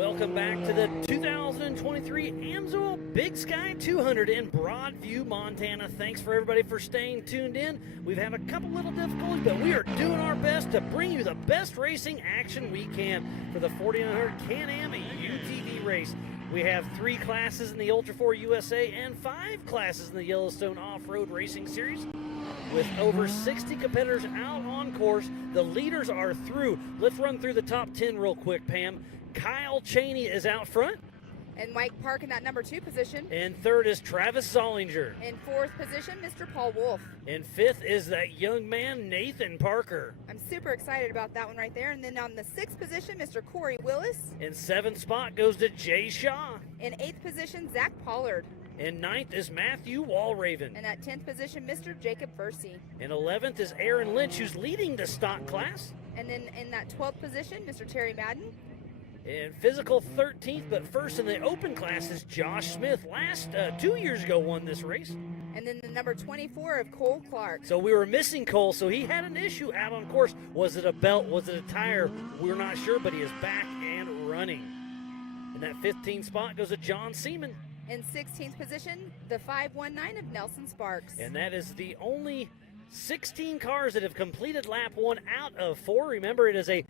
Welcome back to the 2023 Amsoil Big Sky 200 in Broadview, Montana. Thanks for everybody for staying tuned in. We've had a couple little difficulties, but we are doing our best to bring you the best racing action we can for the 4900 Can-Am UTV race. We have 3 classes in the Ultra4USA and 5 classes in the Yellowstone Off-Road Racing Series. With over 60 competitors out on course, the leaders are through. Let's run through the top 10 real quick, Pam. Kyle Cheney is out front. And Mike Park in that number 2 position. And third is Travis Zollinger. In 4th position, Mr. Paul Wolf. And 5th is that young man, Nathan Parker. I'm super excited about that one right there. And then on the 6th position, Mr. Corey Willis. In 7th spot goes to Jay Shaw. In 8th position, Zach Pollard. In 9th is Matthew Walraven. And at 10th position, Mr. Jacob Versey. In 11th is Aaron Lynch, who's leading the stock class. And then in that 12th position, Mr. Terry Madden. In physical 13th, but first in the open class is Josh Smith. 2 years ago won this race. And then the number 24 of Cole Clark. So we were missing Cole, so he had an issue out on course. Was it a belt? Was it a tire? We're not sure, but he is back and running. In that 15th spot goes to John Seaman. In 16th position, the 519 of Nelson Sparks. And that is the only 16 cars that have completed lap 1 out of 4. Remember, it is a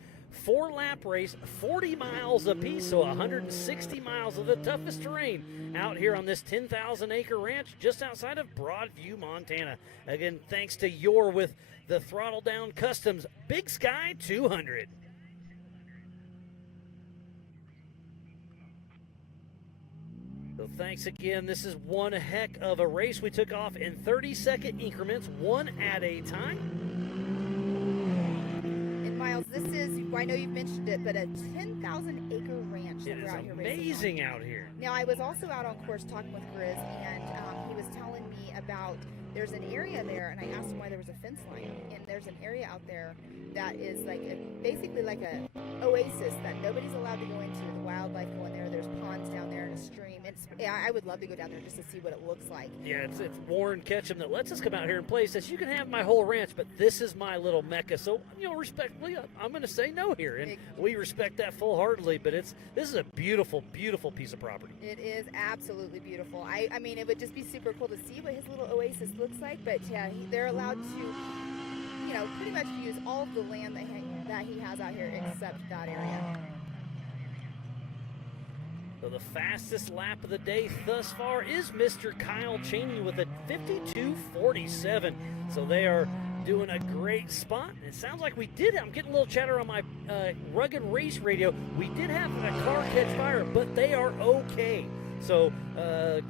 4-lap race, 40 miles apiece, so 160 miles of the toughest terrain out here on this 10,000-acre ranch just outside of Broadview, Montana. Again, thanks to Yor with the Throttle Down Customs Big Sky 200. So thanks again. This is one heck of a race. We took off in 30-second increments, one at a time. Miles, this is, I know you've mentioned it, but a 10,000-acre ranch that we're out here racing on. It is amazing out here. Now, I was also out on course talking with Grizz, and he was telling me about there's an area there, and I asked him why there was a fence line, and there's an area out there that is like basically like a oasis that nobody's allowed to go into. The wildlife go in there. There's ponds down there and a stream. I would love to go down there just to see what it looks like. Yeah, it's Warren Ketchum that lets us come out here and play. He says, you can have my whole ranch, but this is my little mecca. So, respectfully, I'm going to say no here. And we respect that full-heartedly, but this is a beautiful, beautiful piece of property. It is absolutely beautiful. I mean, it would just be super cool to see what his little oasis looks like, but yeah, they're allowed to, pretty much use all of the land that he has out here except that area. So the fastest lap of the day thus far is Mr. Kyle Cheney with a 52.47. So they are doing a great spot. It sounds like I'm getting a little chatter on my rugged race radio. We did have a car catch fire, but they are okay. So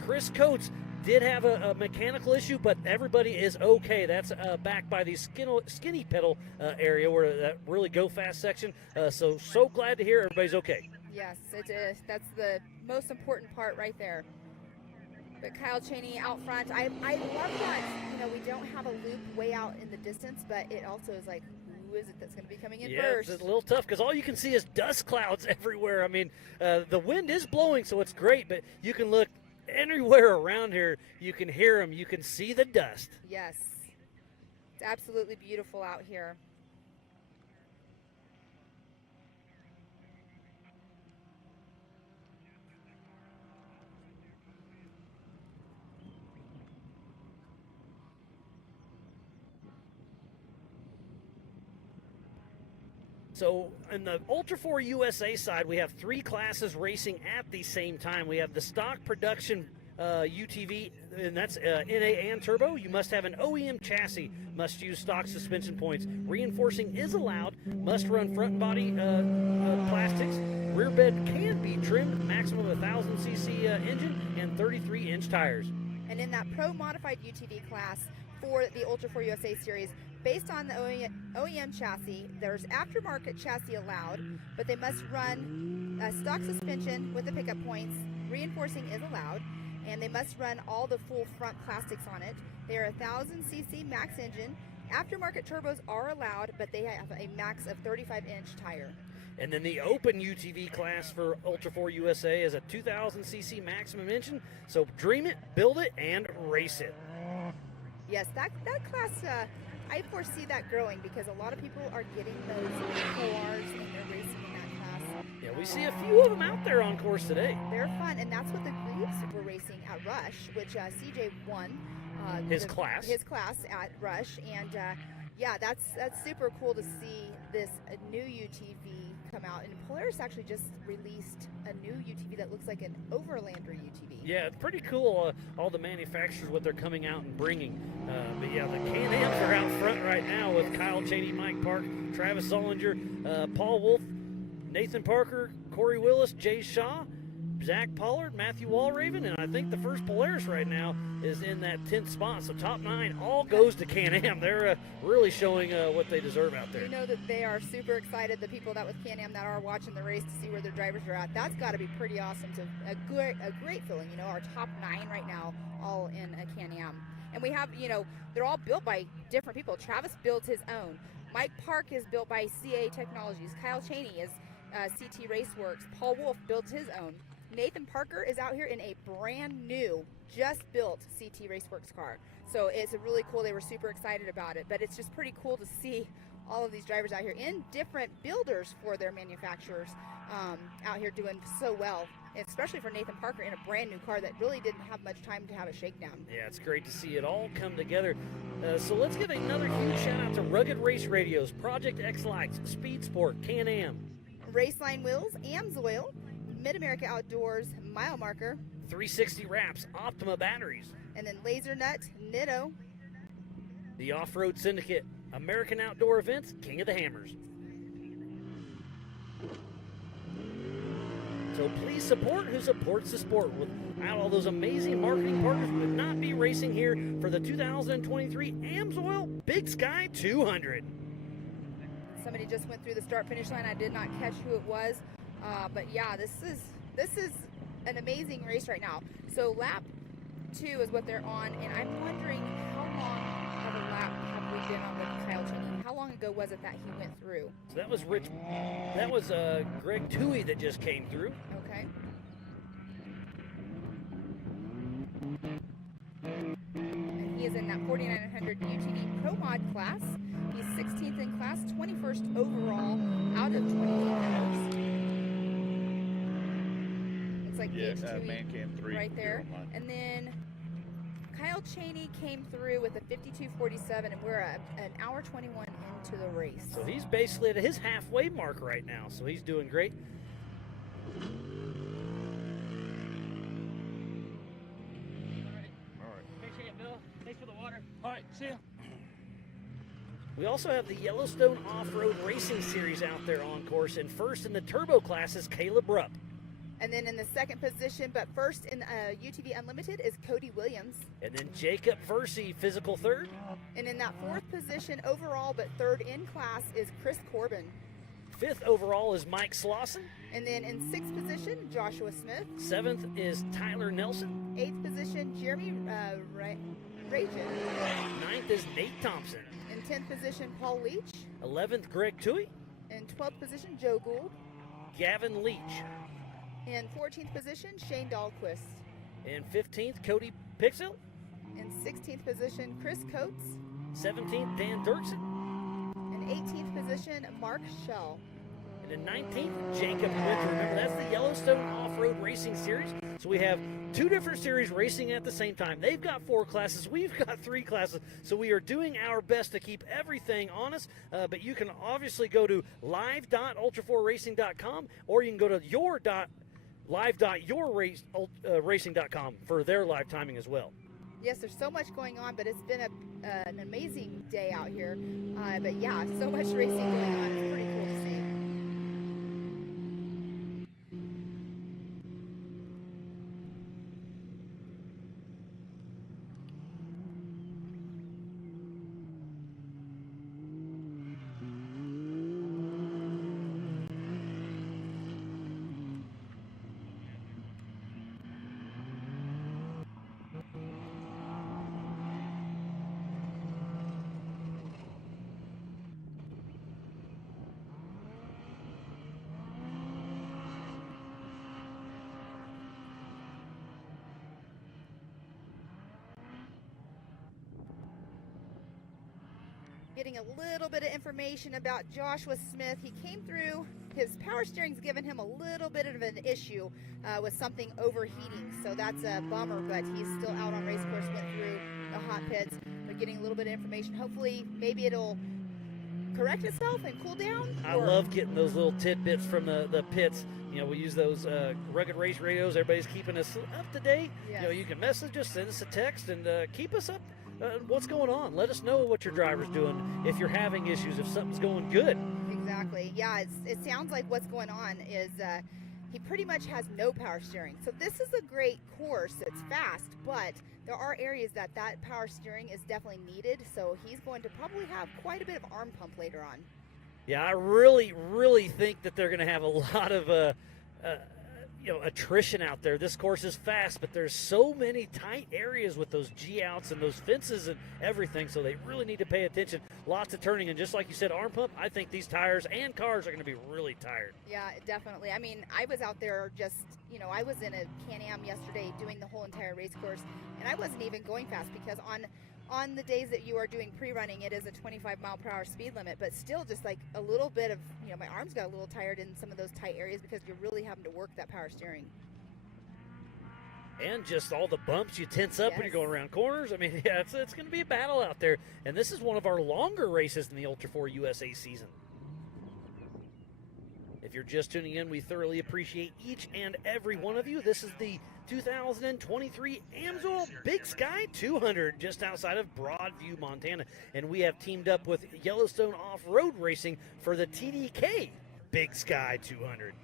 Chris Coates did have a mechanical issue, but everybody is okay. That's back by the skinny pedal area where that really go fast section. So glad to hear everybody's okay. Yes, it is. That's the most important part right there. But Kyle Cheney out front, I love that, we don't have a loop way out in the distance, but it also is like, who is it that's going to be coming in first? It's a little tough because all you can see is dust clouds everywhere. I mean, the wind is blowing, so it's great, but you can look anywhere around here. You can hear them. You can see the dust. Yes. It's absolutely beautiful out here. So in the Ultra4USA side, we have 3 classes racing at the same time. We have the stock production UTV, and that's NA and turbo. You must have an OEM chassis, must use stock suspension points. Reinforcing is allowed, must run front body plastics. Rear bed can be trimmed, maximum 1,000cc engine, and 33-inch tires. And in that pro modified UTV class for the Ultra4USA series, based on the OEM chassis, there's aftermarket chassis allowed, but they must run stock suspension with the pickup points. Reinforcing is allowed, and they must run all the full front plastics on it. They are 1,000cc max engine. Aftermarket turbos are allowed, but they have a max of 35-inch tire. And then the open UTV class for Ultra4USA is a 2,000cc maximum engine. So dream it, build it, and race it. Yes, that class, I foresee that growing because a lot of people are getting those ORs and they're racing in that class. Yeah, Yeah, we see a few of them out there on course today. They're fun, and that's what the groups were racing at Rush, which CJ won His class at Rush, and yeah, that's super cool to see this new UTV come out. And Polaris actually just released a new UTV that looks like an Overlander UTV. Yeah, it's pretty cool. All the manufacturers, what they're coming out and bringing. But yeah, the Can-Ams are out front right now with Kyle Cheney, Mike Park, Travis Zollinger, Paul Wolf, Nathan Parker, Corey Willis, Jay Shaw, Zach Pollard, Matthew Walraven, and I think the first Polaris right now is in that 10th spot. So top 9 all goes to Can-Am. They're really showing what they deserve out there. You know that they are super excited, the people that with Can-Am that are watching the race, to see where their drivers are at. That's got to be pretty awesome. A great feeling. You know, our top 9 right now all in a Can-Am. And we have, you know, they're all built by different people. Travis built his own. Mike Park is built by CA Technologies. Kyle Cheney is CT Raceworks. Paul Wolf built his own. Nathan Parker is out here in a brand new, just built CT Raceworks car. So it's really cool. They were super excited about it. But it's just pretty cool to see all of these drivers out here in different builders for their manufacturers out here doing so well, especially for Nathan Parker in a brand new car that really didn't have much time to have a shakedown. Yeah, it's great to see it all come together. So let's give another huge shout out to Rugged Race Radios, Project X Lights, Speed Sport, Can-Am, Raceline Wheels, Amsoil, Mid-America Outdoors, Mile Marker, 360 Wraps, Optima Batteries, and then Laser Nut, Nitto, the Off-Road Syndicate, American Outdoor Events, King of the Hammers. So please support who supports the sport. Without all those amazing marketing partners, we would not be racing here for the 2023 Amsoil Big Sky 200. Somebody just went through the start-finish line. I did not catch who it was. But yeah, this is an amazing race right now. So lap 2 is what they're on, and I'm wondering how long of a lap have we been on with Kyle Cheney? How long ago was it that he went through? So that was Greg Toohey that just came through. Okay. And he is in that 4900 UTV Pro Mod class. He's 16th in class, 21st overall out of 20 members. Like man cam 3 right there. And then Kyle Cheney came through with a 52.47, and we're an hour 21 into the race. So he's basically at his halfway mark right now, so he's doing great. All right. Appreciate it, Bill. Thanks for the water. All right, see ya. We also have the Yellowstone Off-Road Racing Series out there on course, and first in the turbo class is Caleb Rupp. And then in the second position, but first in UTV Unlimited, is Cody Williams. And then Jacob Versey, physical third. And in that fourth position overall, but third in class, is Chris Corbin. Fifth overall is Mike Slauson. And then in sixth position, Joshua Smith. Seventh is Tyler Nelson. Eighth position, Jeremy Rajan. Ninth is Nate Thompson. In 10th position, Paul Leach. 11th, Greg Toohey. In 12th position, Joe Gould. Gavin Leach. In 14th position, Shane Dahlquist. In 15th, Cody Pixel. In 16th position, Chris Coates. 17th, Dan Dirksen. In 18th position, Mark Schell. And in 19th, Jacob Winter. Remember, that's the Yellowstone Off-Road Racing Series. So we have 2 different series racing at the same time. They've got 4 classes. We've got 3 classes. So we are doing our best to keep everything honest. But you can obviously go to live.ultra4racing.com, or you can go to live.yourracing.com for their live timing as well. Yes, there's so much going on, but it's been an amazing day out here. But yeah, so much racing going on. It's pretty cool to see. Getting a little bit of information about Joshua Smith. He came through his power steering's given him a little bit of an issue with something overheating, so that's a bummer, but he's still out on race course, went through the hot pits. They're getting a little bit of information. Hopefully, maybe it'll correct itself and cool down. I love getting those little tidbits from the pits. You know, we use those rugged race radios. Everybody's keeping us up to date. Yes. You know, you can message us, send us a text, and keep us up. What's going on? Let us know what your driver's doing. If you're having issues, if something's going good. Exactly. Yeah, it sounds like what's going on is he pretty much has no power steering. So this is a great course. It's fast, but there are areas that power steering is definitely needed. So he's going to probably have quite a bit of arm pump later on. Yeah, I really, really think that they're going to have a lot of attrition out there. This course is fast, but there's so many tight areas with those G-outs and those fences and everything, so they really need to pay attention. Lots of turning, and just like you said, arm pump, I think these tires and cars are going to be really tired. Yeah, definitely. I mean, I was out there just, I was in a Can-Am yesterday doing the whole entire race course, and I wasn't even going fast because on the days that you are doing pre-running, it is a 25-mile-per-hour speed limit, but still just like a little bit of, my arms got a little tired in some of those tight areas because you're really having to work that power steering. And just all the bumps you tense up when you're going around corners. I mean, yeah, it's going to be a battle out there. And this is one of our longer races in the Ultra4 USA season. If you're just tuning in, we thoroughly appreciate each and every one of you. This is the 2023 Amsoil Big Sky 200 just outside of Broadview, Montana. And we have teamed up with Yellowstone Off-Road Racing for the TDK Big Sky 200.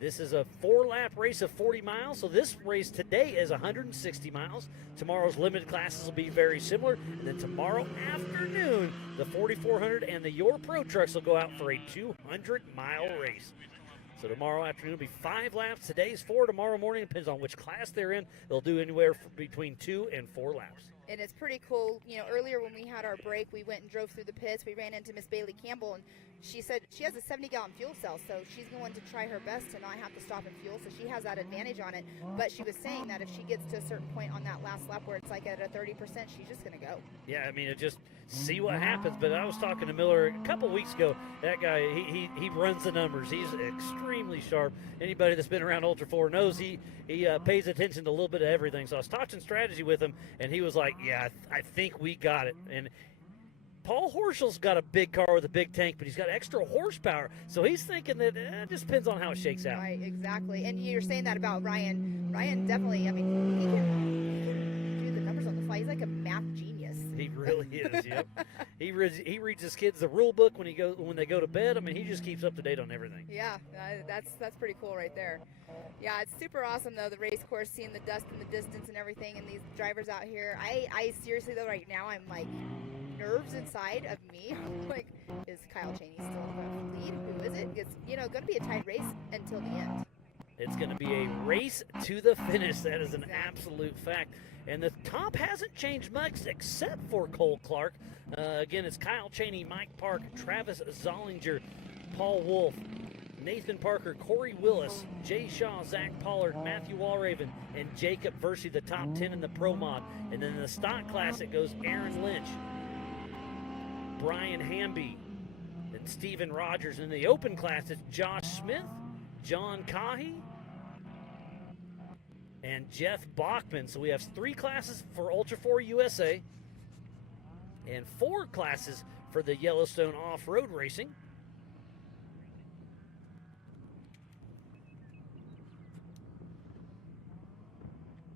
This is a 4-lap race of 40 miles, so this race today is 160 miles. Tomorrow's limited classes will be very similar, and then tomorrow afternoon, the 4400 and the Your Pro trucks will go out for a 200-mile race. So tomorrow afternoon will be 5 laps. Today's 4. Tomorrow morning, depends on which class they're in. They'll do anywhere between 2 and 4 laps. And it's pretty cool. Earlier when we had our break, we went and drove through the pits. We ran into Miss Bailey Campbell, and she said she has a 70-gallon fuel cell, so she's going to try her best to not have to stop and fuel, so she has that advantage on it. But she was saying that if she gets to a certain point on that last lap where it's like at a 30%, she's just going to go. Yeah, I mean, it just see what happens. But I was talking to Miller a couple weeks ago. That guy, he runs the numbers. He's extremely sharp. Anybody that's been around Ultra4 knows he pays attention to a little bit of everything. So I was talking strategy with him, and he was like, yeah, I think we got it. And Paul Horschel's got a big car with a big tank, but he's got extra horsepower. So he's thinking that it just depends on how it shakes out. Right, exactly. And you're saying that about Ryan. Ryan definitely, I mean, he can do the numbers on the fly. He's like a math genius. He really is, yep. He reads his kids the rule book when they go to bed. I mean, he just keeps up to date on everything. Yeah, that's pretty cool right there. Yeah, it's super awesome, though, the race course, seeing the dust in the distance and everything, and these drivers out here. I seriously, though, right now, I'm like, nerves inside of me. Like, is Kyle Chaney still going to lead? Who is it? It's, going to be a tight race until the end. It's going to be a race to the finish. That is an absolute fact. And the top hasn't changed much except for Cole Clark. Again, it's Kyle Chaney, Mike Park, Travis Zollinger, Paul Wolf, Nathan Parker, Corey Willis, Jay Shaw, Zach Pollard, Matthew Walraven, and Jacob Versey, the top 10 in the Pro Mod. And then in the stock class, it goes Aaron Lynch, Brian Hamby, and Steven Rogers. In the open class, it's Josh Smith, John Cahy, and Jeff Bachman. So we have 3 classes for Ultra4 USA and 4 classes for the Yellowstone Off-Road Racing.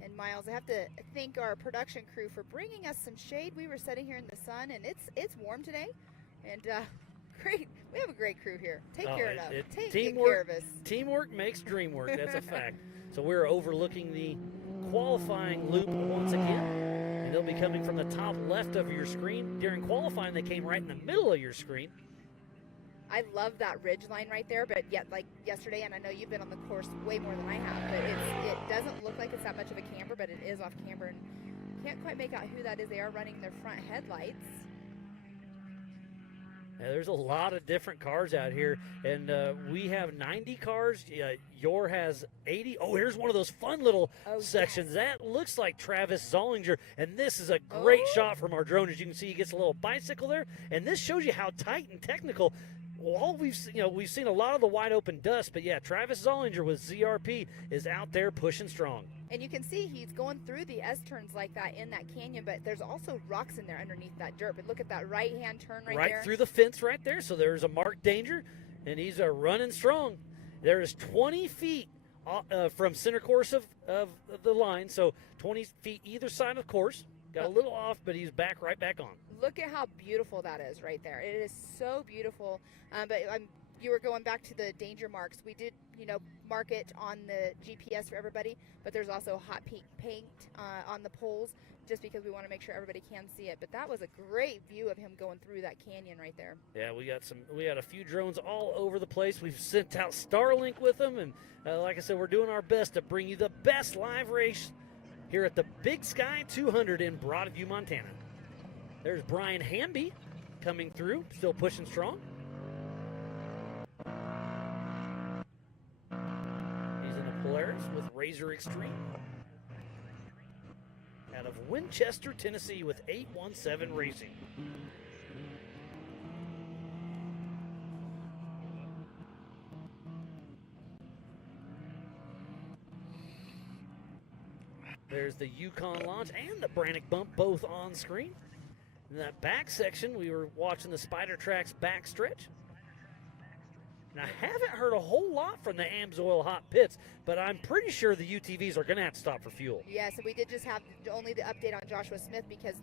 And Miles, I have to thank our production crew for bringing us some shade. We were sitting here in the sun, and it's warm today. And great, we have a great crew here. Take care of us. Teamwork makes dream work. That's a fact. So we're overlooking the qualifying loop once again, and they'll be coming from the top left of your screen. During qualifying, they came right in the middle of your screen. I love that ridge line right there, but yet, like yesterday, and I know you've been on the course way more than I have, but it doesn't look like it's that much of a camber, but it is off camber, and can't quite make out who that is. They are running their front headlights. Now, there's a lot of different cars out here, and we have 90 cars. Your has 80. Oh, here's one of those fun little sections. Yes. That looks like Travis Zollinger, and this is a great shot from our drone. As you can see, he gets a little bicycle there, and this shows you how tight and technical all we've seen a lot of the wide open dust, but yeah, Travis Zollinger with ZRP is out there pushing strong. And you can see he's going through the S-turns like that in that canyon, but there's also rocks in there underneath that dirt. But look at that right-hand turn right there. Right through the fence right there, so there's a marked danger, and he's running strong. There is 20 feet from center course of the line, so 20 feet either side of course. Got a little off, but he's right back on. Look at how beautiful that is right there. It is so beautiful. But you were going back to the danger marks. We did, mark it on the GPS for everybody, but there's also hot pink paint on the poles just because we want to make sure everybody can see it. But that was a great view of him going through that canyon right there. Yeah, we had a few drones all over the place. We've sent out Starlink with them, and like I said, we're doing our best to bring you the best live race here at the Big Sky 200 in Broadview, Montana. There's Brian Hamby coming through, still pushing strong. He's in a Polaris with Razor Extreme out of Winchester, Tennessee with 817 Racing. There's the Yukon launch and the Brannick bump both on screen. In that back section, we were watching the Spider Tracks back stretch. And I haven't heard a whole lot from the Amsoil hot pits, but I'm pretty sure the UTVs are going to have to stop for fuel. Yes, and we did just have only the update on Joshua Smith because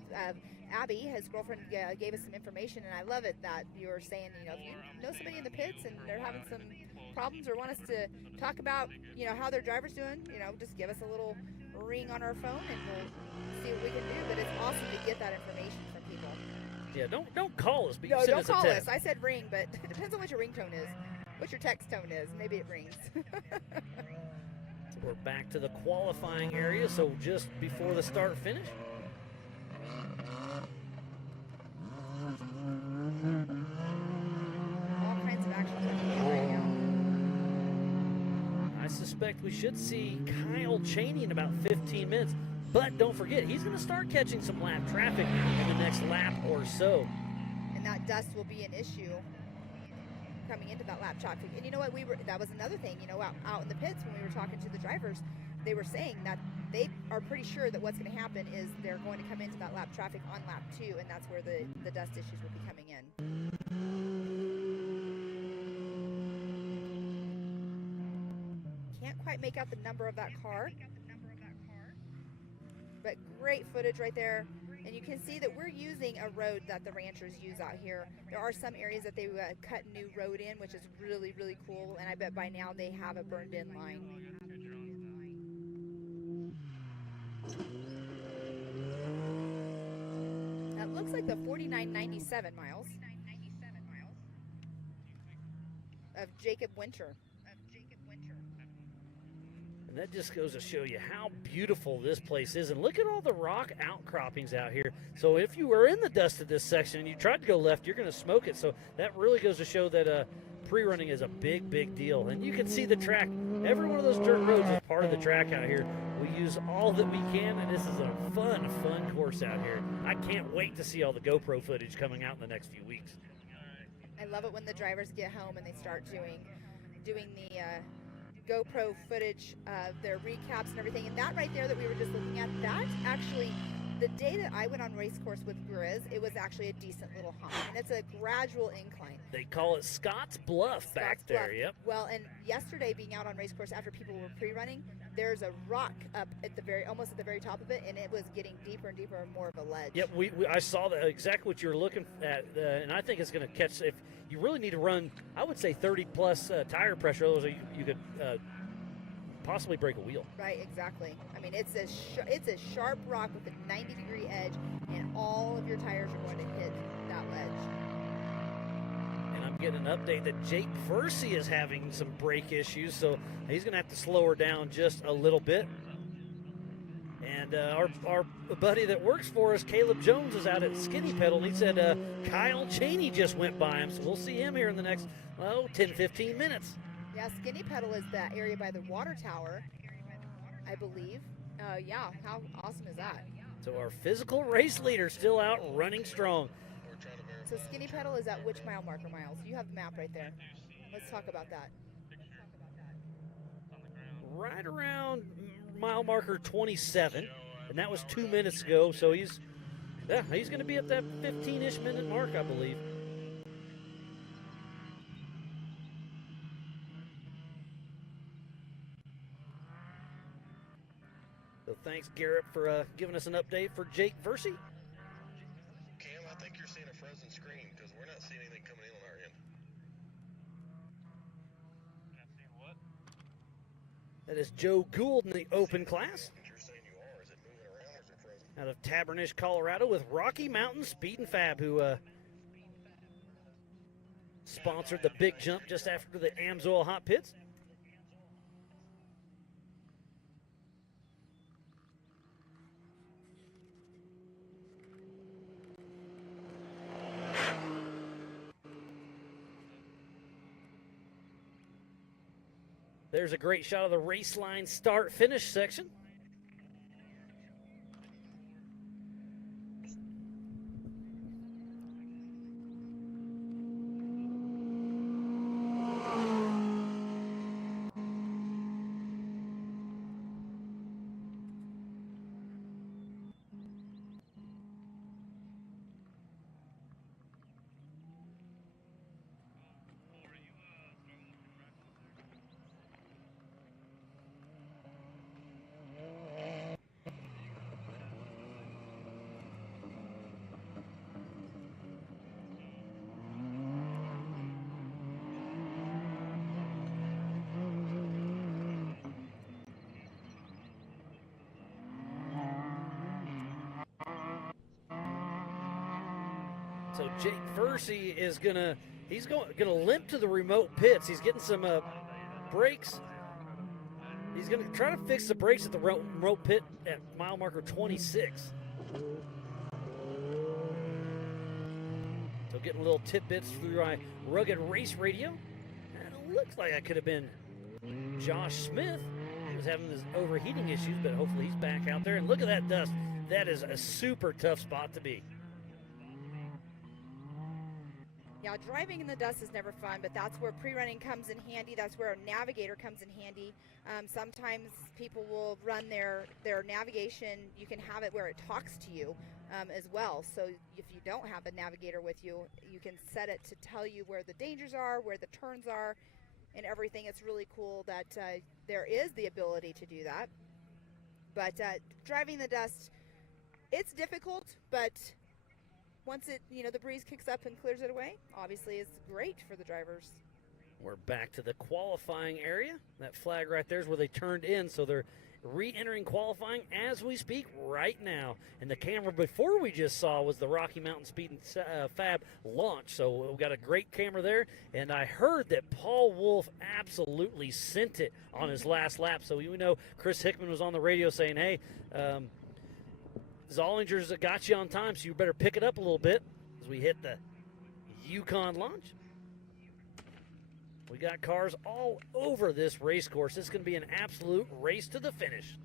Abby, his girlfriend, gave us some information, and I love it that you were saying, if you know somebody in the pits and they're having some problems or want us to talk about, how their driver's doing, just give us a little ring on our phone and we'll see what we can do. But it's awesome to get that information from people. Yeah, don't call us, but you No, send don't us a call text. us. I said ring, but it depends on what your ringtone is. What your text tone is. Maybe it rings. So we're back to the qualifying area, so just before the start finish. All kinds of action going on right now. I suspect we should see Kyle Chaney in about 15 minutes, but don't forget, he's going to start catching some lap traffic in the next lap or so. And that dust will be an issue coming into that lap traffic. And you know what, that was another thing, out in the pits when we were talking to the drivers, they were saying that they are pretty sure that what's going to happen is they're going to come into that lap traffic on lap 2, and that's where the dust issues will be coming in. Can't quite make out the number of that car, but great footage right there. And you can see that we're using a road that the ranchers use out here. There are some areas that they cut new road in, which is really, really cool. And I bet by now they have a burned-in line. That looks like the 4997 miles of Jacob Winter. And that just goes to show you how beautiful this place is. And look at all the rock outcroppings out here. So if you were in the dust of this section and you tried to go left, you're going to smoke it. So that really goes to show that pre-running is a big, big deal. And you can see the track. Every one of those dirt roads is part of the track out here. We use all that we can, and this is a fun, fun course out here. I can't wait to see all the GoPro footage coming out in the next few weeks. I love it when the drivers get home and they start doing the GoPro footage of their recaps and everything. And that right there that we were just looking at, that's actually the day that I went on race course with Grizz, it was actually a decent little hump, and it's a gradual incline. They call it Scott's Bluff back there. Yep. Well, and yesterday being out on race course after people were pre-running, there's a rock up at almost at the very top of it, and it was getting deeper and deeper and more of a ledge. Yep, I saw that exactly what you were looking at, and I think it's going to catch. If you really need to run, I would say 30 plus tire pressure, otherwise you could possibly break a wheel. Right, exactly. I mean, it's a sharp rock with a 90-degree edge, and all of your tires are going to hit that ledge. And I'm getting an update that Jake Versey is having some brake issues, so he's going to have to slow her down just a little bit. And our buddy that works for us, Caleb Jones, is out at Skinny Pedal, and he said Kyle Chaney just went by him, so we'll see him here in the next 10-15 minutes. Yeah, Skinny Pedal is that area by the water tower, I believe. Yeah, how awesome is that? So our physical race leader still out running strong. We're trying to verify So Skinny Pedal is at which mile marker, Miles? You have the map right there. Let's talk about that. Right around mile marker 27, and that was 2 minutes ago. So he's going to be at that 15-ish minute mark, I believe. So thanks, Garrett, for giving us an update for Jake Versey. Cam, I think you're seeing a frozen screen because we're not seeing anything coming in on our end. That is Joe Gould in the open class You're saying you are. Is it moving around or is it frozen? out of Tabernish, Colorado, with Rocky Mountain Speed and Fab, who sponsored the big jump just after the Amsoil Hot Pits. There's a great shot of the race line start-finish section. So Jake Versey is gonna limp to the remote pits. He's getting some brakes. He's gonna try to fix the brakes at the remote pit at mile marker 26. So getting little tidbits through my rugged race radio. And it looks like that could have been Josh Smith. He was having his overheating issues, but hopefully he's back out there. And look at that dust. That is a super tough spot to be. Yeah, driving in the dust is never fun, but that's where pre-running comes in handy. That's where a navigator comes in handy. Sometimes people will run their navigation. You can have it where it talks to you as well. So if you don't have a navigator with you, you can set it to tell you where the dangers are, where the turns are, and everything. It's really cool that there is the ability to do that. But driving the dust, it's difficult, but once the breeze kicks up and clears it away, obviously it's great for the drivers. We're back to the qualifying area. That flag right there is where they turned in, so they're re-entering qualifying as we speak right now. And the camera before we just saw was the Rocky Mountain Speed and Fab launch. So we've got a great camera there, and I heard that Paul Wolf absolutely sent it on his last lap. So we know Chris Hickman was on the radio saying, hey, Zollinger's got you on time, so you better pick it up a little bit as we hit the Yukon launch. We got cars all over this race course. It's going to be an absolute race to the finish.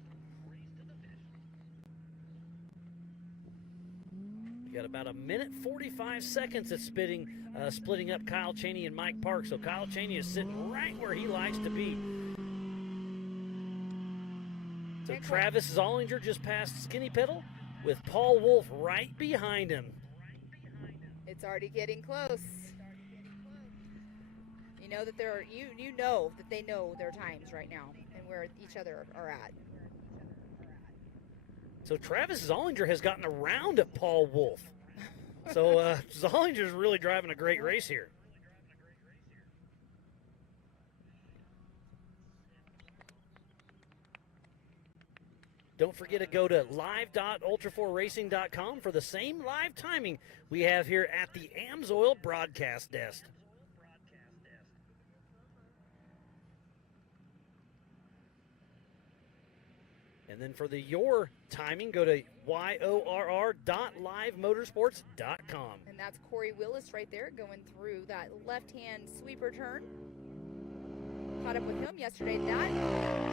We got about 1:45 seconds at splitting up Kyle Chaney and Mike Park. So Kyle Chaney is sitting right where he likes to be. So Travis Zollinger just passed Skinny Pedal with Paul Wolf right behind him. It's already getting close. You know that you know that they know their times right now and where each other are at. So Travis Zollinger has gotten around at Paul Wolf. So Zollinger's really driving a great race here. Don't forget to go to live.ultra4racing.com for the same live timing we have here at the Amsoil broadcast desk. And then for your timing, go to yorr.livemotorsports.com. And that's Corey Willis right there going through that left-hand sweeper turn. Caught up with him yesterday. That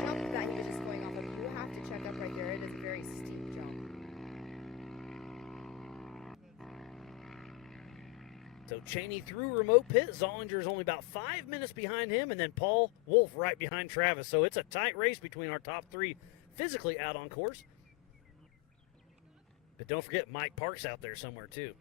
jump that he was just going off of, you have to check up right there. It is a very steep jump. So Cheney through remote pit. Zollinger's only about 5 minutes behind him, and then Paul Wolf right behind Travis. So it's a tight race between our top three physically out on course. But don't forget Mike Park's out there somewhere too.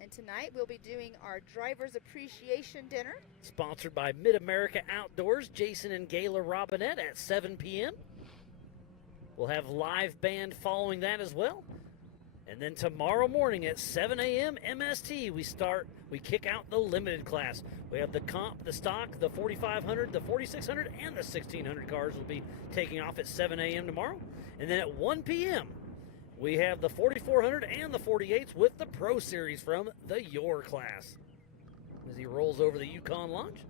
And tonight we'll be doing our Driver's Appreciation Dinner. Sponsored by Mid-America Outdoors, Jason and Gayla Robinette at 7 p.m. We'll have live band following that as well. And then tomorrow morning at 7 a.m. MST, we kick out the limited class. We have the comp, the stock, the 4500, the 4600, and the 1600 cars will be taking off at 7 a.m. tomorrow. And then at 1 p.m., we have the 4400 and the 48s with the Pro Series from the Your class. As he rolls over the Yukon launch.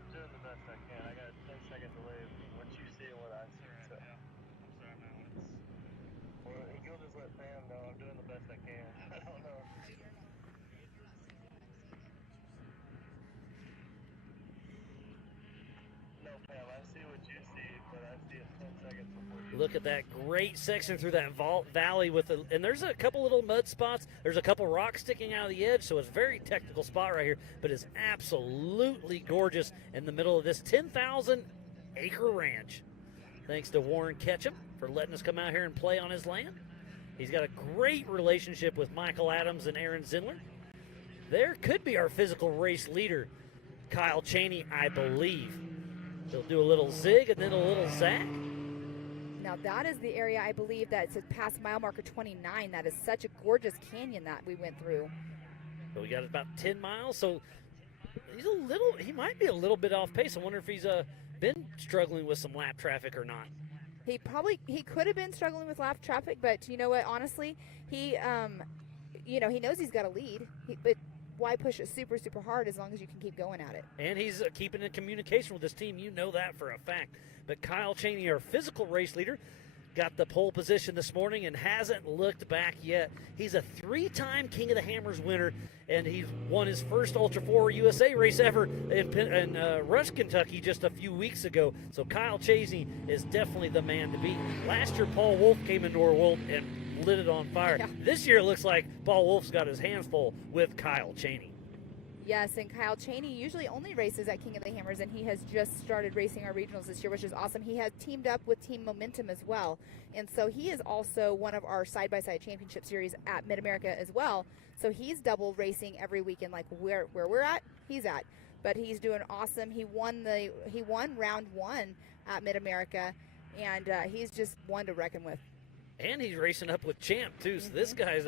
I'm doing the best I can. I got a 10-second delay between what you see and what I see. So. Yeah. I'm sorry, man. Well, you'll just let Pam know I'm doing the best I can. I don't know. No, Pam, I see what you see, but I see it 10 seconds before you. Look at that great section through that valley and there's a couple little mud spots. There's a couple rocks sticking out of the edge, so it's a very technical spot right here, but it's absolutely gorgeous in the middle of this 10,000-acre ranch. Thanks to Warren Ketchum for letting us come out here and play on his land. He's got a great relationship with Michael Adams and Aaron Zindler. There could be our physical race leader, Kyle Cheney, I believe. He'll do a little zig and then a little zag. Now that is the area I believe that's past mile marker 29. That is such a gorgeous canyon that we went through. So we got about 10 miles. So he might be a little bit off pace. I wonder if he's been struggling with some lap traffic or not. He could have been struggling with lap traffic, but you know what? Honestly, he knows he's got a lead, but why push it super, super hard as long as you can keep going at it? And he's keeping in communication with his team. You know that for a fact. But Kyle Cheney, our physical race leader, got the pole position this morning and hasn't looked back yet. He's a 3-time King of the Hammers winner, and he won his first Ultra4 USA race ever in Rush, Kentucky just a few weeks ago. So Kyle Cheney is definitely the man to beat. Last year, Paul Wolf came into our world and lit it on fire. Yeah. This year, it looks like Paul Wolf's got his hands full with Kyle Cheney. Yes, and Kyle Cheney usually only races at King of the Hammers, and he has just started racing our regionals this year, which is awesome. He has teamed up with Team Momentum as well, and so he is also one of our side-by-side championship series at Mid-America as well. So he's double racing every weekend, like where we're at, he's at. But he's doing awesome. He won round 1 at Mid-America, and he's just one to reckon with. And he's racing up with Champ, too. So this guy's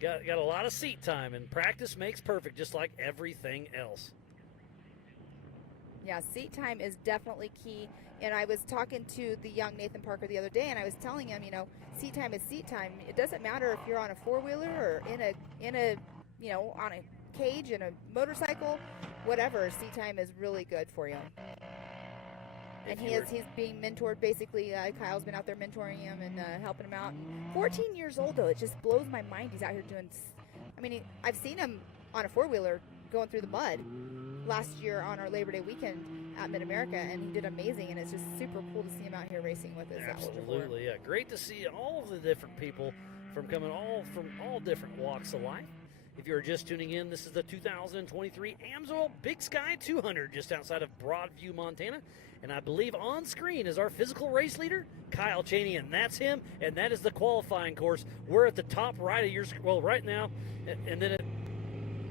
got a lot of seat time, and practice makes perfect, just like everything else. Yeah, seat time is definitely key. And I was talking to the young Nathan Parker the other day, and I was telling him, seat time is seat time. It doesn't matter if you're on a four-wheeler or in a on a cage, in a motorcycle, whatever. Seat time is really good for you. And he's being mentored, basically. Kyle's been out there mentoring him and helping him out. 14 years old, though. It just blows my mind he's out here doing... I've seen him on a four-wheeler going through the mud last year on our Labor Day weekend at Mid-America, and he did amazing, and it's just super cool to see him out here racing with us. Absolutely, yeah. Great to see all of the different people from all different walks of life. If you're just tuning in, this is the 2023 Amsoil Big Sky 200 just outside of Broadview, Montana. And I believe on screen is our physical race leader, Kyle Cheney, and that's him, and that is the qualifying course. We're at the top right of your screen, well, right now, and then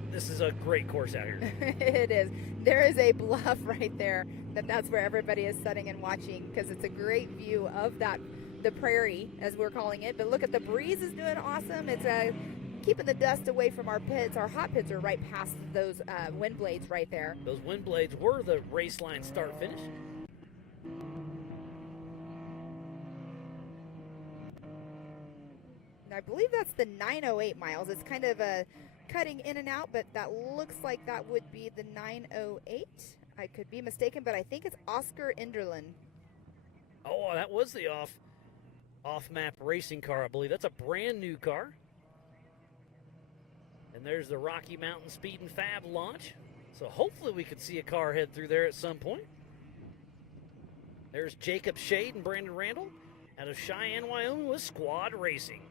this is a great course out here. It is. There is a bluff right there that's where everybody is sitting and watching, because it's a great view of the prairie, as we're calling it. But look at the breeze is doing awesome. It's keeping the dust away from our pits. Our hot pits are right past those wind blades right there. Those wind blades were the race line start finish. And I believe that's the 908 miles. It's kind of cutting in and out, but that looks like that would be the 908. I could be mistaken, but I think it's Oscar Inderlin. Oh, that was the off-map racing car, I believe. That's a brand new car. And there's the Rocky Mountain Speed and Fab launch. So hopefully we could see a car head through there at some point. There's Jacob Shade and Brandon Randall out of Cheyenne, Wyoming with Squad Racing.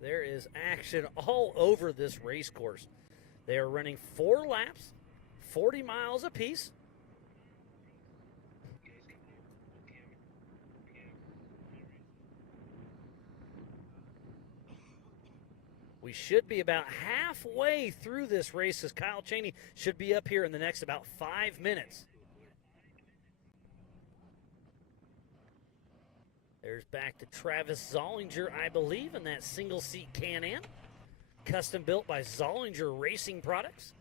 There is action all over this race course. They are running 4 laps, 40 miles apiece. We should be about halfway through this race as Kyle Cheney should be up here in the next about 5 minutes. There's back to Travis Zollinger, I believe, in that single-seat Can-Am. Custom built by Zollinger Racing Products.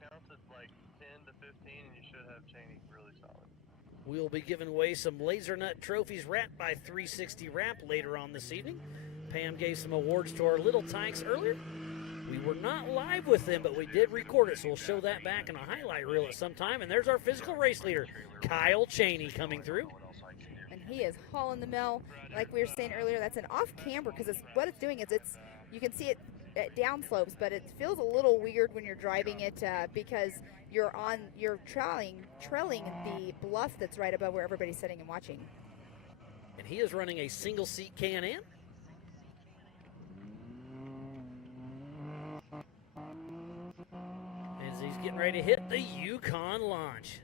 Counted like 10 to 15, and you should have Cheney really solid. We'll be giving away some Laser Nut trophies wrapped by 360 Wrap later on this evening. Pam gave some awards to our Little Tykes earlier. We were not live with them, but we did record it, so we'll show that back in a highlight reel at some time. And there's our physical race leader, Kyle Cheney, coming through. And he is hauling the mill. Like we were saying earlier, that's an off camber because what it's doing is you can see it at down slopes, but it feels a little weird when you're driving it because you're trailing the bluff that's right above where everybody's sitting and watching. And he is running a single seat Can-Am. As he's getting ready to hit the Yukon launch.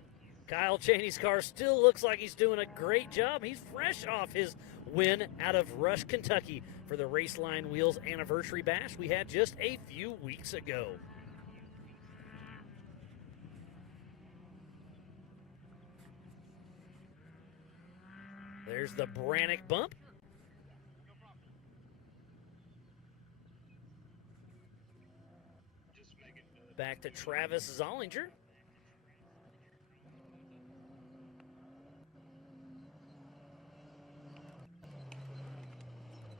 Kyle Cheney's car still looks like he's doing a great job. He's fresh off his win out of Rush, Kentucky for the Raceline Wheels Anniversary Bash we had just a few weeks ago. There's the Brannick bump. Back to Travis Zollinger.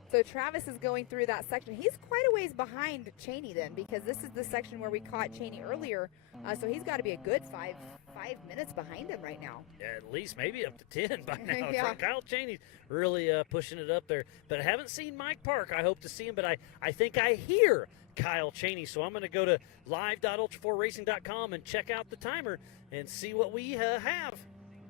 So Travis is going through that section. He's quite a ways behind Cheney then, because this is the section where we caught Cheney earlier. So he's got to be a good five minutes behind him right now. Yeah, at least maybe up to 10 by now. Yeah. Kyle Cheney's really pushing it up there. But I haven't seen Mike Park. I hope to see him, but I think I hear Kyle Cheney. So I'm going to go to live.ultra4racing.com and check out the timer and see what we have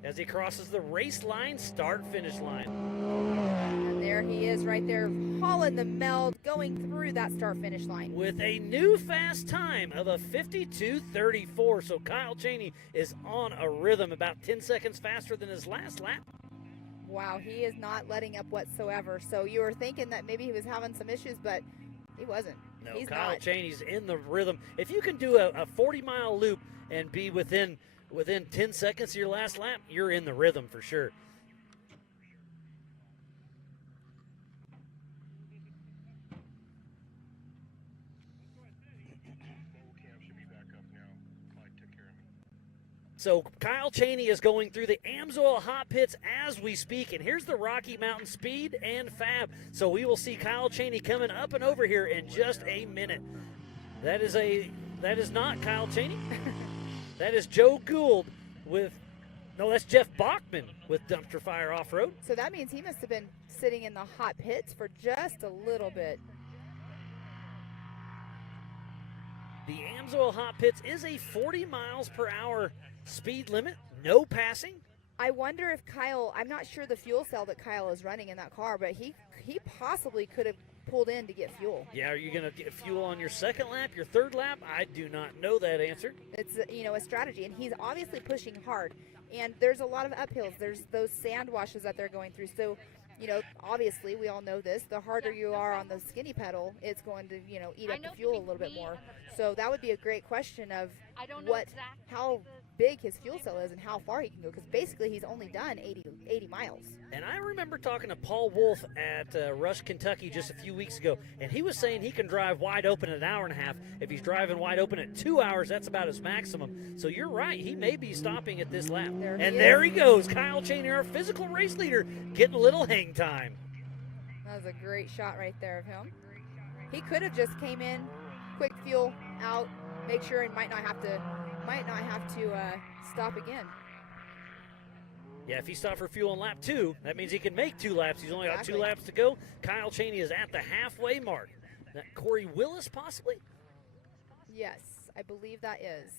as he crosses the race line, start-finish line. And there he is right there, hauling the meld, going through that start-finish line. With a new fast time of a 52.34. So Kyle Cheney is on a rhythm, about 10 seconds faster than his last lap. Wow, he is not letting up whatsoever. So you were thinking that maybe he was having some issues, but he wasn't. No, He's Kyle not. Cheney's in the rhythm. If you can do a 40-mile loop and be within 10 seconds of your last lap, you're in the rhythm for sure. So Kyle Cheney is going through the Amsoil hot pits as we speak, and here's the Rocky Mountain Speed and Fab. So we will see Kyle Cheney coming up and over here in just a minute. That is not Kyle Cheney. That is Joe Gould that's Jeff Bachman with Dumpster Fire Off-Road. So that means he must have been sitting in the hot pits for just a little bit. The Amsoil hot pits is a 40 miles per hour speed limit, no passing. I wonder if Kyle, I'm not sure the fuel cell that Kyle is running in that car, but he possibly could have pulled in to get fuel. Yeah, are you going to get fuel on your second lap, your third lap? I do not know that answer. It's a strategy, and he's obviously pushing hard. And there's a lot of uphills. There's those sand washes that they're going through. So, obviously we all know this. The harder you are on the skinny pedal, it's going to, eat up the fuel a little bit more. So that would be a great question of, I don't know what how big his fuel cell is and how far he can go, because basically he's only done 80 miles. And I remember talking to Paul Wolf at Rush, Kentucky just a few weeks ago, and he was saying he can drive wide open an hour and a half. If he's driving wide open at 2 hours, that's about his maximum. So you're right, he may be stopping at this lap. There he goes, Kyle Cheney, our physical race leader, getting a little hang time. That was a great shot right there of him. He could have just came in, quick fuel out, make sure, and might not have to stop again. Yeah, if he stopped for fuel on lap 2, that means he can make 2 laps. He's only got 2 laps to go. Kyle Cheney is at the halfway mark. That Corey Willis, possibly? Yes, I believe that is.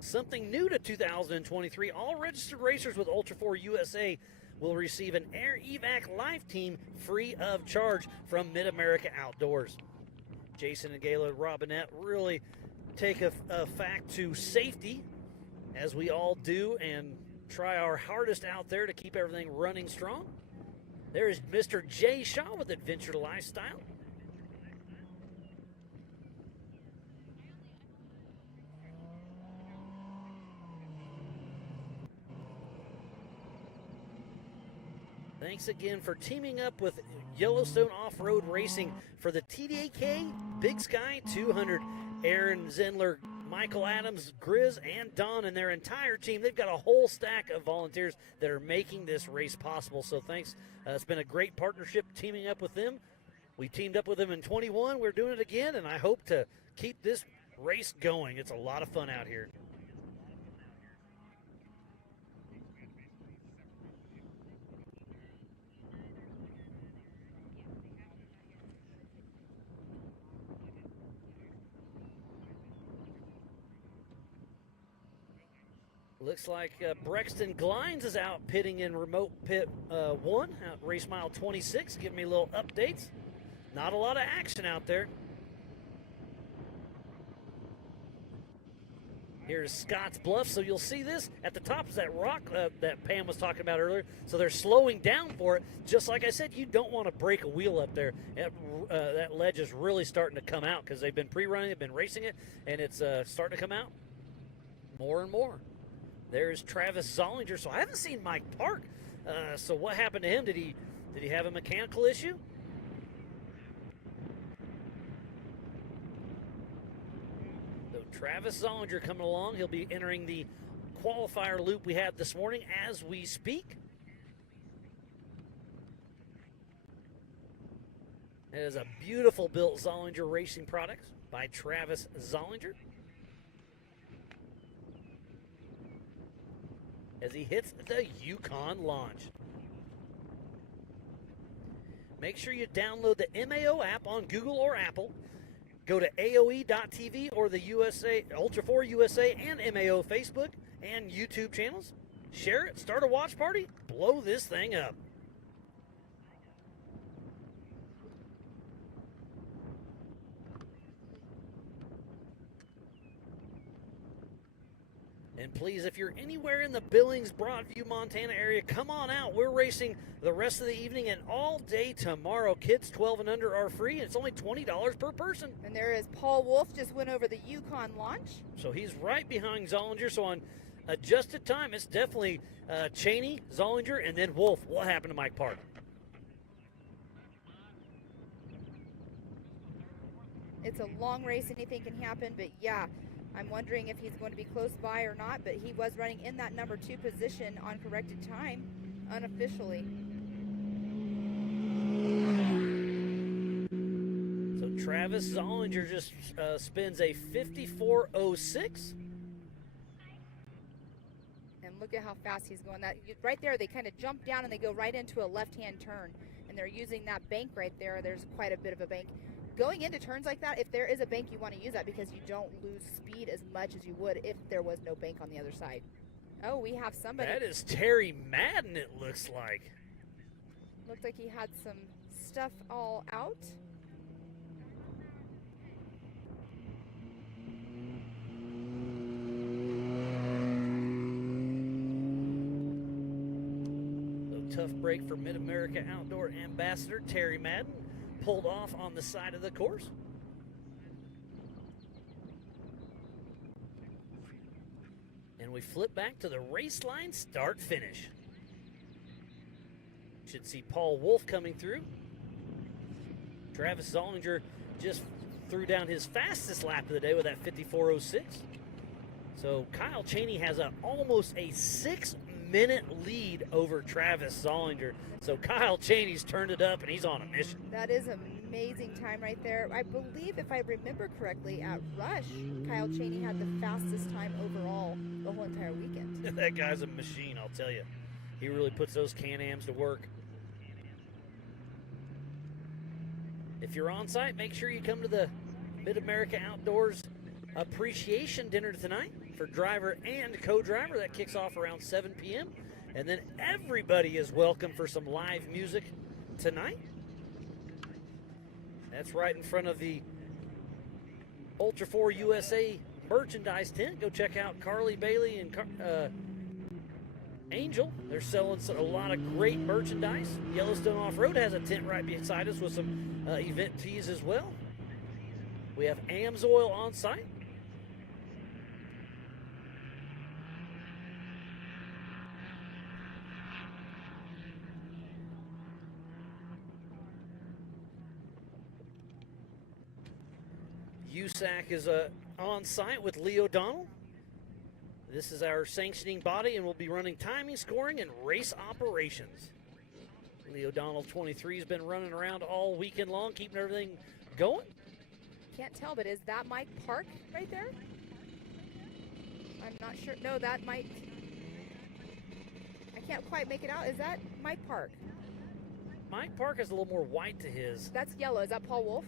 Something new to 2023, all registered racers with Ultra4USA will receive an Air Evac Life Team free of charge from Mid-America Outdoors. Jason and Gayla Robinette really take a fact to safety, as we all do, and try our hardest out there to keep everything running strong. There is Mr. Jay Shaw with Adventure Lifestyle. Thanks again for teaming up with Yellowstone Off-Road Racing for the TDAK Big Sky 200. Aaron Zindler, Michael Adams, Grizz, and Don and their entire team. They've got a whole stack of volunteers that are making this race possible. So thanks. It's been a great partnership teaming up with them. We teamed up with them in 21. We're doing it again, and I hope to keep this race going. It's a lot of fun out here. Looks like Brexton Glines is out pitting in remote pit 1, race mile 26. Give me a little updates. Not a lot of action out there. Here's Scotts Bluff, so you'll see this. At the top is that rock that Pam was talking about earlier, so they're slowing down for it. Just like I said, you don't want to break a wheel up there. That ledge is really starting to come out because they've been pre-running, they've been racing it, and it's starting to come out more and more. There's Travis Zollinger. So I haven't seen Mike Park. So what happened to him? Did he have a mechanical issue? So Travis Zollinger coming along. He'll be entering the qualifier loop we had this morning as we speak. It is a beautiful built Zollinger Racing product by Travis Zollinger. As he hits the Yukon launch. Make sure you download the MAO app on Google or Apple. Go to AOE.tv or the USA Ultra4USA and MAO Facebook and YouTube channels. Share it, start a watch party, blow this thing up. And please, if you're anywhere in the Billings, Broadview, Montana area, come on out. We're racing the rest of the evening and all day tomorrow. Kids 12 and under are free. It's only $20 per person. And there is Paul Wolf, just went over the Yukon launch. So he's right behind Zollinger. So on adjusted time, it's definitely Cheney, Zollinger, and then Wolf. What happened to Mike Park? It's a long race. Anything can happen, but yeah. I'm wondering if he's going to be close by or not, but he was running in that number 2 position on corrected time, unofficially. So Travis Zollinger just spins a 54.06. And look at how fast he's going. That right there, they kind of jump down and they go right into a left-hand turn. And they're using that bank right there. There's quite a bit of a bank. Going into turns like that, if there is a bank, you want to use that because you don't lose speed as much as you would if there was no bank on the other side. Oh, we have somebody. That is Terry Madden, it looks like. Looked like he had some stuff all out. So tough break for Mid-America Outdoor Ambassador Terry Madden. pulled off on the side of the course. And we flip back to the race line, start finish. Should see Paul Wolf coming through. Travis Zollinger just threw down his fastest lap of the day with that 54.06. So Kyle Cheney has almost a 6-minute lead over Travis Zollinger. So Kyle Cheney's turned it up and he's on a mission. That is an amazing time right there. I believe, if I remember correctly, at Rush, Kyle Cheney had the fastest time overall the whole entire weekend. That guy's a machine, I'll tell you. He really puts those Can-Ams to work. If you're on site, make sure you come to the Mid-America Outdoors Appreciation Dinner tonight for driver and co-driver. That kicks off around 7 p.m. And then everybody is welcome for some live music tonight. That's right in front of the Ultra4USA merchandise tent. Go check out Carly Bailey and Angel. They're selling a lot of great merchandise. Yellowstone Off-Road has a tent right beside us with some event tees as well. We have Amsoil on site. USAC is on site with Lee O'Donnell. This is our sanctioning body, and we'll be running timing, scoring, and race operations. Lee O'Donnell 23 has been running around all weekend long, keeping everything going. Can't tell, but is that Mike Park right there? I'm not sure. No, that might. I can't quite make it out. Is that Mike Park? Mike Park has a little more white to his. That's yellow. Is that Paul Wolf?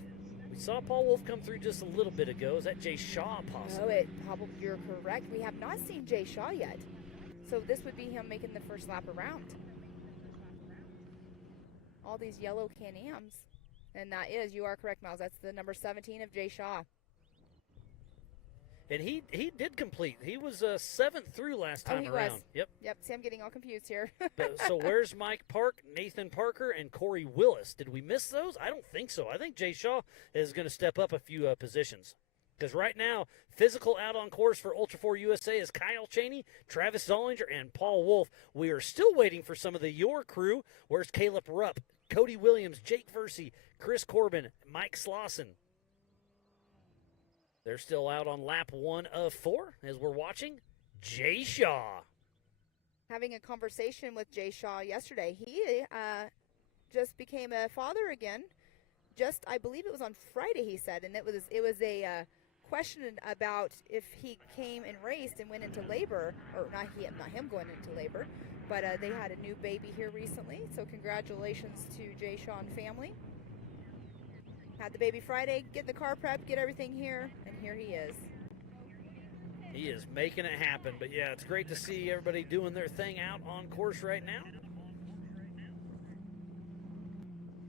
We saw Paul Wolf come through just a little bit ago. Is that Jay Shaw possibly? No, you're correct. We have not seen Jay Shaw yet. So this would be him making the first lap around. All these yellow Can-Ams. And that is, you are correct, Miles. That's the number 17 of Jay Shaw. And he did complete. He was 7th through last time around. Was. Yep. Yep, see, I'm getting all confused here. So where's Mike Park, Nathan Parker, and Corey Willis? Did we miss those? I don't think so. I think Jay Shaw is going to step up a few positions. Because right now, physical out on course for Ultra4USA is Kyle Cheney, Travis Zollinger, and Paul Wolf. We are still waiting for some of your crew. Where's Caleb Rupp, Cody Williams, Jake Versey, Chris Corbin, Mike Slauson? They're still out on lap 1 of 4 as we're watching Jay Shaw. Having a conversation with Jay Shaw yesterday. He just became a father again. I believe it was on Friday, he said, and it was a question about if he came and raced and went into labor, or not him going into labor, but they had a new baby here recently. So congratulations to Jay Shaw and family. Had the baby Friday, get the car prepped, get everything here, and here he is. He is making it happen. But yeah, it's great to see everybody doing their thing out on course right now.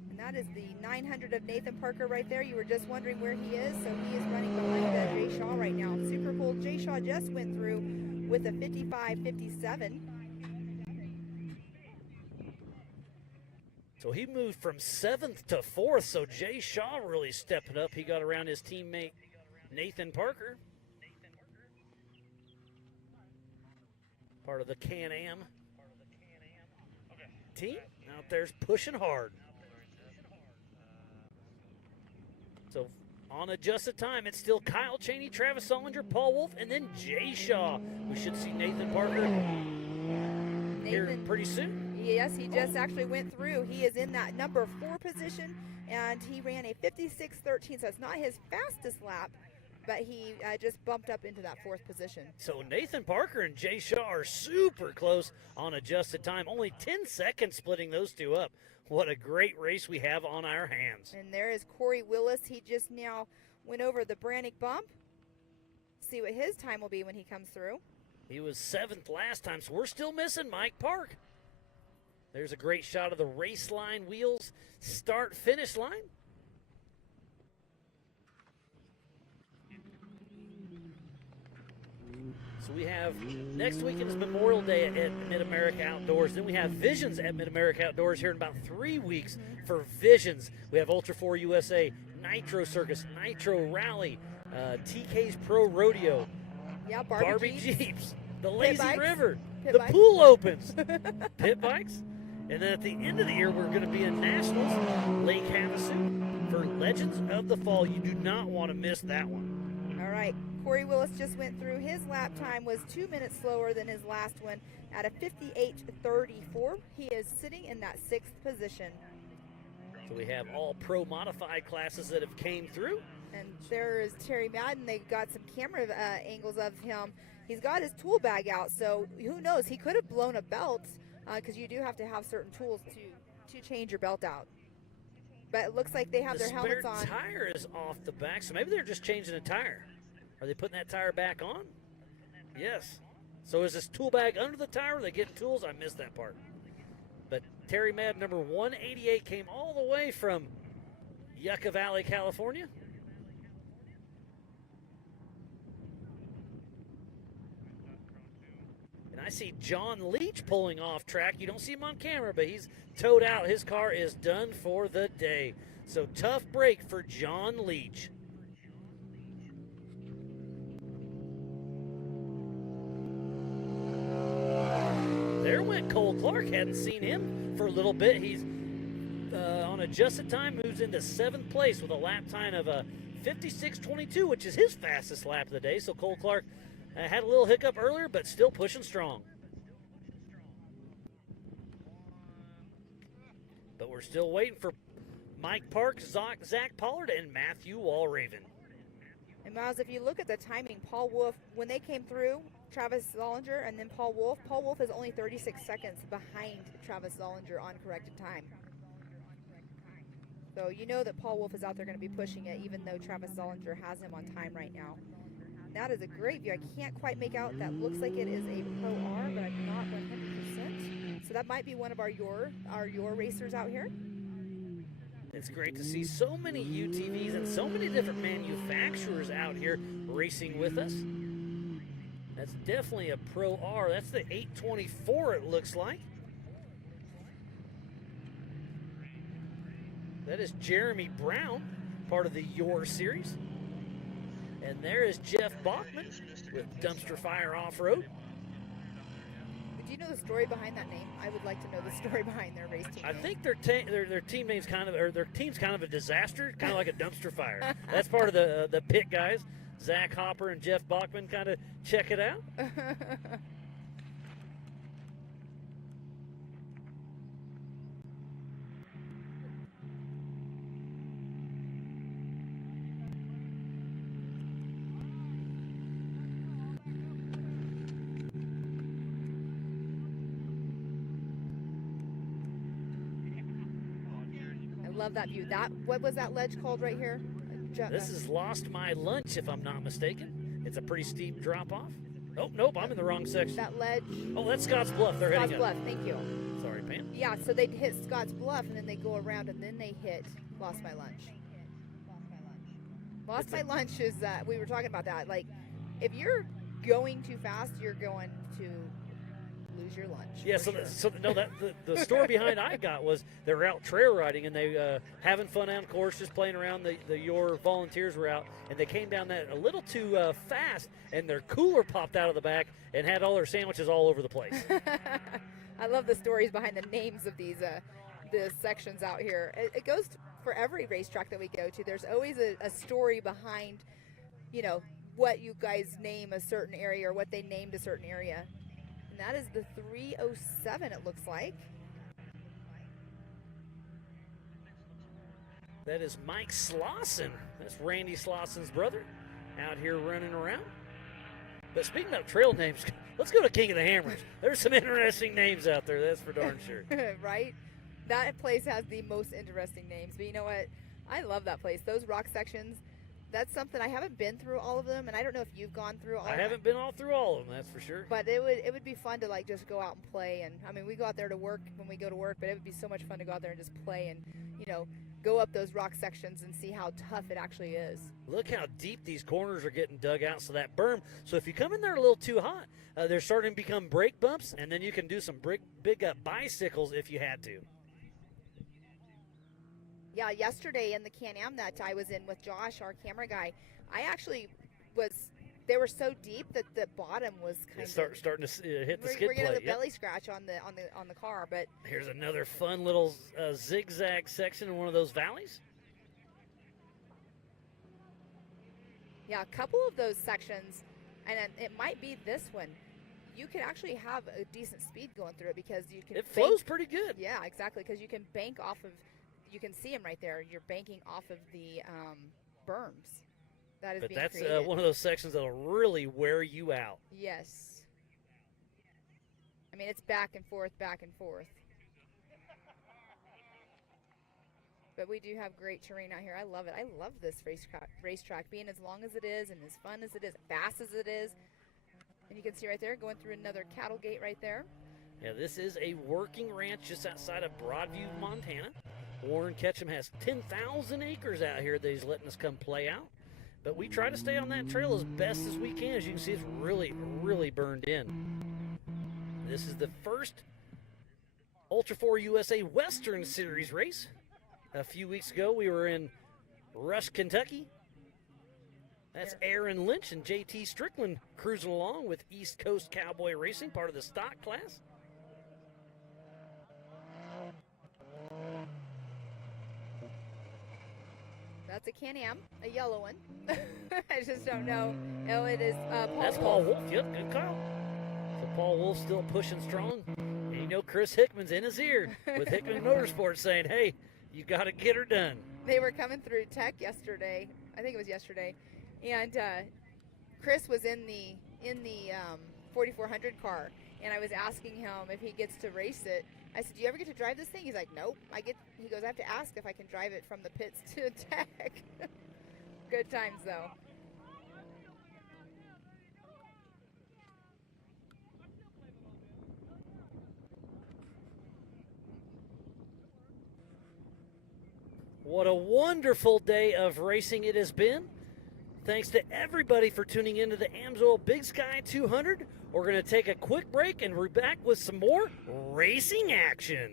And that is the 900 of Nathan Parker right there. You were just wondering where he is, so he is running behind Jay Shaw right now. Super cool. Jay Shaw just went through with a 55.57. So he moved from 7th to 4th, so Jay Shaw really stepping up. He got around his teammate Nathan Parker. Part of the Can-Am team out there's pushing hard. So on adjusted time, it's still Kyle Cheney, Travis Zollinger, Paul Wolf, and then Jay Shaw. We should see Nathan Parker here pretty soon. Yes, he just actually went through. He is in that number 4 position, and he ran a 56.13, so it's not his fastest lap, but he just bumped up into that 4th position. So Nathan Parker and Jay Shaw are super close on adjusted time. Only 10 seconds splitting those two up. What a great race we have on our hands. And there is Corey Willis. He just now went over the Brannick bump. See what his time will be when he comes through. He was 7th last time, so we're still missing Mike Park. There's a great shot of the race line wheels, start-finish line. So we have next weekend is Memorial Day at Mid-America Outdoors. Then we have Visions at Mid-America Outdoors here in about 3 weeks for Visions. We have Ultra4 USA, Nitro Circus, Nitro Rally, TK's Pro Rodeo, Yeah, Barbie Jeeps, the Lazy bikes. River, Pit the bikes. pool opens, pit bikes. And then at the end of the year, we're going to be in Nationals, Lake Havasu for Legends of the Fall. You do not want to miss that one. All right. Corey Willis just went through. His lap time was 2 minutes slower than his last one at a 58:34. He is sitting in that 6th position. So we have all pro modified classes that have came through. And there is Terry Madden. They got some camera angles of him. He's got his tool bag out, so who knows? He could have blown a belt because you do have to have certain tools to change your belt out. But it looks like they have their helmets on. The spare tire is off the back, so maybe they're just changing the tire. Are they putting that tire back on? Yes. So is this tool bag under the tire? Are they getting tools? I missed that part. But Terry Madden, number 188, came all the way from Yucca Valley, California. And I see John Leach pulling off track. You don't see him on camera, but he's towed out. His car is done for the day. So tough break for John Leach. There went Cole Clark. Hadn't seen him for a little bit. He's on adjusted time, moves into 7th place with a lap time of 56:22, which is his fastest lap of the day. So Cole Clark had a little hiccup earlier, but still pushing strong. But we're still waiting for Mike Parks, Zach Pollard, and Matthew Walraven. And Miles, if you look at the timing, Paul Wolf, when they came through, Travis Zollinger and then Paul Wolf is only 36 seconds behind Travis Zollinger on corrected time. So you know that Paul Wolf is out there going to be pushing it, even though Travis Zollinger has him on time right now. That is a great view. I can't quite make out. That looks like it is a Pro R, but I'm not 100%. So that might be one of our your racers out here. It's great to see so many UTVs and so many different manufacturers out here racing with us. That's definitely a Pro R. That's the 824, it looks like. That is Jeremy Brown, part of the Your Series. And there is Jeff Bachman with Dumpster Fire Off-Road. Do you know the story behind that name? I would like to know the story behind their race team I name. think their team name's their team's kind of a disaster, kind of like a dumpster fire. That's part of the pit guys. Zach Hopper and Jeff Bachman kind of check it out. I love that view. What was that ledge called right here? This is Lost My Lunch, if I'm not mistaken. It's a pretty steep drop off. Oh, nope, I'm in the wrong section. That ledge. Oh, that's Scotts Bluff. They're Scotts heading Bluff, up. thank you. Sorry, Pam. Yeah, so they'd hit Scotts Bluff, and then they go around, and then they hit Lost My Lunch. Lost My Lunch is, we were talking about that. Like, if you're going too fast, you're going to lose your lunch. Yeah, for so sure. the story behind I got was they were out trail riding and they having fun on course, just playing around. Your volunteers were out and they came down that a little too fast, and their cooler popped out of the back and had all their sandwiches all over the place. I love the stories behind the names of these the sections out here. It goes for every racetrack that we go to. There's always a story behind, what you guys name a certain area or what they named a certain area. And that is the 307, it looks like. That is Mike Slauson. That's Randy Slauson's brother out here running around. But speaking of trail names, let's go to King of the Hammers. There's some interesting names out there, that's for darn sure. Right? That place has the most interesting names. But you know what? I love that place. Those rock sections, that's something. I haven't been through all of them, and I don't know if you've gone through all of them. I haven't been all through all of them, that's for sure. But it would be fun to just go out and play. And I mean, we go out there to work when we go to work, but it would be so much fun to go out there and just play and go up those rock sections and see how tough it actually is. Look how deep these corners are getting dug out, so that berm. So if you come in there a little too hot, they're starting to become brake bumps, and then you can do some big bicycles if you had to. Yeah, yesterday in the Can-Am that I was in with Josh, our camera guy, I actually they were so deep that the bottom was kind of starting to hit the skid we're plate. getting the belly scratch on the car, but here's another fun little zigzag section in one of those valleys. yeah, a couple of those sections, and it might be this one. You could actually have a decent speed going through it because you can. It flows pretty good. Yeah, exactly, because you can bank off of. You can see them right there. You're banking off of the berms. That is But being that's created. one of those sections that'll really wear you out. Yes. I mean, it's back and forth, back and forth. But we do have great terrain out here. I love it. I love this racetrack being as long as it is and as fun as it is, fast as it is. And you can see right there, going through another cattle gate right there. Yeah, this is a working ranch just outside of Broadview, Montana. Warren Ketchum has 10,000 acres out here that he's letting us come play out. But we try to stay on that trail as best as we can. As you can see, it's really, really burned in. This is the first Ultra4USA Western Series race. A few weeks ago, we were in Rush, Kentucky. That's Aaron Lynch and JT Strickland cruising along with East Coast Cowboy Racing, part of the stock class. That's a Can-Am, a yellow one. I just don't know. Oh, it is Paul That's Wolf. Paul Wolf. Yep, good call. So Paul Wolf's still pushing strong. And you know Chris Hickman's in his ear with Hickman Motorsports saying, hey, you got to get her done. They were coming through Tech yesterday. I think it was yesterday. And Chris was in the 4400 car, and I was asking him if he gets to race it. I said, do you ever get to drive this thing? He's like, nope. He goes, I have to ask if I can drive it from the pits to Tech. Good times, though. What a wonderful day of racing it has been. Thanks to everybody for tuning into the Amsoil Big Sky 200. We're going to take a quick break and we're back with some more racing action.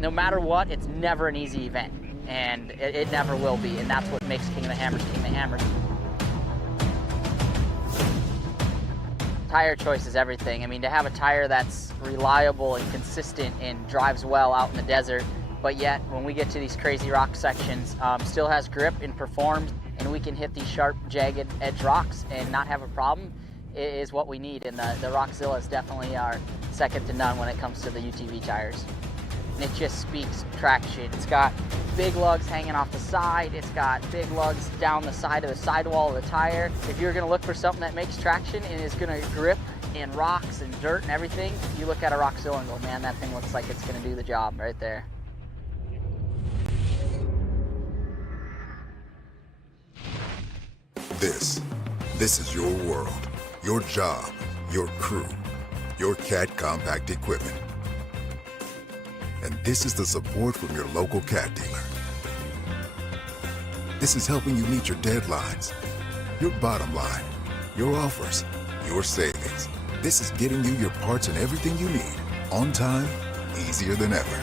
No matter what, it's never an easy event, and it never will be, and that's what makes King of the Hammers King of the Hammers. Tire choice is everything. I mean, to have a tire that's reliable and consistent and drives well out in the desert, but yet when we get to these crazy rock sections, still has grip and performs, and we can hit these sharp, jagged edge rocks and not have a problem, is what we need. And the Rockzillas definitely are second to none when it comes to the UTV tires. And it just speaks traction. It's got big lugs hanging off the side. It's got big lugs down the side of the sidewall of the tire. If you're gonna look for something that makes traction and is gonna grip in rocks and dirt and everything, you look at a Rockzilla and go, man, that thing looks like it's gonna do the job right there. This is your world, your job, your crew, your CAT compact equipment. And this is the support from your local CAT dealer. This is helping you meet your deadlines, your bottom line, your offers, your savings. This is getting you your parts and everything you need, on time, easier than ever.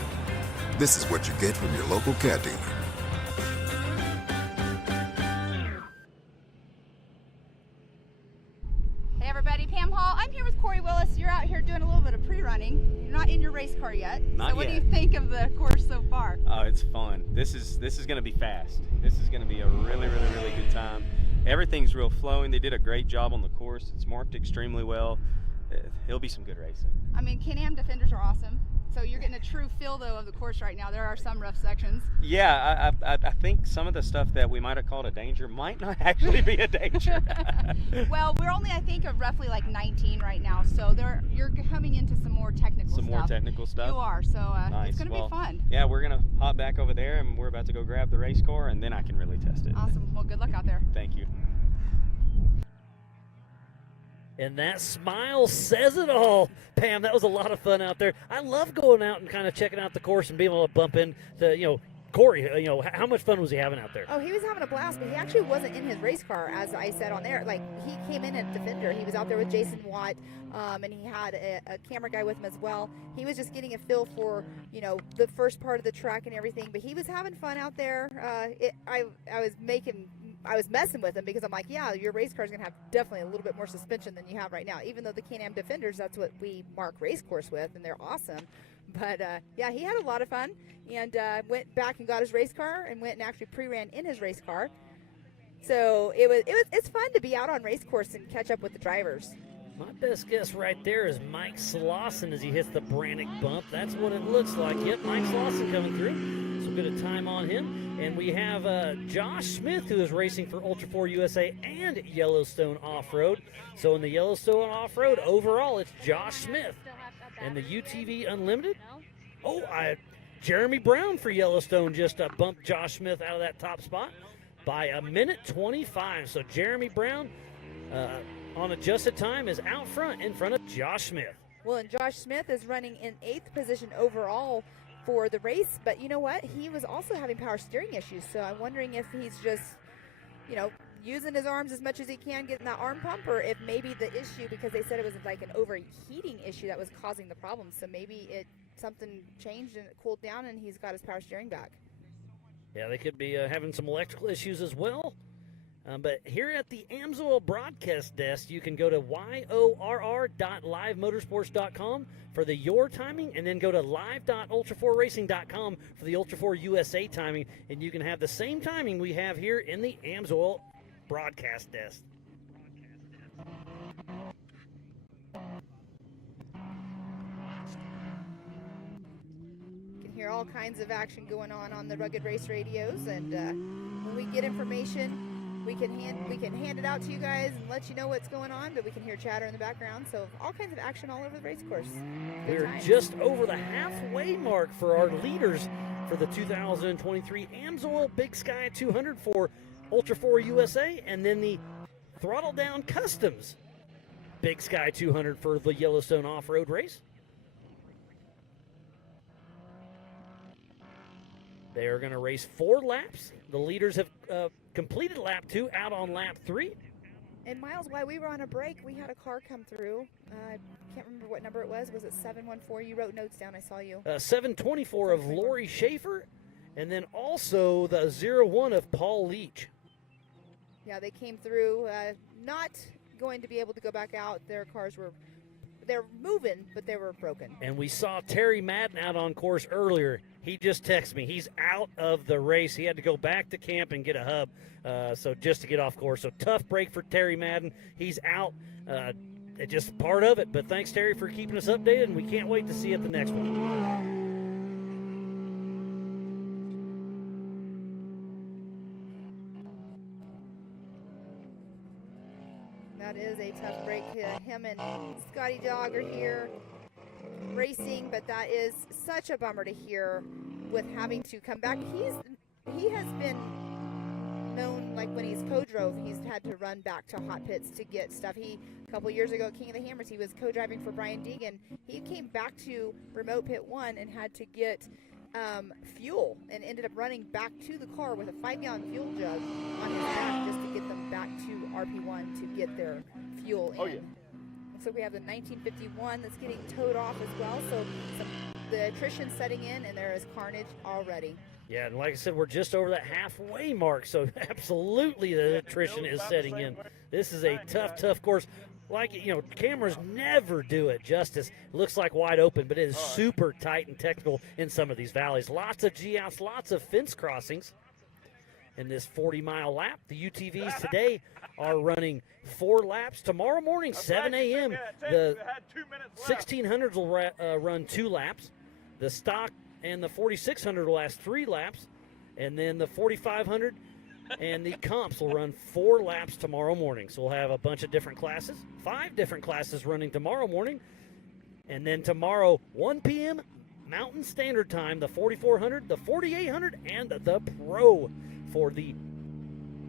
This is what you get from your local CAT dealer. Hey everybody, Pam Hall. I'm not in your race car yet. Not so what yet. do you think of the course so far? Oh, it's fun. This is going to be fast. This is going to be a really good time. Everything's real flowing. They did a great job on the course. It's marked extremely well. It'll be some good racing. I mean, Can-Am defenders are awesome. So you're getting a true feel, though, of the course right now. There are some rough sections. Yeah, I think some of the stuff that we might have called a danger might not actually be a danger. Well, we're only, I think, roughly like 19 right now. So you're coming into some more technical stuff. Some more technical stuff. You are. So Nice. it's going to be fun. Yeah, we're going to hop back over there, and we're about to go grab the race car, and then I can really test it. Awesome. Well, good luck out there. Thank you. And that smile says it all. Pam, that was a lot of fun out there. I love going out and kind of checking out the course and being able to bump into, Corey. How much fun was he having out there? Oh, he was having a blast, but he actually wasn't in his race car, as I said on there. Like, he came in as defender. He was out there with Jason Watt, and he had a camera guy with him as well. He was just getting a feel for, the first part of the track and everything, but he was having fun out there. I was messing with him because I'm like, yeah, your race car is going to have definitely a little bit more suspension than you have right now, even though the Can-Am Defenders, that's what we mark race course with, and they're awesome. But, yeah, he had a lot of fun and went back and got his race car and went and actually pre-ran in his race car. So it's fun to be out on race course and catch up with the drivers. My best guess right there is Mike Slauson as he hits the Brannick bump. That's what it looks like. Yep, Mike Slauson coming through. So good a time on him. And we have Josh Smith, who is racing for Ultra4USA and Yellowstone Off-Road. So in the Yellowstone Off-Road, overall, it's Josh Smith. And the UTV Unlimited, Jeremy Brown for Yellowstone just bumped Josh Smith out of that top spot by a minute 25. So Jeremy Brown on adjusted time is out front in front of Josh Smith. Well, and Josh Smith is running in 8th position overall for the race, but you know what? He was also having power steering issues, so I'm wondering if he's just, using his arms as much as he can, getting that arm pump, or if maybe the issue, because they said it was like an overheating issue that was causing the problem, so maybe something changed and it cooled down and he's got his power steering back. Yeah, they could be having some electrical issues as well. But here at the Amsoil broadcast desk, you can go to yorr.livemotorsports.com for the Your timing, and then go to live.ultra4racing.com for the Ultra4USA timing, and you can have the same timing we have here in the Amsoil broadcast desk. You can hear all kinds of action going on the Rugged Race radios, and when we get information, we can hand it out to you guys and let you know what's going on, but we can hear chatter in the background, so all kinds of action all over the race course. We're just over the halfway mark for our leaders for the 2023 Amsoil Big Sky 200 for Ultra4USA, and then the Throttle Down Customs Big Sky 200 for the Yellowstone Off-Road race. They are going to race 4 laps. The leaders have completed lap 2, out on lap 3. And Miles, while we were on a break, we had a car come through. I can't remember what number it was. Was it 714? You wrote notes down. I saw you. 724 of Lori Schaefer, and then also the 01 of Paul Leach. Yeah, they came through. Not going to be able to go back out. Their cars they're moving, but they were broken. And we saw Terry Madden out on course earlier. He just texted me. He's out of the race. He had to go back to camp and get a hub, so just to get off course. So tough break for Terry Madden. He's out. It's just part of it. But thanks, Terry, for keeping us updated, and we can't wait to see you at the next one. That is a tough break. Him and Scotty Dog are here racing, but that is such a bummer to hear with having to come back. He has been known, like when he's co-drove, he's had to run back to hot pits to get stuff. A couple years ago at King of the Hammers, he was co-driving for Brian Deegan. He came back to remote pit 1 and had to get fuel, and ended up running back to the car with a 5-gallon fuel jug on his back just to get them back to RP1 to get their fuel in. Oh, yeah. So we have the 1951 that's getting towed off as well. So the attrition setting in, and there is carnage already. Yeah, and like I said, we're just over that halfway mark, so absolutely the attrition is setting in. This is a tough course. like, you know, cameras never do it justice. It looks like wide open, but it is super tight and technical in some of these valleys. Lots of G-outs, lots of fence crossings in this 40-mile lap. The UTVs today are running 4 laps. Tomorrow morning, 7 a.m., the 1600s will run 2 laps. The stock and the 4600 will last 3 laps. And then the 4500 and the comps will run 4 laps tomorrow morning. So we'll have a bunch of different classes, 5 different classes running tomorrow morning. And then tomorrow, 1 p.m. Mountain Standard Time, the 4400, the 4800, and the Pro for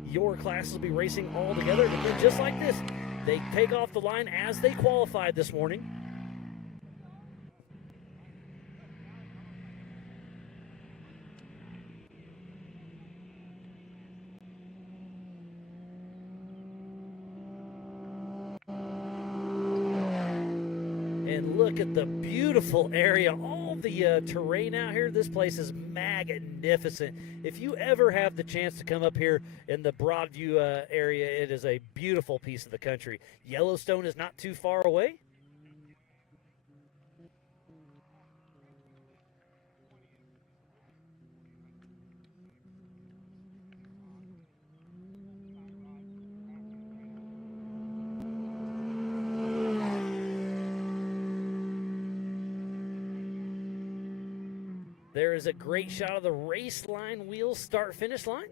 your classes will be racing all together. And then just like this, they take off the line as they qualified this morning. And look at the beautiful area, all the terrain out here. This place is magnificent. If you ever have the chance to come up here in the Broadview area, it is a beautiful piece of the country. Yellowstone is not too far away. There is a great shot of the race line wheels start-finish line.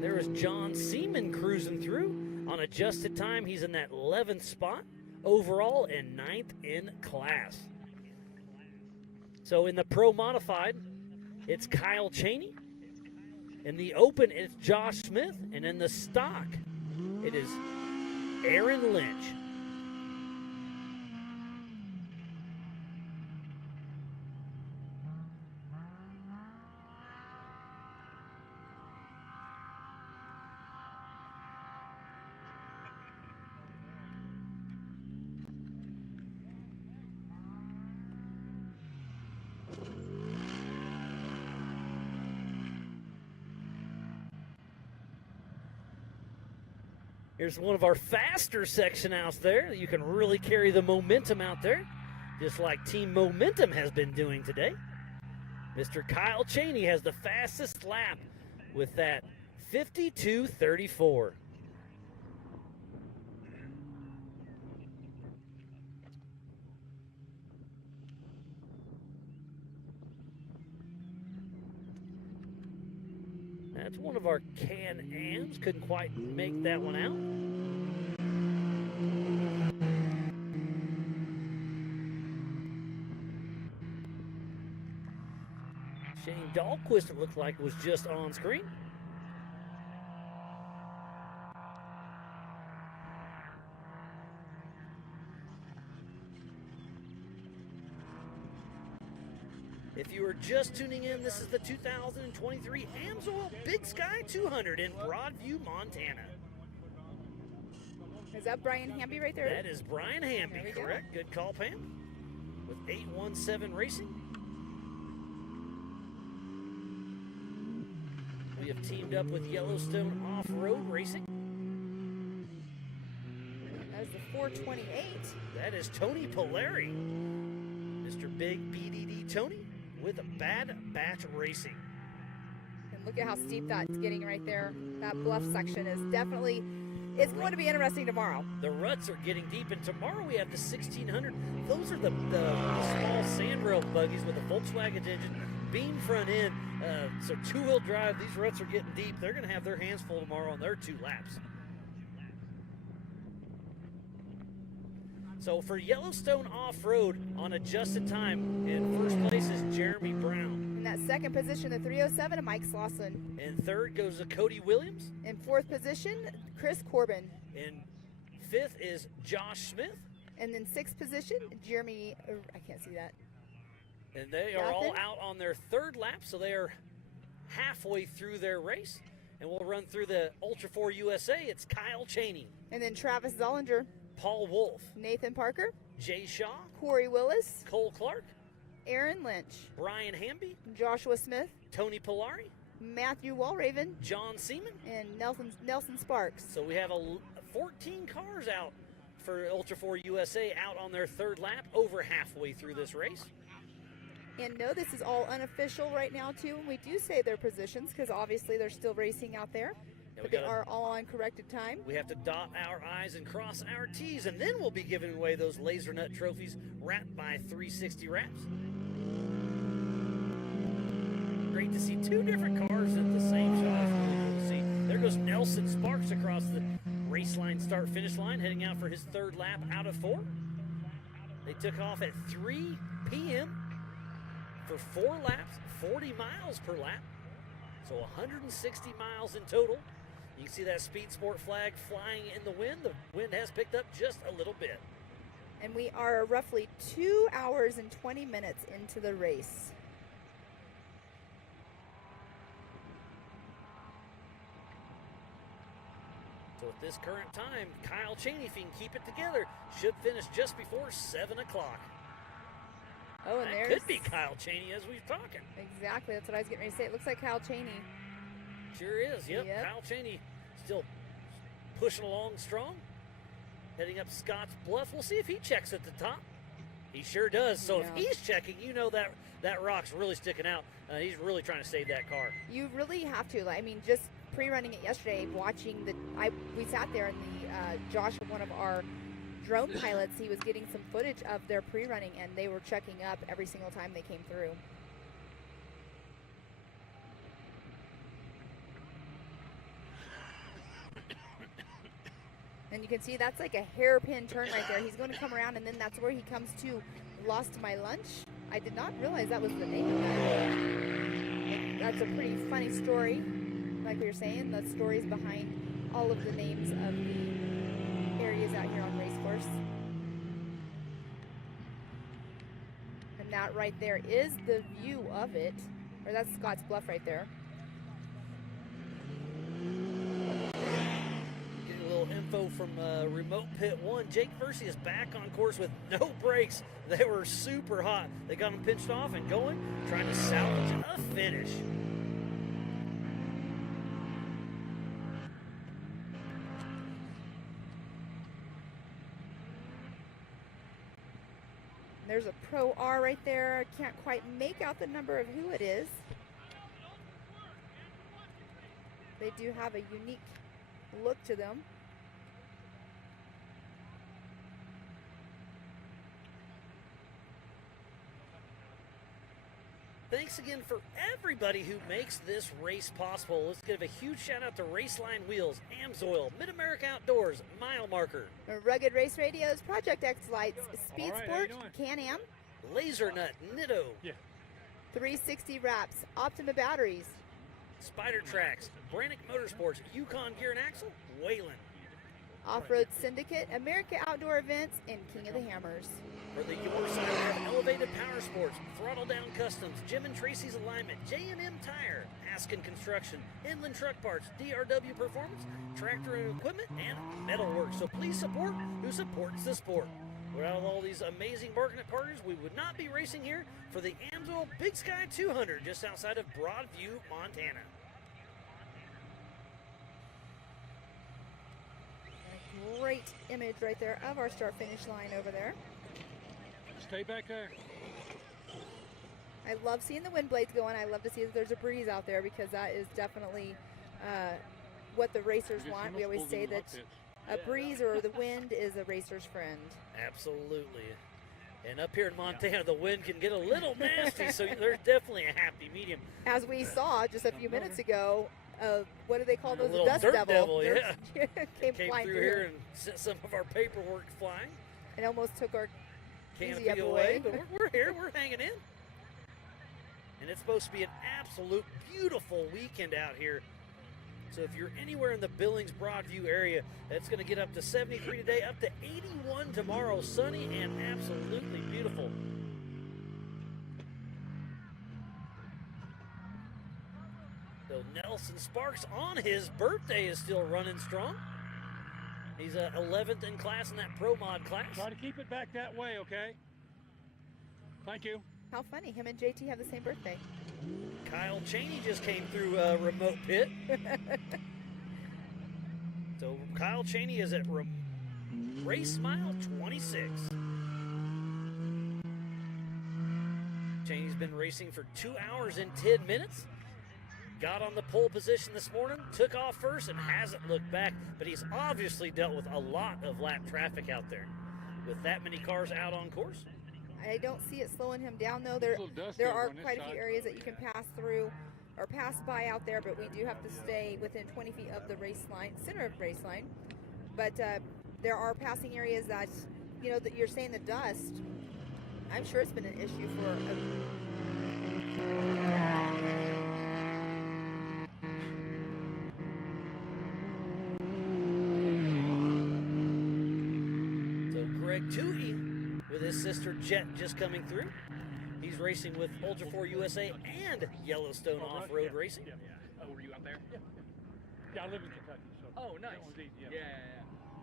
There is John Seaman cruising through. On adjusted time, he's in that 11th spot overall and 9th in class. So in the Pro Modified, it's Kyle Cheney. In the Open, it's Josh Smith. And in the Stock, it is Aaron Lynch. Here's one of our faster section outs there. You can really carry the momentum out there, just like Team Momentum has been doing today. Mr. Kyle Cheney has the fastest lap with that 52:34. That's one of our Can-Ams. Couldn't quite make that one out. Shane Dahlquist, it looked like, was just on screen. If you are just tuning in, this is the 2023 Amsoil Big Sky 200 in Broadview, Montana. Is that Brian Hamby right there? That is Brian Hamby, correct. Good call, Pam. With 817 Racing. We have teamed up with Yellowstone Off-Road Racing. That is the 428. That is Tony Polari. Mr. Big BDD Tony with a Bad Batch Racing. And look at how steep that's getting right there. That bluff section is definitely, it's going to be interesting tomorrow. The ruts are getting deep, and tomorrow we have the 1600. Those are the small sandrail buggies with a Volkswagen engine, beam front end, so two-wheel drive. These ruts are getting deep. They're going to have their hands full tomorrow on their 2 laps. So for Yellowstone Off-Road on adjusted time, in first place is Jeremy Brown. In that second position, the 307, Mike Slauson. In third goes the Cody Williams. In fourth position, Chris Corbin. In fifth is Josh Smith. And then sixth position, Jeremy, I can't see that. And they are all out on their 3rd lap, so they are halfway through their race. And we'll run through the Ultra4USA. It's Kyle Cheney. And then Travis Zollinger. Paul Wolf. Nathan Parker. Jay Shaw. Corey Willis. Cole Clark. Aaron Lynch. Brian Hamby. Joshua Smith. Tony Polari. Matthew Walraven, John Seaman. and Nelson Sparks. So we have 14 cars out for Ultra4 USA out on their third lap, over halfway through this race. And no, this is all unofficial right now too, and we do say their positions because obviously they're still racing out there, Yeah, but they are all on corrected time. We have to dot our I's and cross our T's, and then we'll be giving away those Laser Nut trophies wrapped by 360 wraps. Great to see two different cars at the same shot. See, there goes Nelson Sparks across the race line, start finish line, heading out for his third lap out of 4. They took off at 3 p.m. for 4 laps, 40 miles per lap, so 160 miles in total. You can see that Speed Sport flag flying in the wind. The wind has picked up just a little bit. And we are roughly 2 hours and 20 minutes into the race. So at this current time, Kyle Cheney, if he can keep it together, should finish just before 7 o'clock. Oh, and That there's could be Kyle Cheney as we're talking. exactly, that's what I was getting ready to say. It looks like Kyle Cheney. Sure is, yep. Yep. Kyle Cheney still pushing along strong. Heading up Scotts Bluff. We'll see if he checks at the top. He sure does. So if Yeah. he's checking, you know that rock's really sticking out. He's really trying to save that car. You really have to. I mean, just pre-running it yesterday, watching we sat there and Josh, one of our drone pilots, he was getting some footage of their pre-running, and they were checking up every single time they came through. And you can see that's like a hairpin turn right there. He's going to come around, and then that's where he comes to Lost My Lunch. I did not realize that was the name of that. That's a pretty funny story. Like we were saying, the stories behind all of the names of the areas out here on Racecourse. And that right there is the view of it. Or that's Scotts Bluff right there. Getting a little info from Remote Pit 1. Jake Versey is back on course with no brakes. They were super hot. They got him pinched off and going, trying to salvage a finish. There's a Pro R right there. I can't quite make out the number of who it is. They do have a unique look to them. Thanks again for everybody who makes this race possible. Let's give a huge shout out to Raceline Wheels, Amsoil, Mid-America Outdoors, Mile Marker, Rugged Race Radios, Project X Lights, Speed All right, Sport, how you Can-Am, Laser Nut, Nitto, 360 Wraps, Optima Batteries, Spider Tracks, Brannick Motorsports, Yukon Gear and Axle, Wayland. Off-Road Syndicate, America Outdoor Events, and King of the Hammers. For the your side, we have Elevated Power Sports, Throttle Down Customs, Jim and Tracy's Alignment, J&M Tire, Askin Construction, Inland Truck Parts, DRW Performance, Tractor and Equipment, and Metalworks. So please support who supports the sport. Without all these amazing marketing partners, we would not be racing here for the Amsoil Big Sky 200 just outside of Broadview, Montana. A great image right there of our start-finish line over there. Stay back there. I love seeing the wind blades going. I love to see that there's a breeze out there because that is definitely what the racers want. We always say that a breeze or the wind is a racer's friend. Absolutely. And up here in Montana, the wind can get a little nasty, so there's definitely a happy medium. As we saw just a few minutes ago, what do they call those? A little Dust dirt devil, Dirt- yeah. came Came flying through here and sent some of our paperwork flying. and almost took our Canopy easy up away, but we're here, we're hanging in. And it's supposed to be an absolute beautiful weekend out here. So if you're anywhere in the Billings, Broadview area, it's going to get up to 73 today, up to 81 tomorrow, sunny and absolutely beautiful. So Nelson Sparks on his birthday is still running strong. He's 11th in class in that Pro Mod class. Try to keep it back that way, okay? Thank you. How funny, him and JT have the same birthday. Kyle Cheney just came through a remote pit. So Kyle Cheney is at race mile 26. Cheney's been racing for 2 hours and 10 minutes. Got on the pole position this morning, took off first, and hasn't looked back. But he's obviously dealt with a lot of lap traffic out there. With that many cars out on course. I don't see it slowing him down, though. There are quite a few areas that you can pass through or pass by out there, but we do have to stay within 20 feet of the race line, center of the race line. But there are passing areas that, you know, that you're saying the dust. I'm sure it's been an issue for So Greg Toohey with his sister Jet just coming through. He's racing with Ultra4 USA and Yellowstone Off-Road Racing. Yeah. Oh, were you out there? Yeah, I live in Kentucky. So Oh, nice. that one's easy, Yeah.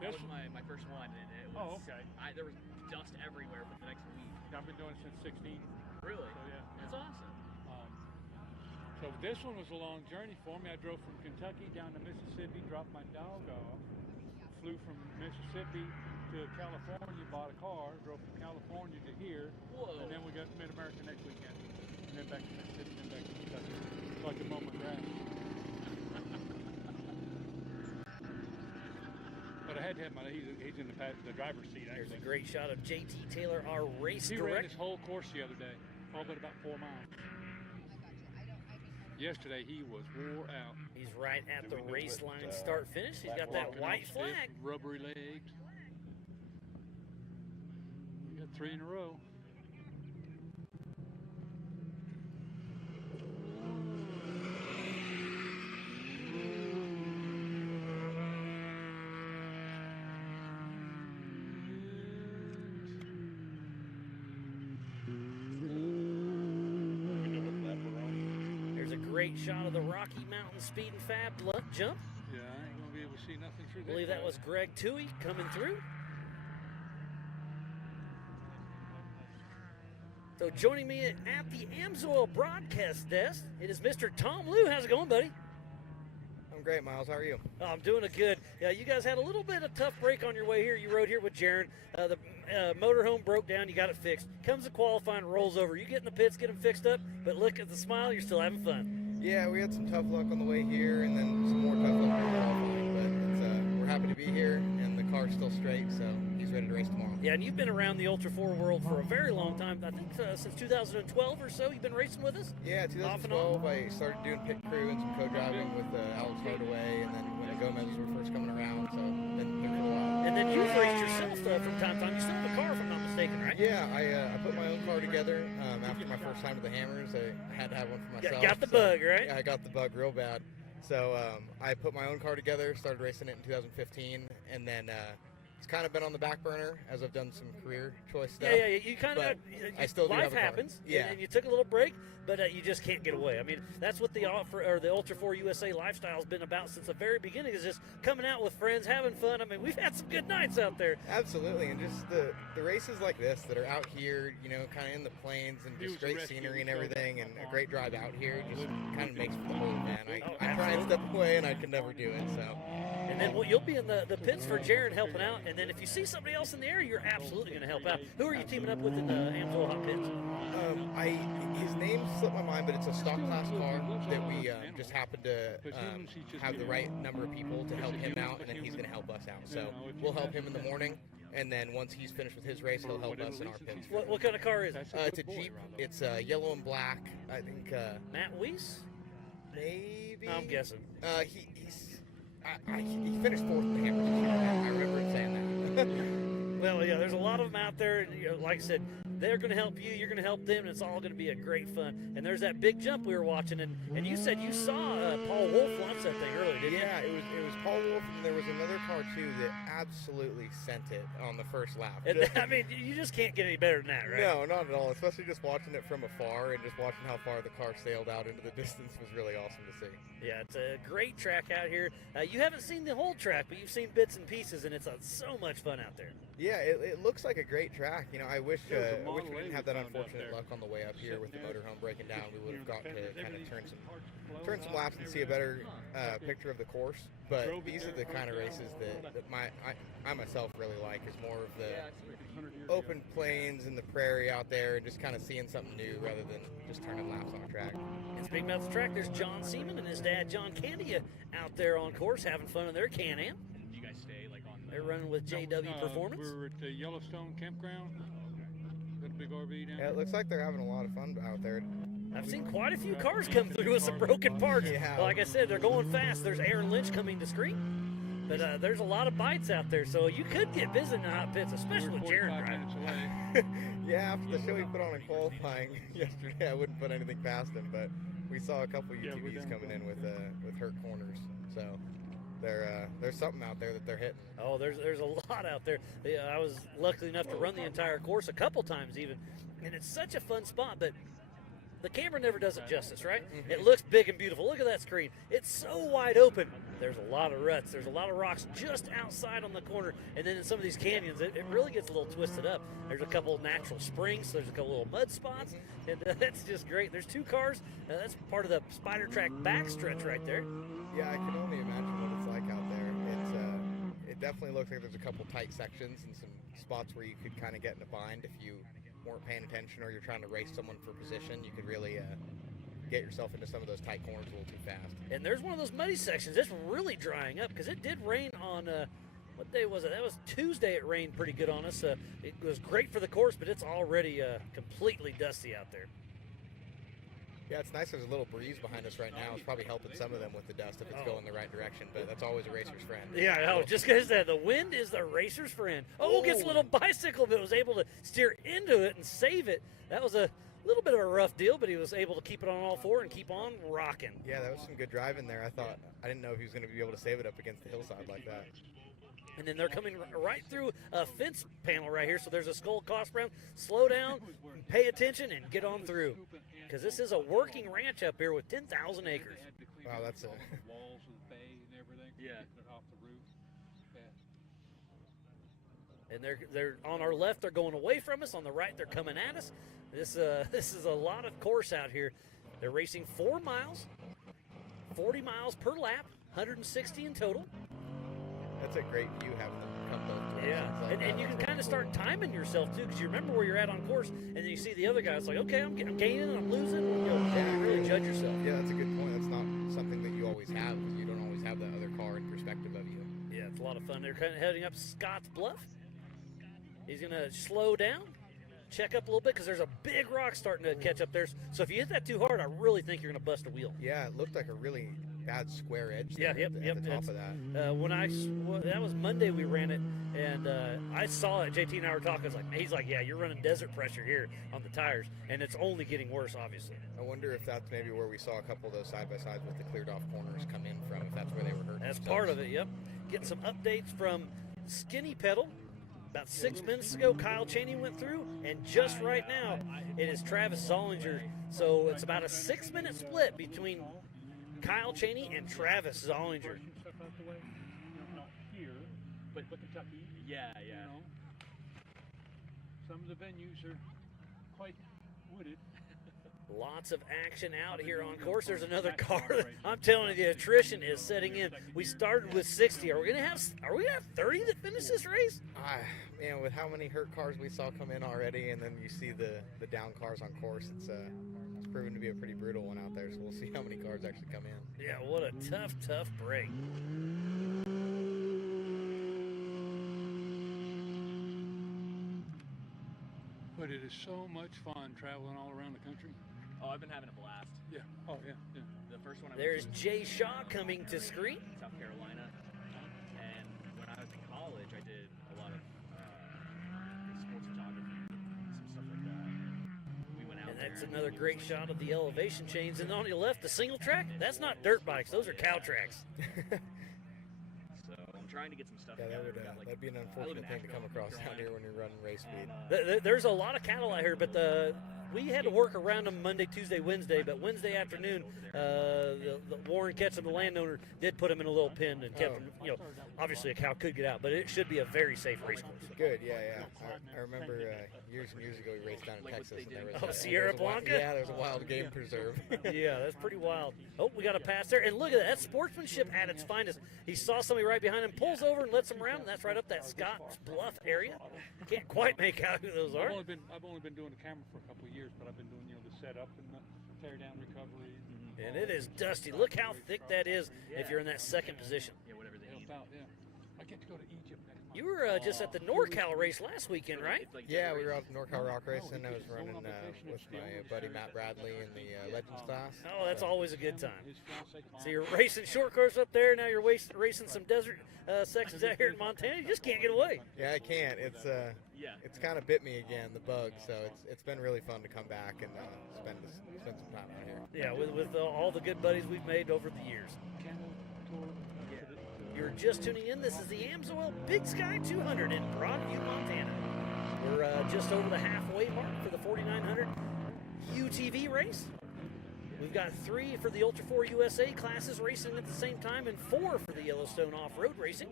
That This was my first one, and it was. Oh, okay. There was dust everywhere for the next week. I've been doing it since 16. Really? So yeah. That's awesome. So this one was a long journey for me. I drove from Kentucky down to Mississippi, dropped my dog off, flew from Mississippi to California, bought a car, drove from California to here, Whoa. and then we got Mid-America next weekend, and then back to Mississippi, and then back to Kentucky. So I could mow my grass. But I had to have he's in the driver's seat, There's a actually. great shot of JT Taylor, our race He ran director. his whole course the other day, all but about 4 miles. Yesterday he was wore out. He's right at Did the we know race that, line start finish. He's got that Walking white off flag. stiff, rubbery legged. We got 3 in a row. There's a great shot of the Rocky Mountain Speed and Fab jump. Yeah, I ain't gonna be able to see nothing through I that. believe that crowd. was Greg Toohey coming through. So joining me at the Amsoil broadcast desk, it is Mr. Tom Liu. How's it going, buddy? I'm great, Miles. How are you? Oh, I'm doing a good. Yeah, you guys had a little bit of tough break on your way here. You rode here with Jaron. The motorhome broke down. You got it fixed. Comes to qualifying, rolls over. You get in the pits, get them fixed up, but look at the smile. You're still having fun. Yeah, we had some tough luck on the way here, and then some more tough luck on qualifying. But it's, we're happy to be here, and the car's still straight, so he's ready to race tomorrow. Yeah, and you've been around the Ultra 4 world for a very long time. I think since 2012 or so, you've been racing with us? Yeah, Off and on? 2012, I started doing pit crew and some co-driving with Alex Hardaway, and then when the Gomez's were first coming around, so been for a while. And then you've raced yourself from time to time. You still have a car, if I'm not mistaken, right? Yeah, I put my own car together after my first time with the Hammers. I had to have one for myself. Got the so- bug, right? Yeah, I got the bug real bad. So I put my own car together, started racing it in 2015, and then it's kind of been on the back burner as I've done some career choice stuff. Yeah. You kind of. But I still do life have a car. happens. Yeah. And you took a little break, but you just can't get away. I mean, that's what the Ultra 4 USA lifestyle has been about since the very beginning. Is just coming out with friends, having fun. I mean, we've had some good nights out there. Absolutely, and just the races like this that are out here, you know, kind of in the plains and just great scenery and everything, and a great drive out here just kind of makes for the whole event. I try and step away, and I can never do it. So. And then you'll be in the pits for Jaron helping out. And then if you see somebody else in the area, you're absolutely going to help out. Who are you teaming up with in the Amsoil Hot Pits? His name slipped my mind, but it's a stock class car that we just happened to have the right number of people to help him out, and then he's going to help us out. So we'll help him in the morning, and then once he's finished with his race, he'll help us in our pits. What kind of car is it? It's a Jeep. It's yellow and black. I think. Matt Weiss? Maybe. I'm guessing. He finished fourth in the Hammers this year. I remember him saying that. Well, yeah, there's a lot of them out there, and like I said, they're going to help you, you're going to help them, and it's all going to be a great fun. And there's that big jump we were watching, and you said you saw Paul Wolf launch that thing earlier, didn't you? Yeah, it was Paul Wolf, and there was another car too that absolutely sent it on the first lap. I mean, you just can't get any better than that, right? No, not at all. Especially just watching it from afar and just watching how far the car sailed out into the distance was really awesome to see. Yeah, it's a great track out here. You haven't seen the whole track, but you've seen bits and pieces, and it's so much fun out there. Yeah, it looks like a great track. You know, I wish we Model A didn't we have that found out unfortunate there. luck on the way up here with the motorhome breaking down. We would have got to kind of turn some laps and see a better picture of the course. But these are the kind of races that I myself really like. Is more of the open plains and the prairie out there, and just kind of seeing something new rather than just turning laps on a track. And speaking about the track, there's John Seaman and his dad John Candia out there on course having fun in their Can-Am. Do you guys stay like on? They're running with JW Performance. We're at the Yellowstone campground. Got a big RV down Yeah, there. it looks like they're having a lot of fun out there. I've seen quite a few cars come through with some broken parts. Yeah. Like I said, they're going fast. There's Aaron Lynch coming to screen. But there's a lot of bites out there, so you could get busy in the hot pits, especially with Jared 45 driving. minutes away. Yeah, after the show he put on in qualifying yesterday, I wouldn't put anything past him, but we saw a couple Yeah, we're UTVs down coming in with hurt corners. So there's something out there that they're hitting. Oh, there's a lot out there. I was lucky enough to run the entire course a couple times even, and it's such a fun spot, but the camera never does it justice, right? Mm-hmm. It looks big and beautiful. Look at that screen. It's so wide open. There's a lot of ruts. There's a lot of rocks just outside on the corner. And then in some of these canyons, it really gets a little twisted up. There's a couple of natural springs. There's a couple little mud spots. And that's just great. There's two cars. That's part of the Spider Track backstretch right there. Yeah, I can only imagine what it's like out there. It definitely looks like there's a couple tight sections and some spots where you could kind of get in a bind if you weren't paying attention or you're trying to race someone for position. You could really get yourself into some of those tight corners a little too fast. And there's one of those muddy sections. It's really drying up because it did rain on, what day was it? That was Tuesday. It rained pretty good on us. It was great for the course, but it's already completely dusty out there. Yeah, it's nice there's a little breeze behind us right now. It's probably helping some of them with the dust if it's going the right direction, but that's always a racer's friend. Yeah, no, just because the wind is the racer's friend. Oh, gets a little bicycle, but was able to steer into it and save it. That was a little bit of a rough deal, but he was able to keep it on all four and keep on rocking. Yeah, that was some good driving there. I didn't know if he was going to be able to save it up against the hillside like that. And then they're coming right through a fence panel right here, so there's a skull cost round. Slow down, pay attention, and get on through. Because this is a working ranch up here with 10,000 acres. Wow, that's all the walls of the bay and everything. Yeah. Off the roof. Yeah. And they're on our left, they're going away from us. On the right, they're coming at us. This is a lot of course out here. They're racing 4 miles, 40 miles per lap, 160 in total. That's a great view having them come both directions. Yeah, like and you can kind of start timing yourself too, because you remember where you're at on course, and then you see the other guy. It's like, okay, I'm gaining, I'm losing. You really judge yourself. Yeah, that's a good point. That's not something that you always have because you don't always have that other car in perspective of you. Yeah, it's a lot of fun. They're kind of heading up Scotts Bluff. He's gonna slow down, check up a little bit because there's a big rock starting to catch up there. So if you hit that too hard, I really think you're gonna bust a wheel. Yeah, it looked like a really bad square edge. Yeah, there yep. at the top of that. That was Monday we ran it, and I saw it. JT and I were talking. He's like, yeah, you're running desert pressure here on the tires, and it's only getting worse, obviously. I wonder if that's maybe where we saw a couple of those side by sides with the cleared off corners come in from. If that's where they were hurting. That's themselves. part of it. Yep. Getting some updates from Skinny Pedal. About 6 minutes ago, Kyle Cheney went through, and just right now, it is Travis Zollinger. So it's about a 6-minute split between Kyle Cheney and Travis Zollinger. Not here, but Kentucky. Yeah. You know, some of the venues are quite wooded. Lots of action out here on course. There's another car. I'm telling you, the attrition is setting in. We started with 60. Are we gonna have 30 that finish this race? Man, with how many hurt cars we saw come in already, and then you see the down cars on course, it's proven to be a pretty brutal one out there. So we'll see how many cars actually come in. Yeah, what a tough break. But it is so much fun traveling all around the country. Oh, I've been having a blast. Yeah. Oh, yeah. The first one I There's went to Jay Shaw coming to screen. South Carolina, and when I was in college, I did a lot of sports photography, some stuff like that. We went out And that's there. another great shot of the elevation chains. And on your left, the single track, that's not dirt bikes. Those are cow tracks. So I'm trying to get some stuff Yeah, together. We've got, like, that'd be an I live in unfortunate thing to come Nashville, across North out here when you're running race speed. There's a lot of cattle out here, but we had to work around them Monday, Tuesday, Wednesday, but Wednesday afternoon, the Warren Ketchum, the landowner, did put him in a little pen and kept him. You know, obviously a cow could get out, but it should be a very safe race course. Good, yeah. I remember years and years ago we raced down in Texas, and there was Sierra Blanca. Yeah, there's a wild game preserve. Yeah, that's pretty wild. Oh, we got a pass there, and look at that. That's sportsmanship at its finest. He saw somebody right behind him, pulls over and lets him around, and that's right up that Scotts Bluff area. Can't quite make out who those are. I've only been doing the camera for a couple of years, but I've been doing the setup and the tear down recovery. And it is dusty. Look how thick that is if you're in that second position. Yeah, whatever they need. I get to go to Egypt next month. You were just at the NorCal race last weekend, right? Yeah, we were out at the NorCal Rock Race, and I was running with my buddy Matt Bradley in the Legends class. Oh, that's always a good time. So you're racing short course up there, now you're racing some desert sections out here in Montana. You just can't get away. Yeah, I can't. It's kind of bit me again, the bug. So it's been really fun to come back and spend some time out here. Yeah, with all the good buddies we've made over the years. You're just tuning in. This is the Amsoil Big Sky 200 in Broadview, Montana. We're just over the halfway mark for the 4900 UTV race. We've got 3 for the Ultra4USA classes racing at the same time, and 4 for the Yellowstone off-road racing.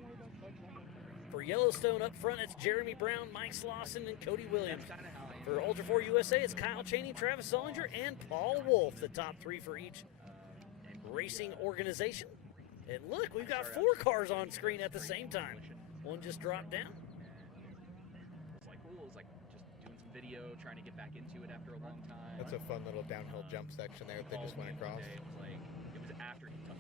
For Yellowstone up front, it's Jeremy Brown, Mike Slauson, and Cody Williams. For Ultra4USA, it's Kyle Cheney, Travis Sullinger, and Paul Wolf, the top 3 for each racing organization. And look, we've got 4 cars on screen at the same time. One just dropped down. It's like cool. It's like just doing some video, trying to get back into it after a long time. That's a fun little downhill jump section there that they just went across. It was after Kentucky.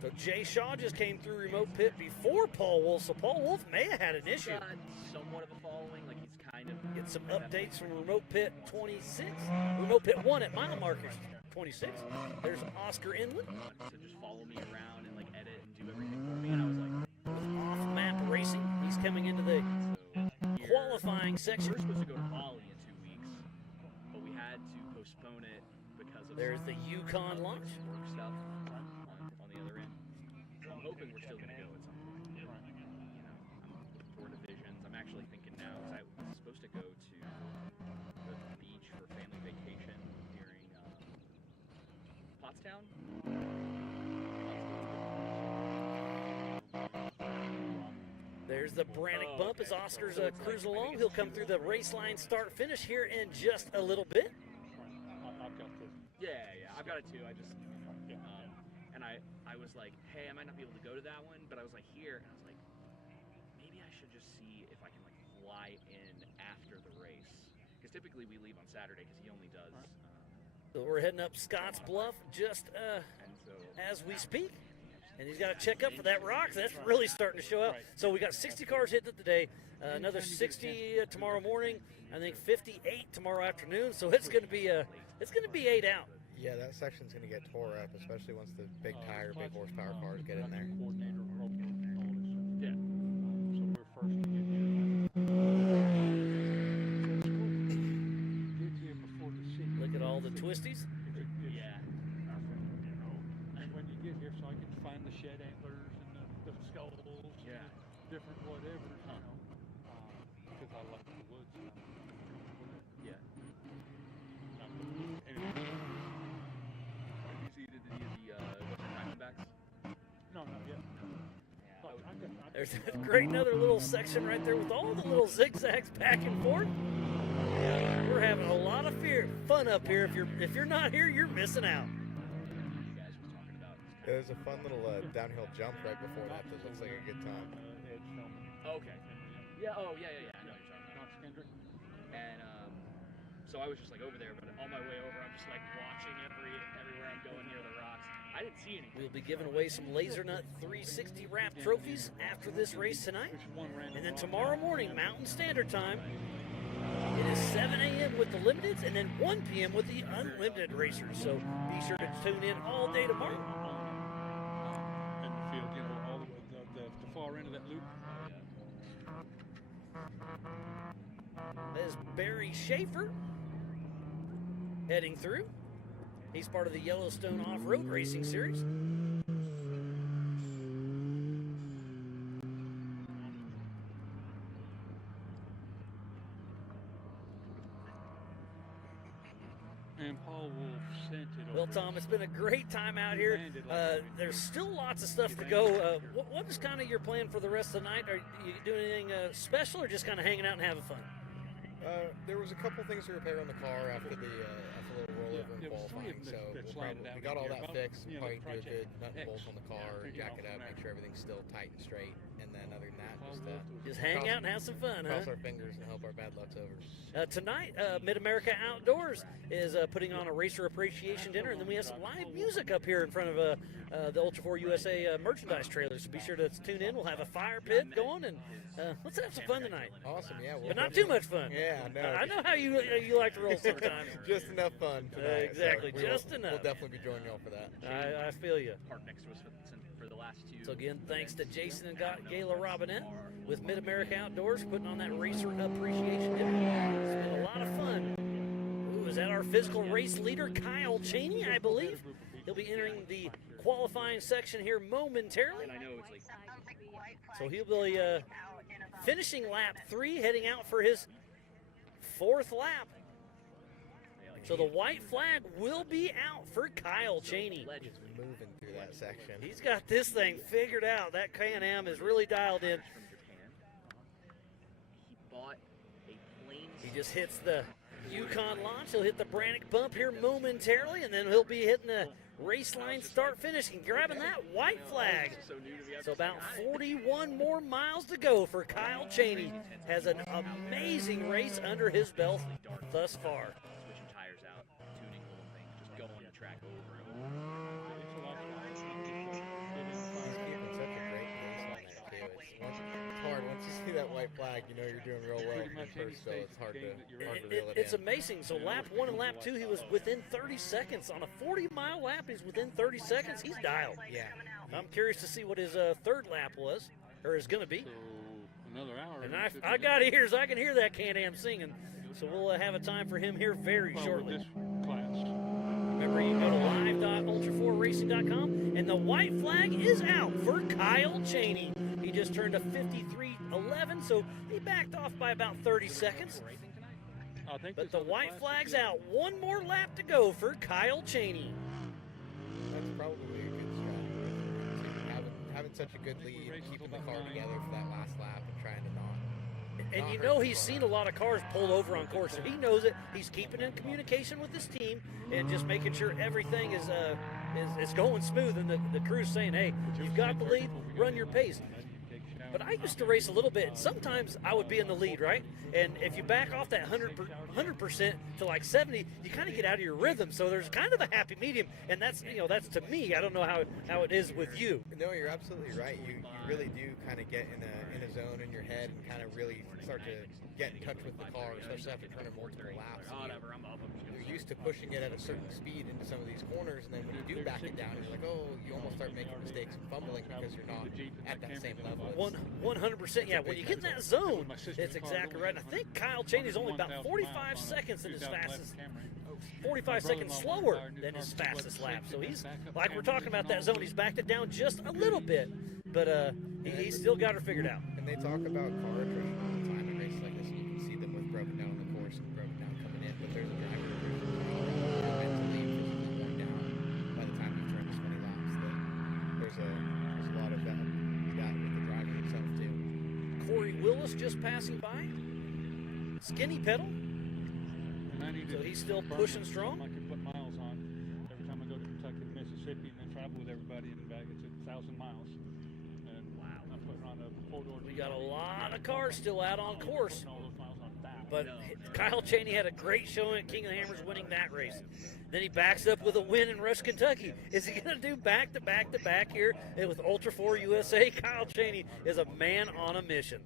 So Jay Shaw just came through remote pit before Paul Wolf, so Paul Wolf may have had an issue. He's got somewhat of a following, like he's kind of... Get some updates from remote pit 26. Remote pit 1 at mile markers 26. There's Oscar Inland. So just follow me around and like edit and do everything for me, and I was like... With off-map racing, he's coming into the qualifying section. We were supposed to go to Bali in 2 weeks, but we had to postpone it because of... There's the Yukon launch. Work stuff on the other end. So I'm hoping we're still going to go at some point. You know, I'm looking forward to visions. I'm actually thinking now, because I was supposed to go to the beach for family vacation during Pottstown. There's the Brannick bump as Oscar's cruising along. He'll come through the race line start finish here in just a little bit. I've got to. Yeah, I've got it too. I just, and I was like, hey, I might not be able to go to that one, but I was like here, and I was like, maybe I should just see if I can like fly in after the race, because typically we leave on Saturday because he only does. So we're heading up Scotts Bluff just as we speak. And he's got to check up for that rock. That's really starting to show up. So we got 60 cars hitting it today, another 60 tomorrow morning. I think 58 tomorrow afternoon. So it's going to be 8 out. Yeah, that section's going to get tore up, especially once the big tire, big horsepower cars get in there. Yeah. So we're first to get here before the city. Look at all the twisties. Yeah. When you get here, so I can find the shed antlers and the skulls, and the different whatever, because I like the woods. Yeah. Anyway. Did you see any of the Western Diamondbacks? No, not yet. There's a great another little section right there with all the little zigzags back and forth. We're having a lot of fun up here. If you're not here, you're missing out. There's a fun little downhill jump right before that looks like a good time. Okay. Yeah. Oh, yeah. I know what you're talking about. And so I was just like over there, but on my way over, I'm just like watching everywhere I'm going near the rocks. I didn't see anything. We'll be giving away some Laser Nut 360 wrap trophies after this race tonight. And then tomorrow morning, Mountain Standard Time, it is 7 a.m. with the limiteds and then 1 p.m. with the unlimited racers. So be sure to tune in all day tomorrow. In the field, all the far end of that loop. That is Barry Schaefer heading through. He's part of the Yellowstone Off-Road Racing Series. And Paul Wolf sent it Well, over. Tom, it's been a great time out here. There's still lots of stuff to go. What is kind of your plan for the rest of the night? Are you doing anything special or just kind of hanging out and having fun? There was a couple things to repair on the car after the little rollover in qualifying, so we got all that fixed. We'll probably do a good nut and bolt on the car, jack it up, make sure everything's still tight and straight, and then other than that, just hang out and have some fun, cross our fingers and hope our bad luck's over. Tonight, Mid-America Outdoors is putting on a racer appreciation dinner, and then we have some live music up here in front of the Ultra4 USA merchandise trailer, so be sure to tune in. We'll have a fire pit going, and let's have some fun tonight. Awesome, yeah. But not too much fun. Yeah, no. I know how you like to roll sometimes. Just enough fun tonight. Exactly, so just enough. We'll definitely be joining y'all for that. I feel you. Parked next to us for the last two. So again, thanks to Jason and Gayla Robinette with Mid-America Outdoors putting on that racer appreciation dinner. It's been a lot of fun. Ooh, is that our physical race leader, Kyle Cheney, I believe? He'll be entering the qualifying section here momentarily. And I know it's like. So he'll be finishing lap 3, heading out for his 4th lap. So the white flag will be out for Kyle Cheney. He's moving through that section. He's got this thing figured out. That Can-Am is really dialed in. He bought a plane. He just hits the Yukon launch. He'll hit the Brannick bump here momentarily, and then he'll be hitting the race line start finish and grabbing that white flag. So about 41 more miles to go for Kyle Cheney. Has an amazing race under his belt thus far. Switching tires out, tuning the whole thing, just go on the track over and over. He's keeping such a great pace on there, too. It's hard. Once you see that white flag, you know you're doing real well at first, so it's hard to reel it It's in. amazing. So lap 1 and lap 2, he was within 30 seconds. On a 40-mile lap, he's within 30 seconds. He's dialed. Yeah. I'm curious to see what his 3rd lap was, or is going to be. So another hour. And I got ears. I can hear that Can-Am singing. So we'll have a time for him here very shortly. This class. Remember, you can go to live.ultra4racing.com, and the white flag is out for Kyle Cheney. He just turned a 53.11, so he backed off by about 30 seconds. But the white flag's out. One more lap to go for Kyle Cheney. That's probably a good strategy. Having such a good lead, keeping the car together for that last lap and trying to not. And you know he's seen a lot of cars pull over on course, so he knows it. He's keeping in communication with his team and just making sure everything is going smooth. And the crew's saying, hey, you've got the lead, run your pace. But I used to race a little bit, and sometimes I would be in the lead, right? And if you back off that 100% to like 70, you kind of get out of your rhythm. So there's kind of a happy medium, and that's to me. I don't know how it is with you. No, you're absolutely right. You really do kind of get in a zone in your head and kind of really start to get in touch with the car, especially after turning multiple laps. You're used to pushing it at a certain speed into some of these corners, and then when you do back it down, you're like, oh, you almost start making mistakes and fumbling because you're not at that same level. 100%. Yeah, when you get in that zone, it's exactly right. And I think Kyle Cheney's only about 45 seconds in his fastest, 45 seconds slower than his fastest lap. So he's, like we're talking about that zone, he's backed it down just a little bit, but he's still got her figured out. And they talk about car attrition all the time in races like this, and you can see them with broken down on the course and broken down coming in, but there's a driver attrition mentally and physically worn down by the time you've turned this many laps. That there's a lot of that with the driver himself too. Corey Willis just passing by. Skinny pedal. So he's still pushing strong. I can put miles on every time I go to Kentucky and Mississippi and then travel with everybody and back. It's 1,000 miles. And wow, I'm putting on a 4-door. We got a lot of cars still out on course. But Kyle Cheney had a great showing at King of the Hammers, winning that race. Then he backs up with a win in Rush, Kentucky. Is he going to do back-to-back-to-back here with Ultra4 USA? Kyle Cheney is a man on a mission.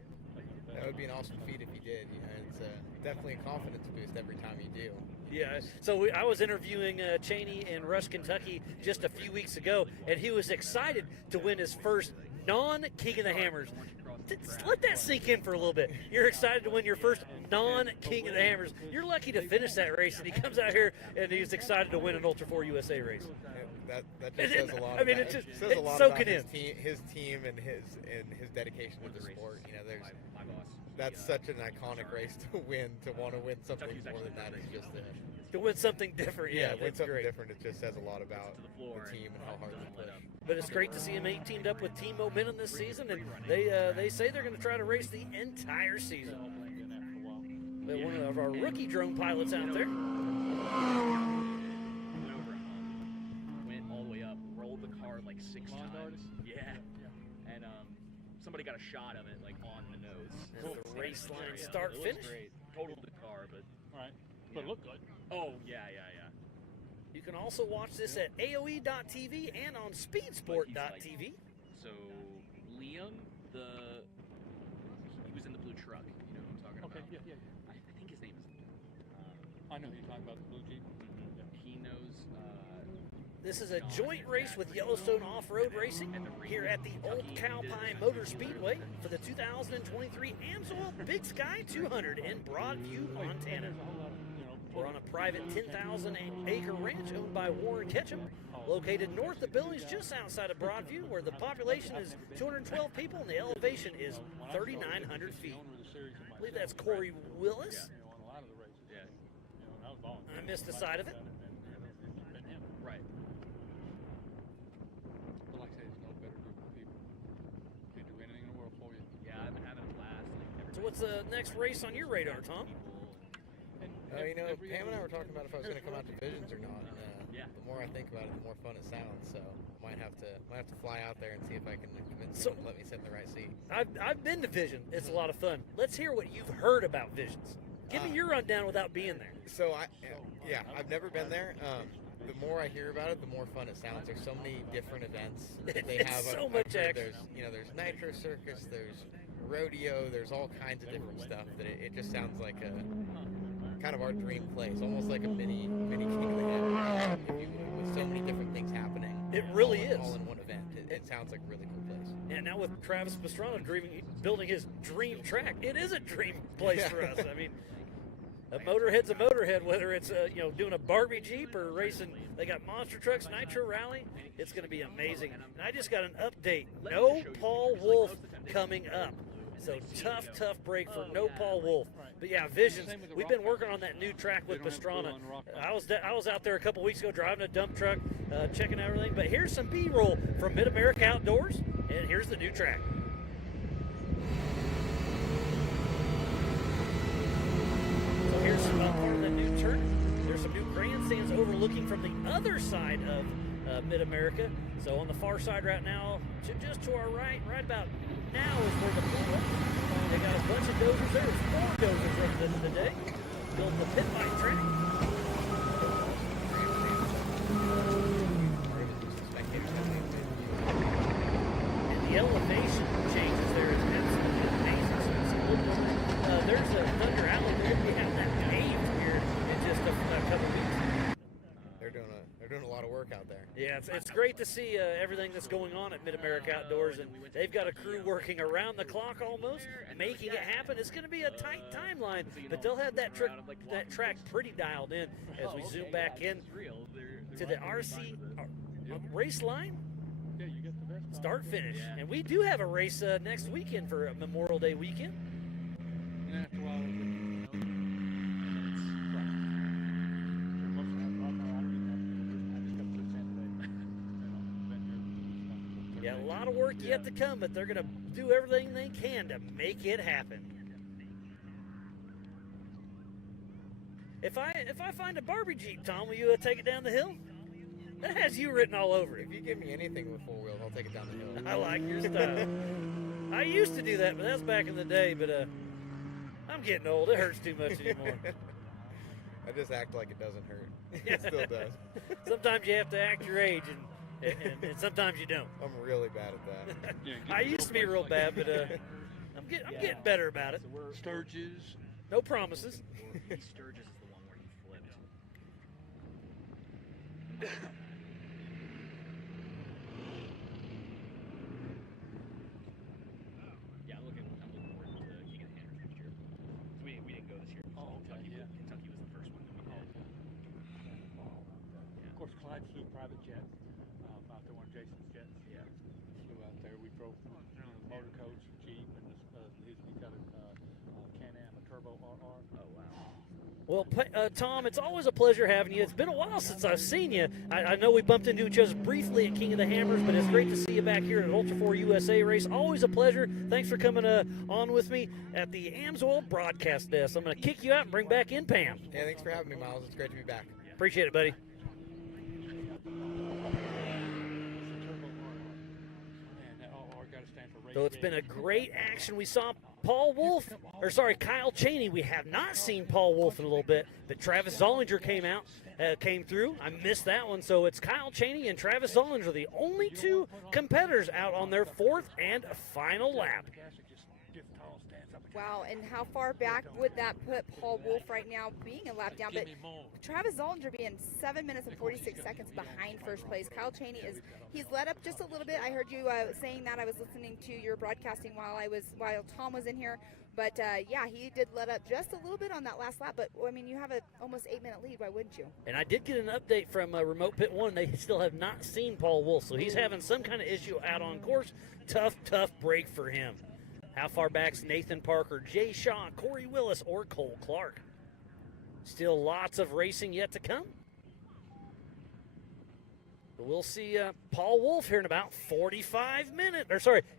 That would be an awesome feat if he did. You know, it's definitely a confidence boost every time you do. Yeah, so I was interviewing Cheney in Rush, Kentucky just a few weeks ago, and he was excited to win his first non-King of the Hammers. Let that sink in for a little bit. You're excited to win your first non-King of the Hammers. You're lucky to finish that race, and he comes out here and he's excited to win an Ultra4 USA race. That just says a lot. I mean, it just says a lot soaking about in. His team and his dedication to the sport. You know, that's such an iconic race to win. To want to win something more than that is just to win something different. win that's something great. different. It just says a lot about the team and how hard they push. But it's great to see him teamed up with Team Momentum this season, and they say they're going to try to race the entire season. But one of our rookie drone pilots out there. Went all the way up, rolled the car like 6 times. Yeah. And somebody got a shot of it like on the nose. And the race line start finish. Great. Totaled the car, but Right. But look good. oh yeah. You can also watch this at AOE.tv and on Speedsport.tv. So Liam, he was in the blue truck. You know who I'm talking Okay, about? yeah. I think his name is. I know you're talking about the blue Jeep. He knows. This is a joint race with Yellowstone Off-Road Racing here at the Old Cowpine Motor Speedway for the 2023 Amsoil Big Sky 200 in Broadview, Montana. We're on a private 10,000-acre ranch owned by Warren Ketchum, located north of Billings, just outside of Broadview, where the population is 212 people and the elevation is 3,900 feet. I believe that's Corey Willis. I missed the side of it. Right. But like I say, there's no better group of people. Can do anything in the world for you. Yeah, I've been having a blast. So what's the next race on your radar, Tom? Pam and I were talking about if I was going to come out to Visions or not. The more I think about it, the more fun it sounds. So I might have to fly out there and see if I can convince them to let me sit in the right seat. I've been to Vision. It's a lot of fun. Let's hear what you've heard about Visions. Give me your rundown without being there. So I've never been there. The more I hear about it, the more fun it sounds. There's so many different events that they have. So much action. There's Nitro Circus, there's rodeo, there's all kinds of different stuff that it just sounds like a kind of our dream place, almost like a mini King of the Hill, with so many different things happening. It really is. All in one event. It sounds like a really cool place. And now with Travis Pastrana building his dream track, it is a dream place for us. I mean, a motorhead's a motorhead, whether it's doing a Barbie Jeep or racing. They got monster trucks, Nitro Rally. It's going to be amazing. And I just got an update. No Paul Wolf coming up. So tough break for no Paul Wolf. But yeah, Visions. We've been working on that new track with Pastrana. I was out there a couple weeks ago driving a dump truck, checking out everything. But here's some B-roll from Mid-America Outdoors, and here's the new track. So here's some part of that new turn. There's some new grandstands overlooking from the other side of Mid-America. So on the far side right now, just to our right about now is where the pool is. They got a bunch of dozers there. There's 4 dozers represented today. Building the pit bike track. And the elevation changes there is absolutely amazing. So you see a little bit, there's a Thunder Alley. We're going to be having that paved here in just a couple weeks. They're doing a lot of work out there. Yeah, it's great to see everything that's going on at Mid-America Outdoors, and they've got a crew working around the clock almost, making it happen. It's going to be a tight timeline, but they'll have that track pretty dialed in as we zoom back in to the RC race line, start finish. And we do have a race next weekend for Memorial Day weekend. And after a while, Yeah, a lot of work yet to come, but they're going to do everything they can to make it happen. If I find a Barbie Jeep, Tom, will you take it down the hill? That has you written all over it. If you give me anything with 4 wheels, I'll take it down the hill. I like your style. I used to do that, but that's back in the day. But I'm getting old. It hurts too much anymore. I just act like it doesn't hurt. Yeah. It still does. Sometimes you have to act your age, and sometimes you don't. I'm really bad at that. I used to be real bad, but I'm getting better about it. Sturgis. No promises. Sturgis is the one where he flipped. Yeah, I'm looking forward to King of the Hammers next year. So we didn't go this year. Kentucky was the first one that we did. Of course, Clyde flew private jet out there, one of Jason's jets. Yeah. Flew out there. We drove motor coach, Jeep, and he's got a Well, Tom, it's always a pleasure having you. It's been a while since I've seen you. I know we bumped into each other briefly at King of the Hammers, but it's great to see you back here at Ultra4 USA race. Always a pleasure. Thanks for coming on with me at the Amsoil broadcast desk. I'm going to kick you out and bring back in Pam. Yeah, thanks for having me, Miles. It's great to be back. Appreciate it, buddy. So it's been a great action. We saw Kyle Cheney. We have not seen Paul Wolf in a little bit, but Travis Zollinger came through. I missed that one. So it's Kyle Cheney and Travis Zollinger, the only two competitors out on their fourth and final lap. Wow, and how far back would that put Paul Wolf right now being a lap down? But Travis Zollinger being 7 minutes and 46 seconds behind first place. Kyle Cheney he's let up just a little bit. I heard you saying that. I was listening to your broadcasting while Tom was in here. But yeah, he did let up just a little bit on that last lap. But I mean, you have a almost 8-minute lead. Why wouldn't you? And I did get an update from Remote Pit 1. They still have not seen Paul Wolf, so he's having some kind of issue out on course. Tough break for him. How far back's Nathan Parker, Jay Shaw, Corey Willis, or Cole Clark? Still lots of racing yet to come. But we'll see Paul Wolf here in about 45 minutes.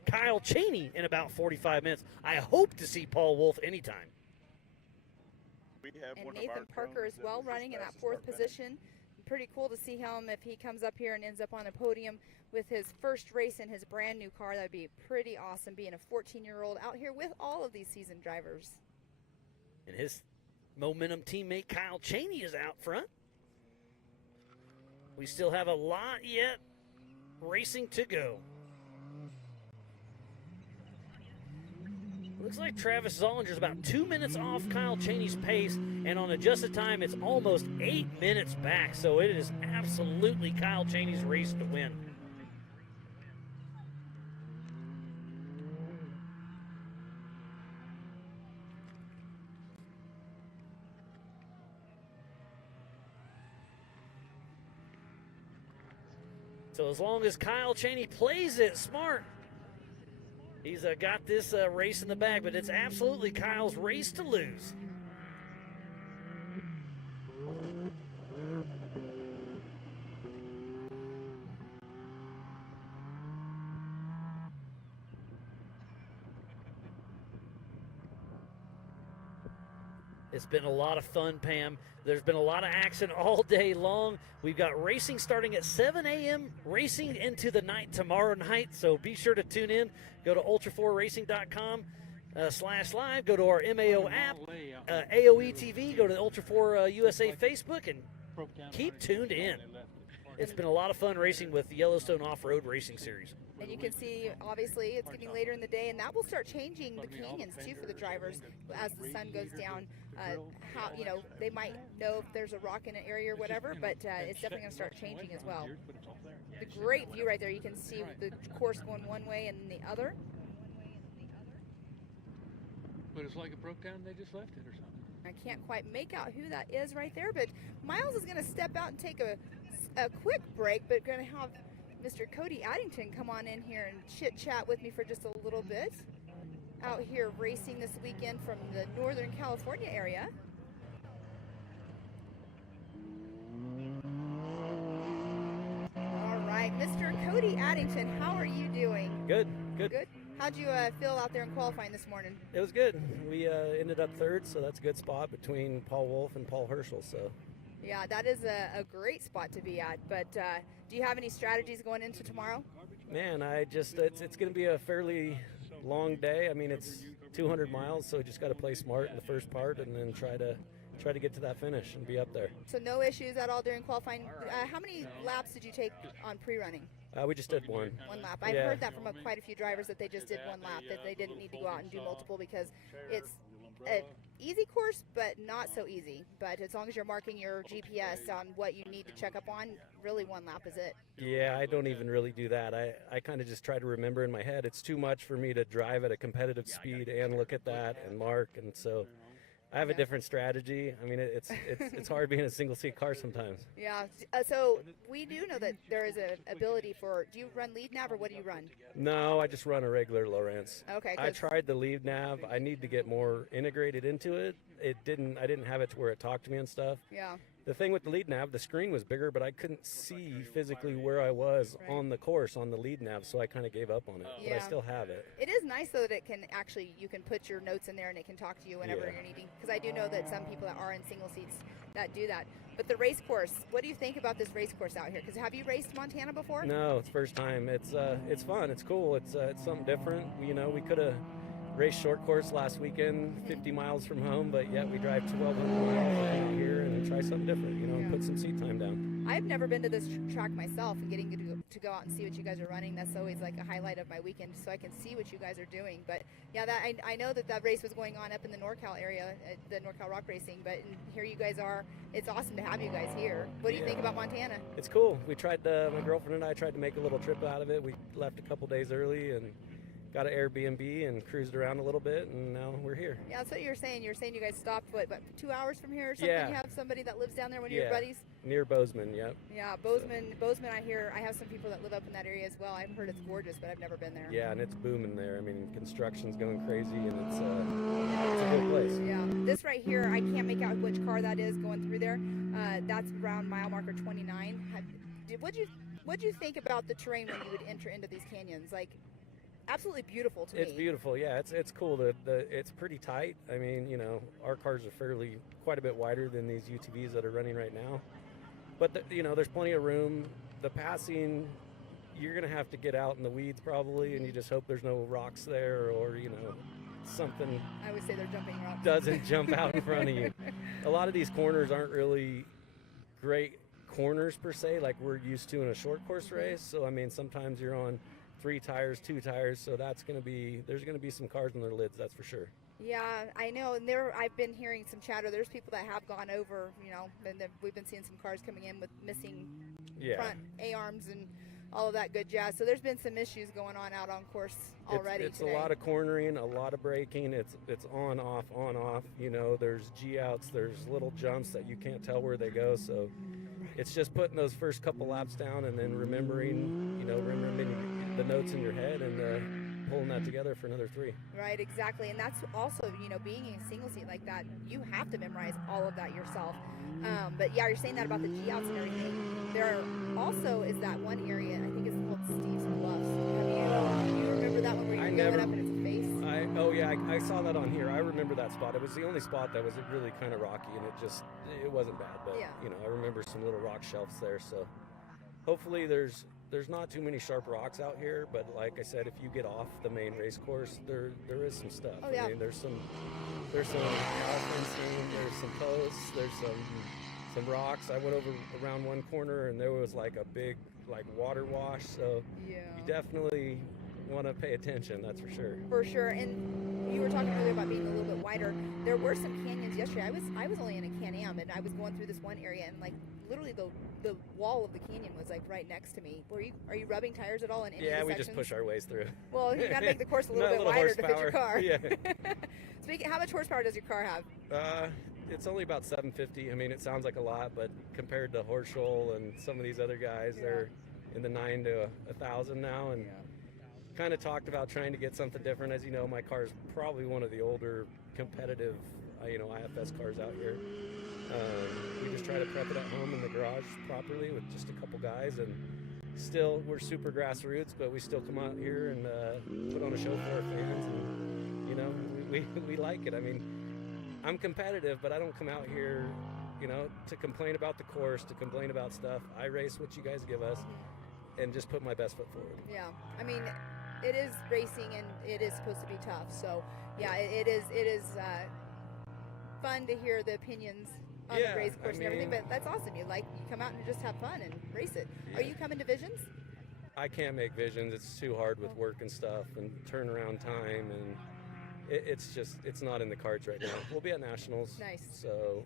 Kyle Cheney in about 45 minutes. I hope to see Paul Wolf anytime. And Nathan Parker as well running in that fourth position. Pretty cool to see him if he comes up here and ends up on the podium with his first race in his brand new car. That would be pretty awesome, being a 14-year-old out here with all of these seasoned drivers. And his Momentum teammate Kyle Cheney is out front. We still have a lot yet racing to go. Looks like Travis Zollinger is about 2 minutes off Kyle Cheney's pace, and on adjusted time, it's almost 8 minutes back. So it is absolutely Kyle Cheney's race to win. So as long as Kyle Cheney plays it smart, he's got this race in the bag, but it's absolutely Kyle's race to lose. It's been a lot of fun, Pam. There's been a lot of action all day long. We've got racing starting at 7 a.m., racing into the night tomorrow night, so be sure to tune in. Go to ultra4racing.com/live. Go to our MAO app, AOE TV. Go to the Ultra4 USA Facebook, and keep tuned in. It's been a lot of fun racing with the Yellowstone Off-Road Racing Series. And you can see, obviously, it's getting later in the day, and that will start changing the canyons, too, for the drivers as the sun goes down. They might know if there's a rock in an area or whatever, but it's definitely going to start changing as well. The great view right there. You can see the course going one way and the other. But it's like it broke down and they just left it or something. I can't quite make out who that is right there, but Miles is going to step out and take a quick break, but going to have Mr. Cody Addington come on in here and chit-chat with me for just a little bit. Out here racing this weekend from the Northern California area. All right, Mr. Cody Addington, how are you doing? Good. How'd you feel out there in qualifying this morning? It was good. We ended up third, so that's a good spot between Paul Wolf and Paul Herschel. So. Yeah, that is a great spot to be at. But do you have any strategies going into tomorrow? Man, it's going to be a fairly long day. I mean, it's 200 miles, so we just got to play smart in the first part and then try to get to that finish and be up there. So no issues at all during qualifying. How many laps did you take on pre-running? We just did one. One lap. I've heard that from quite a few drivers that they just did one lap, that they didn't need to go out and do multiple because it's an easy course, but not so easy. But as long as you're marking your GPS on what you need to check up on, really one lap is it. Yeah, I don't even really do that. I kind of just try to remember in my head. It's too much for me to drive at a competitive speed and look at that and mark, and so I have a different strategy. I mean, it's hard being a single-seat car sometimes. Yeah. So we do know that there is an ability for. Do you run lead nav or what do you run? No, I just run a regular Lowrance. Okay. I tried the lead nav. I need to get more integrated into it, I didn't have it to where it talked to me and stuff. Yeah. The thing with the lead nav, the screen was bigger, but I couldn't see physically where I was on the course on the lead nav, so I kind of gave up on it. But I still have it. It is nice though that it can actually, you can put your notes in there and it can talk to you whenever you're needing. Because I do know that some people that are in single seats that do that. But the race course, what do you think about this race course out here? Because have you raced Montana before? No, it's first time. It's fun. It's cool. It's something different. You know, we could have raced short course last weekend, 50 miles from home, but yet we drive 1,200 miles here and try something different. You know, and put some seat time down. I've never been to this track myself, and getting to go out and see what you guys are running, that's always like a highlight of my weekend, so I can see what you guys are doing. But yeah, that I know that race was going on up in the NorCal area, the NorCal Rock Racing, but here you guys are. It's awesome to have you guys here. What do you think about Montana? It's cool. We tried my girlfriend and I tried to make a little trip out of it. We left a couple days early and got an Airbnb and cruised around a little bit, and now we're here. Yeah, that's what you're saying. You're saying you guys stopped, what, about 2 hours from here or something? Yeah. You have somebody that lives down there, one of your buddies? Near Bozeman, yep. Yeah, Bozeman, I have some people that live up in that area as well. I've heard it's gorgeous, but I've never been there. Yeah, and it's booming there. I mean, construction's going crazy, and it's a good place. Yeah, this right here, I can't make out which car that is going through there. That's around mile marker 29. What'd you think about the terrain when you would enter into these canyons? Like, absolutely beautiful to me. It's beautiful, yeah. It's cool. It's pretty tight. I mean, you know, our cars are quite a bit wider than these UTVs that are running right now. But you know, there's plenty of room. The passing, you're gonna have to get out in the weeds probably, and you just hope there's no rocks there, or you know, something. I would say they're jumping rocks. Doesn't jump out in front of you. A lot of these corners aren't really great corners per se, like we're used to in a short course race. So I mean, sometimes you're on 3 tires, 2 tires, so there's going to be some cars on their lids, that's for sure. Yeah, I know, and I've been hearing some chatter. There's people that have gone over, you know, and we've been seeing some cars coming in with missing front A-arms and all of that good jazz. So there's been some issues going on out on course already. It's today. A lot of cornering, a lot of braking. It's on off. You know, there's G-outs, there's little jumps that you can't tell where they go. So it's just putting those first couple laps down and then remembering the notes in your head and pulling that together for another 3. Right, exactly. And that's also, you know, being in a single seat like that, you have to memorize all of that yourself. But yeah, you're saying that about the G-outs and everything. There also is that one area, I think it's called Steve's Bluffs. Do you remember that one where you're going up and it's a face? I saw that on here. I remember that spot. It was the only spot that was really kind of rocky, and it wasn't bad. But you know, I remember some little rock shelves there. So hopefully there's not too many sharp rocks out here, but like I said, if you get off the main race course, there is some stuff. Oh, yeah. I mean, there's some cow fencing, there's some posts, there's some rocks. I went around one corner and there was like a big water wash, so you definitely want to pay attention, that's for sure. For sure. And you were talking earlier about being a little bit wider. There were some canyons yesterday. I was only in a Can-Am, and I was going through this one area, and like literally the wall of the canyon was like right next to me. Are you rubbing tires at all in any of the we sections? just push our ways through. Well, you got to make the course a little bit wider to fit your car. Yeah. How much horsepower does your car have? It's only about 750. I mean, it sounds like a lot, but compared to Horschel and some of these other guys, they're in the 9 to 1,000 now, and kind of talked about trying to get something different. As you know, my car is probably one of the older competitive, IFS cars out here. We just try to prep it at home in the garage properly with just a couple guys, and still we're super grassroots, but we still come out here and put on a show for our fans, and you know, we like it. I mean, I'm competitive, but I don't come out here, you know, to complain about the course, to complain about stuff. I race what you guys give us and just put my best foot forward. Yeah, I mean, it is racing and it is supposed to be tough. So yeah, it is fun to hear the opinions on the race course and everything. But that's awesome. You come out and just have fun and race it. Yeah. Are you coming to Visions? I can't make Visions. It's too hard with work and stuff and turnaround time, and it's not in the cards right now. We'll be at Nationals. Nice. So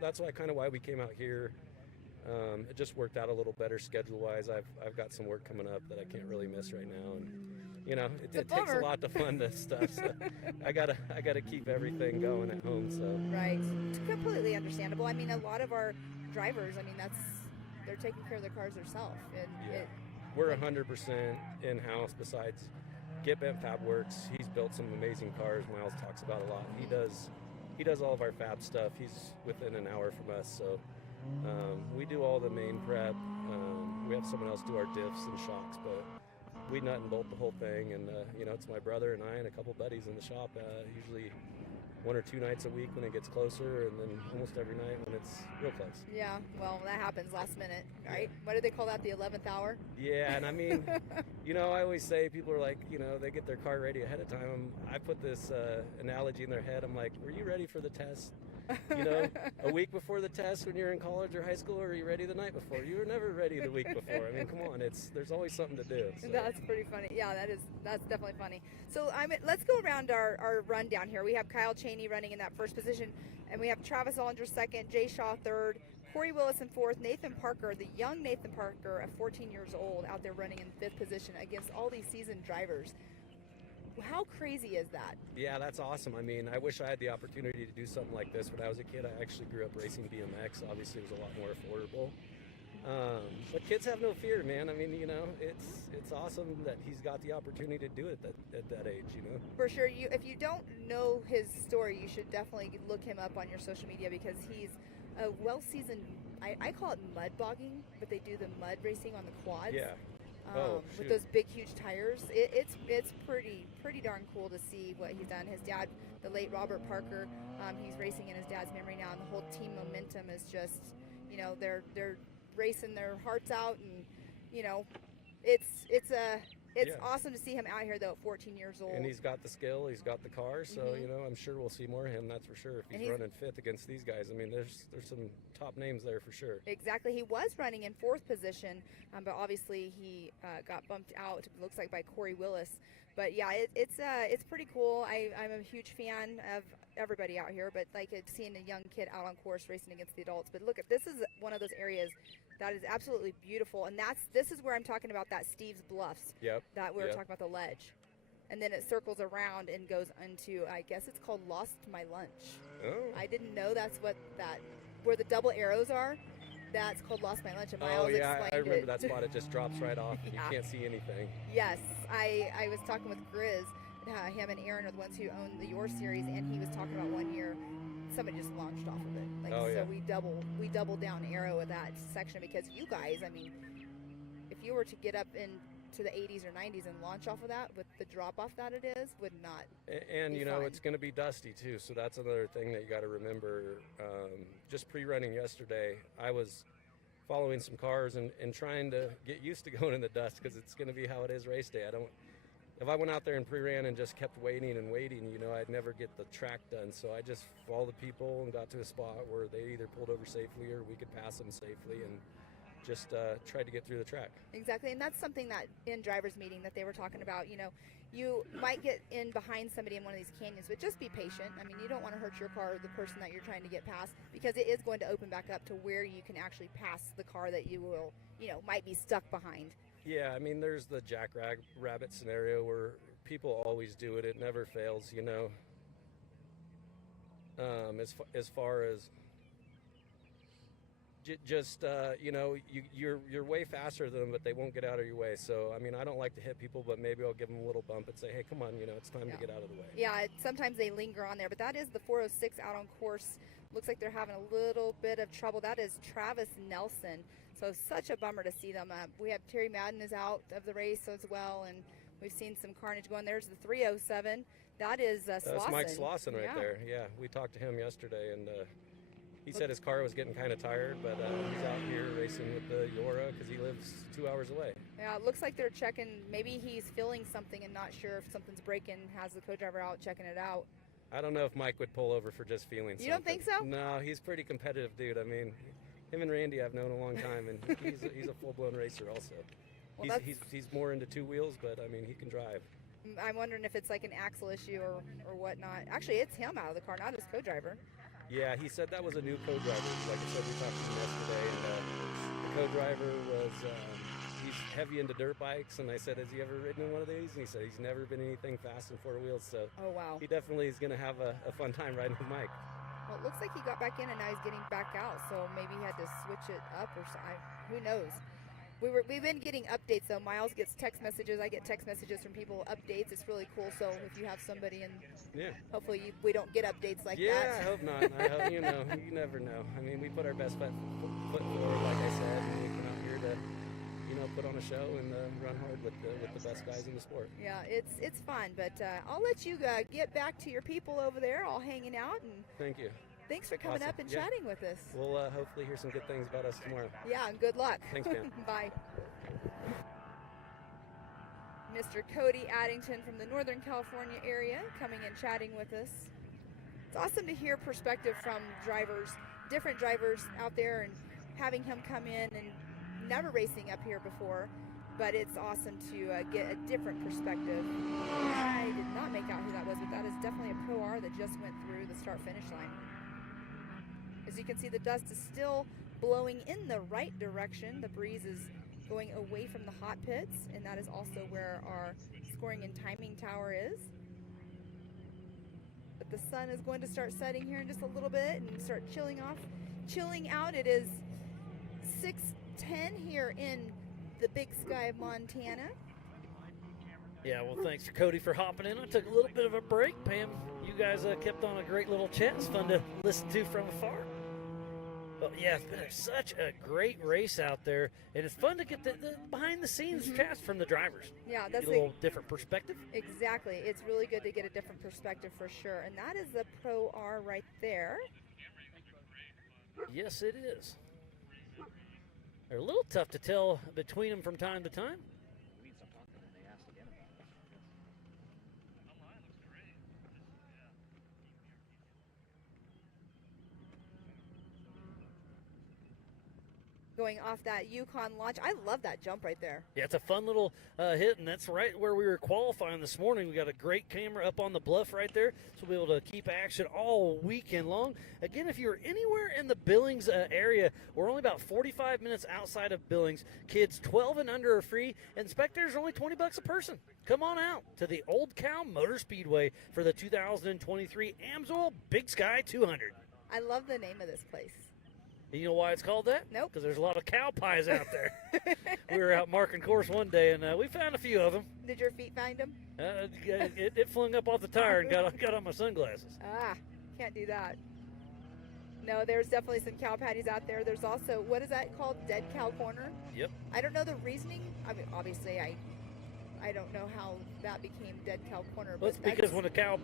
that's why we came out here. It just worked out a little better schedule-wise. I've got some work coming up that I can't really miss right now, and you know, it takes a lot to fund this stuff. So I gotta keep everything going at home. So right, it's completely understandable. I mean, a lot of our drivers, they're taking care of their cars themselves. We're 100% in-house. Besides Get Bent Fab Works, he's built some amazing cars. Miles talks about a lot. He does he does all of our fab stuff. He's within an hour from us, so we do all the main prep. We have someone else do our diffs and shocks, but we nut and bolt the whole thing. And it's my brother and I and a couple buddies in the shop. Usually 1 or 2 nights a week when it gets closer, and then almost every night when it's real close. Yeah, well, that happens last minute, right? What do they call that, the 11th hour? Yeah, and I mean, I always say, people are like, they get their car ready ahead of time. I put this analogy in their head. I'm like, were you ready for the test? A week before the test when you're in college or high school, or are you ready the night before? You were never ready the week before. I mean, come on, there's always something to do. So. That's pretty funny. Yeah, that's definitely funny. So let's go around our rundown here. We have Kyle Chaney running in that first position, and we have Travis Ollinger second, Jay Shaw third, Corey Willis in fourth, Nathan Parker, the young Nathan Parker of 14 years old, out there running in fifth position against all these seasoned drivers. How crazy is that? Yeah, that's awesome. I mean, I wish I had the opportunity to do something like this when I was a kid. I actually grew up racing BMX. Obviously, it was a lot more affordable. But kids have no fear, man. I mean, it's awesome that he's got the opportunity to do it at that age, For sure. If you don't know his story, you should definitely look him up on your social media, because he's a well-seasoned, I call it mud bogging, but they do the mud racing on the quads. Yeah. With those big, huge tires. It's pretty darn cool to see what he's done. His dad, the late Robert Parker, he's racing in his dad's memory now, and the whole team momentum is just, they're racing their hearts out, and it's awesome to see him out here though at 14 years old. And he's got the skill, he's got the car, so I'm sure we'll see more of him. That's for sure. If he's running fifth against these guys, I mean, there's some top names there for sure. Exactly. He was running in fourth position, but obviously he got bumped out. It looks like by Corey Willis. But yeah, it's pretty cool. I'm a huge fan of everybody out here, but like seeing a young kid out on course racing against the adults. But look, this is one of those areas that is absolutely beautiful, and this is where I'm talking about that Steve's Bluffs. Yep. That we were talking about, the ledge, and then it circles around and goes into, I guess it's called Lost My Lunch. Oh. I didn't know that's what where the double arrows are. That's called Lost My Lunch, and Miles explained I remember it. that spot. It just drops right off, and you can't see anything. Yes, I was talking with Grizz, him and Aaron are the ones who own the Your Series, and he was talking about one year somebody just launched off of it. So we doubled down arrow at that section, because you guys, I mean, if you were to get up into the 80s or 90s and launch off of that with the drop off that it is, would not. And it's going to be dusty too, so that's another thing that you got to remember. Just pre-running yesterday, I was following some cars and trying to get used to going in the dust, because it's going to be how it is race day. If I went out there and pre-ran and just kept waiting, I'd never get the track done. So I just followed the people and got to a spot where they either pulled over safely or we could pass them safely, and just tried to get through the track. Exactly, and that's something that in driver's meeting that they were talking about. You might get in behind somebody in one of these canyons, but just be patient. I mean, you don't want to hurt your car or the person that you're trying to get past, because it is going to open back up to where you can actually pass the car that you will, might be stuck behind. Yeah, I mean, there's the jackrabbit scenario where people always do it. It never fails, as far as you're way faster than them, but they won't get out of your way. So, I mean, I don't like to hit people, but maybe I'll give them a little bump and say, hey, come on, it's time to get out of the way. Yeah, sometimes they linger on there, but that is the 406 out on course. Looks like they're having a little bit of trouble. That is Travis Nelson. So such a bummer to see them. We have Terry Madden is out of the race as well, and we've seen some carnage going. There's the 307. That is Slauson. That's Mike Slauson right there. Yeah, we talked to him yesterday, and he said his car was getting kind of tired, but he's out here racing with the Yora because he lives 2 hours away. Yeah, it looks like they're checking. Maybe he's feeling something and not sure if something's breaking, has the co-driver out checking it out. I don't know if Mike would pull over for just feeling something. You don't think so? No, he's a pretty competitive dude. I mean, him and Randy I've known a long time, and he's a full-blown racer also. Well, he's more into two wheels, but I mean, he can drive. I'm wondering if it's like an axle issue or whatnot. Actually, it's him out of the car, not his co-driver. Yeah, he said that was a new co-driver. Like I said, we talked to him yesterday, and the co-driver was, he's heavy into dirt bikes, and I said, has he ever ridden in one of these? And he said he's never been anything fast in four wheels, so oh, wow. He definitely is going to have a fun time riding with Mike. Well, it looks like he got back in, and now he's getting back out, so maybe he had to switch it up or something. Who knows? We've been getting updates though. Miles gets text messages. I get text messages from people updates. It's really cool. So if you have somebody and hopefully we don't get updates like that. Yeah, I hope not. I hope, you never know. I mean, we put our best foot forward, like I said, and we come out here to, put on a show and run hard with the best guys in the sport. Yeah, it's fun. But I'll let you get back to your people over there, all hanging out. And thank you. Thanks for coming up and chatting with us. We'll hopefully hear some good things about us tomorrow. Yeah, and good luck. Thanks, man. Bye. Mr. Cody Addington from the Northern California area coming and chatting with us. It's awesome to hear perspective from drivers, different drivers out there, and having him come in and never racing up here before, but it's awesome to get a different perspective. I did not make out who that was, but that is definitely a Pro R that just went through the start-finish line. As you can see, the dust is still blowing in the right direction. The breeze is going away from the hot pits, and that is also where our scoring and timing tower is. But the sun is going to start setting here in just a little bit and start chilling out. It is 6:10 here in the Big Sky of Montana. Yeah, well, thanks, Cody, for hopping in. I took a little bit of a break. Pam, you guys kept on a great little chat. It's fun to listen to from afar. But yeah, it's been such a great race out there, and it's fun to get the behind-the-scenes chats from the drivers. Yeah, that's a little different perspective. Exactly. It's really good to get a different perspective for sure. And that is the Pro R right there. Yes, it is. They're a little tough to tell between them from time to time. Going off that Yukon launch. I love that jump right there. Yeah, it's a fun little hit, and that's right where we were qualifying this morning. We got a great camera up on the bluff right there, so we'll be able to keep action all weekend long. Again, if you're anywhere in the Billings area, we're only about 45 minutes outside of Billings. Kids 12 and under are free, and spectators are only $20 a person. Come on out to the Old Cow Motor Speedway for the 2023 Amsoil Big Sky 200. I love the name of this place. You know why it's called that? Nope. Because there's a lot of cow pies out there. We were out marking course one day, and we found a few of them. Did your feet find them? It flung up off the tire and got on my sunglasses. Can't do that. No, there's definitely some cow patties out there. There's also, what is that called? Dead Cow Corner? Yep. I don't know the reasoning. I mean, obviously, I don't know how that became Dead Cow Corner. Well, it's because when a cow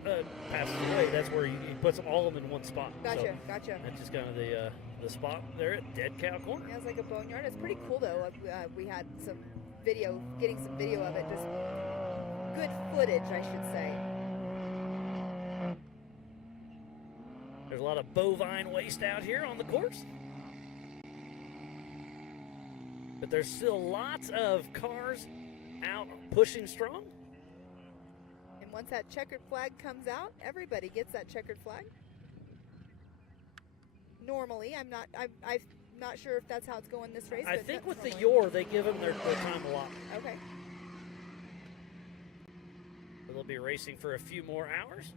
passes away, that's where he puts all of them in one spot. Gotcha. That's just kind of the spot there at Dead Cow Corner. Yeah, it's like a boneyard. It's pretty cool, though. We had some getting some video of it. Just good footage, I should say. There's a lot of bovine waste out here on the course. But there's still lots of cars out pushing strong. And once that checkered flag comes out, everybody gets that checkered flag. Normally, I'm not sure if that's how it's going this race. I think with the Yor, they give them their time allotment. Okay. They'll be racing for a few more hours.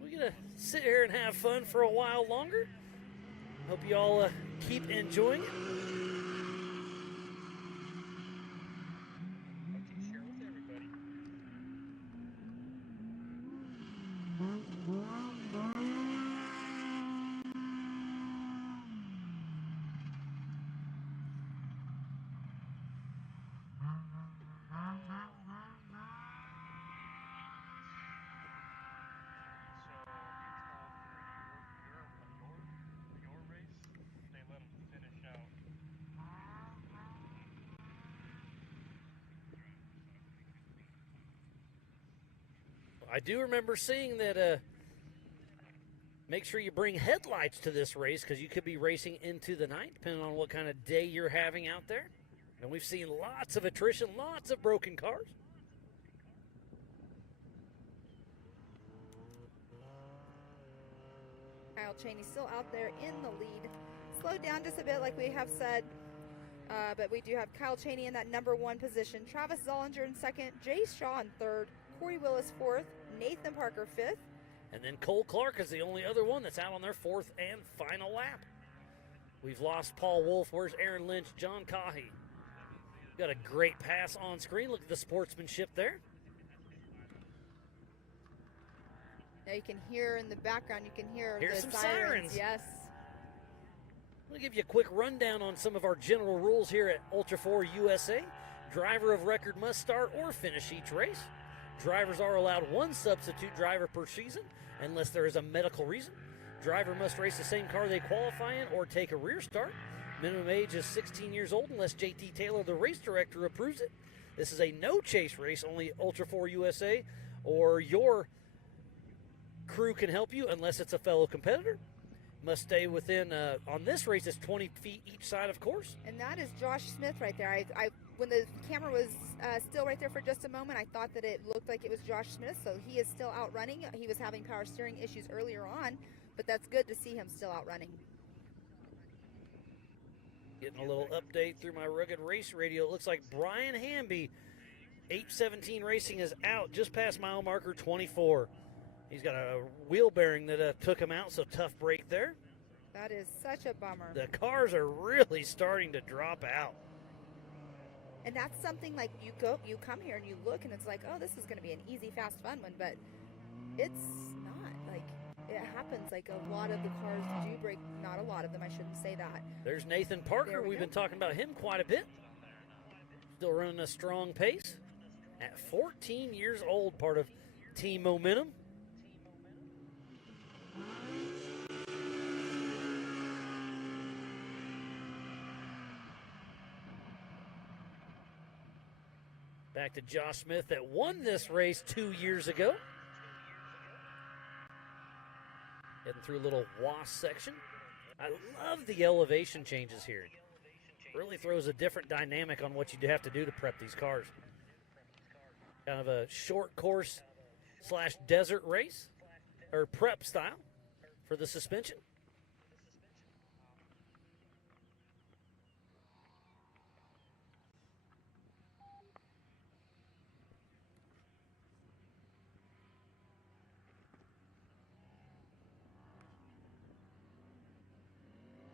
We're gonna sit here and have fun for a while longer. Hope you all keep enjoying it. I do remember seeing that make sure you bring headlights to this race because you could be racing into the night depending on what kind of day you're having out there. And we've seen lots of attrition, lots of broken cars. Kyle Cheney still out there in the lead. Slowed down just a bit like we have said. But we do have Kyle Cheney in that #1 position. Travis Zollinger in second. Jay Shaw in third. Corey Willis fourth. Nathan Parker fifth. And then Cole Clark is the only other one that's out on their fourth and final lap. We've lost Paul Wolf. Where's Aaron Lynch? John Cahy. Got a great pass on screen. Look at the sportsmanship there. Now you can hear in the background, you can hear Here's the some sirens. Yes. I'll give you a quick rundown on some of our general rules here at Ultra4 USA. Driver of record must start or finish each race. Drivers are allowed one substitute driver per season unless there is a medical reason. Driver must race the same car they qualify in or take a rear start. Minimum age is 16 years old unless JT Taylor, the race director, approves it. This is a no-chase race. Only Ultra4 USA or your crew can help you unless it's a fellow competitor. Must stay within, on this race, it's 20 feet each side, of course. And that is Josh Smith right there. I when the camera was still right there for just a moment, I thought that it looked like it was Josh Smith, so he is still out running. He was having power steering issues earlier on, but that's good to see him still out running. Getting a little update through my rugged race radio. It looks like Brian Hamby, 817 Racing, is out just past mile marker 24. He's got a wheel bearing that took him out, so tough break there. That is such a bummer. The cars are really starting to drop out. And that's something like you come here and you look and it's like, oh, this is going to be an easy, fast, fun one, but it's not. Like, it happens. Like, a lot of the cars do break. Not a lot of them, I shouldn't say that. There's Nathan Parker. We've been talking about him quite a bit. Still running a strong pace. At 14 years old, part of Team Momentum. Back to Josh Smith that won this race 2 years ago. Heading through a little WAS section. I love the elevation changes here. Really throws a different dynamic on what you have to do to prep these cars. Kind of a short course / desert race, or prep style for the suspension.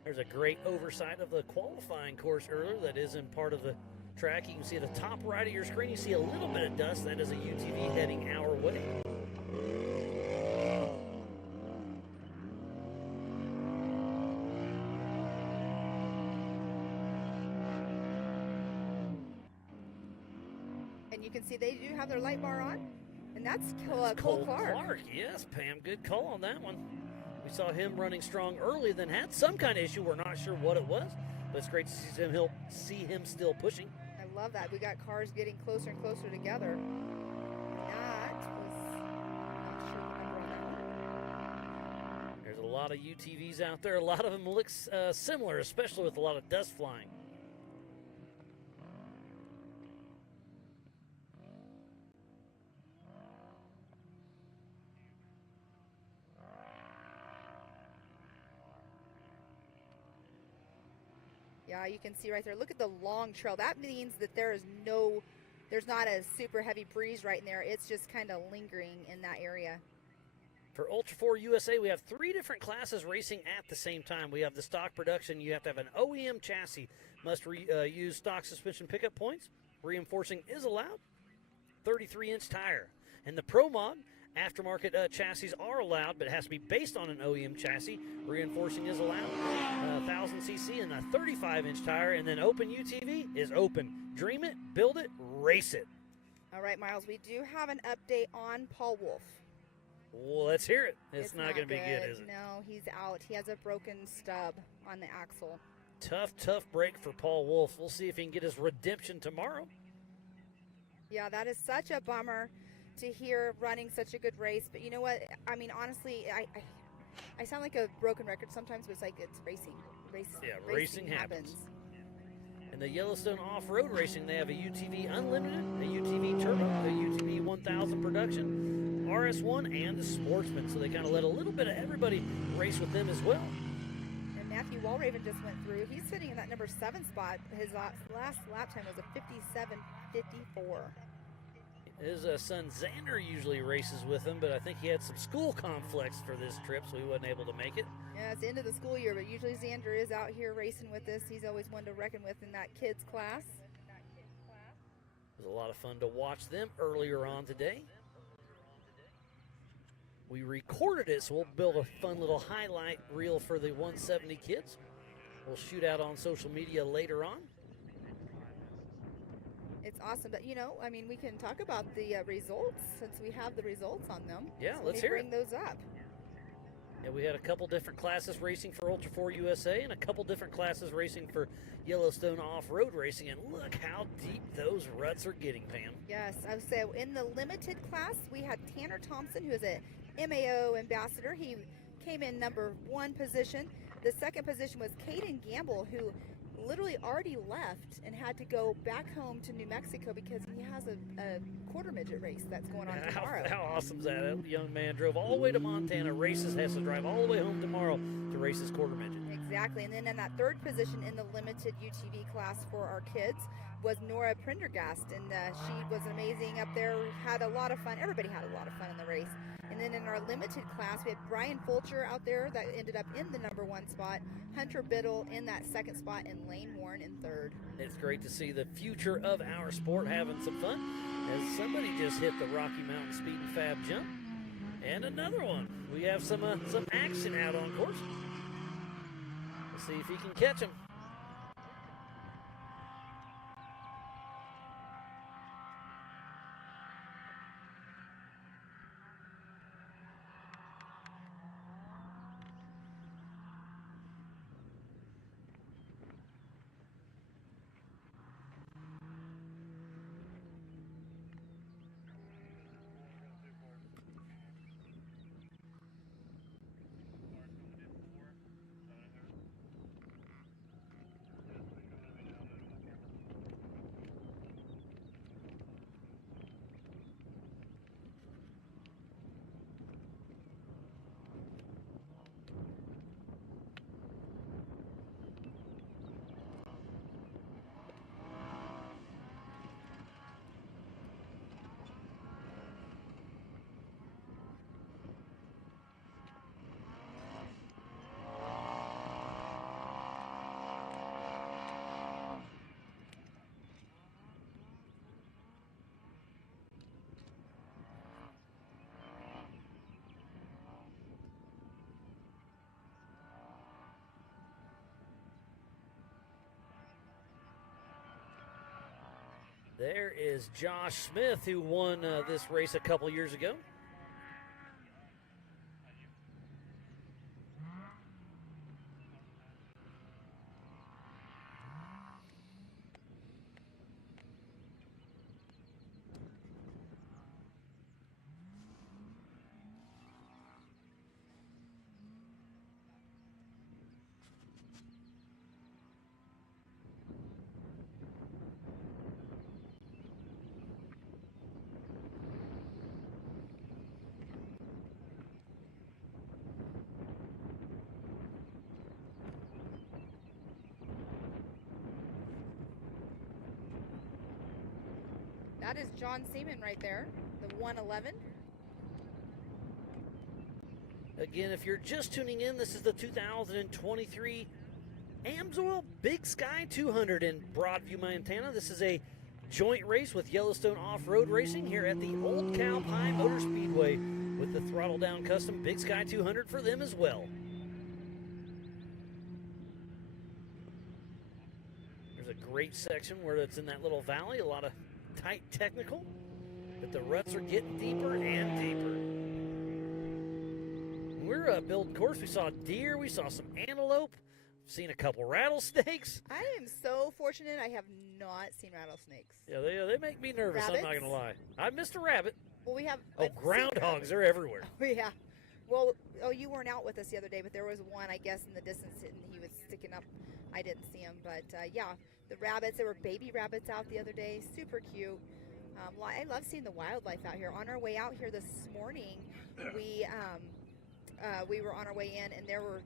There's a great oversight of the qualifying course earlier that isn't part of the track. You can see at the top right of your screen, you see a little bit of dust. That is a UTV heading our way. And you can see they do have their light bar on, and that's Cole Clark. Yes, Pam, good call on that one. We saw him running strong early, then had some kind of issue. We're not sure what it was, but it's great to see him still pushing. I love that. We got cars getting closer and closer together. That was not sure the number on that one. There's a lot of UTVs out there. A lot of them look similar, especially with a lot of dust flying. Yeah, you can see right there. Look at the long trail. That means that there's not a super heavy breeze right in there. It's just kind of lingering in that area. For Ultra4 USA, we have 3 different classes racing at the same time. We have the stock production. You have to have an OEM chassis. Must use stock suspension pickup points. Reinforcing is allowed. 33-inch tire. And the Pro Mod aftermarket chassis are allowed, but it has to be based on an OEM chassis. Reinforcing is allowed. 1000cc and a 35-inch tire. And then open UTV is open. Dream it, build it, race it. All right, Miles, we do have an update on Paul Wolf. Well, let's hear it. It's not going to be good, is it? No, he's out. He has a broken stub on the axle. Tough break for Paul Wolf. We'll see if he can get his redemption tomorrow. Yeah, that is such a bummer to hear running such a good race. But you know what? I mean, honestly, I sound like a broken record sometimes, but it's like it's racing. Racing happens. In the Yellowstone off-road racing, they have a UTV Unlimited, a UTV Turbo, a UTV 1000 Production, RS1, and the Sportsman. So they kind of let a little bit of everybody race with them as well. And Matthew Walraven just went through. He's sitting in that number 7 spot. His last lap time was a 57.54. His son Xander usually races with him, but I think he had some school conflicts for this trip, so he wasn't able to make it. Yeah, it's the end of the school year, but usually Xander is out here racing with us. He's always one to reckon with in that kids class. It was a lot of fun to watch them earlier on today. We recorded it, so we'll build a fun little highlight reel for the 170 kids. We'll shoot out on social media later on. It's awesome, but I mean, we can talk about the results since we have the results on them. Yeah, so let's hear it. bring those up. Yeah, we had a couple different classes racing for Ultra4 USA and a couple different classes racing for Yellowstone off-road racing, and look how deep those ruts are getting, Pam. Yes, I would say in the limited class, we had Tanner Thompson, who is a MAO ambassador. He came in number 1 position. The second position was Caden Gamble, who literally already left and had to go back home to New Mexico because he has a quarter midget race that's going on tomorrow. How awesome is that? That young man drove all the way to Montana, races, has to drive all the way home tomorrow to race his quarter midget. Exactly, and then in that third position in the limited UTV class for our kids was Nora Prendergast, and she was amazing up there, had a lot of fun. Everybody had a lot of fun in the race. And then in our limited class, we had Brian Fulcher out there that ended up in the number 1 spot, Hunter Biddle in that 2nd spot, and Lane Warren in 3rd. It's great to see the future of our sport having some fun as somebody just hit the Rocky Mountain Speed and Fab jump. And another one. We have some action out on course. Let's see if he can catch him. There is Josh Smith, who won this race a couple years ago. That is John Seaman right there, the 111. Again, if you're just tuning in, this is the 2023 Amsoil Big Sky 200 in Broadview, Montana. This is a joint race with Yellowstone Off-Road Racing here at the Old Cow Pie Motor Speedway with the Throttle Down Custom Big Sky 200 for them as well. There's a great section where it's in that little valley, a lot of tight technical, but the ruts are getting deeper and deeper. When we were building course, we saw deer, we saw some antelope, seen a couple rattlesnakes. I am so fortunate I have not seen rattlesnakes. Yeah, they make me nervous, Rabbits? I'm not going to lie. I missed a rabbit. Well, we have... Oh, groundhogs, they're everywhere. Oh, yeah. Well, you weren't out with us the other day, but there was one, I guess, in the distance, and he was sticking up. I didn't see him, but yeah, the rabbits, there were baby rabbits out the other day, super cute. I love seeing the wildlife out here. On our way out here this morning, we were on our way in, and there were,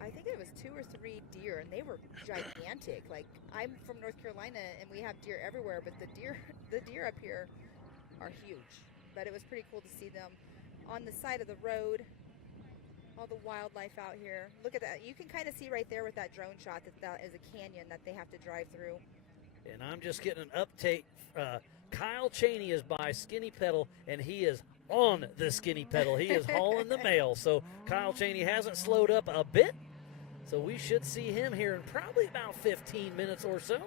I think it was 2 or 3 deer, and they were gigantic. Like, I'm from North Carolina, and we have deer everywhere, but the deer up here are huge. But it was pretty cool to see them on the side of the road. All the wildlife out here. Look at that. You can kind of see right there with that drone shot that is a canyon that they have to drive through. And I'm just getting an update. Kyle Cheney is by Skinny Pedal, and he is on the Skinny Pedal. He is hauling the mail. So Kyle Cheney hasn't slowed up a bit. So we should see him here in probably about 15 minutes or so.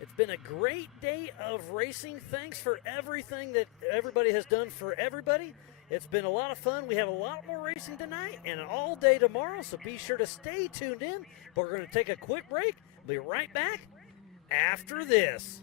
It's been a great day of racing. Thanks for everything that everybody has done for everybody. It's been a lot of fun. We have a lot more racing tonight and all day tomorrow, so be sure to stay tuned in. But we're going to take a quick break. We'll be right back after this.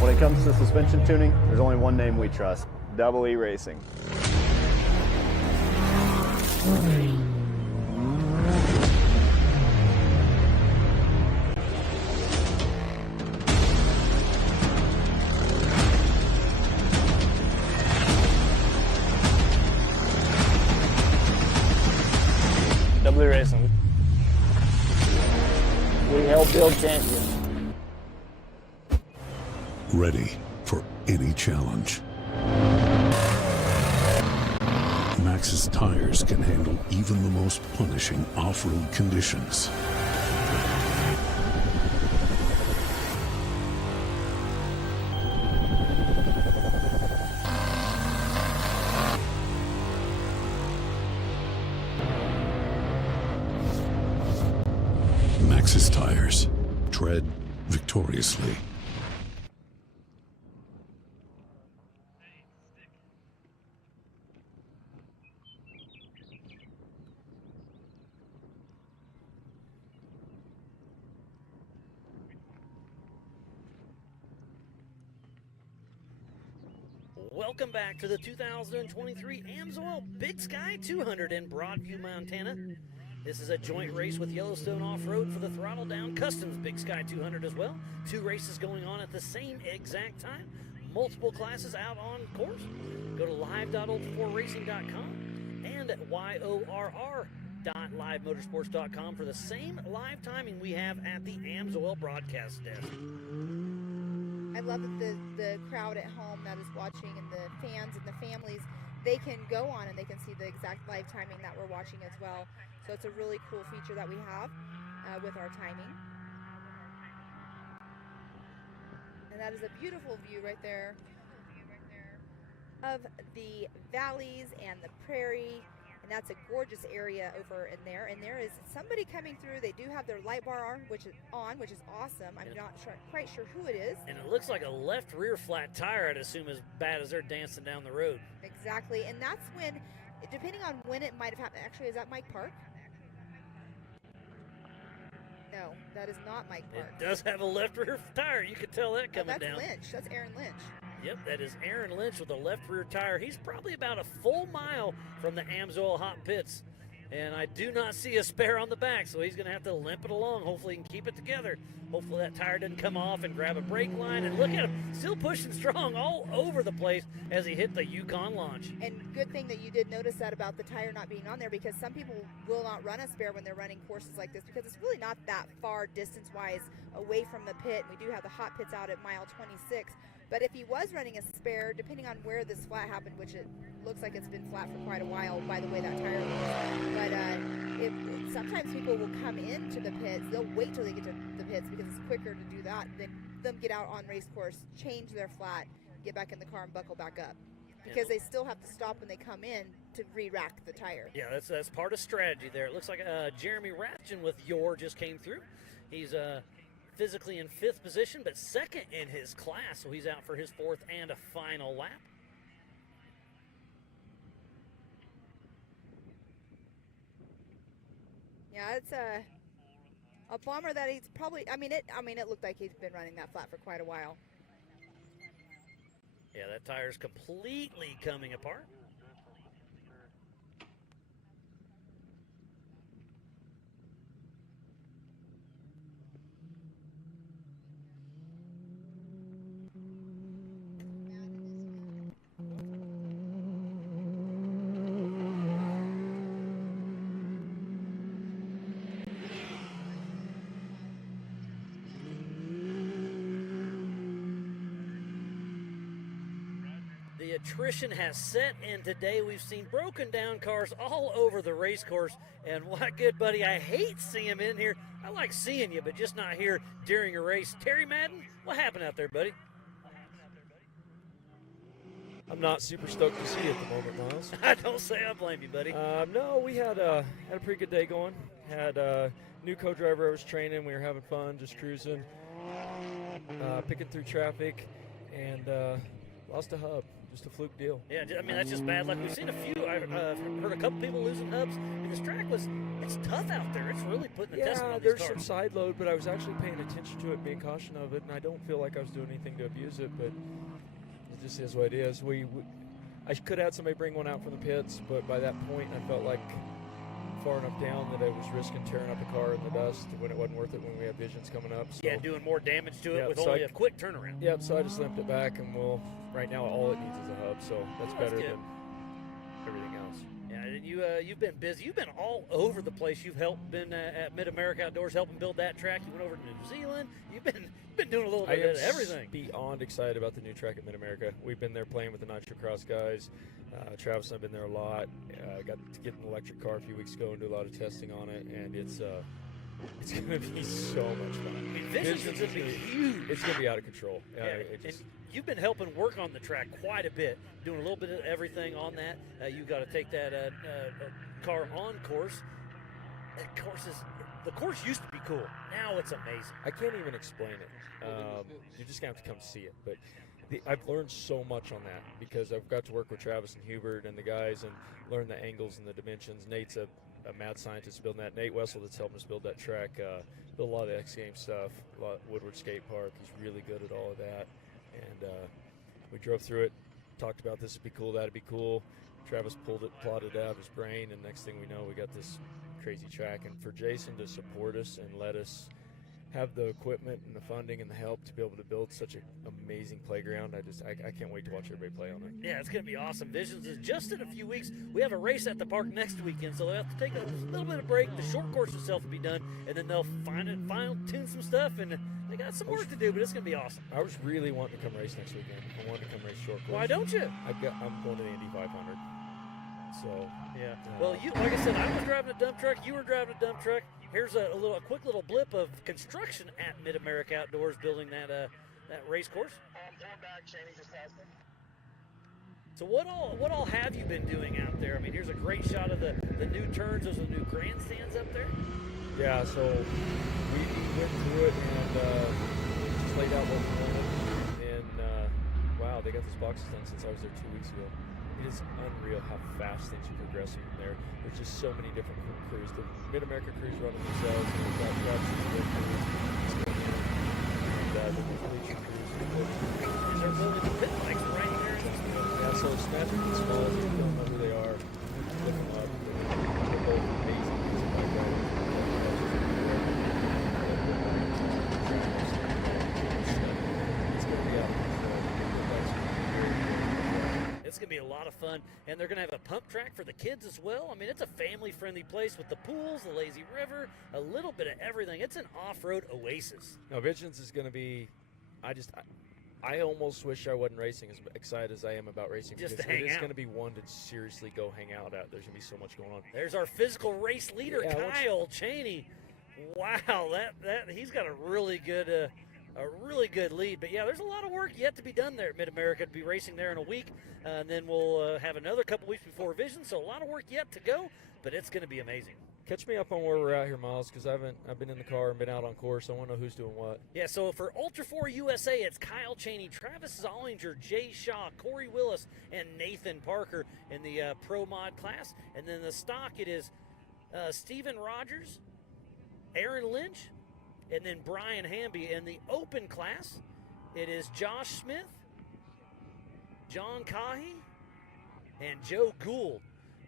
When it comes to suspension tuning, there's only one name we trust: Double E Racing. Double E Racing. We help build champions. Ready for any challenge. Maxxis tires can handle even the most punishing off-road conditions. Maxxis tires. Tread victoriously. Welcome back to the 2023 Amsoil Big Sky 200 in Broadview, Montana. This is a joint race with Yellowstone Off-Road for the Throttle Down Customs Big Sky 200 as well. Two races going on at the same exact time. Multiple classes out on course. Go to live.ultra4racing.com and at yorr.livemotorsports.com for the same live timing we have at the Amsoil broadcast desk. I love that the crowd at home that is watching and the fans and the families, they can go on and they can see the exact live timing that we're watching as well. So it's a really cool feature that we have with our timing. And that is a beautiful view right there of the valleys and the prairie. And that's a gorgeous area over in there. And there is somebody coming through. They do have their light bar on, which is awesome. I'm not quite sure who it is. And it looks like a left rear flat tire, I'd assume, as bad as they're dancing down the road. Exactly. And that's when, depending on when it might have happened. Actually, is that Mike Park? No, that is not Mike Park. It does have a left rear tire. You can tell that coming that's down. Lynch. That's Aaron Lynch. Yep, that is Aaron Lynch with a left rear tire. He's probably about a full mile from the Amsoil hot pits And I do not see a spare on the back, so he's going to have to limp it along. Hopefully he can keep it together. Hopefully that tire doesn't come off and grab a brake line. And look at him, still pushing strong all over the place as he hit the Yukon launch. And good thing that you did notice that about the tire not being on there, because some people will not run a spare when they're running courses like this, because it's really not that far distance-wise away from the pit. We do have the hot pits out at mile 26. But if he was running a spare, depending on where this flat happened, which it looks like it's been flat for quite a while by the way that tire looks, but sometimes people will come into the pits, they'll wait till they get to the pits because it's quicker to do that than them get out on race course, change their flat, get back in the car and buckle back up. Because they still have to stop when they come in to re-rack the tire. Yeah, that's part of strategy there. It looks like Jeremy Rathjen with Your just came through. He's physically in 5th position, but 2nd in his class, so he's out for his 4th and a final lap. Yeah, it's a bummer that he's probably. It looked like he's been running that flat for quite a while. Yeah, that tire's completely coming apart. Attrition has set, and today we've seen broken down cars all over the race course. And what good, buddy, I hate seeing him in here. I like seeing you, but just not here during a race. Terry Madden, what happened out there, buddy? I'm not super stoked to see you at the moment, Miles. I don't say I blame you, buddy. No, we had a pretty good day going. Had a new co-driver I was training. We were having fun, just cruising, picking through traffic, and lost a hub. Just a fluke deal. Yeah, I mean, that's just bad luck. We've seen a few. I've heard a couple people losing hubs, and this track it's tough out there. It's really putting the test on these there's cars. some side load, but I was actually paying attention to it, being cautious of it, and I don't feel like I was doing anything to abuse it, but it just is what it is. I could have had somebody bring one out from the pits, but by that point, I felt like far enough down that I was risking tearing up a car in the dust when it wasn't worth it when we had visions coming up. So, yeah, doing more damage to it with only a quick turnaround. Yep, so I just limped it back, and right now all it needs is a hub, so that's better than everything else. Yeah, and you've been busy. You've been all over the place. You've been at Mid-America Outdoors helping build that track. You went over to New Zealand. You've been doing a little bit of everything. Beyond excited about the new track at Mid-America. We've been there playing with the Nitro Cross guys. Travis and I've been there a lot. Got to get an electric car a few weeks ago and do a lot of testing on it, and it's going to be so much fun. I mean, Visions is going to be huge. It's going to be out of control. And you've been helping work on the track quite a bit, doing a little bit of everything on that. You've got to take that car on course. The course used to be cool. Now it's amazing. I can't even explain it. You're just going to have to come see it. But I've learned so much on that because I've got to work with Travis and Hubert and the guys and learn the angles and the dimensions. Nate's a mad scientist building that. Nate Wessel that's helping us build that track, build a lot of the X Games stuff, a lot of Woodward Skate Park. He's really good at all of that. And we drove through it, talked about this would be cool, that'd be cool. Travis plotted it out of his brain, and next thing we know, we got this crazy track. And for Jason to support us and let us have the equipment and the funding and the help to be able to build such an amazing playground, I can't wait to watch everybody play on it. Yeah, it's going to be awesome. Visions is just in a few weeks. We have a race at the park next weekend, so they'll have to take a little bit of break. The short course itself will be done, and then they'll fine-tune some stuff, and they got some work to do, but it's going to be awesome. I was really wanting to come race next weekend. I wanted to come race short course. Why don't you? I'm going to the Indy 500. So yeah. Well, like I said, I was driving a dump truck. You were driving a dump truck. Here's a quick little blip of construction at Mid-America Outdoors, building that race course. So what all have you been doing out there? I mean, here's a great shot of the new turns. Those are the new grandstands up there. Yeah. So we went through it and just laid out what we wanted. And wow, they got this boxes done since I was there 2 weeks ago. It is unreal how fast things are progressing in there. There's just so many different crews. The Mid-America crews running themselves, and we've got trucks and their crews, and the completion crews. And they're building the pit bikes right here. Yeah, so it's magic and small. You don't know who they are. Look them up. They're both It's going to be a lot of fun, and they're going to have a pump track for the kids as well. I mean, it's a family-friendly place with the pools, the lazy river, a little bit of everything. It's an off-road oasis. Now, Visions is going to be, I almost wish I wasn't racing as excited as I am about racing. Just because to hang it is out. going to be one to seriously go hang out at. There's going to be so much going on. There's our physical race leader, Yeah, Kyle Cheney. Wow, that he's got a really good lead. But yeah, there's a lot of work yet to be done there at Mid-America to be racing there in a week. And then we'll have another couple weeks before Vision, so a lot of work yet to go, but it's going to be amazing. Catch me up on where we're at here, Miles, because I've been in the car and been out on course. I want to know who's doing what. Yeah, so for Ultra4 USA, it's Kyle Cheney, Travis Zollinger, Jay Shaw, Corey Willis, and Nathan Parker in the Pro Mod class. And then the stock, it is Steven Rogers, Aaron Lynch, and then Brian Hamby. In the open class, it is Josh Smith, John Cahy, and Joe Gould.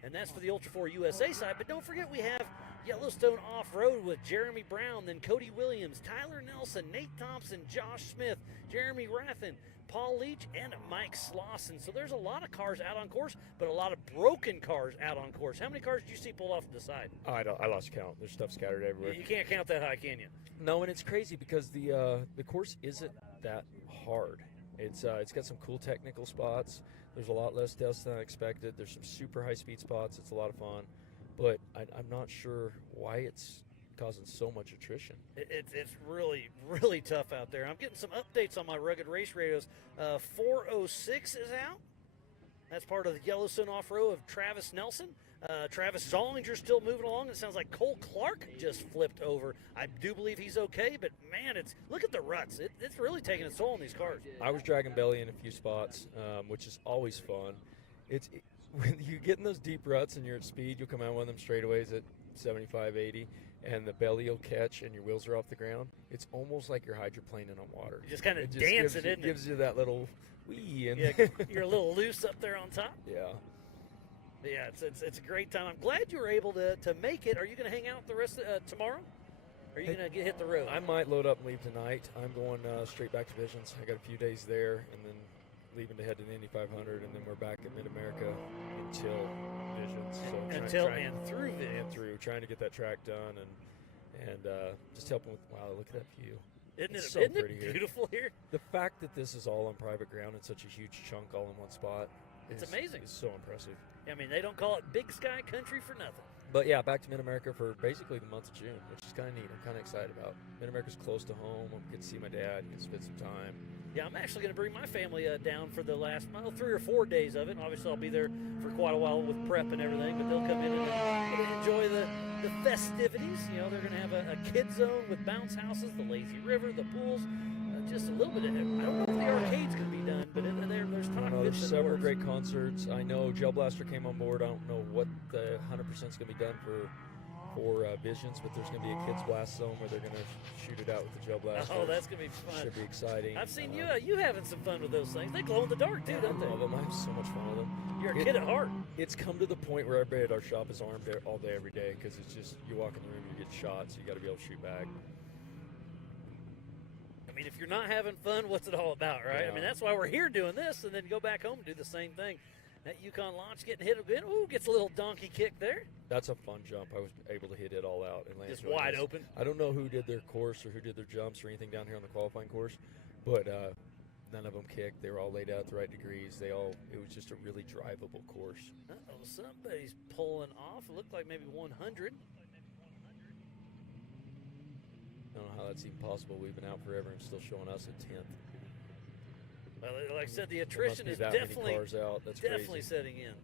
And that's for the Ultra4 USA side. But don't forget, we have Yellowstone Off-Road with Jeremy Brown, then Cody Williams, Tyler Nelson, Nate Thompson, Josh Smith, Jeremy Raffin, Paul Leach, and Mike Slauson. So there's a lot of cars out on course, but a lot of broken cars out on course. How many cars did you see pulled off to the side? I lost count. There's stuff scattered everywhere. You can't count that high, can you? No, and it's crazy because the course isn't that hard. It's got some cool technical spots. There's a lot less deaths than I expected. There's some super high-speed spots. It's a lot of fun. But I'm not sure why it's causing so much attrition. It's really, really tough out there. I'm getting some updates on my Rugged Race Radios. 406 is out. That's part of the Yellowstone Off-Road of Travis Nelson. Travis Zollinger's still moving along. It sounds like Cole Clark just flipped over. I do believe he's okay, but man, look at the ruts. It's really taking its toll on these cars. I was dragging belly in a few spots, which is always fun. When you get in those deep ruts and you're at speed, you'll come out one of them straightaways at 75, 80, and the belly will catch and your wheels are off the ground. It's almost like you're hydroplaning on water. You just kind of dance it, gives you that little wee. And yeah, you're a little loose up there on top. Yeah. But yeah, it's a great time. I'm glad you were able to make it. Are you going to hang out the rest of tomorrow? Or are you going to hit the road? I might load up and leave tonight. I'm going straight back to Visions. I got a few days there, and then leaving to head to the Indy 500, and then we're back at Mid-America until Visions. So through trying to get that track done and just helping with. Wow, look at that view. Isn't it beautiful here? The fact that this is all on private ground in such a huge chunk all in one spot. It's amazing. It's so impressive. I mean, they don't call it Big Sky Country for nothing. But yeah, back to Mid-America for basically the month of June, which is kind of neat. I'm kind of excited about. Mid-America's close to home. I get to see my dad, get to spend some time. Yeah, I'm actually going to bring my family down for the last 3 or 4 days of it. Obviously, I'll be there for quite a while with prep and everything, but they'll come in and enjoy the festivities. You know, they're going to have a kid zone with bounce houses, the lazy river, the pools, just a little bit of it. I don't know if the arcade's going to be done, but there's talk. There's several great concerts. I know Gel Blaster came on board. I don't know what the 100% is going to be done for Visions, but there's going to be a kids blast zone where they're going to shoot it out with the Gel Blaster. Oh, that's going to be fun. Should be exciting. I've seen you having some fun with those things. They glow in the dark too, don't they? I love them. I have so much fun with them. You're a kid at heart. It's come to the point where everybody at our shop is armed all day, every day, because it's just you walk in the room, you get shot, so you got to be able to shoot back. I mean, if you're not having fun, what's it all about, right? Yeah. I mean, that's why we're here doing this, and then go back home and do the same thing. That Yukon launch getting hit again. Ooh, gets a little donkey kick there. That's a fun jump. I was able to hit it all out and land just wide open. I don't know who did their course or who did their jumps or anything down here on the qualifying course, but none of them kicked. They were all laid out at the right degrees. It was just a really drivable course. Uh-oh, somebody's pulling off. It looked like maybe 100. I don't know how that's even possible. We've been out forever and still showing us a 10th. Well, like I said, the attrition is definitely setting in.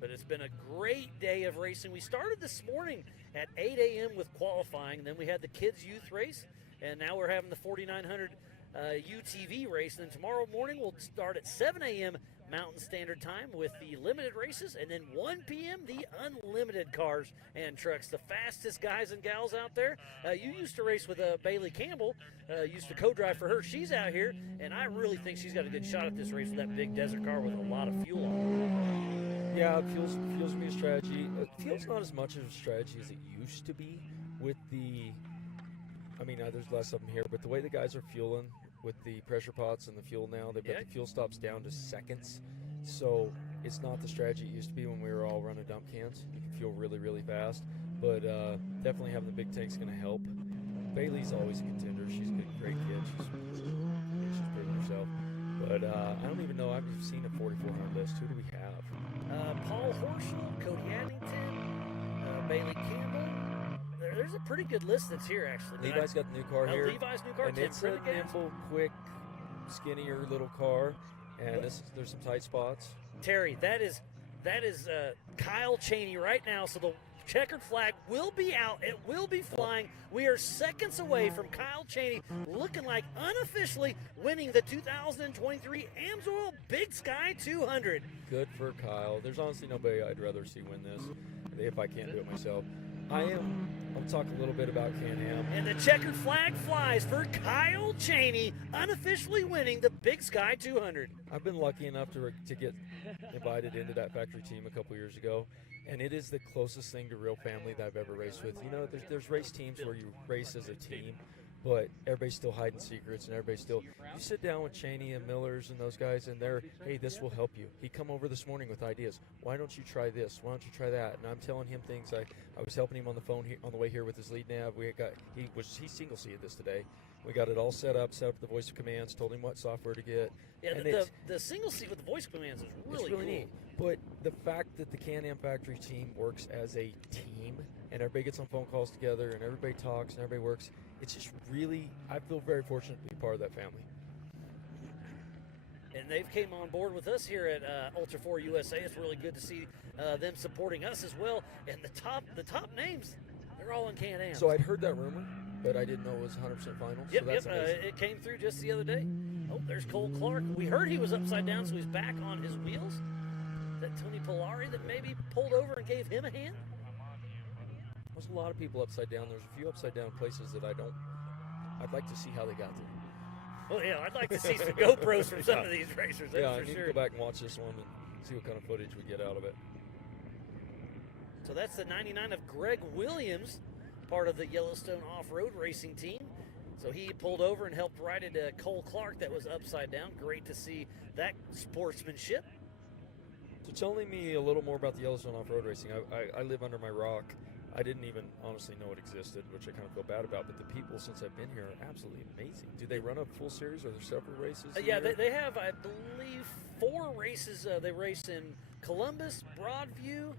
But it's been a great day of racing. We started this morning at 8 a.m. with qualifying, and then we had the kids' youth race, and now we're having the 4900 UTV race. And then tomorrow morning we'll start at 7 a.m. Mountain Standard Time with the limited races, and then 1 p.m. the unlimited cars and trucks. The fastest guys and gals out there. You used to race with Bailey Campbell, used to co-drive for her. She's out here, and I really think she's got a good shot at this race with that big desert car with a lot of fuel on it. Yeah, it feels to be a strategy. It feels not as much of a strategy as it used to be with the I mean, there's less of them here, but the way the guys are fueling with the pressure pots and the fuel now, they've got the fuel stops down to seconds. So it's not the strategy it used to be when we were all running dump cans. You can fuel really, really fast. But definitely having the big tank's going to help. Bailey's always a contender. She's a great kid. She's proven herself. But I don't even know. I've seen a 4,400 list. Who do we have? Paul Horschel, Cody Addington, Bailey Campbell. There's a pretty good list that's here, actually. Levi's got the new car here. Levi's new car. And it's a nimble, quick, skinnier little car. And there's some tight spots. Terry, that is Kyle Cheney right now. So the checkered flag will be out. It will be flying. We are seconds away from Kyle Cheney looking like unofficially winning the 2023 Amsoil Big Sky 200. Good for Kyle. There's honestly nobody I'd rather see win this if I can't do it myself. I'll talk a little bit about Can-Am. And the checkered flag flies for Kyle Cheney, unofficially winning the Big Sky 200. I've been lucky enough to get invited into that factory team a couple years ago, and it is the closest thing to real family that I've ever raced with. You know, there's race teams where you race as a team, but everybody's still hiding secrets, and everybody's still. You sit down with Cheney and Millers and those guys, and they're, hey, this will help you. He come over this morning with ideas. Why don't you try this? Why don't you try that? And I'm telling him things. I was helping him on the phone on the way here with his lead nav. He single seated this today. We got it all set up the voice of commands, told him what software to get. Yeah, the single seat with the voice commands is really cool. Neat. But the fact that the Can-Am factory team works as a team, and everybody gets on phone calls together, and everybody talks, and everybody works, it's just really, I feel very fortunate to be part of that family. And they've came on board with us here at Ultra4USA. It's really good to see them supporting us as well. And the top names, they're all in Can-Am. So I'd heard that rumor, but I didn't know it was 100% final. Yep, so that's amazing. It came through just the other day. Oh, there's Cole Clark. We heard he was upside down, so he's back on his wheels. Is that Tony Polari that maybe pulled over and gave him a hand? There's a lot of people upside down. There's a few upside down places that I'd like to see how they got there. Well, yeah, I'd like to see some GoPros from some of these racers. That's I for need sure. to go back and watch this one and see what kind of footage we get out of it. So that's the 99 of Greg Williams, part of the Yellowstone off-road racing team. So he pulled over and helped ride it Cole Clark that was upside down. Great to see that sportsmanship. So telling me a little more about the Yellowstone off-road racing. I live under my rock. I didn't even honestly know it existed, which I kind of feel bad about. But the people, since I've been here, are absolutely amazing. Do they run a full series? Are there several races? Yeah, they have, I believe, 4 races. They race in Columbus, Broadview,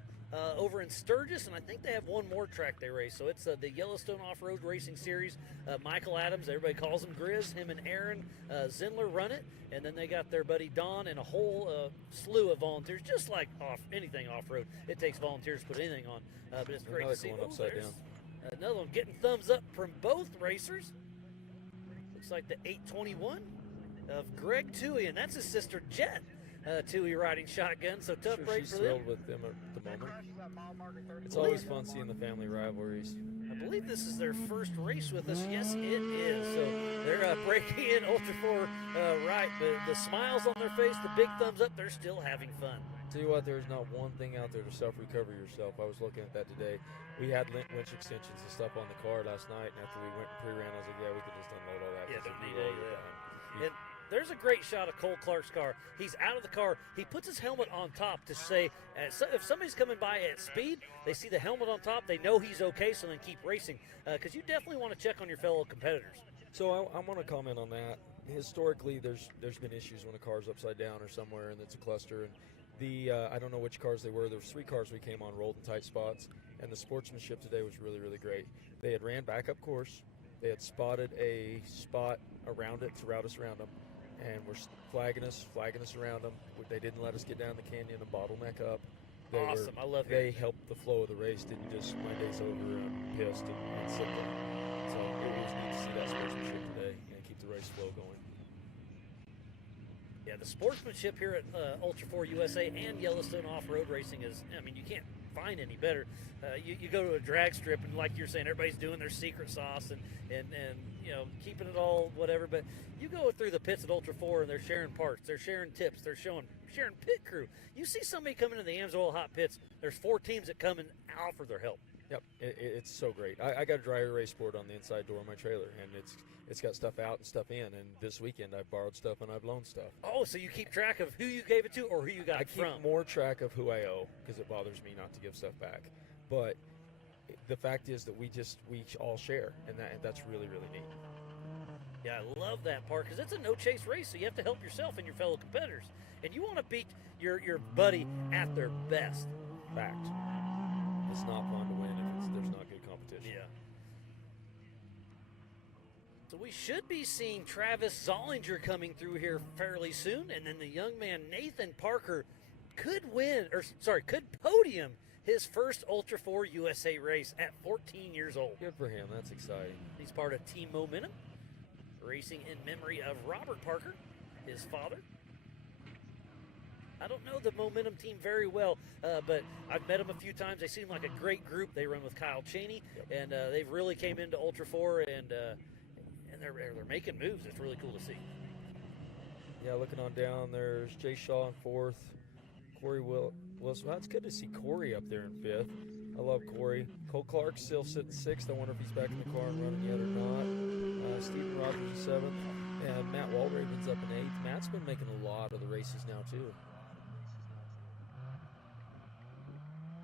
over in Sturgis, and I think they have one more track they race. So it's the Yellowstone Off-Road Racing Series. Michael Adams, everybody calls him Grizz. Him and Aaron Zindler run it, and then they got their buddy Don and a whole slew of volunteers. Just like anything off-road, it takes volunteers to put anything on. But it's great to see. There's another one getting thumbs up from both racers. Looks like the 821 of Greg Toohey, and that's his sister Jet. Toohey riding shotgun, so tough break she's for them. thrilled with them at the moment. It's always fun seeing the family rivalries. I believe this is their first race with us. Yes, it is. So they're breaking in Ultra4 right. The smiles on their face, the big thumbs up, they're still having fun. Tell you what, there's not one thing out there to self-recover yourself. I was looking at that today. We had winch extensions and stuff on the car last night, and after we went and pre-ran, I was like, yeah, we could just unload all that. Yeah, don't need any of that. And there's a great shot of Cole Clark's car. He's out of the car. He puts his helmet on top to say, if somebody's coming by at speed, they see the helmet on top, they know he's okay, so then keep racing. Because you definitely want to check on your fellow competitors. So I want to comment on that. Historically, there's been issues when a car's upside down or somewhere, and it's a cluster. And I don't know which cars they were. There was 3 cars we came on rolled in tight spots, and the sportsmanship today was really, really great. They had ran backup course. They had spotted a spot around it to route us around them, and were flagging us around them. They didn't let us get down the canyon and bottleneck up. Awesome. I love it. They helped the flow of the race. Didn't just, my day's over, I'm pissed, and sit there. So it was neat to see that sportsmanship today and keep the race flow going. Yeah, the sportsmanship here at Ultra4USA and Yellowstone Off-Road Racing is, I mean, you can't find any better. You go to a drag strip, and like you're saying, everybody's doing their secret sauce and you know, keeping it all whatever. But you go through the pits at Ultra 4, and they're sharing parts, they're sharing tips, they're sharing pit crew. You see somebody coming in the Amsoil hot pits, there's 4 teams that come and offer their help. Yep, it's so great. I got a dry erase board on the inside door of my trailer, and it's got stuff out and stuff in. And this weekend I borrowed stuff and I've loaned stuff. Oh, so you keep track of who you gave it to or who you got it from? I keep more track of who I owe because it bothers me not to give stuff back. But the fact is that we all share, and that's really, really neat. Yeah, I love that part because it's a no-chase race, so you have to help yourself and your fellow competitors. And you want to beat your buddy at their best. Fact. It's not fun to win if there's not good competition. Yeah. So we should be seeing Travis Zollinger coming through here fairly soon, and then the young man Nathan Parker could podium his first Ultra 4 USA race at 14 years old. Good for him. That's exciting. He's part of Team Momentum, racing in memory of Robert Parker, his father. I don't know the Momentum team very well, but I've met them a few times. They seem like a great group. They run with Kyle Cheney, and they've really came into Ultra 4, and they're making moves. It's really cool to see. Yeah, looking on down, there's Jay Shaw in 4th, Corey Wilson. Well, it's good to see Corey up there in 5th. I love Corey. Cole Clark's still sitting 6th. I wonder if he's back in the car and running yet or not. Stephen Rogers in 7th, and Matt Walraven's up in 8th. Matt's been making a lot of the races now, too.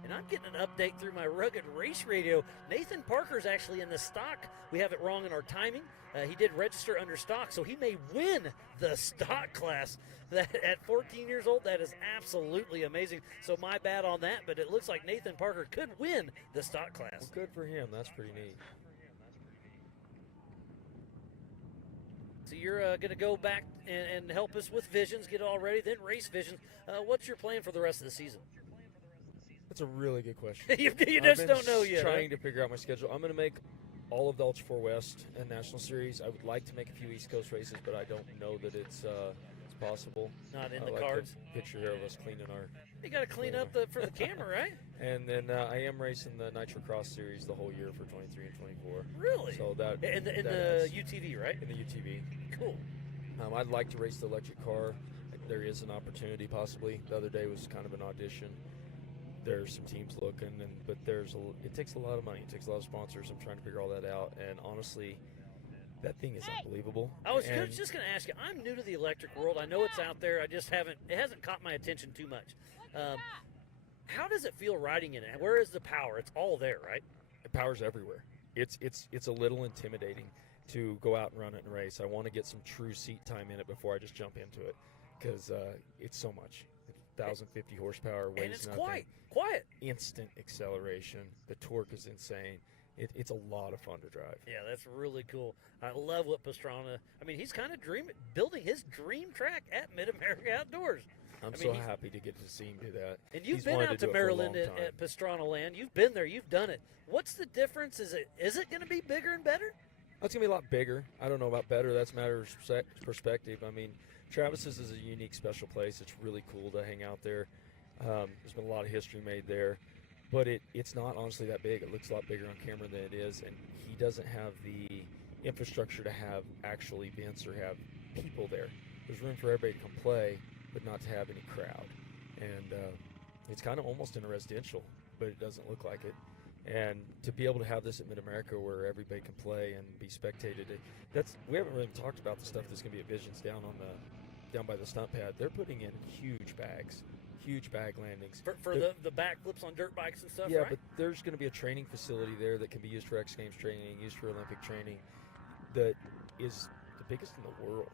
And I'm getting an update through my rugged race radio. Nathan Parker's actually in the stock. We have it wrong in our timing. He did register under stock, so he may win the stock class. At 14 years old, that is absolutely amazing. So my bad on that, but it looks like Nathan Parker could win the stock class. Well, good for him. That's pretty neat. So you're going to go back and help us with Visions, get it all ready, then race Visions. What's your plan for the rest of the season? That's a really good question. you just don't know yet. Trying to figure out my schedule. I'm going to make all of the Ultra 4 West and National Series. I would like to make a few East Coast races, but I don't know that it's possible. Not in I the like cards. Picture here of us cleaning our. You got to clean up for the camera, right? And then I am racing the Nitro Cross Series the whole year for 23 and 24. Really? So that in the UTV, right? In the UTV. Cool. I'd like to race the electric car. There is an opportunity, possibly. The other day was kind of an audition. There's some teams looking, but it takes a lot of money. It takes a lot of sponsors. I'm trying to figure all that out, and honestly, that thing is unbelievable. I was just going to ask you. I'm new to the electric world. I know it's out there. It hasn't caught my attention too much. How does it feel riding in it? Where is the power? It's all there, right? The power's everywhere. It's a little intimidating to go out and run it in a race. I want to get some true seat time in it before I just jump into it, because it's so much. 1,050 horsepower, weighs and it's nothing. quiet. Instant acceleration. The torque is insane. It's a lot of fun to drive. Yeah, that's really cool. I love what Pastrana. I mean, he's kind of building his dream track at Mid-America Outdoors. I'm so happy to get to see him do that. And you've been out to Maryland at Pastrana Land. You've been there. You've done it. What's the difference? Is it going to be bigger and better? It's going to be a lot bigger. I don't know about better. That's a matter of perspective. I mean, Travis's is a unique, special place. It's really cool to hang out there. There's been a lot of history made there. But it's not honestly that big. It looks a lot bigger on camera than it is. And he doesn't have the infrastructure to have actual events or have people there. There's room for everybody to come play, but not to have any crowd. And it's kind of almost in a residential, but it doesn't look like it. And to be able to have this at Mid-America where everybody can play and be spectated, we haven't really talked about the stuff that's going to be at Visions down by the stunt pad. They're putting in huge bag landings. For the backflips on dirt bikes and stuff, yeah, right? but there's going to be a training facility there that can be used for X Games training, used for Olympic training, that is the biggest in the world.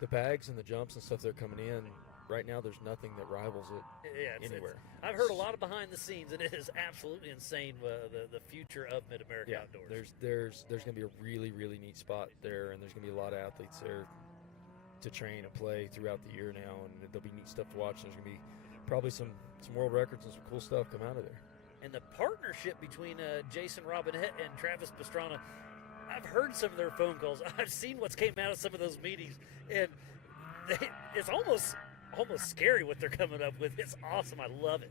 The bags and the jumps and stuff that are coming in, right now there's nothing that rivals it anywhere. I've heard a lot of behind the scenes, and it is absolutely insane, the future of Mid-America Outdoors. There's going to be a really, really neat spot there, and there's going to be a lot of athletes there to train and play throughout the year now, and there'll be neat stuff to watch. There's going to be probably some world records and some cool stuff come out of there. And the partnership between Jason Robinette and Travis Pastrana, I've heard some of their phone calls. I've seen what's came out of some of those meetings, and it's almost scary what they're coming up with. It's awesome. I love it.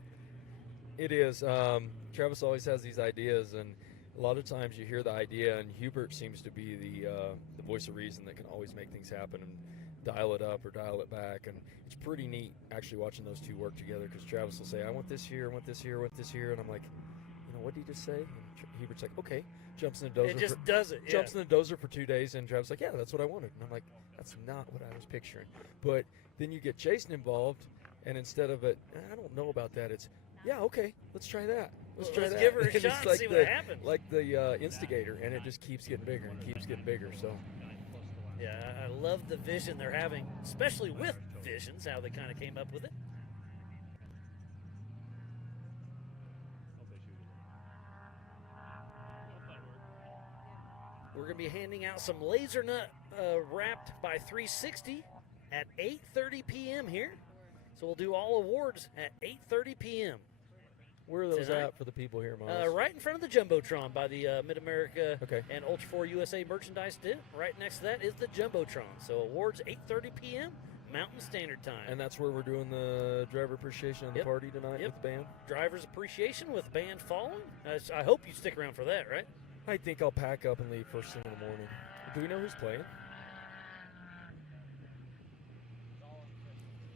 It is. Travis always has these ideas, and a lot of times you hear the idea, and Hubert seems to be the voice of reason that can always make things happen and dial it up or dial it back. And it's pretty neat actually watching those two work together, because Travis will say, I want this here, I want this here, I want this here, and I'm like, what did he just say? And Hubert's like, okay. Jumps in the dozer. It just does it. Jumps in the dozer for 2 days, and Travis like, yeah, that's what I wanted. And I'm like, that's not what I was picturing. But then you get Jason involved, and instead of it, I don't know about that, it's, yeah, okay, let's try that. Let's give her a And shot it's and see what happens. Like the instigator, and it just keeps getting bigger and keeps getting bigger. So, yeah, I love the vision they're having, especially with visions, how they kind of came up with it. We're going to be handing out some laser nut wrapped by 360 at 8:30 p.m. here. So we'll do all awards at 8:30 p.m. Where are those tonight. at for the people here, Miles? Right in front of the Jumbotron by the Mid-America and Ultra4USA merchandise tent. Right next to that is the Jumbotron. So awards 8:30 p.m. Mountain Standard Time. And that's where we're doing the driver appreciation and the party tonight with the band? Driver's appreciation with band following. I hope you stick around for that, right? I think I'll pack up and leave first thing in the morning. Do we know who's playing?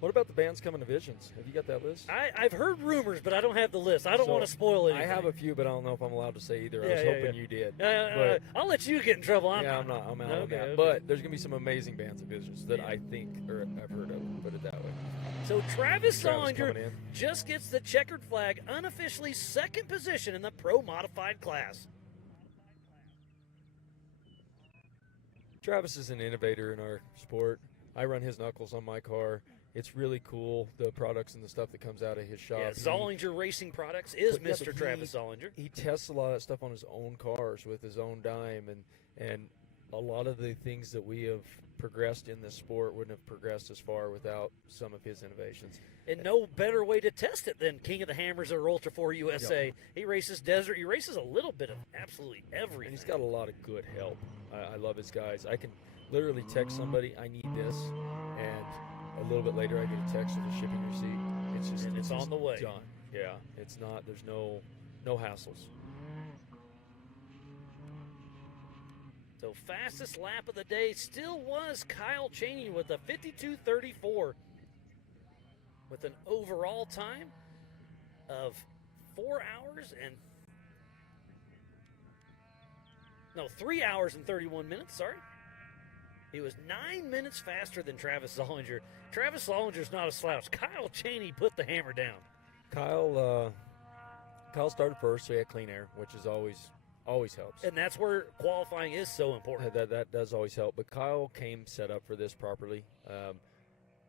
What about the bands coming to Visions? Have you got that list? I've heard rumors, but I don't have the list. I don't want to spoil anything. I have a few, but I don't know if I'm allowed to say either. I was hoping you did. I'll let you get in trouble. I'm out on that. But there's going to be some amazing bands at Visions that I think, or I've heard of, put it that way. So Travis Solinger just gets the checkered flag, unofficially second position in the Pro Modified class. Travis is an innovator in our sport. I run his knuckles on my car. It's really cool, the products and the stuff that comes out of his shop. Yeah, Zollinger Racing Products is Mr. Travis Zollinger. He tests a lot of that stuff on his own cars with his own dime, and a lot of the things that we have progressed in this sport wouldn't have progressed as far without some of his innovations. And no better way to test it than King of the Hammers or Ultra4USA. Yep. He races desert. He races a little bit of absolutely everything. And he's got a lot of good help. I love his guys. I can literally text somebody, I need this, and a little bit later I get a text with a shipping receipt. It's on the way. Done. Yeah, it's not. There's no hassles. So fastest lap of the day still was Kyle Chaney with a 52:34, with an overall time of 3 hours and 31 minutes. Sorry. He was 9 minutes faster than Travis Zollinger. Travis Zollinger's not a slouch. Kyle Chaney put the hammer down. Kyle started first, so he had clean air, which is always helps. And that's where qualifying is so important. That does always help. But Kyle came set up for this properly.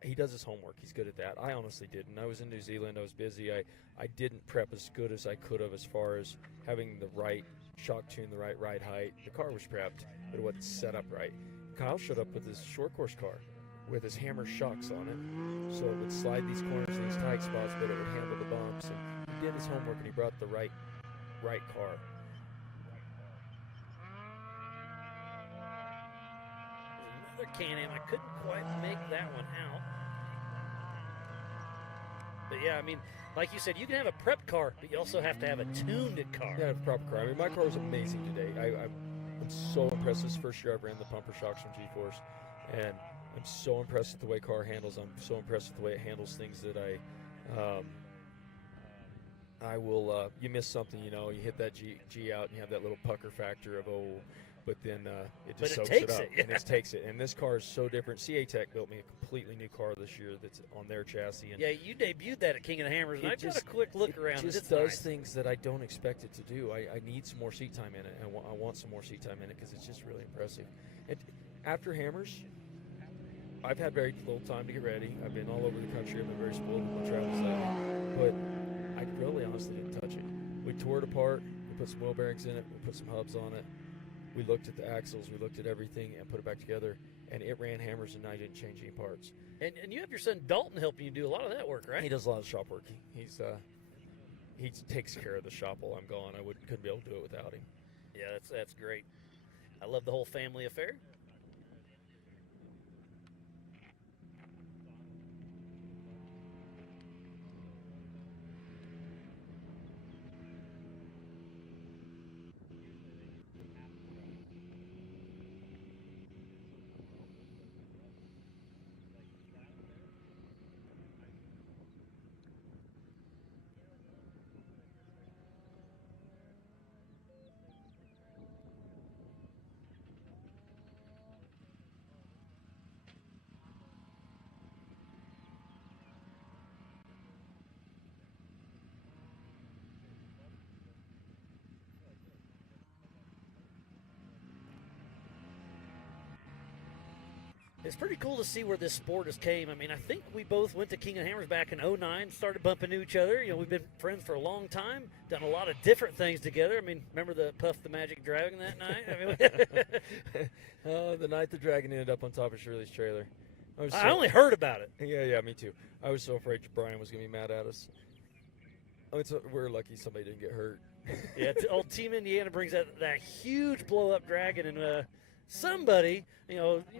He does his homework. He's good at that. I honestly didn't. I was in New Zealand. I was busy. I didn't prep as good as I could have as far as having the right shock tune, the right ride height. The car was prepped, but it wasn't set up right. Kyle showed up with his short course car with his hammer shocks on it, so it would slide these corners in these tight spots, but it would handle the bumps. And he did his homework, and he brought the right car. Another Can-Am. I couldn't quite make that one out. But yeah, I mean, like you said, you can have a prep car, but you also have to have a tuned car. Yeah, a proper car. I mean, my car was amazing today. I'm so impressed. This first year I've ran the pumper shocks from G-Force, and I'm so impressed with the way car handles. I'm so impressed with the way it handles things that I will. You miss something, you hit that G out, and you have that little pucker factor of but then it just soaks it up, and it takes it. And this car is so different. CA Tech built me a completely new car this year that's on their chassis. And yeah, you debuted that at King of the Hammers, and I've got a quick look around. It just does things that I don't expect it to do. I need some more seat time in it, and I want some more seat time in it because it's just really impressive. And after Hammers, I've had very little time to get ready. I've been all over the country. I've been very spoiled with my travel lately, but I really honestly didn't touch it. We tore it apart. We put some wheel bearings in it. We put some hubs on it. We looked at the axles, we looked at everything, and put it back together, and it ran Hammers, and I didn't change any parts. And you have your son Dalton helping you do a lot of that work, right? He does a lot of shop work. He takes care of the shop while I'm gone. I couldn't be able to do it without him. Yeah, that's great. I love the whole family affair. it's pretty cool to see where this sport has came. I mean, I think we both went to King of Hammers back in '09, started bumping into each other. We've been friends for a long time, done a lot of different things together. I mean, remember the Puff the Magic Dragon that night? I mean, the night the dragon ended up on top of Shirley's trailer. I only heard about it. Yeah, me too. I was so afraid Brian was going to be mad at us. We're lucky somebody didn't get hurt. Yeah, old Team Indiana brings that huge blow-up dragon, and somebody,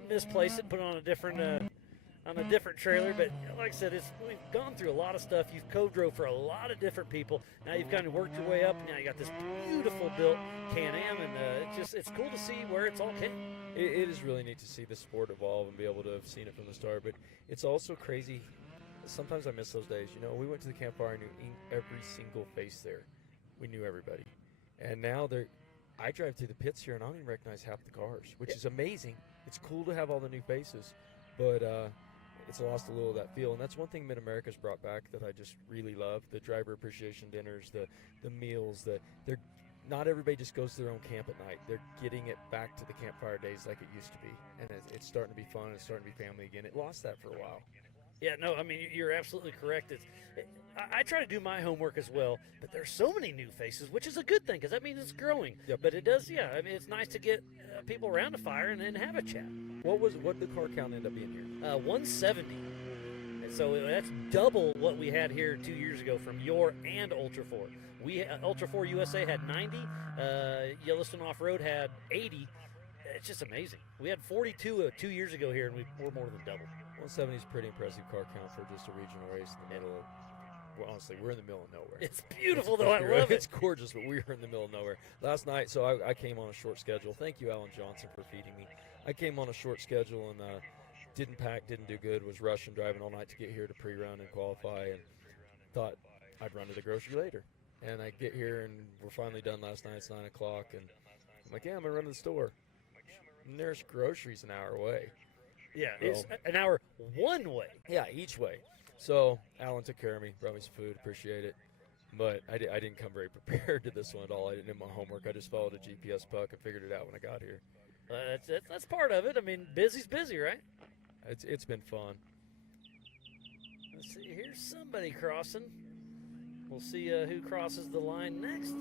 misplaced it, put it on a different trailer. But like I said, we've gone through a lot of stuff. You've co-drove for a lot of different people. Now you've kind of worked your way up. Now you got this beautiful built Can-Am, and it's cool to see where it's all came. It is really neat to see the sport evolve and be able to have seen it from the start. But it's also crazy. Sometimes I miss those days. We went to the campfire and knew every single face there. We knew everybody. And now I drive through the pits here and I don't even recognize half the cars, which is amazing. It's cool to have all the new faces, but it's lost a little of that feel. And that's one thing Mid-America's brought back that I just really love: the driver appreciation dinners, the meals. Not everybody just goes to their own camp at night. They're getting it back to the campfire days like it used to be, and it's starting to be fun. It's starting to be family again. It lost that for a while. Yeah, no, I mean, you're absolutely correct. I try to do my homework as well, but there's so many new faces, which is a good thing because that means it's growing. Yep. But it does, I mean, it's nice to get people around a fire and then have a chat. What did the car count end up being here? 170. And so that's double what we had here 2 years ago from your and Ultra4. Ultra4 USA had 90. Yellowstone Off-Road had 80. It's just amazing. We had 42 2 years ago here, and we're more than double. 170 is a pretty impressive car count for just a regional race in the middle of, well, honestly, we're in the middle of nowhere. It's beautiful, though. I love it. It's gorgeous, but we're in the middle of nowhere. Last night, so I came on a short schedule. Thank you, Alan Johnson, for feeding me. I came on a short schedule and didn't pack, didn't do good, was rushing, driving all night to get here to pre-run and qualify, and thought I'd run to the grocery later. And I get here, and we're finally done last night. It's 9 o'clock, and I'm like, yeah, I'm going to run to the store. And there's groceries an hour away. Yeah, it's an hour one way. Yeah, each way. So Alan took care of me, brought me some food, appreciate it. But I didn't come very prepared to this one at all. I didn't do my homework. I just followed a GPS puck and figured it out when I got here. That's part of it. I mean, busy's busy, right? It's been fun. Let's see. Here's somebody crossing. We'll see who crosses the line next.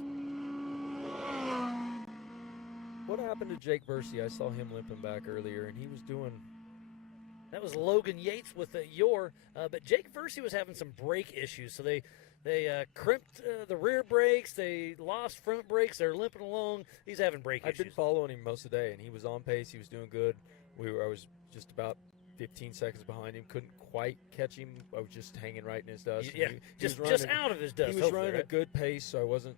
What happened to Jake Versey? I saw him limping back earlier, and he was doing... That was Logan Yates with but Jake Versey was having some brake issues, so they crimped the rear brakes, they lost front brakes, they're limping along. He's having brake issues. I've been following him most of the day, and he was on pace, he was doing good. I was just about 15 seconds behind him, couldn't quite catch him. I was just hanging right in his dust. Yeah, just out of his dust. He was running a good pace, so I wasn't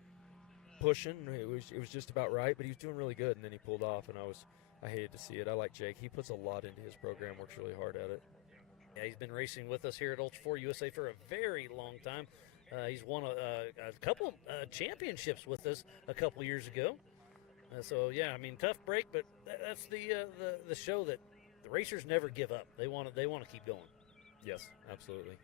pushing. It was just about right, but he was doing really good, and then he pulled off, and I hated to see it. I like Jake. He puts a lot into his program, works really hard at it. Yeah, he's been racing with us here at Ultra4 USA for a very long time. He's won a couple championships with us a couple years ago. So, yeah, I mean, tough break, but that's the show that the racers never give up. They want to keep going. Yes, absolutely.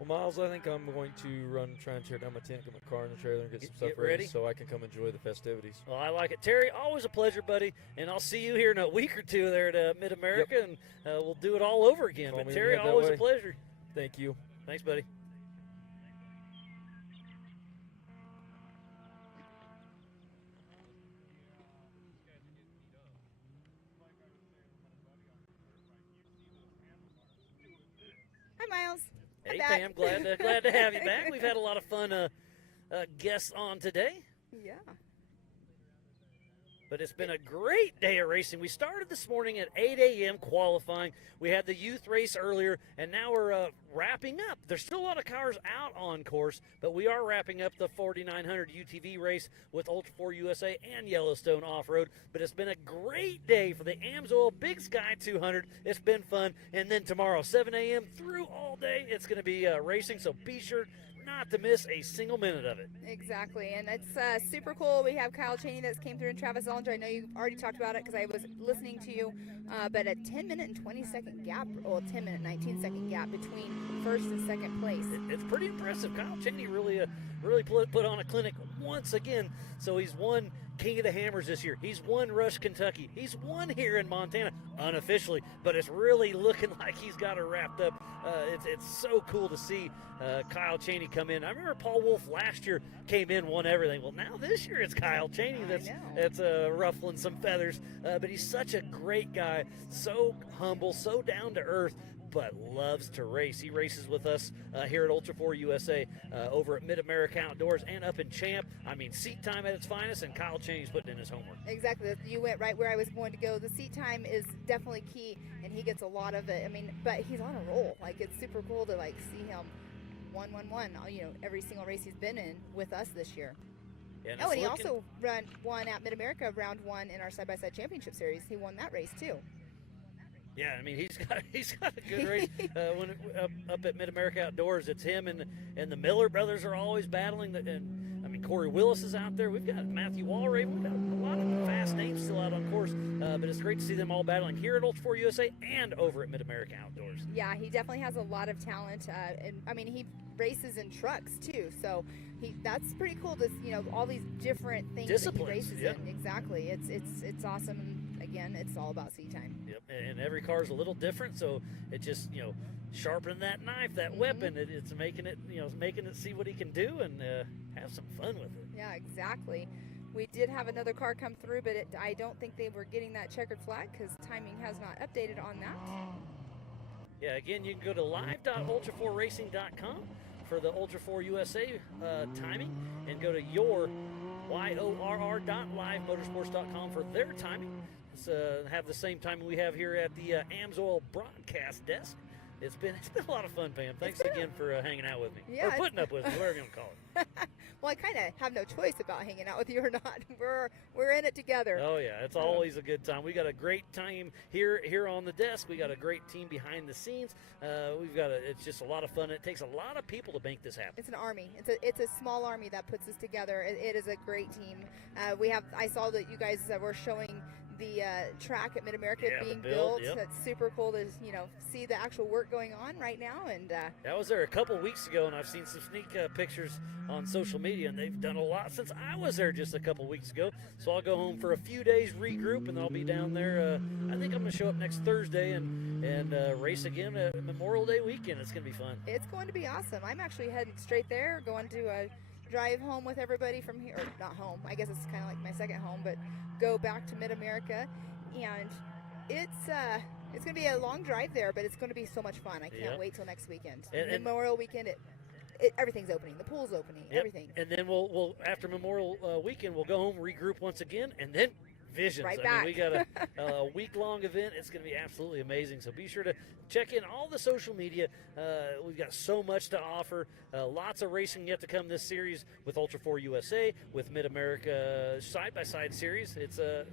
Well, Miles, I think I'm going to try and tear down my tent, get my car in the trailer, and get some stuff ready so I can come enjoy the festivities. Well, I like it. Terry, always a pleasure, buddy. And I'll see you here in a week or two there at Mid-America, and we'll do it all over again. But, Terry, always a pleasure. Thank you. Thanks, buddy. Hi, Miles. Hey, Pam, glad to have you back. We've had a lot of fun guests on today. Yeah. But it's been a great day of racing. We started this morning at 8 a.m. qualifying. We had the youth race earlier, and now we're wrapping up. There's still a lot of cars out on course, but we are wrapping up the 4900 UTV race with Ultra4 USA and Yellowstone Off-Road. But it's been a great day for the Amsoil Big Sky 200. It's been fun. And then tomorrow, 7 a.m. through all day, it's going to be racing, so be sure not to miss a single minute of it. Exactly, and it's super cool. We have Kyle Chaney that came through in Travis Ellinger. I know you already talked about it because I was listening to you, but a 10-minute and 20-second gap, or 10-minute, 19-second gap between first and second place. It's pretty impressive. Kyle Chaney really really put on a clinic once again. So he's won King of the Hammers this year. He's won Rush, Kentucky. He's won here in Montana, unofficially, but it's really looking like he's got it wrapped up. It's so cool to see Kyle Chaney come in. I remember Paul Wolf last year came in, won everything. Well, now this year it's Kyle Chaney that's ruffling some feathers. But he's such a great guy, so humble, so down to earth, but loves to race. He races with us here at Ultra4USA over at Mid-America Outdoors and up in Champ. I mean, seat time at its finest, and Kyle Chaney's putting in his homework. Exactly. You went right where I was going to go. The seat time is definitely key, and he gets a lot of it. I mean, but he's on a roll. Like, it's super cool to, like, see him 1-1-1, every single race he's been in with us this year. Yeah, and he also won at Mid-America round 1 in our side-by-side championship series. He won that race, too. Yeah, I mean, he's got a good race. Up at Mid-America Outdoors, it's him and the Miller brothers are always battling. And I mean, Corey Willis is out there. We've got Matthew Walraven. We've got a lot of fast names still out on course. But it's great to see them all battling here at Ultra4USA and over at Mid-America Outdoors. Yeah, he definitely has a lot of talent. And I mean, he races in trucks too, so that's pretty cool. To all these different things that he races in. Exactly, it's awesome. And again, it's all about seat time. Yep, and every car is a little different, so it just sharpening that knife, that weapon. It's making it making it see what he can do and have some fun with it. Yeah, exactly. We did have another car come through, but I don't think they were getting that checkered flag because timing has not updated on that. Yeah, again, you can go to live.ultra4racing.com for the Ultra4USA timing, and go to your YORR.livemotorsports.com for their timing. Let's have the same timing we have here at the Amsoil broadcast desk. It's been a lot of fun, Pam. Thanks again for hanging out with me. Yeah, or putting up with me, whatever you're going to call it. Well, I kind of have no choice about hanging out with you or not. We're in it together. Oh yeah, it's always a good time. We got a great time here on the desk. We got a great team behind the scenes. It's just a lot of fun. It takes a lot of people to make this happen. It's an army. It's a small army that puts this together. It is a great team. I saw that you guys were showing the track at Mid-America being built. Yep. That's super cool to see the actual work going on right now. And I was there a couple weeks ago, and I've seen some sneak pictures on social media, and they've done a lot since I was there just a couple weeks ago. So I'll go home for a few days, regroup, and I'll be down there. I think I'm going to show up next Thursday and race again Memorial Day weekend. It's going to be fun. It's going to be awesome. I'm actually heading straight there, going to drive home with everybody from here, or not home, I guess it's kind of like my second home, but go back to Mid-America, and it's going to be a long drive there, but it's going to be so much fun. I can't wait till next weekend. And Memorial weekend, everything's opening. The pool's opening. Everything. And then we'll after Memorial weekend, we'll go home, regroup once again, and then visions. Right I mean, we got a week-long event. It's going to be absolutely amazing. So be sure to check in all the social media. We've got so much to offer. Lots of racing yet to come this series with Ultra4USA, with Mid-America side-by-side series. It's the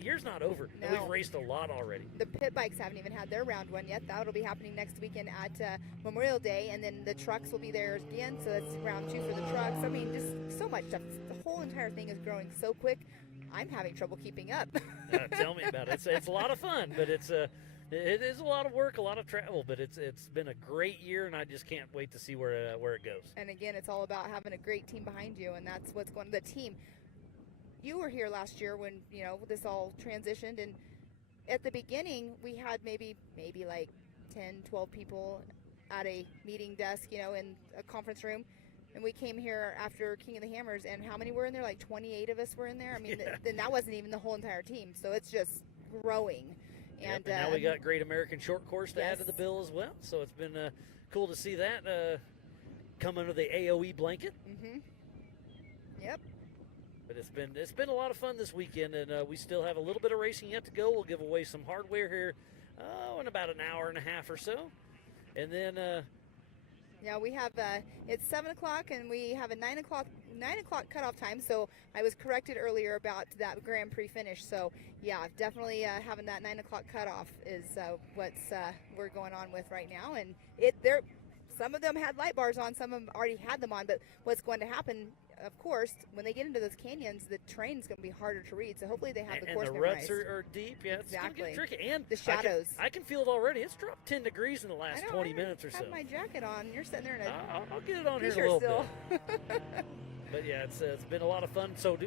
year's not over. No. And we've raced a lot already. The pit bikes haven't even had their round one yet. That'll be happening next weekend at Memorial Day, and then the trucks will be there again. So that's round 2 for the trucks. I mean, just so much stuff. The whole entire thing is growing so quick. I'm having trouble keeping up. Tell me about it. It's a lot of fun, but it is a lot of work, a lot of travel. But it's been a great year, and I just can't wait to see where it goes. And again, it's all about having a great team behind you, and that's what's going. The team. You were here last year when this all transitioned, and at the beginning we had maybe like 10, 12 people at a meeting desk, in a conference room. And we came here after King of the Hammers, and how many were in there? Like 28 of us were in there. I mean, then that wasn't even the whole entire team. So it's just growing. And now we got Great American Short Course to add to the bill as well. So it's been cool to see that come under the AOE blanket. Mm-hmm. Yep. But it's been a lot of fun this weekend, and we still have a little bit of racing yet to go. We'll give away some hardware here in about an hour and a half or so, and then. Yeah, we have it's 7 o'clock, and we have a 9 o'clock cutoff time. So I was corrected earlier about that Grand Prix finish. So yeah, definitely having that 9 o'clock cutoff is what's we're going on with right now. And some of them had light bars on, some of them already had them on. But what's going to happen of course, when they get into those canyons, the terrain's going to be harder to read. So hopefully they have the course and the memorized. ruts are deep. Yeah, it's Exactly. gonna get tricky. And the shadows. I can feel it already. It's dropped 10 degrees in the last 20 minutes or so. I have my jacket on. You're sitting there in a I'll get it on here in a little bit. But yeah, it's been a lot of fun. So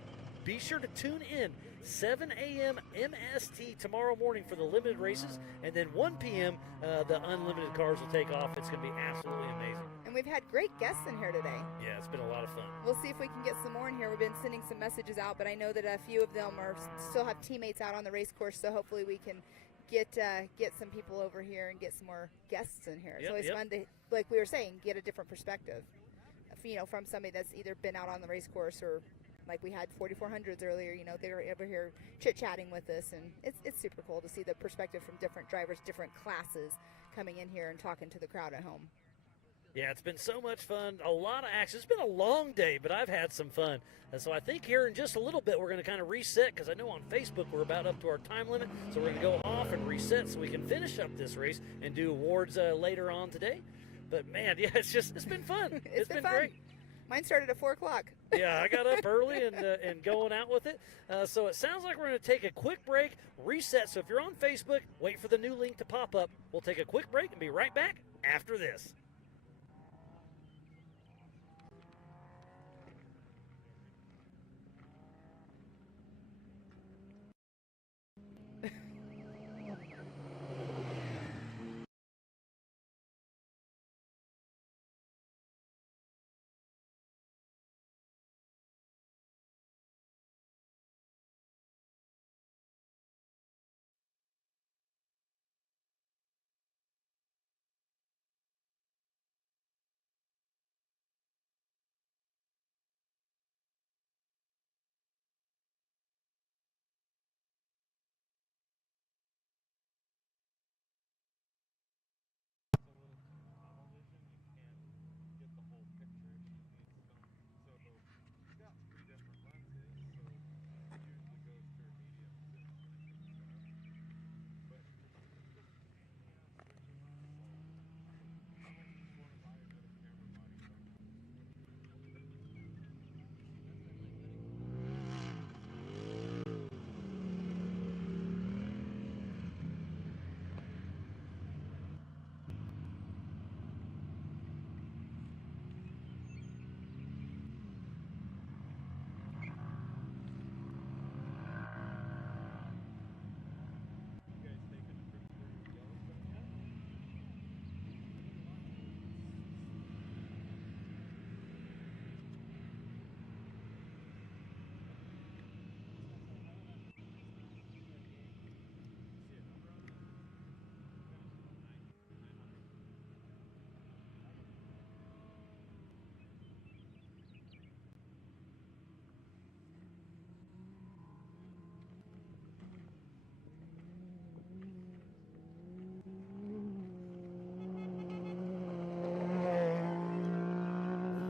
be sure to tune in 7 a.m. MST tomorrow morning for the limited races, and then 1 p.m. The unlimited cars will take off. It's going to be absolutely amazing. And we've had great guests in here today. Yeah, it's been a lot of fun. We'll see if we can get some more in here. We've been sending some messages out, but I know that a few of them still have teammates out on the race course, so hopefully we can get some people over here and get some more guests in here. It's always fun to, like we were saying, get a different perspective, from somebody that's either been out on the race course or like we had 4400s earlier, they were over here chit-chatting with us, and it's super cool to see the perspective from different drivers, different classes coming in here and talking to the crowd at home. Yeah, it's been so much fun. A lot of action. It's been a long day, but I've had some fun. And so I think here in just a little bit we're going to kind of reset, because I know on Facebook we're about up to our time limit. So we're going to go off and reset so we can finish up this race and do awards later on today. But man, yeah, it's been fun. It's been fun. great. Mine started at 4 o'clock. Yeah, I got up early and going out with it. So it sounds like we're going to take a quick break, reset. So if you're on Facebook, wait for the new link to pop up. We'll take a quick break and be right back after this.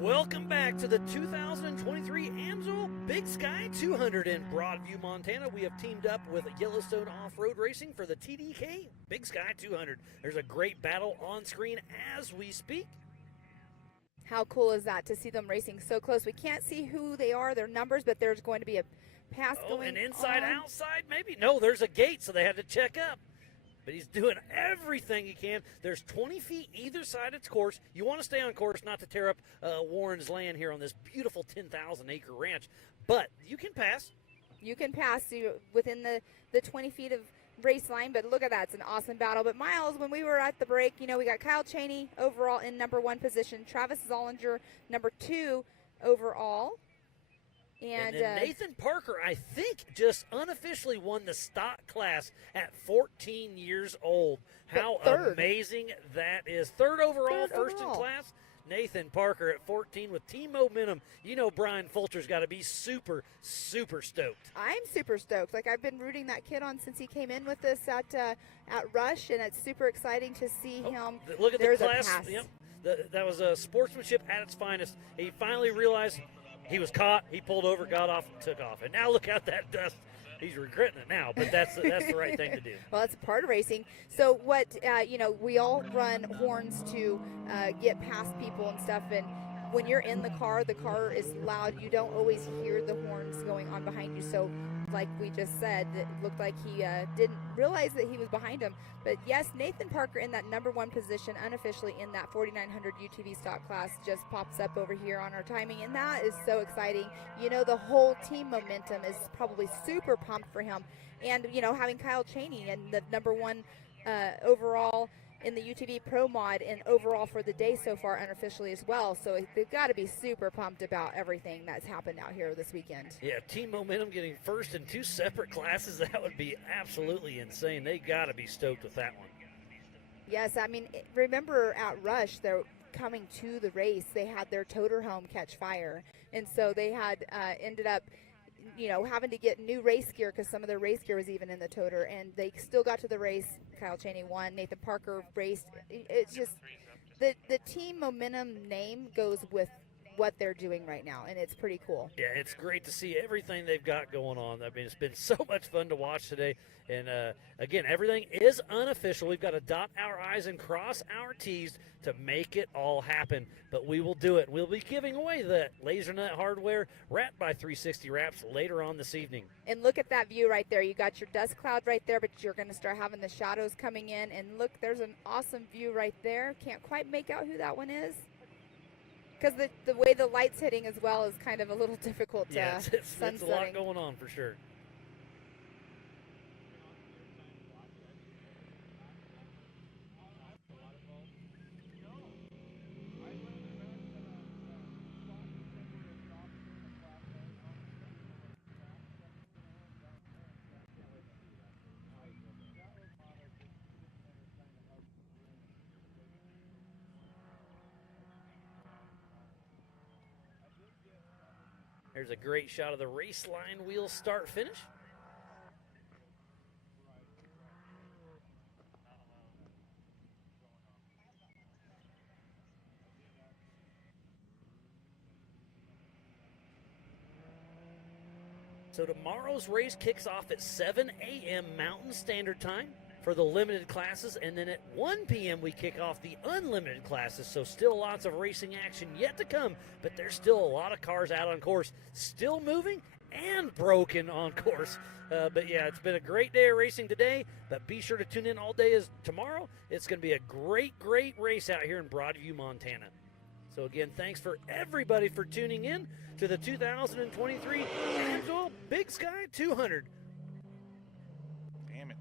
Welcome back to the 2023 Amsoil Big Sky 200 in Broadview, Montana. We have teamed up with Yellowstone Off-Road Racing for the TDK Big Sky 200. There's a great battle on screen as we speak. How cool is that to see them racing so close? We can't see who they are, their numbers, but there's going to be a pass going an inside, on. outside, maybe? No, there's a gate, so they had to check up. But he's doing everything he can. There's 20 feet either side of its course. You want to stay on course, not to tear up Warren's land here on this beautiful 10,000-acre ranch. But you can pass. You can pass within the 20 feet of race line, but look at that. It's an awesome battle. But Miles, when we were at the break, we got Kyle Cheney overall in number 1 position, Travis Zollinger number 2 overall. And then Nathan Parker, I think, just unofficially won the stock class at 14 years old. How amazing that is. Third overall, first in class. Nathan Parker at 14 with team momentum. Brian Fulcher's got to be super, super stoked. I'm super stoked. I've been rooting that kid on since he came in with us at Rush, and it's super exciting to see him. Look at the class. Yep. That was sportsmanship at its finest. He finally realized he was caught. He pulled over, got off, and took off. And now look out that dust. He's regretting it now, but that's the right thing to do. Well, it's a part of racing. So what, we all run horns to get past people and stuff, and when you're in the car is loud. You don't always hear the horns going on behind you. So like we just said, it looked like he didn't realize that he was behind him. But yes, Nathan Parker in that #1 position, unofficially in that 4900 UTV stock class, just pops up over here on our timing, and that is so exciting. You know, the whole team momentum is probably super pumped for him. And, you know, having Kyle Chaney and the #1 overall in the UTV Pro Mod and overall for the day so far unofficially as well. So they've got to be super pumped about everything that's happened out here this weekend. Yeah, team momentum getting first in 2 separate classes, that would be absolutely insane. They got to be stoked with that one. Yes, I mean, remember at Rush, they're coming to the race, they had their toter home catch fire. And so they had ended up, you know, having to get new race gear because some of their race gear was even in the toter, and they still got to the race. Kyle Chaney won. Nathan Parker raced. It's just the team momentum name goes with what they're doing right now, and it's pretty cool. Yeah, it's great to see everything they've got going on. I mean, it's been so much fun to watch today. And, again, everything is unofficial. We've got to dot our I's and cross our T's to make it all happen. But we will do it. We'll be giving away the Laser Nut hardware wrapped by 360 Wraps later on this evening. And look at that view right there. You got your dust cloud right there, but you're going to start having the shadows coming in. And look, there's an awesome view right there. Can't quite make out who that one is, because the way the light's hitting as well is kind of a little difficult. Yeah, it's a lot going on for sure. There's a great shot of the race line wheel start finish. So tomorrow's race kicks off at 7 a.m. Mountain Standard Time for the limited classes, and then at 1 p.m. we kick off the unlimited classes. So still lots of racing action yet to come, but there's still a lot of cars out on course, still moving and broken on course. But yeah, it's been a great day of racing today, but be sure to tune in all day as tomorrow. It's going to be a great, great race out here in Broadview, Montana. So again, thanks for everybody for tuning in to the 2023 Amsoil Big Sky 200. Damn it.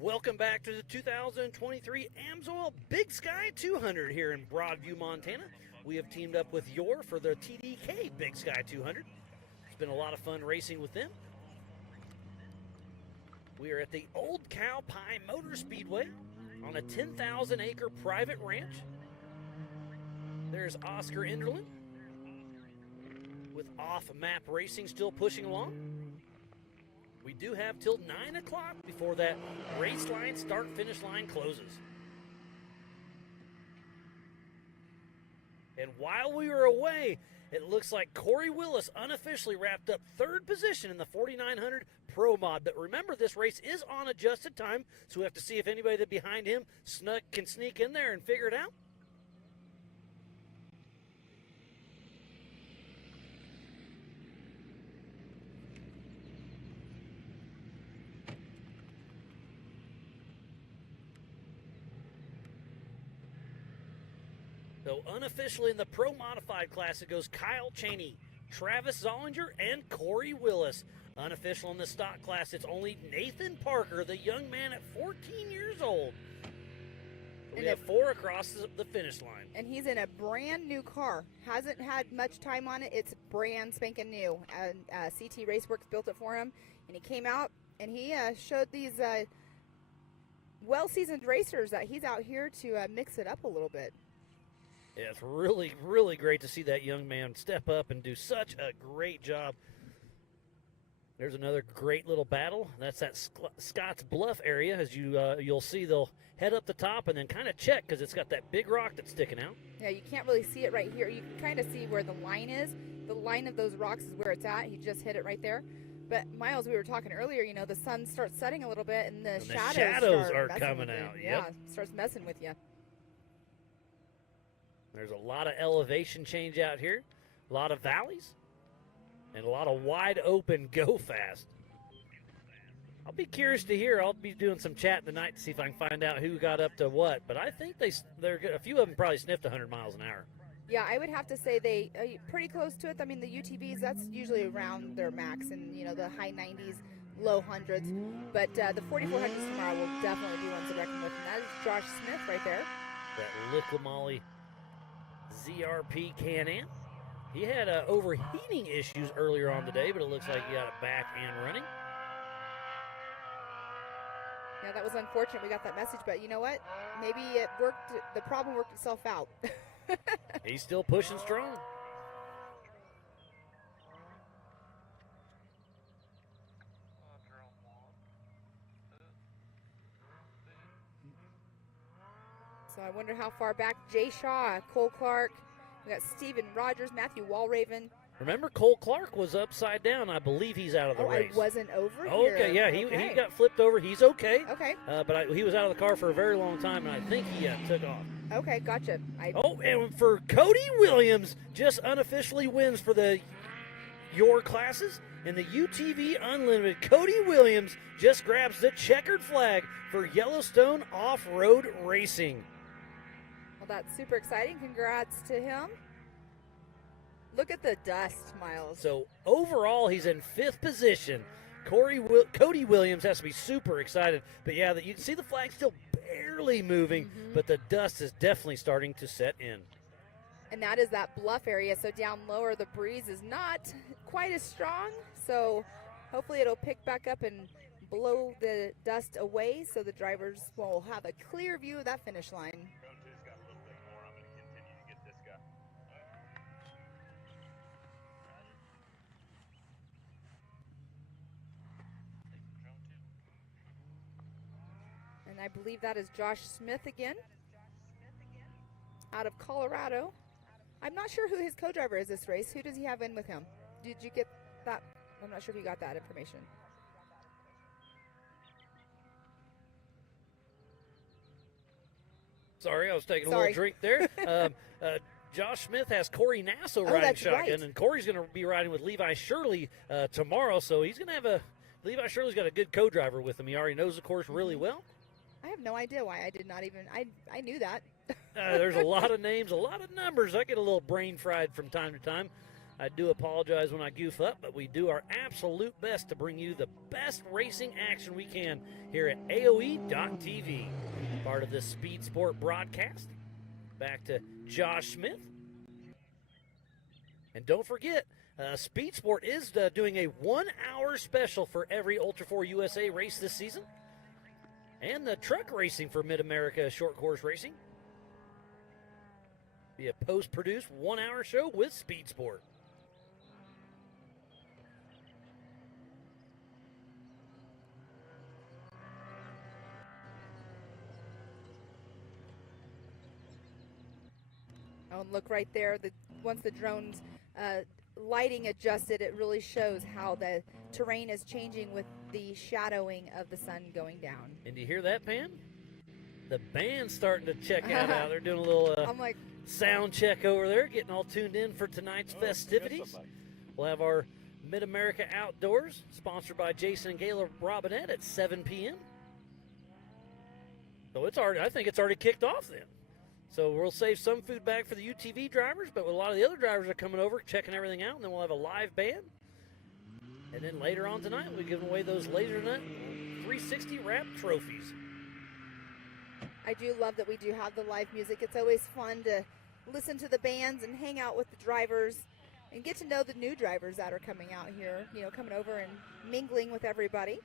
Welcome back to the 2023 Amsoil Big Sky 200 here in Broadview, Montana. We have teamed up with Yor for the TDK Big Sky 200. It's been a lot of fun racing with them. We are at the Old Cow Pie Motor Speedway on a 10,000-acre private ranch. There's Oscar Enderlin with off-map racing still pushing along. We do have till 9 o'clock before that race line, start-finish line closes. And while we were away, it looks like Corey Willis unofficially wrapped up third position in the 4900 Pro Mod. But remember, this race is on adjusted time, so we have to see if anybody that behind him can sneak in there and figure it out. So unofficially in the Pro Modified class, it goes Kyle Cheney, Travis Zollinger, and Corey Willis. Unofficial in the stock class, it's only Nathan Parker, the young man at 14 years old. So we have 4 across the finish line. And he's in a brand new car. Hasn't had much time on it. It's brand spanking new. And CT Raceworks built it for him. And he came out and he showed these well-seasoned racers that he's out here to mix it up a little bit. Yeah, it's really, really great to see that young man step up and do such a great job. There's another great little battle. That's that Scotts Bluff area. As you'll see, they'll head up the top and then kind of check because it's got that big rock that's sticking out. Yeah, you can't really see it right here. You can kind of see where the line is. The line of those rocks is where it's at. He just hit it right there. But, Miles, we were talking earlier, you know, the sun starts setting a little bit and the shadows are coming out. Yep. Yeah, starts messing with you. There's a lot of elevation change out here, a lot of valleys, and a lot of wide open go fast. I'll be curious to hear. I'll be doing some chat tonight to see if I can find out who got up to what. But I think they're a few of them probably sniffed 100 miles an hour. Yeah, I would have to say they pretty close to it. I mean, the UTVs, that's usually around their max and, you know, the high 90s, low hundreds. But the 4400s tomorrow will definitely be ones to reckon with. And that is Josh Smith right there. That Liqui-Moly ZRP Can-Am. He had overheating issues earlier on today, but it looks like he got it back and running. Yeah, that was unfortunate. We got that message, but you know what? Maybe it worked. The problem worked itself out. He's still pushing strong. So I wonder how far back. Jay Shaw, Cole Clark, we got Steven Rogers, Matthew Walraven. Remember, Cole Clark was upside down. I believe he's out of the race. I wasn't over here. Okay, yeah, he got flipped over. He's okay. Okay. But he was out of the car for a very long time, and I think he took off. Okay, gotcha. And for Cody Williams, just unofficially wins for the Your classes in the UTV Unlimited. Cody Williams just grabs the checkered flag for Yellowstone Off-Road Racing. Well, that's super exciting. Congrats to him. Look at the dust, Miles. So overall, he's in 5th position. Cody Williams has to be super excited. But yeah, you can see the flag still barely moving, but the dust is definitely starting to set in. And that is that bluff area. So down lower, the breeze is not quite as strong. So hopefully it'll pick back up and blow the dust away so the drivers will have a clear view of that finish line. And I believe that is Josh Smith again, out of Colorado. I'm not sure who his co-driver is this race. Who does he have in with him? Did you get that? I'm not sure if you got that information. Sorry, I was taking a little drink there. Josh Smith has Corey Nassau riding shotgun, and Corey's going to be riding with Levi Shirley tomorrow, so he's going to have Levi Shirley's got a good co-driver with him. He already knows the course really well. I have no idea why I did not even, I knew that. There's a lot of names, a lot of numbers. I get a little brain fried from time to time. I do apologize when I goof up, but we do our absolute best to bring you the best racing action we can here at AOE.TV. Part of this Speed Sport broadcast. Back to Josh Smith. And don't forget, Speed Sport is doing a 1-hour special for every Ultra4 USA race this season. And the truck racing for Mid-America Short Course Racing. Be a post-produced 1-hour show with Speed Sport. Oh, and look right there. Once the drone's lighting adjusted, it really shows how the terrain is changing with the shadowing of the sun going down. And do you hear that, Pan? The band's starting to check out. They're doing a little I'm like, sound check over there, getting all tuned in for tonight's festivities. We'll have our Mid-America Outdoors, sponsored by Jason and Gayla Robinette at 7 p.m. So I think it's already kicked off then. So we'll save some food back for the UTV drivers, but a lot of the other drivers are coming over, checking everything out, and then we'll have a live band. And then later on tonight, we'll be giving away those Laser Nut 360 wrap trophies. I do love that we do have the live music. It's always fun to listen to the bands and hang out with the drivers and get to know the new drivers that are coming out here, coming over and mingling with everybody.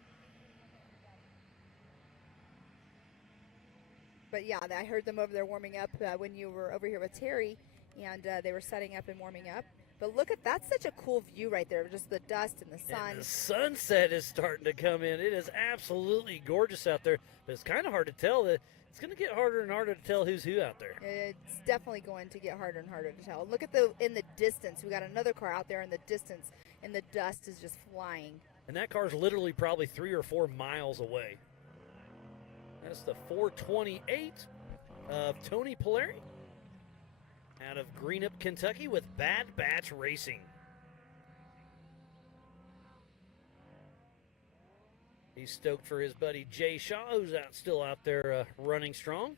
But yeah, I heard them over there warming up when you were over here with Terry, and they were setting up and warming up. But look at that's such a cool view right there, just the dust and the sun. And the sunset is starting to come in. It is absolutely gorgeous out there, but it's kind of hard to tell. It's going to get harder and harder to tell who's who out there. It's definitely going to get harder and harder to tell. Look at in the distance. We got another car out there in the distance, and the dust is just flying. And that car's literally probably 3 or 4 miles away. That's the 428 of Tony Polari out of Greenup, Kentucky with Bad Batch Racing. He's stoked for his buddy Jay Shaw, who's still out there running strong.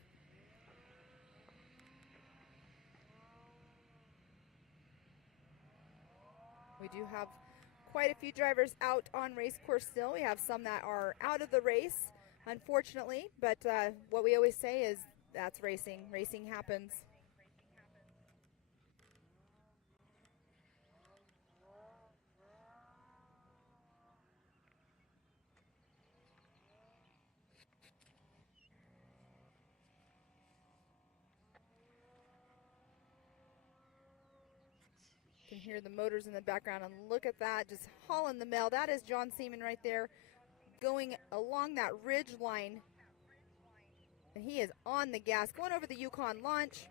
We do have quite a few drivers out on race course still. We have some that are out of the race, unfortunately, but what we always say is that's racing. Racing happens. You can hear the motors in the background, and look at that, just hauling the mail. That is John Seaman right there going along that ridge line, and he is on the gas going over the Yukon launch.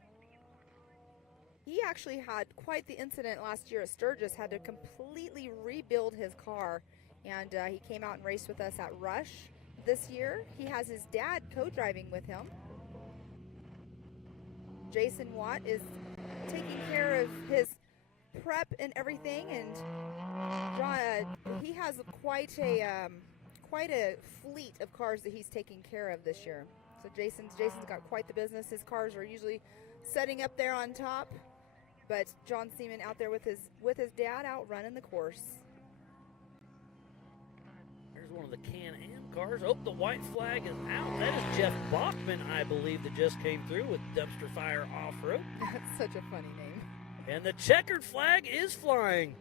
He actually had quite the incident last year at Sturgis, had to completely rebuild his car, and he came out and raced with us at Rush this year. He has his dad co-driving with him. Jason Watt is taking care of his prep and everything, and he has quite a fleet of cars that he's taking care of this year. So Jason's got quite the business. His cars are usually setting up there on top, but John Seaman out there with his dad out running the course. There's one of the Can-Am cars. Oh, the white flag is out. That is Jeff Bachman, I believe, that just came through with Dumpster Fire Off-Road. That's such a funny name. And the checkered flag is flying.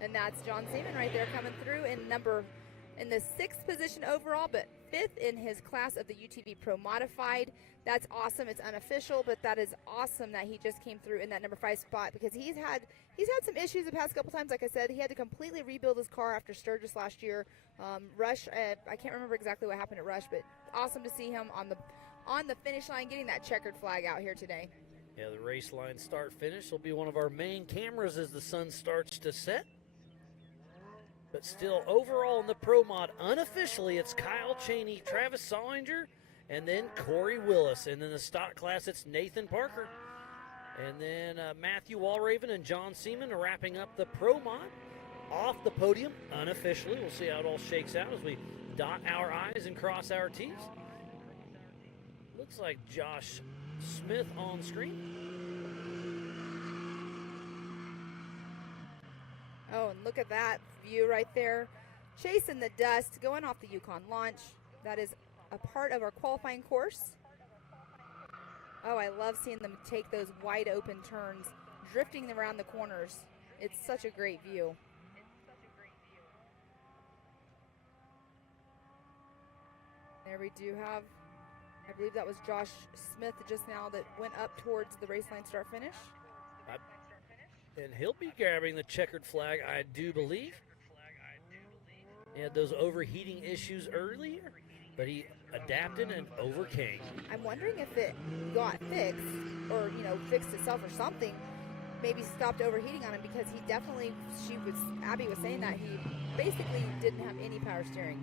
And that's John Seaman right there coming through in the 6th position overall, but 5th in his class of the UTV Pro Modified. That's awesome. It's unofficial, but that is awesome that he just came through in that number 5 spot, because he's had some issues the past couple times. Like I said, he had to completely rebuild his car after Sturgis last year. Rush, I can't remember exactly what happened at Rush, but awesome to see him on the finish line getting that checkered flag out here today. Yeah, the race line start-finish will be one of our main cameras as the sun starts to set. But still, overall in the Pro Mod, unofficially, it's Kyle Cheney, Travis Solinger, and then Corey Willis. And then the stock class, it's Nathan Parker. And then Matthew Walraven and John Seaman are wrapping up the Pro Mod off the podium unofficially. We'll see how it all shakes out as we dot our I's and cross our T's. Looks like Josh Smith on screen. Oh, and look at that view right there. Chasing the dust, going off the Yukon launch. That is a part of our qualifying course. Oh, I love seeing them take those wide open turns, drifting around the corners. It's such a great view. There we do have, I believe that was Josh Smith just now that went up towards the race line start finish. And he'll be grabbing the checkered flag, I do believe. He had those overheating issues earlier, but he adapted and overcame. I'm wondering if it got fixed or, fixed itself or something. Maybe stopped overheating on him, because he definitely, Abby was saying that he basically didn't have any power steering.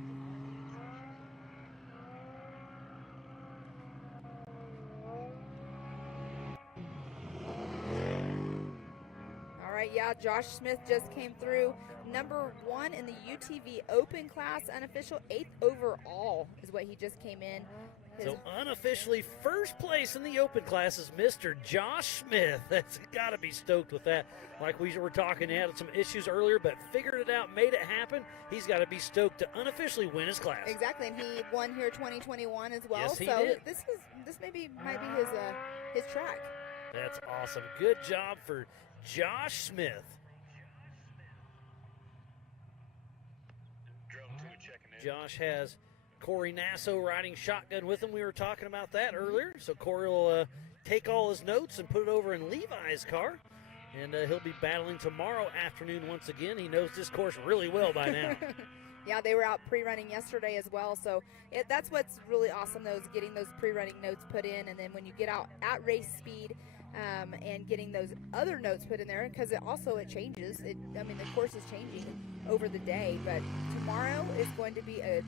All right, yeah, Josh Smith just came through. Number 1 in the UTV Open class, unofficial 8th overall is what he just came in. So unofficially first place in the open class is Mr. Josh Smith. That's got to be stoked with that. Like we were talking, he had some issues earlier, but figured it out, made it happen. He's got to be stoked to unofficially win his class. Exactly, and he won here 2021 as well. Yes, he so did. This might be his track. That's awesome. Good job for Josh Smith. Josh has Corey Nasso riding shotgun with him. We were talking about that earlier. So Corey will take all his notes and put it over in Levi's car. And he'll be battling tomorrow afternoon once again. He knows this course really well by now. Yeah, they were out pre-running yesterday as well. So that's what's really awesome, though, is getting those pre-running notes put in. And then when you get out at race speed and getting those other notes put in there, because it changes. The course is changing over the day. But tomorrow is going to be a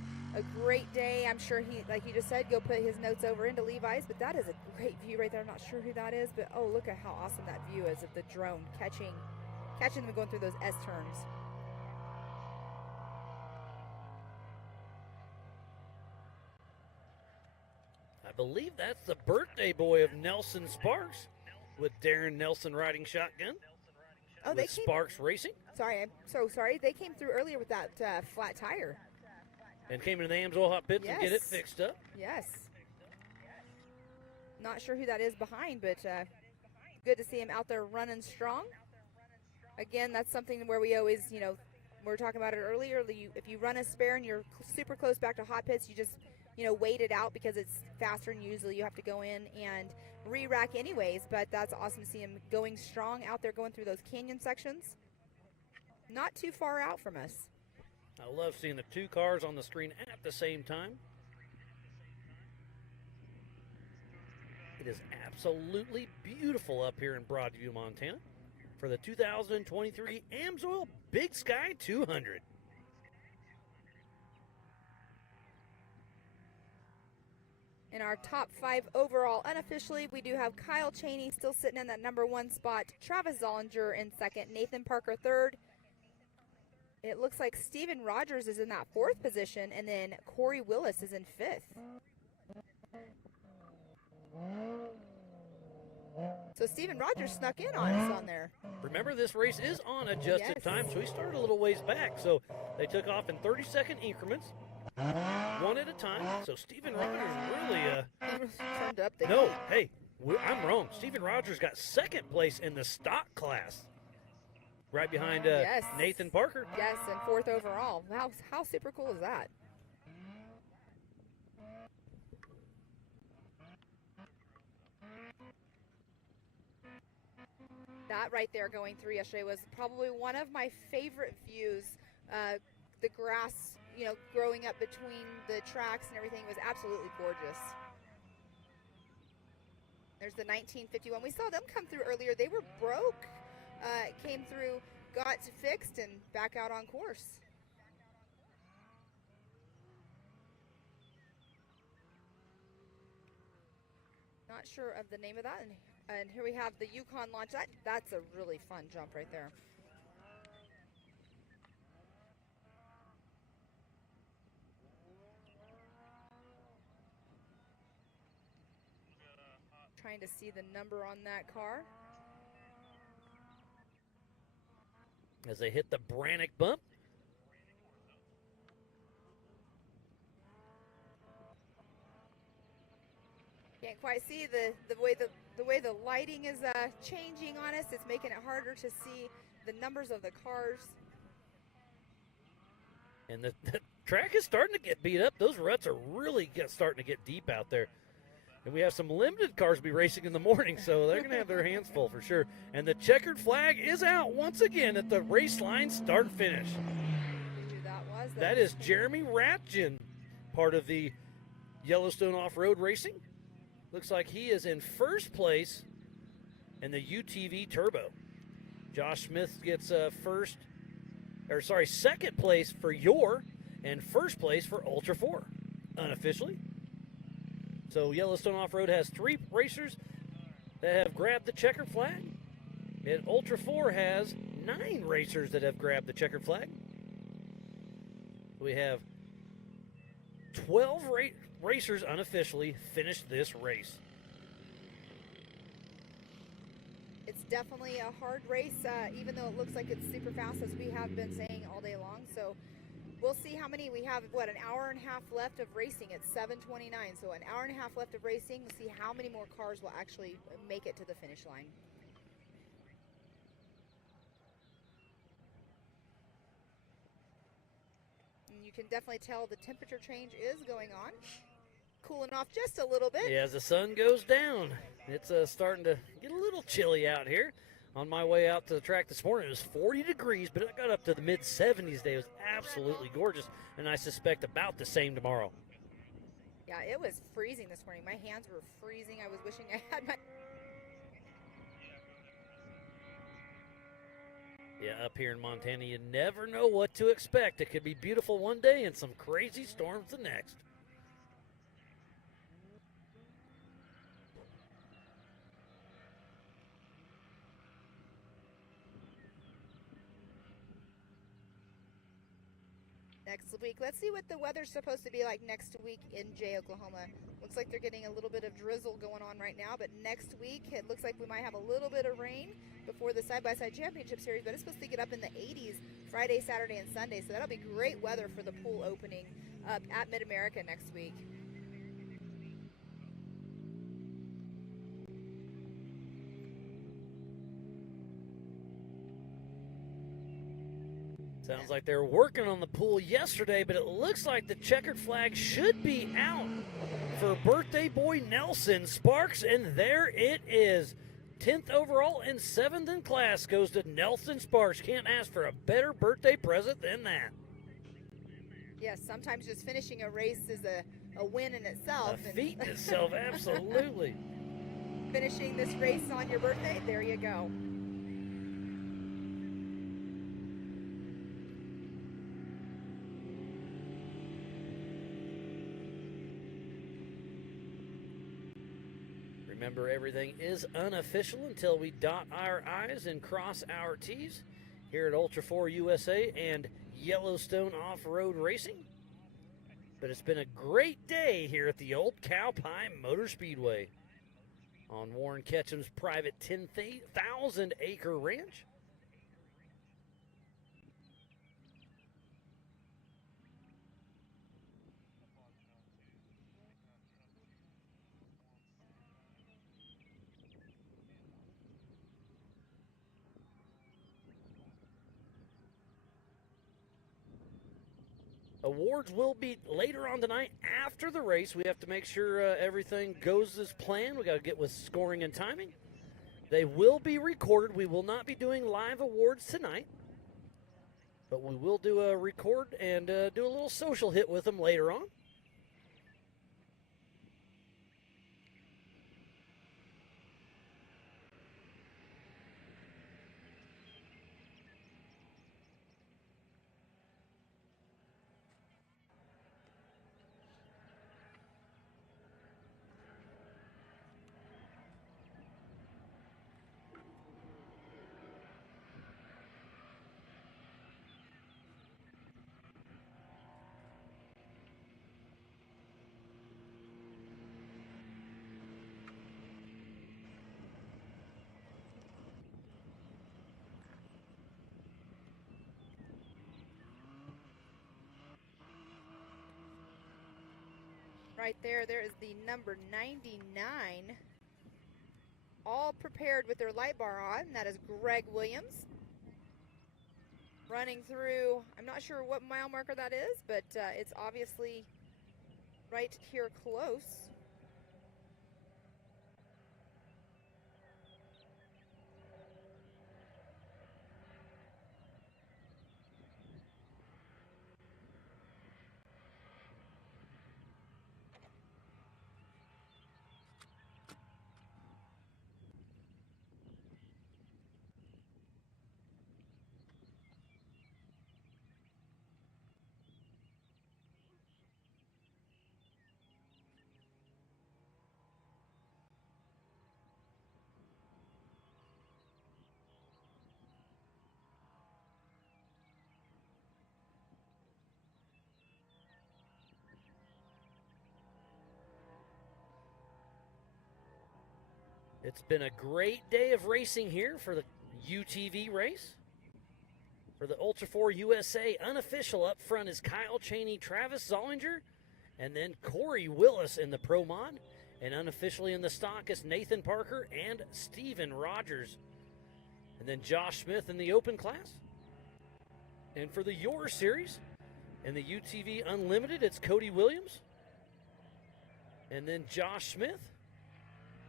great day. I'm sure he, like you just said, go put his notes over into Levi's, but that is a great view right there. I'm not sure who that is, but oh, look at how awesome that view is of the drone catching them going through those S turns. I believe that's the birthday boy of Nelson Sparks, with Darren Nelson riding shotgun. Oh, with Sparks Racing. Sorry, I'm so sorry. They came through earlier with that flat tire. And came into the Amsoil hot pits and get it fixed up. Yes. Not sure who that is behind, but good to see him out there running strong. Again, that's something where we always, we were talking about it earlier. If you run a spare and you're super close back to hot pits, you just, wait it out because it's faster, and usually you have to go in and re-rack anyways. But that's awesome to see him going strong out there, going through those canyon sections. Not too far out from us. I love seeing the two cars on the screen at the same time. It is absolutely beautiful up here in Broadview, Montana for the 2023 Amsoil Big Sky 200. In our top 5 overall unofficially, we do have Kyle Chaney still sitting in that number 1 spot, Travis Zollinger in 2nd, Nathan Parker 3rd. It looks like Steven Rogers is in that 4th position, and then Corey Willis is in 5th. So Steven Rogers snuck in on us on there. Remember, this race is on adjusted time, so he started a little ways back. So they took off in 30-second increments, one at a time. So Steven Rogers really turned up the No, heat. hey, I'm wrong. Steven Rogers got 2nd place in the stock class, right behind Nathan Parker. Yes, and 4th overall. How super cool is that? That right there going through yesterday was probably one of my favorite views. The grass, growing up between the tracks and everything was absolutely gorgeous. There's the 1951. We saw them come through earlier. They were broke. Came through, got fixed, and back out on course. Not sure of the name of that. And here we have the Yukon launch. That's a really fun jump right there. Trying to see the number on that car. as they hit the Brannick bump. Can't quite see the way the lighting is changing on us. It's making it harder to see the numbers of the cars. And the track is starting to get beat up. Those ruts are really starting to get deep out there. And we have some limited cars be racing in the morning, so they're going to have their hands full for sure. And the checkered flag is out once again at the race line start-finish. Who that was? That is Jeremy Ratjen, part of the Yellowstone Off-Road Racing. Looks like he is in first place in the UTV Turbo. Josh Smith gets second place for your and first place for Ultra 4, unofficially. So Yellowstone Off-Road has 3 racers that have grabbed the checkered flag, and Ultra 4 has 9 racers that have grabbed the checkered flag. We have 12 racers unofficially finished this race. It's definitely a hard race, even though it looks like it's super fast, as we have been saying all day long. So we'll see how many we have. An hour and a half left of racing. It's 7:29, so an hour and a half left of racing. We'll see how many more cars will actually make it to the finish line. And you can definitely tell the temperature change is going on. Cooling off just a little bit. Yeah, as the sun goes down, it's starting to get a little chilly out here. On my way out to the track this morning, it was 40 degrees, but it got up to the mid-70s today. It was absolutely gorgeous, and I suspect about the same tomorrow. Yeah, it was freezing this morning. My hands were freezing. I was wishing I had my... Yeah, up here in Montana, you never know what to expect. It could be beautiful one day and some crazy storms the next. Next week, let's see what the weather's supposed to be like next week in Jay, Oklahoma. Looks like they're getting a little bit of drizzle going on right now, but next week it looks like we might have a little bit of rain before the side-by-side championship series, but it's supposed to get up in the 80s Friday, Saturday, and Sunday, so that'll be great weather for the pool opening up at Mid-America next week. Sounds like they were working on the pool yesterday, but it looks like the checkered flag should be out for birthday boy Nelson Sparks, and there it is. 10th overall and 7th in class goes to Nelson Sparks. Can't ask for a better birthday present than that. Yes, sometimes just finishing a race is a win in itself. A feat in itself, absolutely. Finishing this race on your birthday, there you go. Remember, everything is unofficial until we dot our I's and cross our T's here at Ultra4 USA and Yellowstone Off-Road Racing. But it's been a great day here at the Old Cow Pie Motor Speedway on Warren Ketchum's private 10,000-acre ranch. Awards will be later on tonight after the race. We have to make sure everything goes as planned. We got to get with scoring and timing. They will be recorded. We will not be doing live awards tonight, but we will do a record and do a little social hit with them later on. right there. There is the number 99, all prepared with their light bar on. That is Greg Williams. Running through, I'm not sure what mile marker that is, but it's obviously right here close. It's been a great day of racing here for the UTV race. For the Ultra4 USA, unofficial up front is Kyle Cheney, Travis Zollinger, and then Corey Willis in the Pro Mod. And unofficially in the stock is Nathan Parker and Steven Rogers. And then Josh Smith in the Open class. And for the Your Series, in the UTV Unlimited, it's Cody Williams. And then Josh Smith.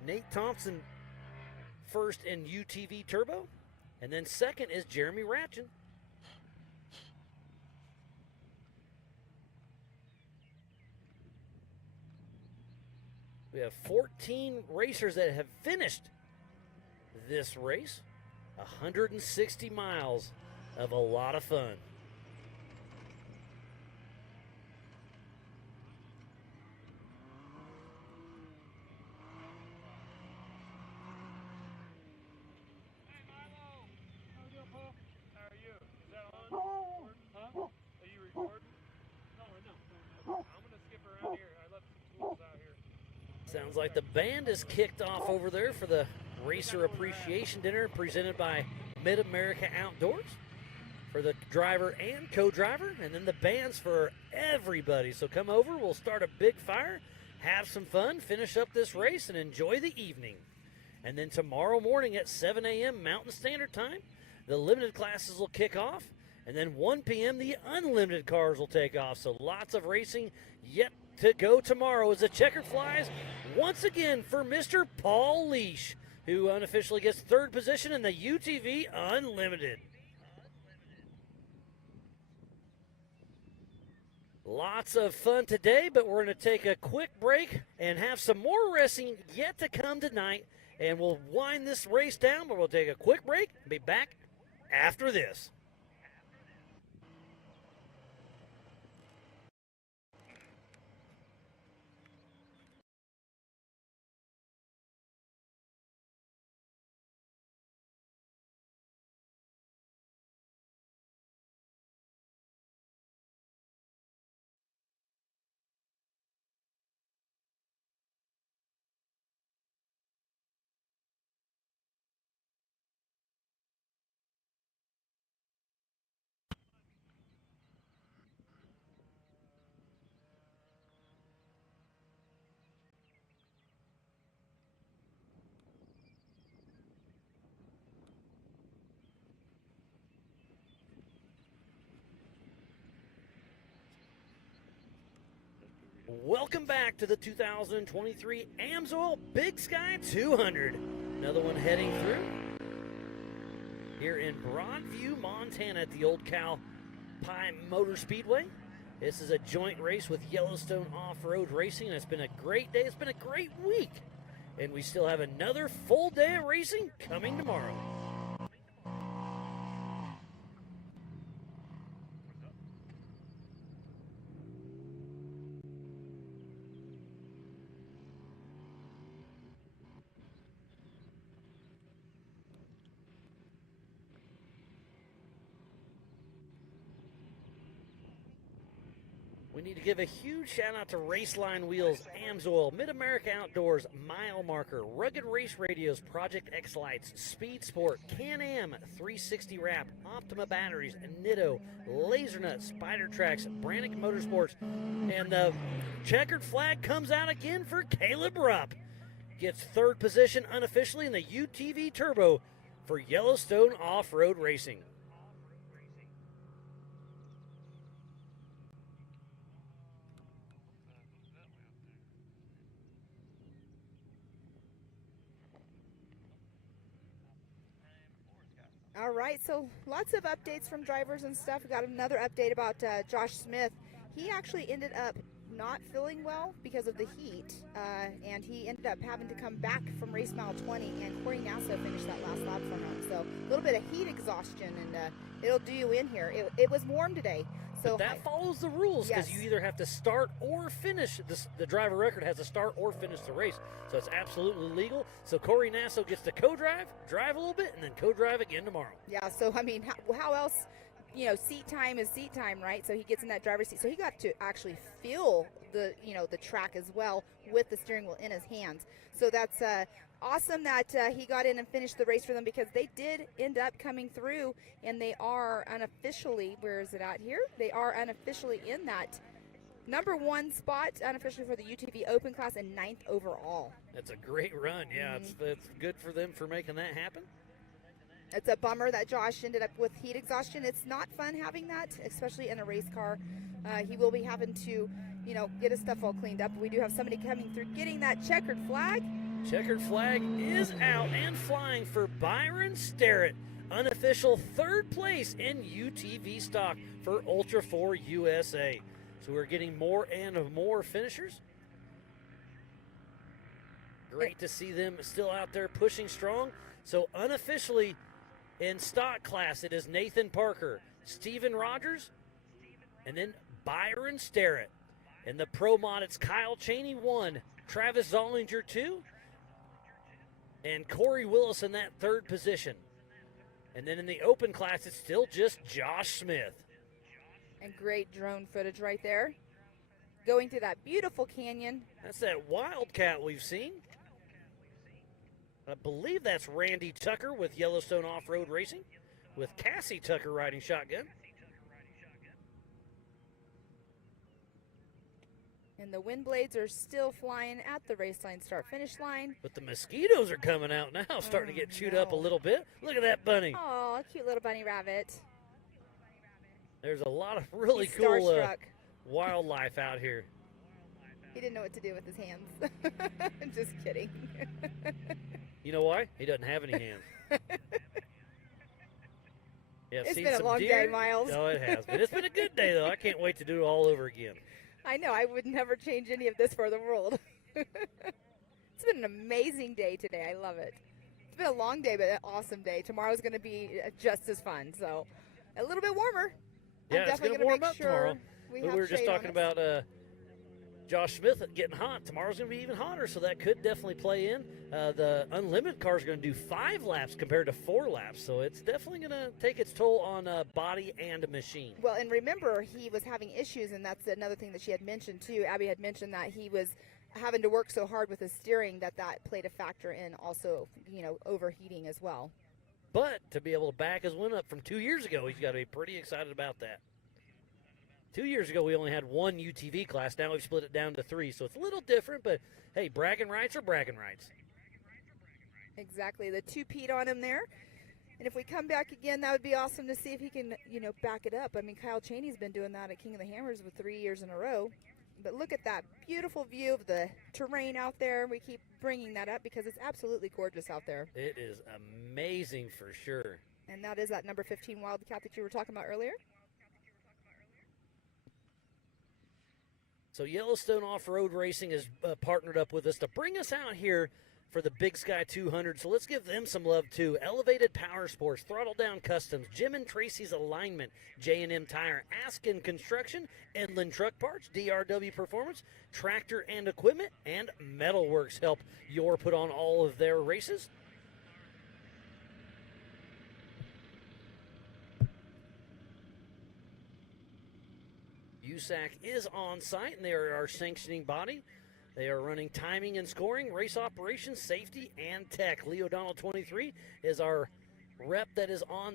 Nate Thompson first in UTV Turbo. And then second is Jeremy Ratchin. We have 14 racers that have finished this race. 160 miles of a lot of fun. Sounds like the band is kicked off over there for the Racer Appreciation Dinner presented by Mid-America Outdoors for the driver and co-driver, and then the bands for everybody. So come over, we'll start a big fire, have some fun, finish up this race, and enjoy the evening. And then tomorrow morning at 7 a.m. Mountain Standard Time, the limited classes will kick off, and then 1 p.m. the unlimited cars will take off. So lots of racing yet to go tomorrow as the checkered flies once again for Mr. Paul Leash, who unofficially gets third position in the UTV Unlimited. Lots of fun today, but we're going to take a quick break and have some more racing yet to come tonight, and we'll wind this race down, but we'll take a quick break and be back after this. Welcome back to the 2023 Amsoil Big Sky 200. Another one heading through here in Broadview, Montana at the Old Cow Pie Motor Speedway. This is a joint race with Yellowstone Off-Road Racing. It's been a great day. It's been a great week. And we still have another full day of racing coming tomorrow. We need to give a huge shout out to Raceline Wheels, Amsoil, Mid-America Outdoors, Mile Marker, Rugged Race Radios, Project X Lights, Speed Sport, Can-Am, 360 Wrap, Optima Batteries, Nitto, Lasernut, Spider Tracks, Brannick Motorsports, and the checkered flag comes out again for Caleb Rupp. Gets third position unofficially in the UTV Turbo for Yellowstone Off-Road Racing. All right, so lots of updates from drivers and stuff. We got another update about Josh Smith. He actually ended up not feeling well because of the heat, and he ended up having to come back from race mile 20, and Corey Nasso finished that last lap for him. So a little bit of heat exhaustion, and it'll do you in here. It was warm today. So but that follows the rules because yes. you either have to start or finish. The driver record has to start or finish the race. So it's absolutely legal. So Corey Nasso gets to co-drive, drive a little bit, and then co-drive again tomorrow. Yeah, so I mean, how else, you know, seat time is seat time, right? So he gets in that driver's seat. So he got to actually feel the track as well with the steering wheel in his hands. So that's awesome that he got in and finished the race for them, because they did end up coming through, and they are unofficially, where is it at here? They are unofficially in that number 1 spot unofficially for the UTV Open class and 9th overall. That's a great run. Yeah, it's good for them for making that happen. It's a bummer that Josh ended up with heat exhaustion. It's not fun having that, especially in a race car. He will be having to, get his stuff all cleaned up. We do have somebody coming through getting that checkered flag. Checkered flag is out and flying for Byron Starrett. Unofficial 3rd place in UTV stock for Ultra4 USA. So we're getting more and more finishers. Great to see them still out there pushing strong. So unofficially in stock class, it is Nathan Parker, Steven Rogers, and then Byron Starrett. In the Pro Mod, it's Kyle Cheney 1, Travis Zollinger 2, and Corey Willis in that 3rd position. And then in the Open class, it's still just Josh Smith. And great drone footage right there. Going through that beautiful canyon. That's that Wildcat we've seen. I believe that's Randy Tucker with Yellowstone Off-Road Racing, with Cassie Tucker riding shotgun. And the wind blades are still flying at the race line start-finish line. But the mosquitoes are coming out now, starting to get chewed up a little bit. Look at that bunny. Oh, cute little bunny rabbit. There's a lot of really He's cool starstruck. wildlife out here. He didn't know what to do with his hands. I'm just kidding. You know why? He doesn't have any hands. Yeah, It's been a long day, Miles. No, it has been. It's been a good day, though. I can't wait to do it all over again. I know. I would never change any of this for the world. It's been an amazing day today. I love it. It's been a long day, but an awesome day. Tomorrow's going to be just as fun. So a little bit warmer. Yeah, I'm it's definitely going to warm make up sure tomorrow. We But we were just talking about Josh Smith getting hot. Tomorrow's going to be even hotter, so that could definitely play in. The Unlimited car is going to do 5 laps compared to 4 laps, so it's definitely going to take its toll on body and machine. Well, and remember, he was having issues, and that's another thing that she had mentioned, too. Abby had mentioned that he was having to work so hard with his steering that played a factor in also, overheating as well. But to be able to back his win up from 2 years ago, he's got to be pretty excited about that. 2 years ago, we only had 1 UTV class. Now we've split it down to 3, so it's a little different, but hey, bragging rights are bragging rights. Exactly. The 2-peat on him there. And if we come back again, that would be awesome to see if he can, back it up. I mean, Kyle Cheney's been doing that at King of the Hammers with 3 years in a row. But look at that beautiful view of the terrain out there. We keep bringing that up because it's absolutely gorgeous out there. It is amazing for sure. And that is that number 15 Wildcat that you were talking about earlier. So Yellowstone Off-Road Racing has partnered up with us to bring us out here for the Big Sky 200. So let's give them some love too. Elevated Power Sports, Throttle Down Customs, Jim and Tracy's Alignment, J&M Tire, Askin Construction, Edlin Truck Parts, DRW Performance, Tractor and Equipment, and Metalworks help your put on all of their races. USAC is on site, and they are our sanctioning body. They are running timing and scoring, race operations, safety, and tech. Lee O'Donnell 23 is our rep that is on.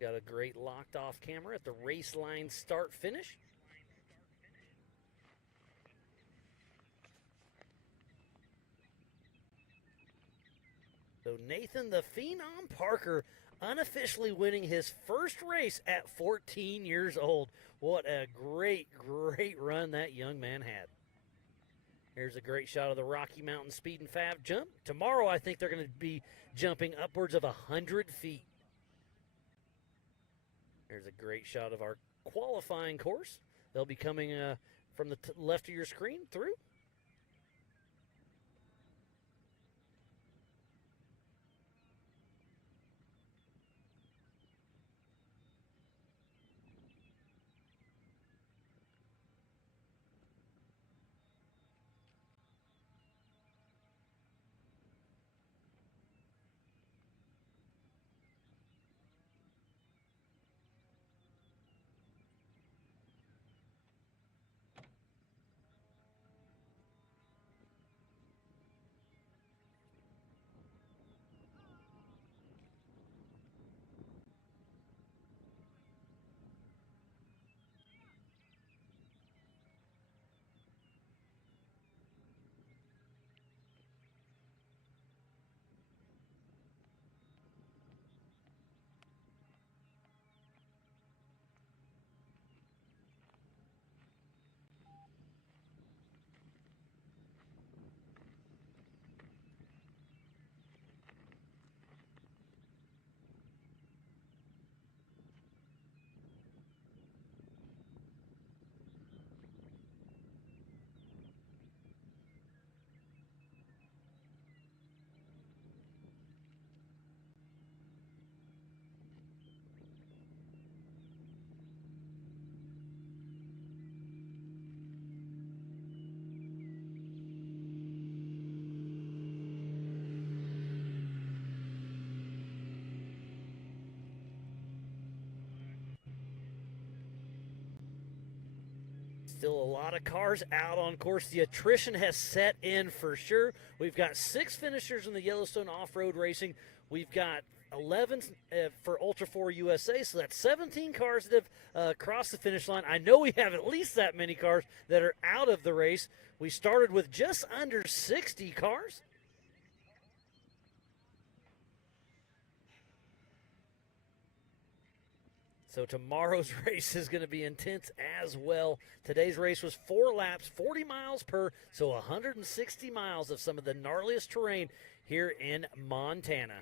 Got a great locked off camera at the race line start finish. So Nathan the Phenom Parker unofficially winning his first race at 14 years old. What a great, great run that young man had. Here's a great shot of the Rocky Mountain Speed and Fab jump. Tomorrow, I think they're going to be jumping upwards of 100 feet. There's a great shot of our qualifying course. They'll be coming from the left of your screen through. Still a lot of cars out on course. The attrition has set in for sure. We've got 6 finishers in the Yellowstone off-road racing. We've got 11 for Ultra4 USA, so that's 17 cars that have crossed the finish line. I know we have at least that many cars that are out of the race. We started with just under 60 cars. So tomorrow's race is going to be intense as well. Today's race was 4 laps, 40 miles per, so 160 miles of some of the gnarliest terrain here in Montana.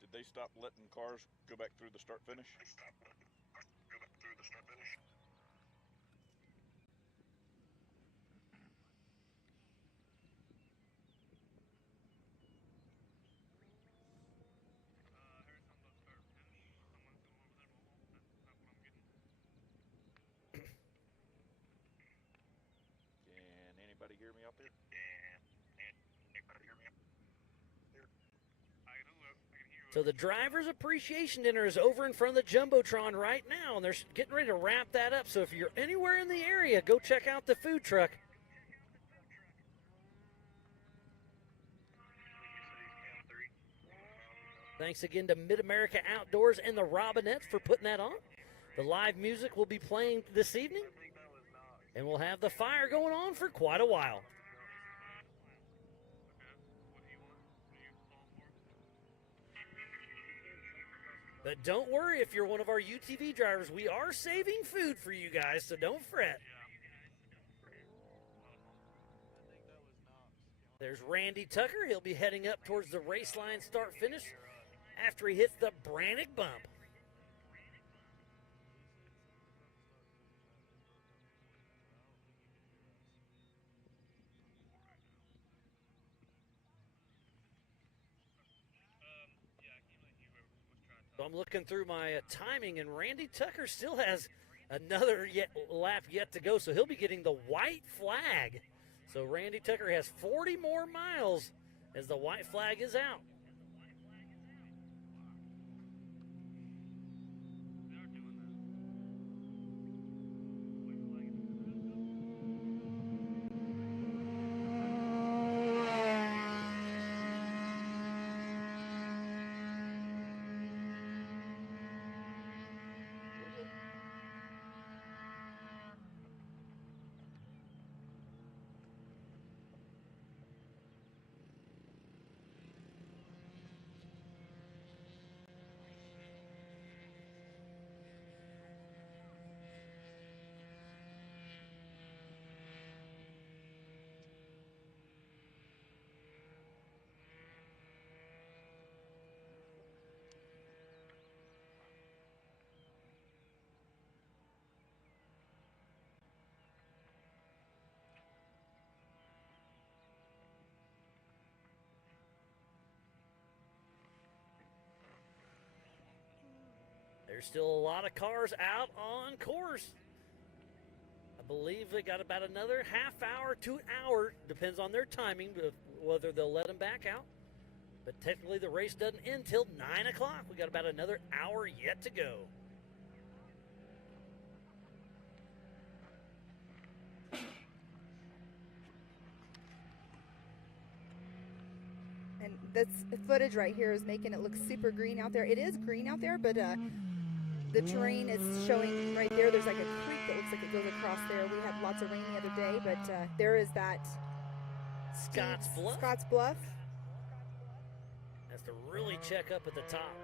Did they stop letting cars go back through the start finish? They stopped letting cars go back through the start finish. Can anybody hear me out there? Anybody hear me out there? So the driver's appreciation dinner is over in front of the Jumbotron right now, and they're getting ready to wrap that up. So if you're anywhere in the area, go check out the food truck. Thanks again to Mid-America Outdoors and the Robinettes for putting that on. The live music will be playing this evening, and we'll have the fire going on for quite a while. But don't worry if you're one of our UTV drivers. We are saving food for you guys, so don't fret. There's Randy Tucker. He'll be heading up towards the race line start finish after he hits the Brannick bump. So I'm looking through my timing, and Randy Tucker still has another lap yet to go, so he'll be getting the white flag. So Randy Tucker has 40 more miles as the white flag is out. There's still a lot of cars out on course. I believe they got about another half hour to an hour, depends on their timing, whether they'll let them back out. But technically the race doesn't end till 9 o'clock. We got about another hour yet to go. And this footage right here is making it look super green out there. It is green out there, but the terrain is showing right there. There's like a creek that looks like it goes across there. We had lots of rain the other day, but there is that Scotts Bluff. Scotts Bluff. Has to really check up at the top.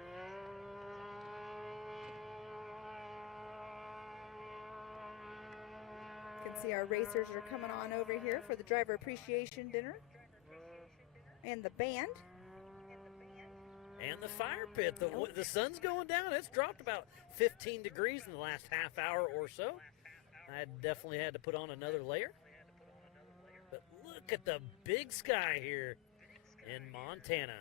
You can see our racers are coming on over here for the driver appreciation dinner. And the band. And the fire pit. The sun's going down. It's dropped about 15 degrees in the last half hour or so. I definitely had to put on another layer. But look at the big sky here in Montana.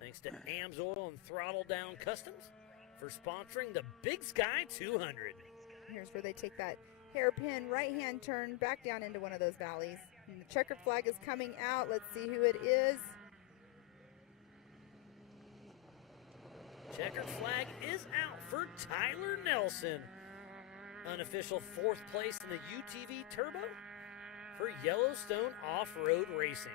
Thanks to Amsoil and Throttle Down Customs for sponsoring the Big Sky 200. Here's where they take that hairpin right-hand turn back down into one of those valleys. And the checkered flag is coming out. Let's see who it is. Checkered flag is out for Tyler Nelson. Unofficial 4th place in the UTV Turbo for Yellowstone Off-Road Racing.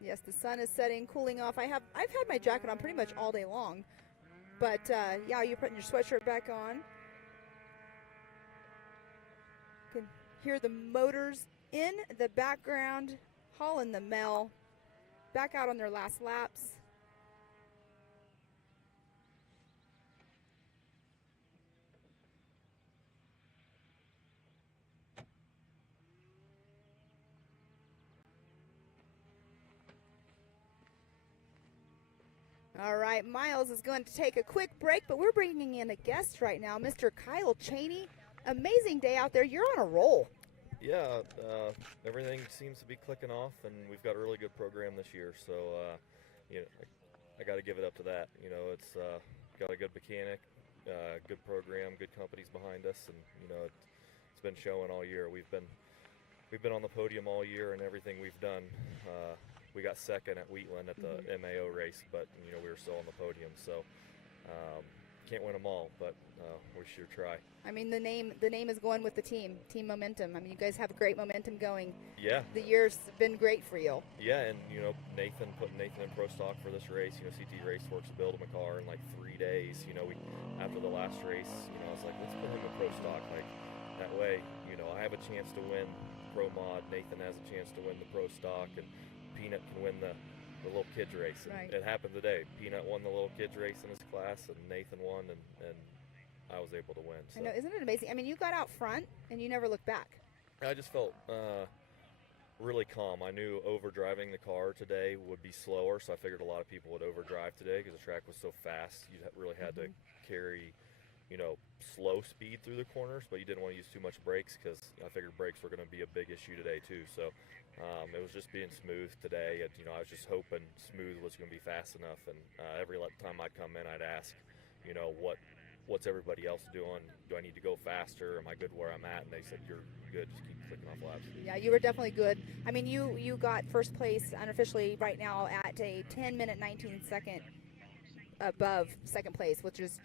Yes, the sun is setting, cooling off. I've had my jacket on pretty much all day long. But yeah, you're putting your sweatshirt back on. You can hear the motors in the background, hauling the mail back out on their last laps. All right, Miles is going to take a quick break, but we're bringing in a guest right now, Mr. Kyle Cheney. Amazing day out there. You're on a roll. Yeah, everything seems to be clicking off, and we've got a really good program this year. So, you know, I got to give it up to that. You know, it's got a good mechanic, good program, good companies behind us, and you know, it's been showing all year. We've been on the podium all year, and everything we've done. We got second at Wheatland at the MAO race, but you know we were still on the podium. So can't win them all, but we sure try. I mean, the name is going with the team momentum. I mean, you guys have great momentum going. Yeah. The year's been great for you. Yeah, and you know putting Nathan in pro stock for this race. You know, CT Raceworks built him a car in like 3 days. You know, after the last race, you know, I was like, let's put him in pro stock. Like that way, you know, I have a chance to win pro mod. Nathan has a chance to win the pro stock, and Peanut can win the little kids race. And right. It happened today. Peanut won the little kids race in his class, and Nathan won, and I was able to win. So. I know, isn't it amazing? I mean, you got out front and you never looked back. I just felt really calm. I knew overdriving the car today would be slower, so I figured a lot of people would overdrive today because the track was so fast. You really had to carry slow speed through the corners, but you didn't want to use too much brakes because I figured brakes were going to be a big issue today too. So it was just being smooth today. And, I was just hoping smooth was going to be fast enough. And every time I'd come in, I'd ask, what's everybody else doing? Do I need to go faster? Am I good where I'm at? And they said, you're good. Just keep clicking off laps. Yeah, you were definitely good. I mean, you got first place unofficially right now at a 10-minute 19-second above second place, which is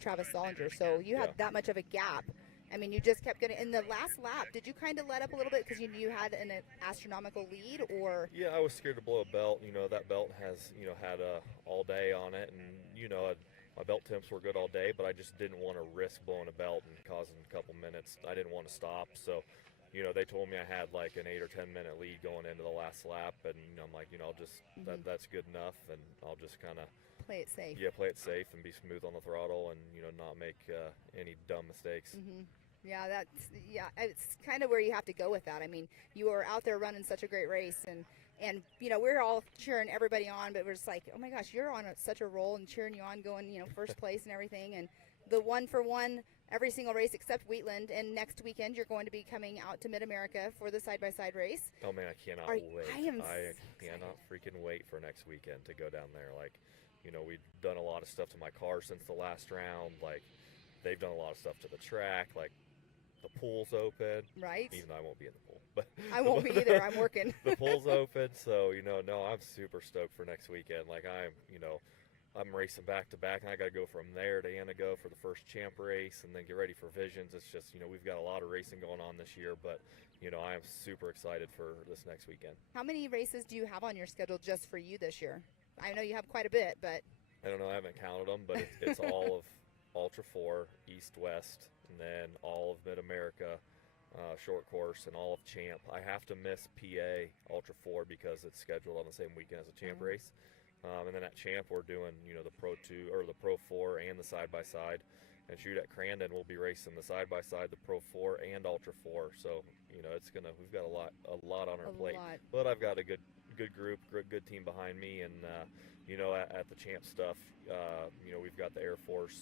Travis Solinger. So you had that much of a gap. I mean, you just kept getting in the last lap. Did you kind of let up a little bit because you knew you had an astronomical lead, or? Yeah, I was scared to blow a belt. That belt has had all day on it, and my belt temps were good all day, but I just didn't want to risk blowing a belt and causing a couple minutes. I didn't want to stop, so they told me I had like an 8 or 10 minute lead going into the last lap, and I'm like, I'll just that's good enough, and I'll just kind of play it safe. Yeah, play it safe and be smooth on the throttle, and not make any dumb mistakes. Yeah, it's kind of where you have to go with that. I mean, you are out there running such a great race, and we're all cheering everybody on, but we're just like, oh my gosh, you're on such a roll and cheering you on, going first place and everything, and the 1-for-1 every single race except Wheatland, and next weekend you're going to be coming out to Mid-America for the side-by-side race. Oh man, I cannot wait. I cannot freaking wait for next weekend to go down there. Like, we've done a lot of stuff to my car since the last round. Like, they've done a lot of stuff to the track. Like, the pool's open. Right. Even though I won't be in the pool. But I won't be either. I'm working. The pool's open, so no, I'm super stoked for next weekend. Like, I'm racing back to back, and I got to go from there to Anago for the first champ race, and then get ready for Visions. It's just we've got a lot of racing going on this year, but I am super excited for this next weekend. How many races do you have on your schedule just for you this year? I know you have quite a bit, but I don't know. I haven't counted them, but it's all of Ultra4, East West, and then all of Mid-America, short course, and all of Champ. I have to miss PA Ultra4 because it's scheduled on the same weekend as a Champ race. And then at Champ, we're doing, the Pro 2 or the Pro 4 and the side-by-side. And shoot, at Crandon, we'll be racing the side-by-side, the Pro 4 and Ultra 4. So, we've got a lot on our plate. But I've got a good group, good team behind me. And, at the Champ stuff, we've got the Air Force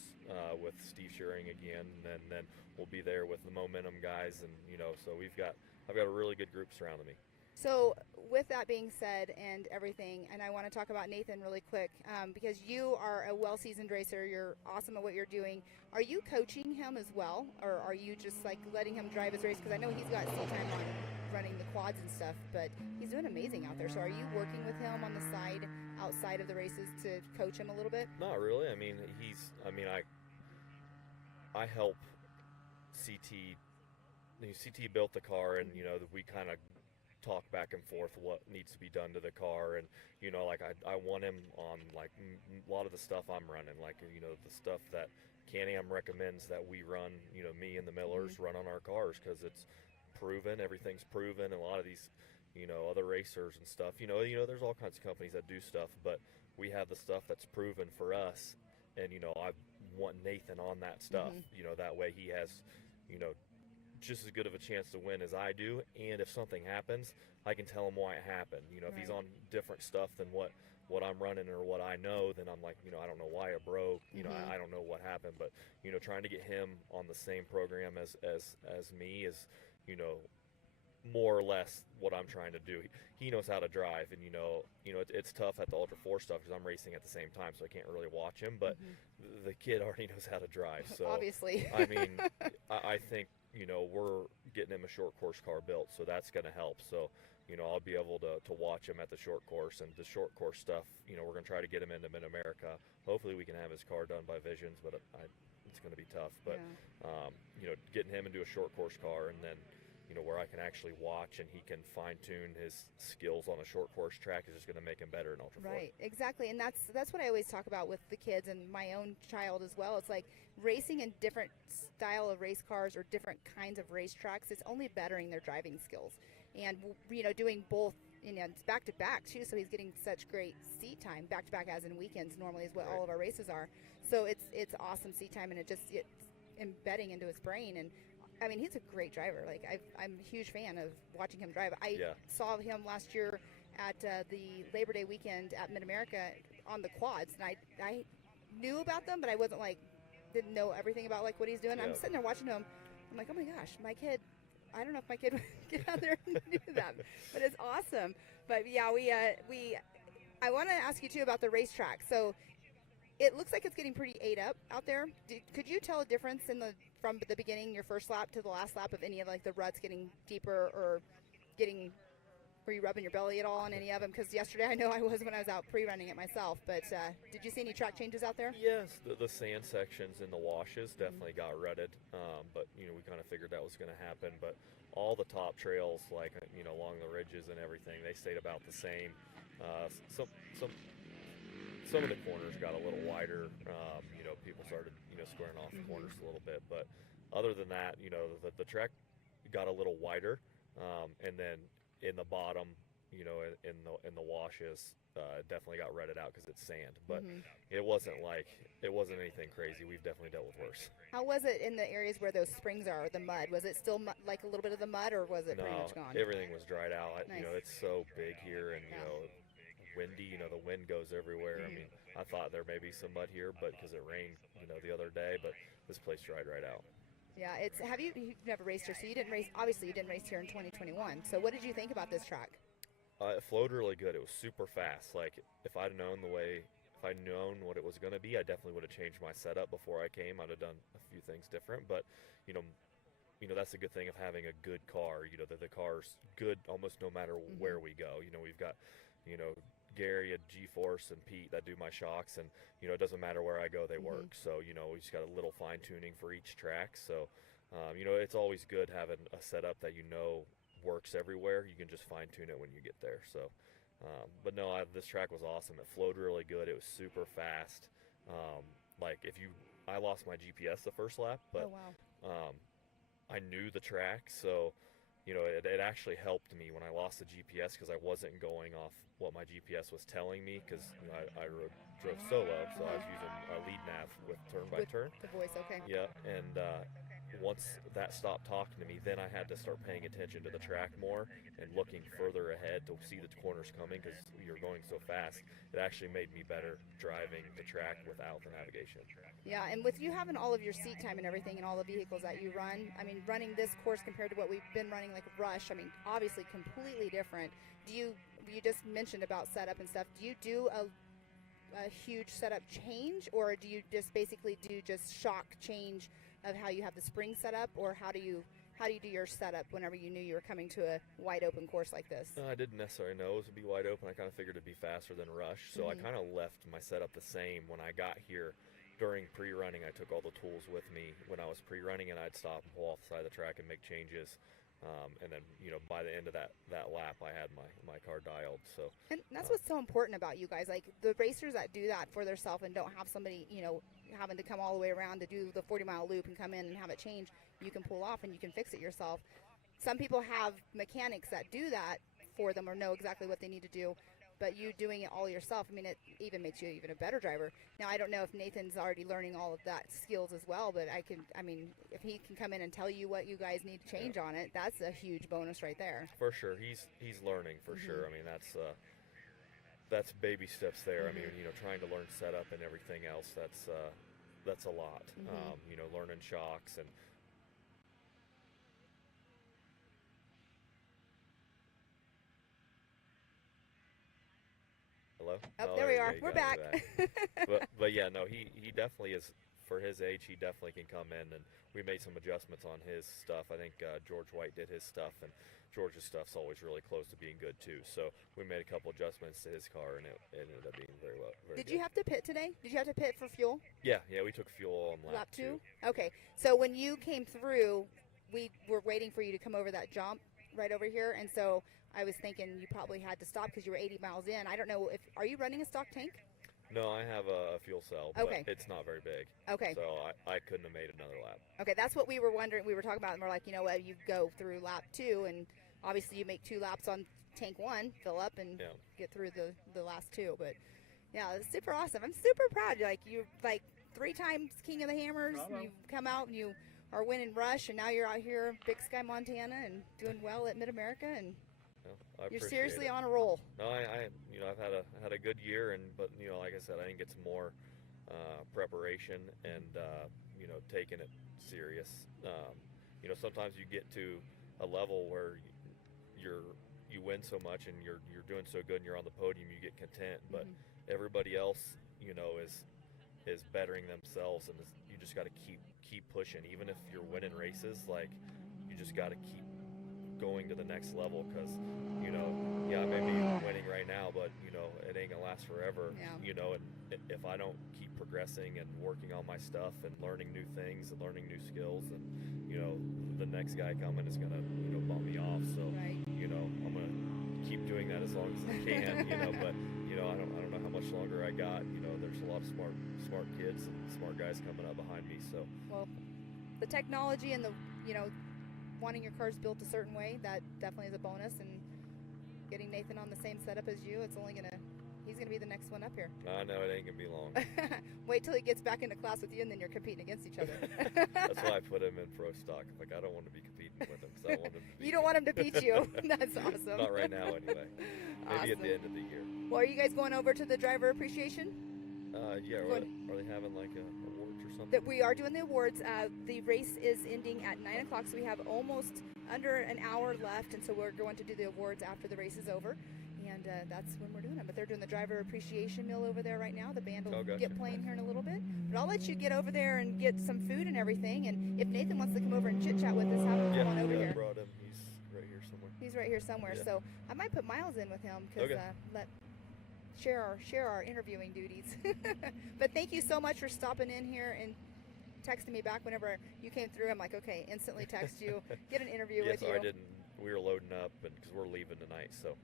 with Steve Shearing again. And then we'll be there with the Momentum guys. And, so I've got a really good group surrounding me. So with that being said and everything, and I want to talk about Nathan really quick, because you are a well-seasoned racer. You're awesome at what you're doing. Are you coaching him as well, or are you just like letting him drive his race? Because I know he's got seat time on running the quads and stuff, but he's doing amazing out there. So are you working with him on the side, outside of the races, to coach him a little bit? Not really. I mean, I help CT. CT built the car, and we kind of talk back and forth what needs to be done to the car, and I want him on like a lot of the stuff I'm running, like the stuff that Can-Am recommends that we run, me and the Millers run on our cars, because it's proven, everything's proven. And a lot of these other racers and stuff, there's all kinds of companies that do stuff, but we have the stuff that's proven for us, and I want Nathan on that stuff. That way he has just as good of a chance to win as I do, and if something happens, I can tell him why it happened. If he's on different stuff than what I'm running or what I know, then I'm like, I don't know why it broke. I don't know what happened, but trying to get him on the same program as me is more or less what I'm trying to do. He knows how to drive, and it's tough at the Ultra 4 stuff because I'm racing at the same time, so I can't really watch him. But the kid already knows how to drive. So obviously, I mean, I think we're getting him a short course car built, so that's going to help. So I'll be able to watch him at the short course, and the short course stuff. We're going to try to get him into Mid-America. Hopefully, we can have his car done by Visions, but it's going to be tough. But getting him into a short course car, and then where I can actually watch and he can fine-tune his skills on a short course track is just going to make him better in Ultra 4. Right, exactly. And that's what I always talk about with the kids and my own child as well. It's like racing in different style of race cars or different kinds of racetracks, it's only bettering their driving skills. And, doing both, it's back-to-back, too, so he's getting such great seat time. Back-to-back as in weekends normally is what all of our races are. So it's awesome seat time, and it's embedding into his brain. And I mean, he's a great driver. Like, I'm a huge fan of watching him drive. I saw him last year at the Labor Day weekend at Mid-America on the quads, and I knew about them, but I wasn't like didn't know everything about like what he's doing. I'm sitting there watching him. I'm like, oh my gosh, my kid. I don't know if my kid would get out there and do that, but it's awesome. But yeah, I want to ask you too about the racetrack. So it looks like it's getting pretty ate up out there. Could you tell a difference from the beginning, your first lap to the last lap, of any of like the ruts getting deeper or getting? Were you rubbing your belly at all on any of them? Because yesterday I know I was when I was out pre-running it myself. But did you see any track changes out there? Yes, the sand sections and the washes definitely got rutted. But we kind of figured that was going to happen. But all the top trails, like along the ridges and everything, they stayed about the same. Some of the corners got a little wider. People started squaring off the corners a little bit. But other than that, the track got a little wider, and then in the bottom, in the washes, definitely got rutted out because it's sand. But it wasn't anything crazy. We've definitely dealt with worse. How was it in the areas where those springs are, the mud? Was it still like a little bit of the mud, or was it pretty much gone? Everything was dried out. Nice. It's so big here, and windy. The wind goes everywhere. I mean, I thought there may be some mud here, but because it rained, the other day, but this place dried right out. Yeah, you've never raced here, so you didn't race. Obviously, you didn't race here in 2021. So, what did you think about this track? It flowed really good. It was super fast. Like if I'd known what it was going to be, I definitely would have changed my setup before I came. I'd have done a few things different. But that's the good thing of having a good car. The car's good almost no matter where we go. We've got Gary and G-Force and Pete that do my shocks, and it doesn't matter where I go, they work. So we just got a little fine tuning for each track. So it's always good having a setup that works everywhere. You can just fine tune it when you get there. So but no, this track was awesome. It flowed really good. It was super fast. I lost my GPS the first lap, but I knew the track, so it actually helped me when I lost the GPS because I wasn't going off what my GPS was telling me, because I drove solo, so I was using a lead nav with turn by turn. The voice, okay. Yeah, and once that stopped talking to me, then I had to start paying attention to the track more and looking further ahead to see the corners coming, because you're going so fast. It actually made me better driving the track without the navigation. Yeah, and with you having all of your seat time and everything and all the vehicles that you run, I mean, running this course compared to what we've been running like Rush, I mean, obviously completely different. You just mentioned about setup and stuff. Do you do a huge setup change, or do you just basically do just shock change of how you have the spring set up, or how do you do your setup whenever you knew you were coming to a wide open course like this? I didn't necessarily know it would be wide open. I kind of figured it'd be faster than Rush, so I kind of left my setup the same when I got here. During pre-running, I took all the tools with me when I was pre-running, and I'd stop and pull off the side of the track and make changes. And then, by the end of that lap, I had my car dialed. So, and that's what's so important about you guys. Like the racers that do that for themselves and don't have somebody, having to come all the way around to do the 40-mile loop and come in and have it change, you can pull off and you can fix it yourself. Some people have mechanics that do that for them or know exactly what they need to do. But you doing it all yourself, I mean, it even makes you even a better driver. Now, I don't know if Nathan's already learning all of that skills as well, but if he can come in and tell you what you guys need to change on it, that's a huge bonus right there. For sure. He's learning, for sure. I mean, that's baby steps there. I mean, trying to learn setup and everything else, that's a lot. Learning shocks and hello? Oh, there we are. We're back. but yeah, no, he definitely is, for his age, he definitely can come in, and we made some adjustments on his stuff. I think George White did his stuff, and George's stuff's always really close to being good too. So we made a couple adjustments to his car, and it ended up being very well. Did you have to pit today? Did you have to pit for fuel? Yeah, we took fuel on lap 2. Okay, so when you came through, we were waiting for you to come over that jump right over here, and so I was thinking you probably had to stop because you were 80 miles in. I don't know are you running a stock tank? No, I have a fuel cell, but it's not very big. Okay. So I couldn't have made another lap. Okay, that's what we were wondering. We were talking about, and we're like, what, you go through lap 2, and obviously you make 2 laps on tank 1, fill up, and get through the last 2. But yeah, it's super awesome. I'm super proud. You're 3 times King of the Hammers. And you come out and you are winning Rush, and now you're out here in Big Sky, Montana, and doing well at Mid-America, and you're seriously on a roll. No, I've had a good year, but like I said, I think it's more preparation and you know, taking it serious. You know, sometimes you get to a level where you win so much and you're doing so good and you're on the podium, you get content, but everybody else, you know, is bettering themselves, and you just got to keep pushing. Even if you're winning races, like, you just got to keep going to the next level, because, you know, yeah, I may be winning right now, but, you know, it ain't gonna last forever. You know, and if I don't keep progressing and working on my stuff and learning new things and learning new skills, and, you know, the next guy coming is gonna, you know, bump me off. So, you know, I'm gonna keep doing that as long as I can, you know. But, you know, I don't know how much longer I got. You know, there's a lot of smart kids and smart guys coming up behind me. So, well, the technology and the, you know, wanting your cars built a certain way, that definitely is a bonus. And getting Nathan on the same setup as you, he's gonna be the next one up here. I know it ain't gonna be long. Wait till he gets back into class with you, and then you're competing against each other. That's why I put him in pro stock. Like, I don't want to be competing with him, because I want him to beat You don't want him to beat you. That's awesome. Not right now, anyway. Maybe at the end of the year. Well, are you guys going over to the driver appreciation? Yeah. Are they having like awards or something? That we are doing the awards. The race is ending at 9 o'clock, so we have almost under an hour left, and so we're going to do the awards after the race is over. And that's when we're doing it. But they're doing the driver appreciation meal over there right now. The band will get playing here in a little bit. But I'll let you get over there and get some food and everything. And if Nathan wants to come over and chit chat with us, have him come on over here. I brought him. He's right here somewhere. He's right here somewhere. Yeah. So I might put Miles in with him, because share our interviewing duties. But thank you so much for stopping in here and texting me back whenever you came through. I'm like, okay, instantly text you, get an interview with you. I didn't. We were loading up, and because we're leaving tonight, so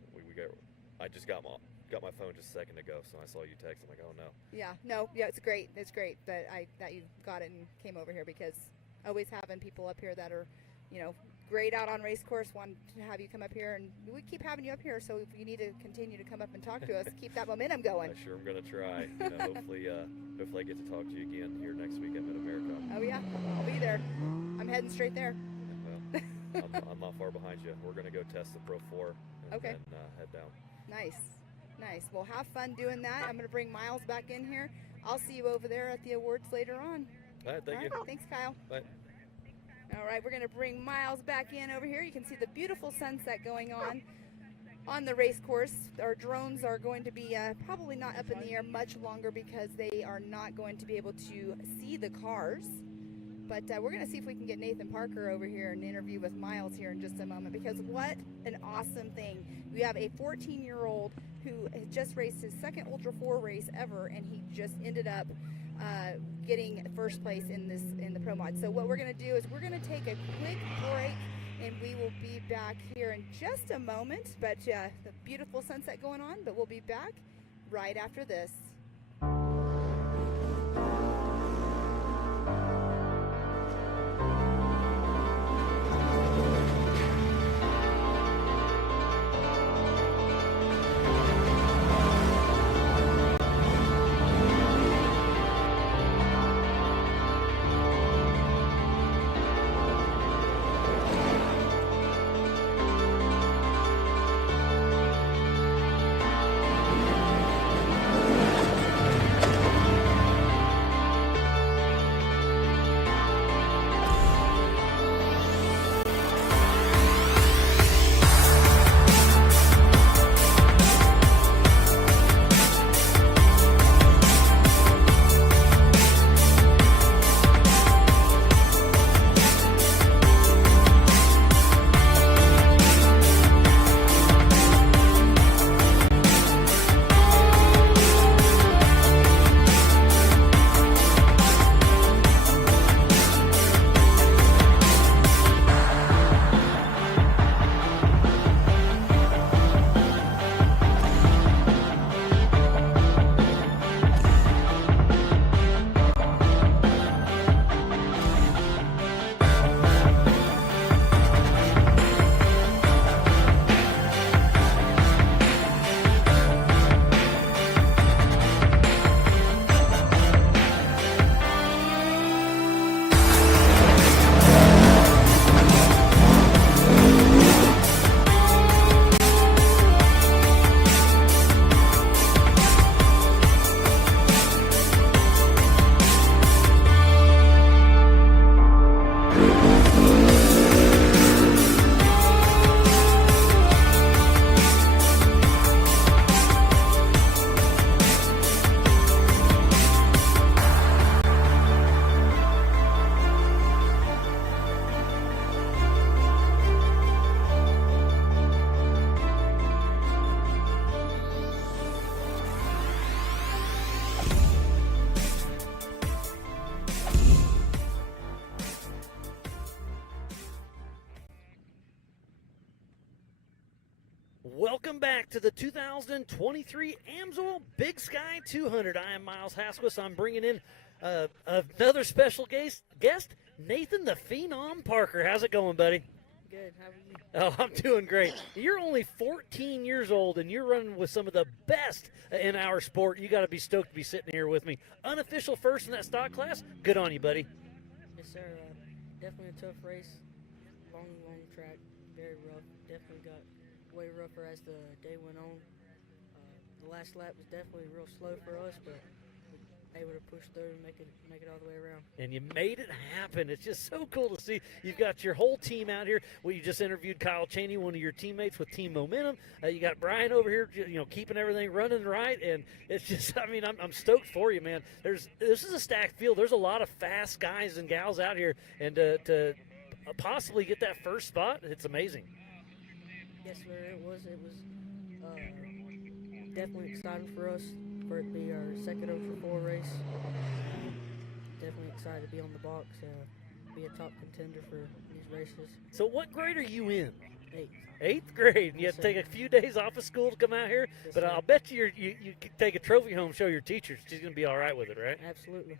I just got my phone just a second ago, so I saw you text. I'm like, oh no. Yeah, it's great that you got it and came over here, because always having people up here that are, you know, great out on race course, want to have you come up here, and we keep having you up here, so if you need to continue to come up and talk to us, keep that momentum going. I sure am gonna try. You know, hopefully I get to talk to you again here next week at Mid-America. Oh yeah, I'll be there. I'm heading straight there. Well, I'm not far behind you. We're gonna go test the Pro 4 and then head down. Nice. Well, have fun doing that. I'm going to bring Miles back in here. I'll see you over there at the awards later on. All right, thank you. Thanks, Kyle. Bye. All right, we're going to bring Miles back in over here. You can see the beautiful sunset going on the race course. Our drones are going to be probably not up in the air much longer, because they are not going to be able to see the cars. But we're going to see if we can get Nathan Parker over here and interview with Miles here in just a moment, because what an awesome thing. We have a 14-year-old who has just raced his second Ultra 4 race ever, and he just ended up getting first place in the Pro Mod. So what we're going to do is we're going to take a quick break, and we will be back here in just a moment. But the beautiful sunset going on, but we'll be back right after this. Welcome back to the 2023 Amsoil Big Sky 200. I am Miles Hasquis. I'm bringing in another special guest, Nathan the Phenom Parker. How's it going, buddy? Good. How are you? Oh, I'm doing great. You're only 14 years old, and you're running with some of the best in our sport. You got to be stoked to be sitting here with me. Unofficial first in that stock class. Good on you, buddy. Yes, sir. Definitely a tough race. Long track. Very rough. Definitely got way rougher as the day went on. The last lap was definitely real slow for us, but we were able to push through and make it all the way around. And you made it happen. It's just so cool to see. You've got your whole team out here. Well, you just interviewed Kyle Cheney, one of your teammates with Team Momentum. You got Brian over here, keeping everything running right. And it's just, I'm stoked for you, man. This is a stacked field. There's a lot of fast guys and gals out here, and to possibly get that first spot, it's amazing. Yes, sir. It was definitely exciting for us for it to be our second Ultra4 race. Definitely excited to be on the box, be a top contender for these races. So what grade are you in? 8th. 8th grade. And you had to take a few days off of school to come out here, yes, but sir. I'll bet you can take a trophy home, show your teacher. She's going to be all right with it, right? Absolutely.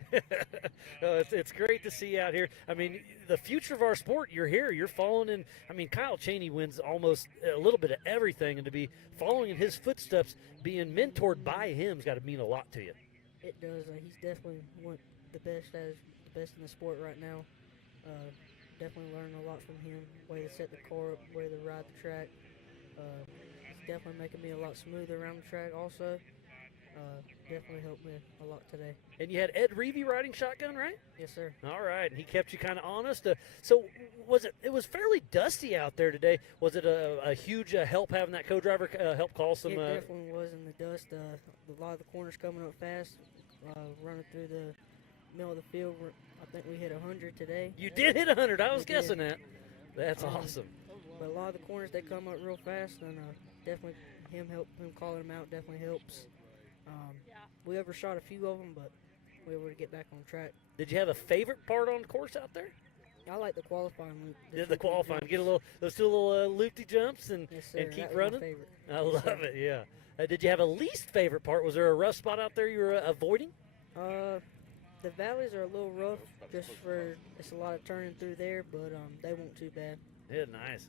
It's great to see you out here. I mean, the future of our sport, you're here. You're following in. I mean, Kyle Cheney wins almost a little bit of everything, and to be following in his footsteps, being mentored by him has got to mean a lot to you. It does. He's definitely the best in the sport right now. Definitely learning a lot from him. Way to set the car up, way to ride the track. It's definitely making me a lot smoother around the track also. Definitely helped me a lot today. And you had Ed Reevy riding shotgun, right? Yes, sir. All right, and he kept you kind of honest. So it was fairly dusty out there today. Was it a huge help having that co-driver help call some? It definitely was in the dust. A lot of the corners coming up fast, running through the middle of the field. I think we hit 100 today. You did hit 100. I was guessing that. That's awesome. But a lot of the corners, they come up real fast, and definitely him calling them out definitely helps. We overshot a few of them, but we were able to get back on track. Did you have a favorite part on the course out there? I like the qualifying loop. The qualifying, get those two little loopy jumps and keep running. I love it. Yeah. Did you have a least favorite part? Was there a rough spot out there you were avoiding? The valleys are a little rough, it's a lot of turning through there, but they weren't too bad. Yeah, nice.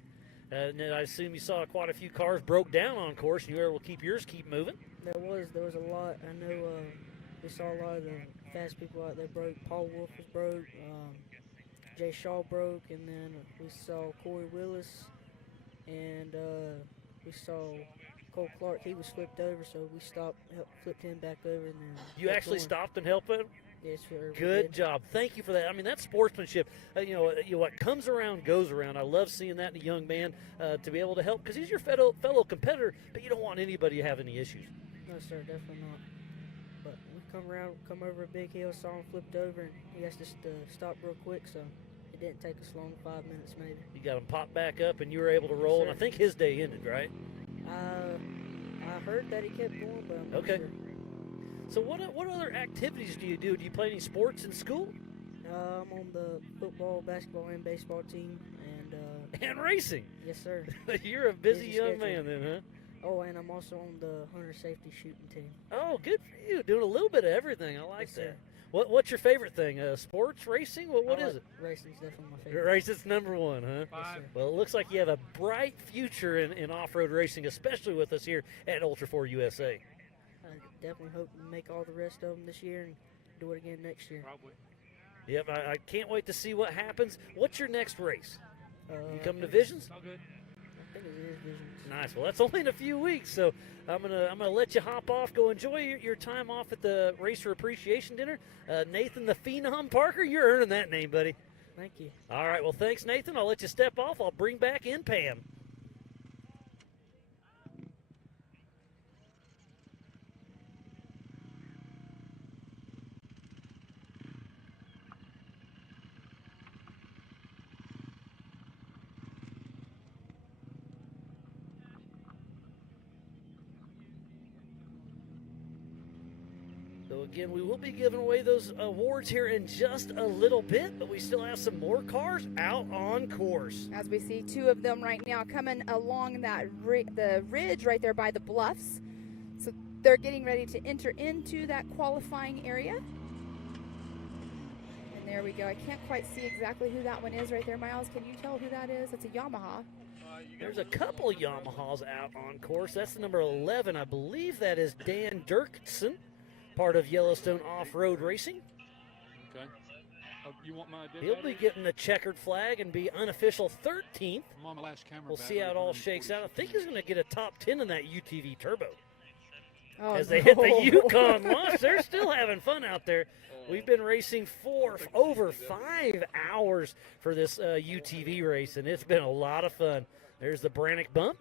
And I assume you saw quite a few cars broke down on course, and you were able to keep yours moving. There was a lot. I know we saw a lot of the fast people out there broke. Paul Wolf was broke. Jay Shaw broke, and then we saw Corey Willis, and we saw Cole Clark. He was flipped over, so we flipped him back over, and then you actually stopped and helped him. Yes, sir. Good job. Thank you for that. I mean, that's sportsmanship. What comes around goes around. I love seeing that in a young man to be able to help because he's your fellow competitor, but you don't want anybody to have any issues. No, sir, definitely not. But we come over a big hill, saw him flipped over, and he has to stop real quick, so it didn't take us long, 5 minutes maybe. You got him popped back up, and you were able to roll, and I think his day ended, right? I heard that he kept going, but I'm not okay. sure. So what other activities do you do? Do you play any sports in school? I'm on the football, basketball, and baseball team, and racing. Yes, sir. You're a busy young man, then, huh? Oh, and I'm also on the hunter safety shooting team. Oh, good for you. Doing a little bit of everything. I like yes, that. Sir. What's your favorite thing? Sports, racing? What is it? Racing's definitely my favorite. Racing's number one, huh? Yes, well, it looks like you have a bright future in off-road racing, especially with us here at Ultra4USA. I definitely hope to make all the rest of them this year and do it again next year. Probably. Yep, I can't wait to see what happens. What's your next race? You come to think Visions? All good. I think it is Visions. Nice. Well, that's only in a few weeks, so I'm gonna let you hop off. Go enjoy your time off at the Racer Appreciation Dinner. Nathan the Phenom Parker, you're earning that name, buddy. Thank you. All right. Well, thanks, Nathan. I'll let you step off. I'll bring back in Pam. So again, we will be giving away those awards here in just a little bit, but we still have some more cars out on course. As we see two of them right now coming along that the ridge right there by the bluffs. So they're getting ready to enter into that qualifying area. And there we go. I can't quite see exactly who that one is right there. Miles, can you tell who that is? It's a Yamaha. There's a couple of Yamahas out on course. That's the number 11. I believe that is Dan Dirksen, part of Yellowstone Off-Road Racing. Okay. You want my dead He'll battery? be getting the checkered flag and be unofficial 13th. I'm on my last camera. We'll see how it all shakes out. I think he's going to get a top 10 in that UTV Turbo. Oh, As they hit the Yukon launch, they're still having fun out there. We've been racing for over 5 hours for this UTV race, and it's been a lot of fun. There's the Brannick bump.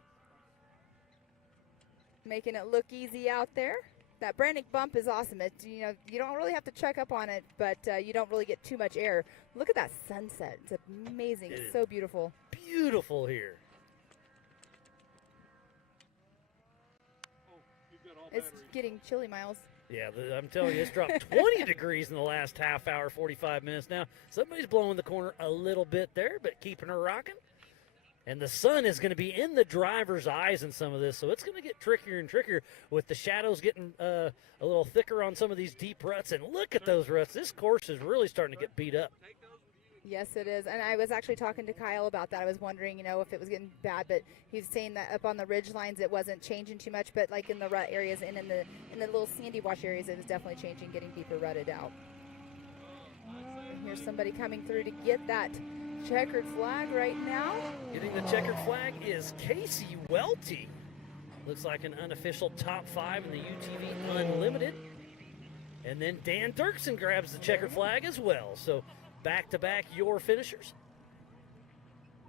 Making it look easy out there. That Brannick bump is awesome. It, you don't really have to check up on it, but you don't really get too much air. Look at that sunset. It's amazing. It's so beautiful. Beautiful here. It's getting chilly, Miles. Yeah, I'm telling you, it's dropped 20 degrees in the last half hour, 45 minutes now. Somebody's blowing the corner a little bit there, but keeping her rocking. And the sun is going to be in the driver's eyes in some of this, so it's going to get trickier and trickier with the shadows getting a little thicker on some of these deep ruts. And look at those ruts. This course is really starting to get beat up. Yes, it is. And I was actually talking to Kyle about that. I was wondering, if it was getting bad, but he's saying that up on the ridge lines it wasn't changing too much, but like in the rut areas and in the little sandy wash areas, it was definitely changing, getting deeper rutted out. And here's somebody coming through to get that checkered flag right now. Getting the checkered flag is Casey Welty. Looks like an unofficial top 5 in the UTV Unlimited. And then Dan Dirksen grabs the checkered flag as well. So back-to-back your finishers.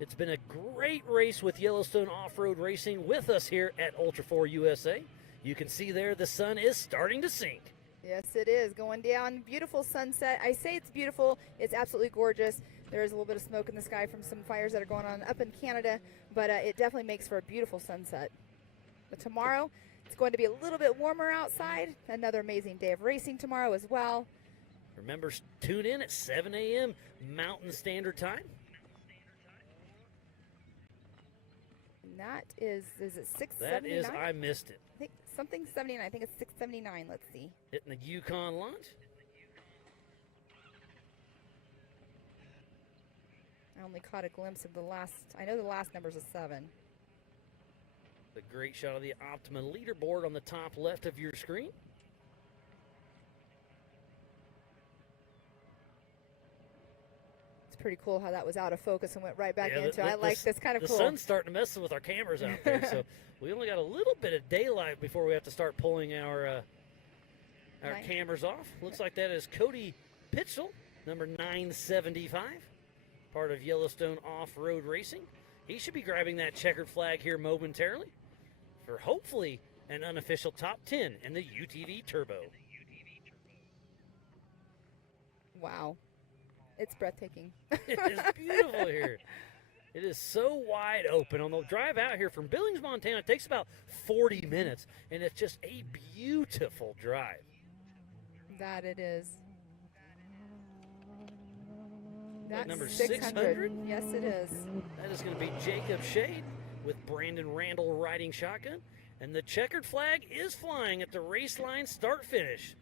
It's been a great race with Yellowstone Off-Road Racing with us here at Ultra4USA. You can see there the sun is starting to sink. Yes, it is. Going down. Beautiful sunset. I say it's beautiful. It's absolutely gorgeous. There is a little bit of smoke in the sky from some fires that are going on up in Canada, but it definitely makes for a beautiful sunset. But tomorrow, it's going to be a little bit warmer outside. Another amazing day of racing tomorrow as well. Remember, tune in at 7 a.m. Mountain Standard Time. And that is it 679? That is, I missed it. I think something 79. I think it's 679. Let's see. Hitting the Yukon launch. I only caught a glimpse of the last. I know the last number's a 7. The great shot of the Optima leaderboard on the top left of your screen. It's pretty cool how that was out of focus and went right back into. I like this kind of cool. The sun's starting to mess with our cameras out there, so we only got a little bit of daylight before we have to start pulling our cameras off. Looks like that is Cody Pitchell, number 975. Part of Yellowstone Off-Road Racing. He should be grabbing that checkered flag here momentarily for hopefully an unofficial top 10 in the UTV Turbo. Wow. It's breathtaking. It is beautiful here. It is so wide open. On the drive out here from Billings, Montana, it takes about 40 minutes, and it's just a beautiful drive. That it is. That's number 600. Yes, it is. That is going to be Jacob Shade with Brandon Randall riding shotgun. And the checkered flag is flying at the race line start-finish.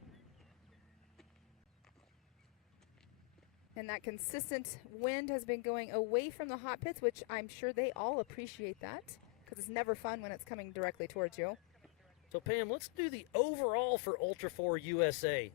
And that consistent wind has been going away from the hot pits, which I'm sure they all appreciate that because it's never fun when it's coming directly towards you. So, Pam, let's do the overall for Ultra4USA.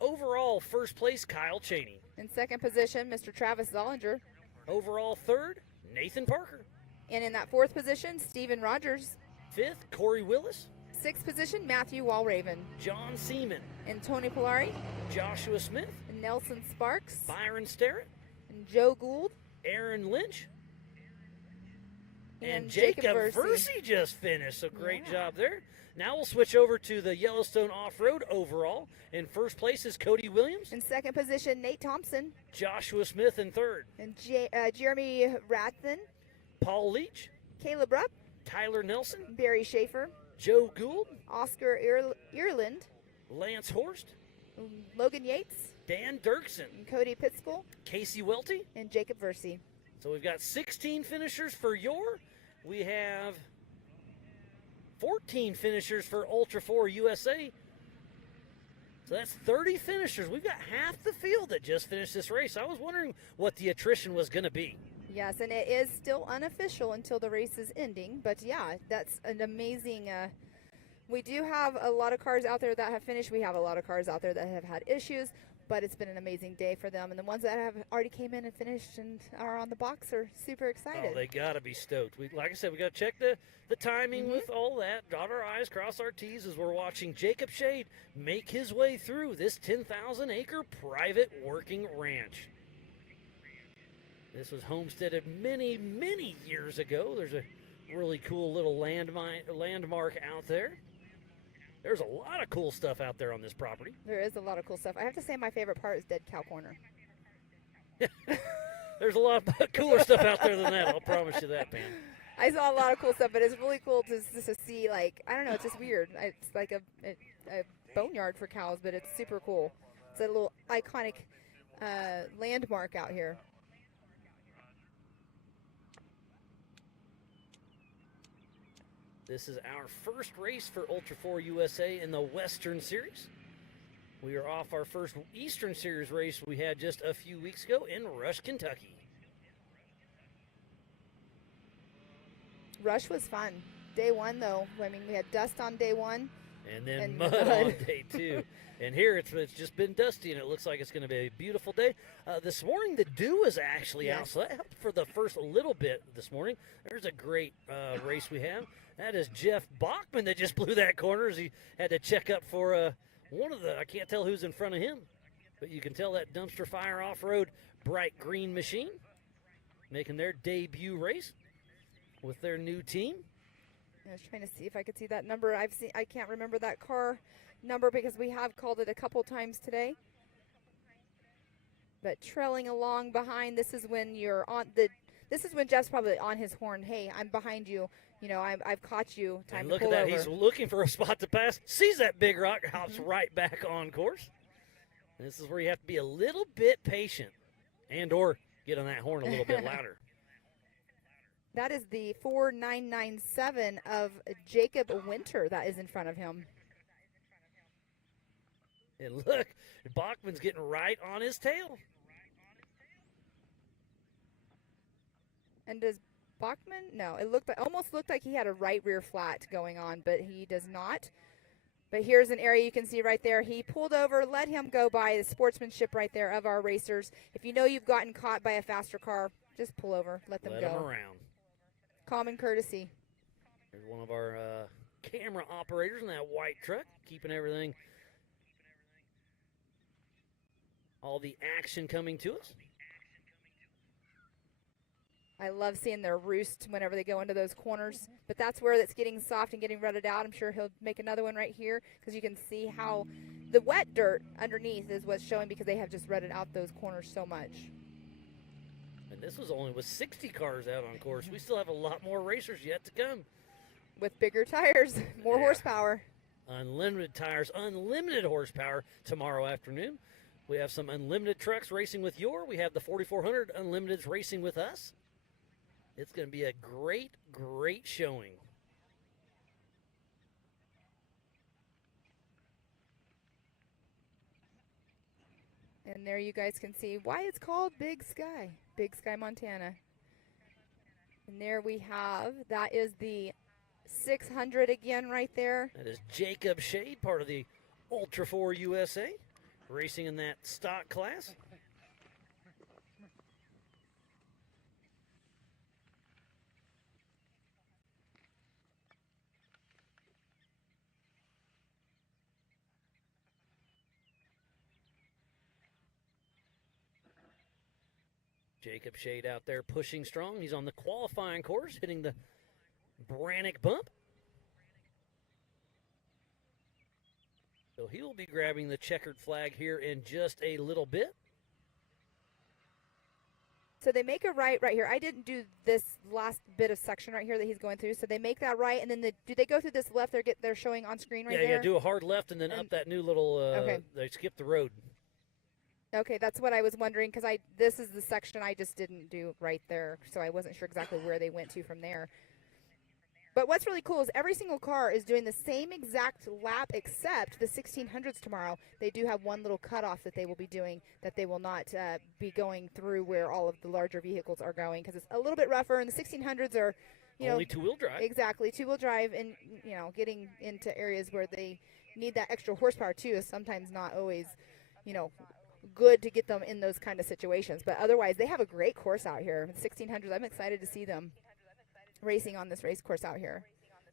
Overall, first place, Kyle Cheney. In second position, Mr. Travis Zollinger. Overall third, Nathan Parker. And in that fourth position, Steven Rogers. Fifth, Corey Willis. Sixth position, Matthew Walraven. John Seaman. And Tony Polari. Joshua Smith. And Nelson Sparks. Byron Sterrett. And Joe Gould. Aaron Lynch. And Jacob Versey just finished, so great job there. Now we'll switch over to the Yellowstone Off-Road overall. In first place is Cody Williams. In second position, Nate Thompson. Joshua Smith in third. And Jeremy Rathen. Paul Leach. Caleb Rupp. Tyler Nelson. Barry Schaefer. Joe Gould. Oscar Earland. Lance Horst. Logan Yates, Dan Dirksen, Cody Pitskill, Casey Welty, and Jacob Versey. So we've got 16 finishers for your. We have 14 finishers for Ultra4 USA. So that's 30 finishers. We've got half the field that just finished this race. I was wondering what the attrition was going to be. Yes, and it is still unofficial until the race is ending. But yeah, that's an amazing. We do have a lot of cars out there that have finished. We have a lot of cars out there that have had issues. But it's been an amazing day for them. And the ones that have already came in and finished and are on the box are super excited. Oh, they got to be stoked. Like I said, we got to check the timing with all that. Dot our I's, cross our T's as we're watching Jacob Shade make his way through this 10,000-acre private working ranch. This was homesteaded many, many years ago. There's a really cool little landmark out there. There's a lot of cool stuff out there on this property. There is a lot of cool stuff. I have to say my favorite part is Dead Cow Corner. There's a lot of cooler stuff out there than that. I'll promise you that, Pam. I saw a lot of cool stuff, but it's really cool to see, like, I don't know, it's just weird. It's like a boneyard for cows, but it's super cool. It's a little iconic landmark out here. This is our first race for Ultra4 USA in the Western Series. We are off our first Eastern Series race we had just a few weeks ago in Rush, Kentucky. Rush was fun. Day one, though, I mean, we had dust on day one. And then mud on day two. And here it's just been dusty, and it looks like it's going to be a beautiful day. This morning, the dew is actually out, so that helped for the first little bit this morning. There's a great race we have. That is Jeff Bachman that just blew that corner as he had to check up for one of the, I can't tell who's in front of him, but you can tell that Dumpster Fire Off-Road Bright Green Machine making their debut race with their new team. I was trying to see if I could see that number. I can't remember that car number because we have called it a couple times today. But trailing along behind, this is when you're on the. This is when Jeff's probably on his horn. Hey, I'm behind you. You know, I've caught you. Time and to look pull at that. over. He's looking for a spot to pass. Sees that big rock, hops right back on course. And this is where you have to be a little bit patient and or get on that horn a little bit louder. That is the 4997 of Jacob Winter that is in front of him. And look, Bachman's getting right on his tail. And does Bachman? No, it almost looked like he had a right rear flat going on, but he does not. But here's an area you can see right there. He pulled over, let him go by. The sportsmanship right there of our racers. If you know you've gotten caught by a faster car, just pull over, let them go. Let them around. Common courtesy. There's one of our camera operators in that white truck, keeping everything, all the action coming to us. I love seeing their roost whenever they go into those corners, but that's where it's getting soft and getting rutted out. I'm sure he'll make another one right here because you can see how the wet dirt underneath is what's showing because they have just rutted out those corners so much. And this was only with 60 cars out on course. We still have a lot more racers yet to come. With bigger tires, more horsepower. Unlimited tires, unlimited horsepower tomorrow afternoon. We have some unlimited trucks racing with we have the 4400 Unlimiteds racing with us. It's going to be a great, great showing. And there you guys can see why it's called Big Sky, Montana. And there we have, that is the 600 again right there. That is Jacob Shade, part of the Ultra4 USA, racing in that stock class. Jacob Shade out there pushing strong. He's on the qualifying course, hitting the Brannick bump. So he'll be grabbing the checkered flag here in just a little bit. So they make a right here. I didn't do this last bit of section right here that he's going through. So they make that right, and then do they go through this left? They're showing on screen right there. Yeah, do a hard left, and then up that new little. Okay. They skip the road. Okay, that's what I was wondering because this is the section I just didn't do right there, so I wasn't sure exactly where they went to from there. But what's really cool is every single car is doing the same exact lap except the 1600s tomorrow. They do have one little cutoff that they will be doing that they will not be going through where all of the larger vehicles are going because it's a little bit rougher, and the 1600s are, only two-wheel drive. Exactly, two-wheel drive, and getting into areas where they need that extra horsepower too is sometimes not always, good to get them in those kind of situations. But otherwise, they have a great course out here. The 1600s, I'm excited to see them racing on this race course out here.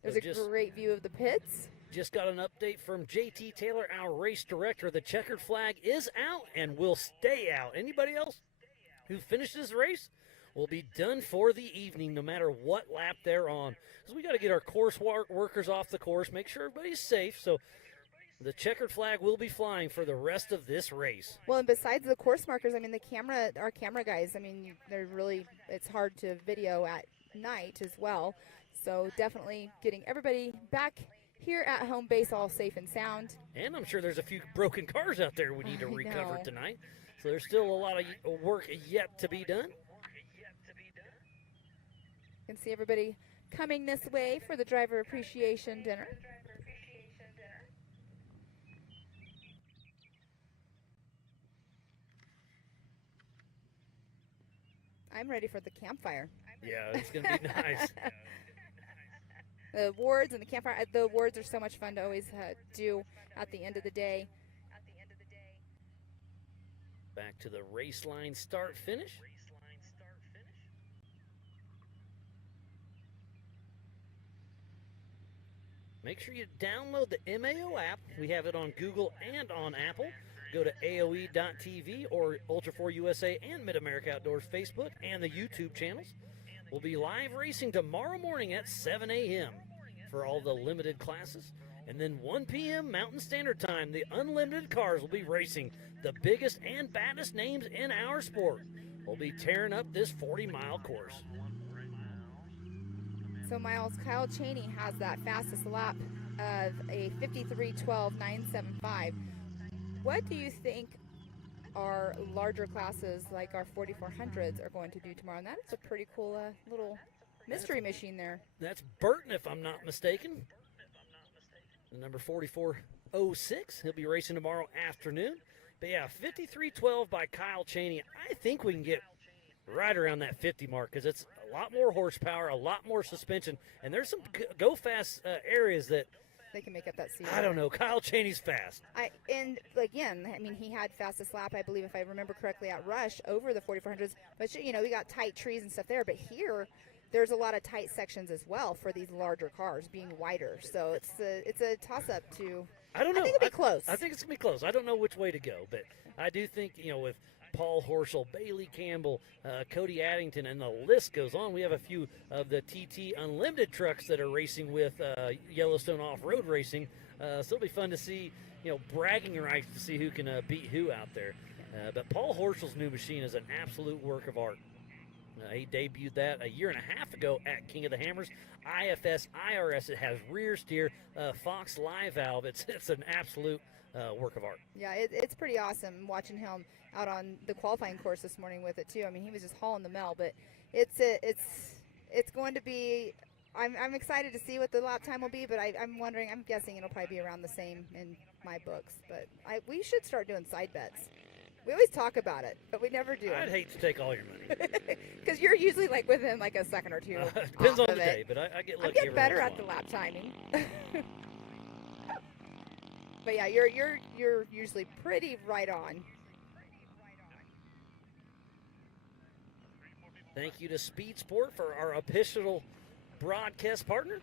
There's a great view of the pits. Just got an update from JT Taylor, our race director. The checkered flag is out and will stay out. Anybody else who finishes this race will be done for the evening, no matter what lap they're on. Because we got to get our course workers off the course, make sure everybody's safe. So the checkered flag will be flying for the rest of this race. Well, and besides the course markers, I mean, our camera guys, I mean, they're really, it's hard to video at night as well. So definitely getting everybody back here at home base all safe and sound. And I'm sure there's a few broken cars out there we need to recover tonight. So there's still a lot of work yet to be done. You can see everybody coming this way for the driver appreciation dinner. I'm ready for the campfire. Yeah, it's going to be nice. The awards and the campfire. The awards are so much fun to always do at the end of the day. Back to the race line start finish. Make sure you download the MAO app. We have it on Google and on Apple. Go to AOE.TV or Ultra4USA and Mid-America Outdoors Facebook and the YouTube channels. We'll be live racing tomorrow morning at 7 a.m. for all the limited classes. And then 1 p.m. Mountain Standard Time, the unlimited cars will be racing the biggest and baddest names in our sport. We'll be tearing up this 40-mile course. So, Miles, Kyle Cheney has that fastest lap of a 53:12.975. What do you think our larger classes, like our 4400s, are going to do tomorrow? And that is a pretty cool little mystery machine there. That's Burton, if I'm not mistaken. The number 4406. He'll be racing tomorrow afternoon. But yeah, 53:12 by Kyle Cheney. I think we can get right around that 50 mark because it's a lot more horsepower, a lot more suspension, and there's some go-fast areas that they can make up that seat. I don't know. Kyle Cheney's fast. And again, I mean, he had fastest lap, I believe, if I remember correctly, at Rush over the 4400s. But we got tight trees and stuff there. But here, there's a lot of tight sections as well for these larger cars being wider. So it's a toss-up to. I don't know. I think it'll be close. I think it's gonna be close. I don't know which way to go, but I do think with Paul Horschel, Bailey Campbell, Cody Addington, and the list goes on. We have a few of the TT Unlimited trucks that are racing with Yellowstone Off-Road Racing. So it'll be fun to see, bragging rights to see who can beat who out there. But Paul Horschel's new machine is an absolute work of art. He debuted that a year and a half ago at King of the Hammers. IFS, IRS, it has rear steer, Fox live valve. It's an absolute work of art. Yeah, it's pretty awesome watching him out on the qualifying course this morning with it too. I mean, he was just hauling the mail, but it's going to be. I'm excited to see what the lap time will be, but I'm guessing it'll probably be around the same in my books. But we should start doing side bets. We always talk about it, but we never do. I'd hate to take all your money. Because you're usually within a second or two. Depends on the day, but I get lucky. I get better at the lap timing. But yeah, you're usually pretty right on. Thank you to Speed Sport for our official broadcast partner.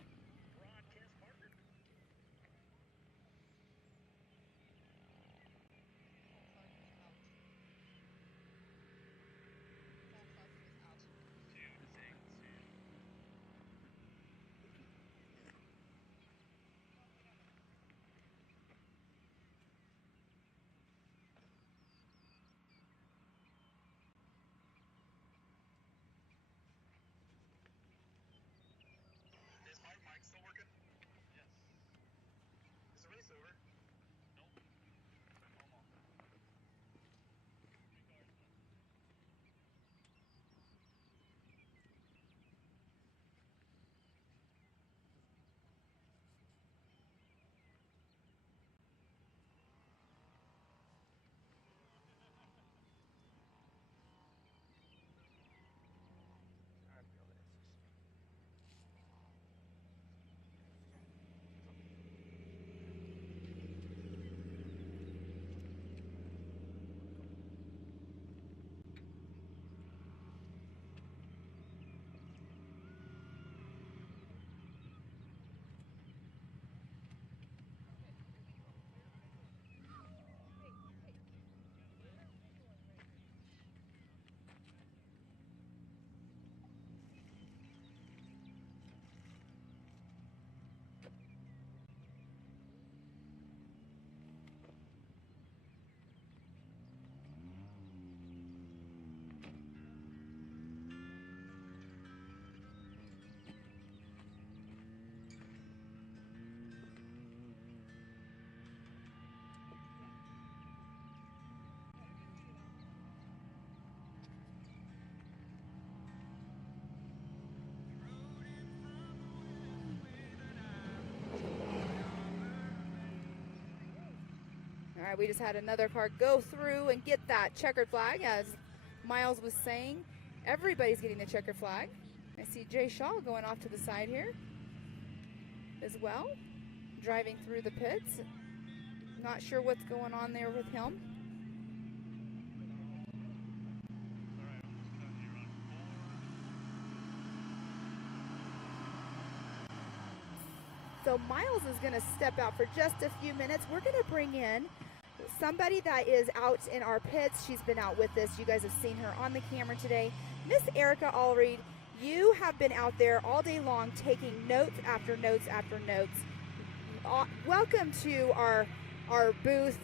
All right, we just had another car go through and get that checkered flag. As Miles was saying, everybody's getting the checkered flag. I see Jay Shaw going off to the side here as well, driving through the pits. Not sure what's going on there with him. So Miles is going to step out for just a few minutes. We're going to bring in somebody that is out in our pits. She's been out with us. You guys have seen her on the camera today. Miss Erica Allreed, you have been out there all day long taking notes after notes after notes. Welcome to our booth,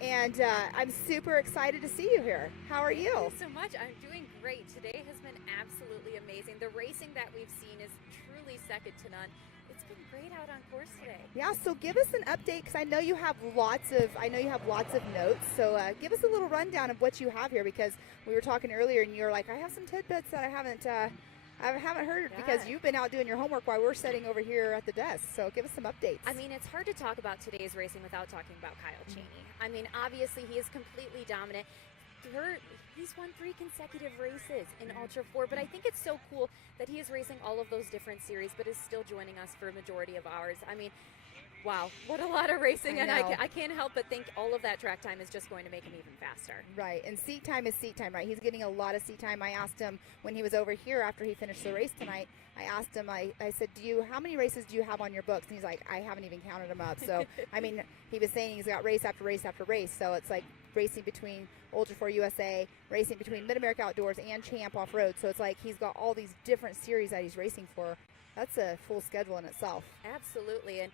and I'm super excited to see you here. How are you? Thank you so much. I'm doing great. Today has been absolutely amazing. The racing that we've seen is truly second to none. It's been great out on course today. Yeah, so give us an update, because I know you have lots of notes. So give us a little rundown of what you have here, because we were talking earlier and you were like, I have some tidbits that I haven't heard, because you've been out doing your homework while we're sitting over here at the desk. So give us some updates. I mean, it's hard to talk about today's racing without talking about Kyle Cheney. I mean, obviously he is completely dominant. He's won 3 consecutive races in Ultra 4, but I think it's so cool that he is racing all of those different series, but is still joining us for a majority of ours. I mean, wow, what a lot of racing, and I can't help but think all of that track time is just going to make him even faster. Right, and seat time is seat time, right? He's getting a lot of seat time. I asked him when he was over here after he finished the race tonight, I asked him, I said, how many races do you have on your books? And he's like, I haven't even counted them up. So, I mean, he was saying he's got race after race after race. So it's like racing between Ultra4 USA, racing between Mid-America Outdoors and Champ Off-Road. So it's like he's got all these different series that he's racing for. That's a full schedule in itself. Absolutely, and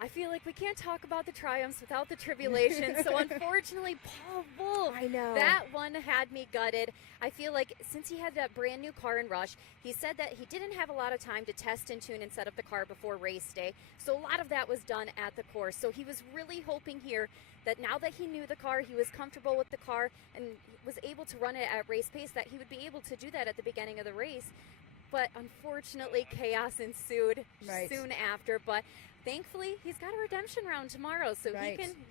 I feel like we can't talk about the triumphs without the tribulations. So unfortunately, Paul Wolf, I know, that one had me gutted. I feel like since he had that brand new car in Rush, he said that he didn't have a lot of time to test and tune and set up the car before race day. So a lot of that was done at the course. So he was really hoping here that now that he knew the car, he was comfortable with the car and was able to run it at race pace, that he would be able to do that at the beginning of the race. But unfortunately, chaos ensued soon after. But thankfully, he's got a redemption round tomorrow, so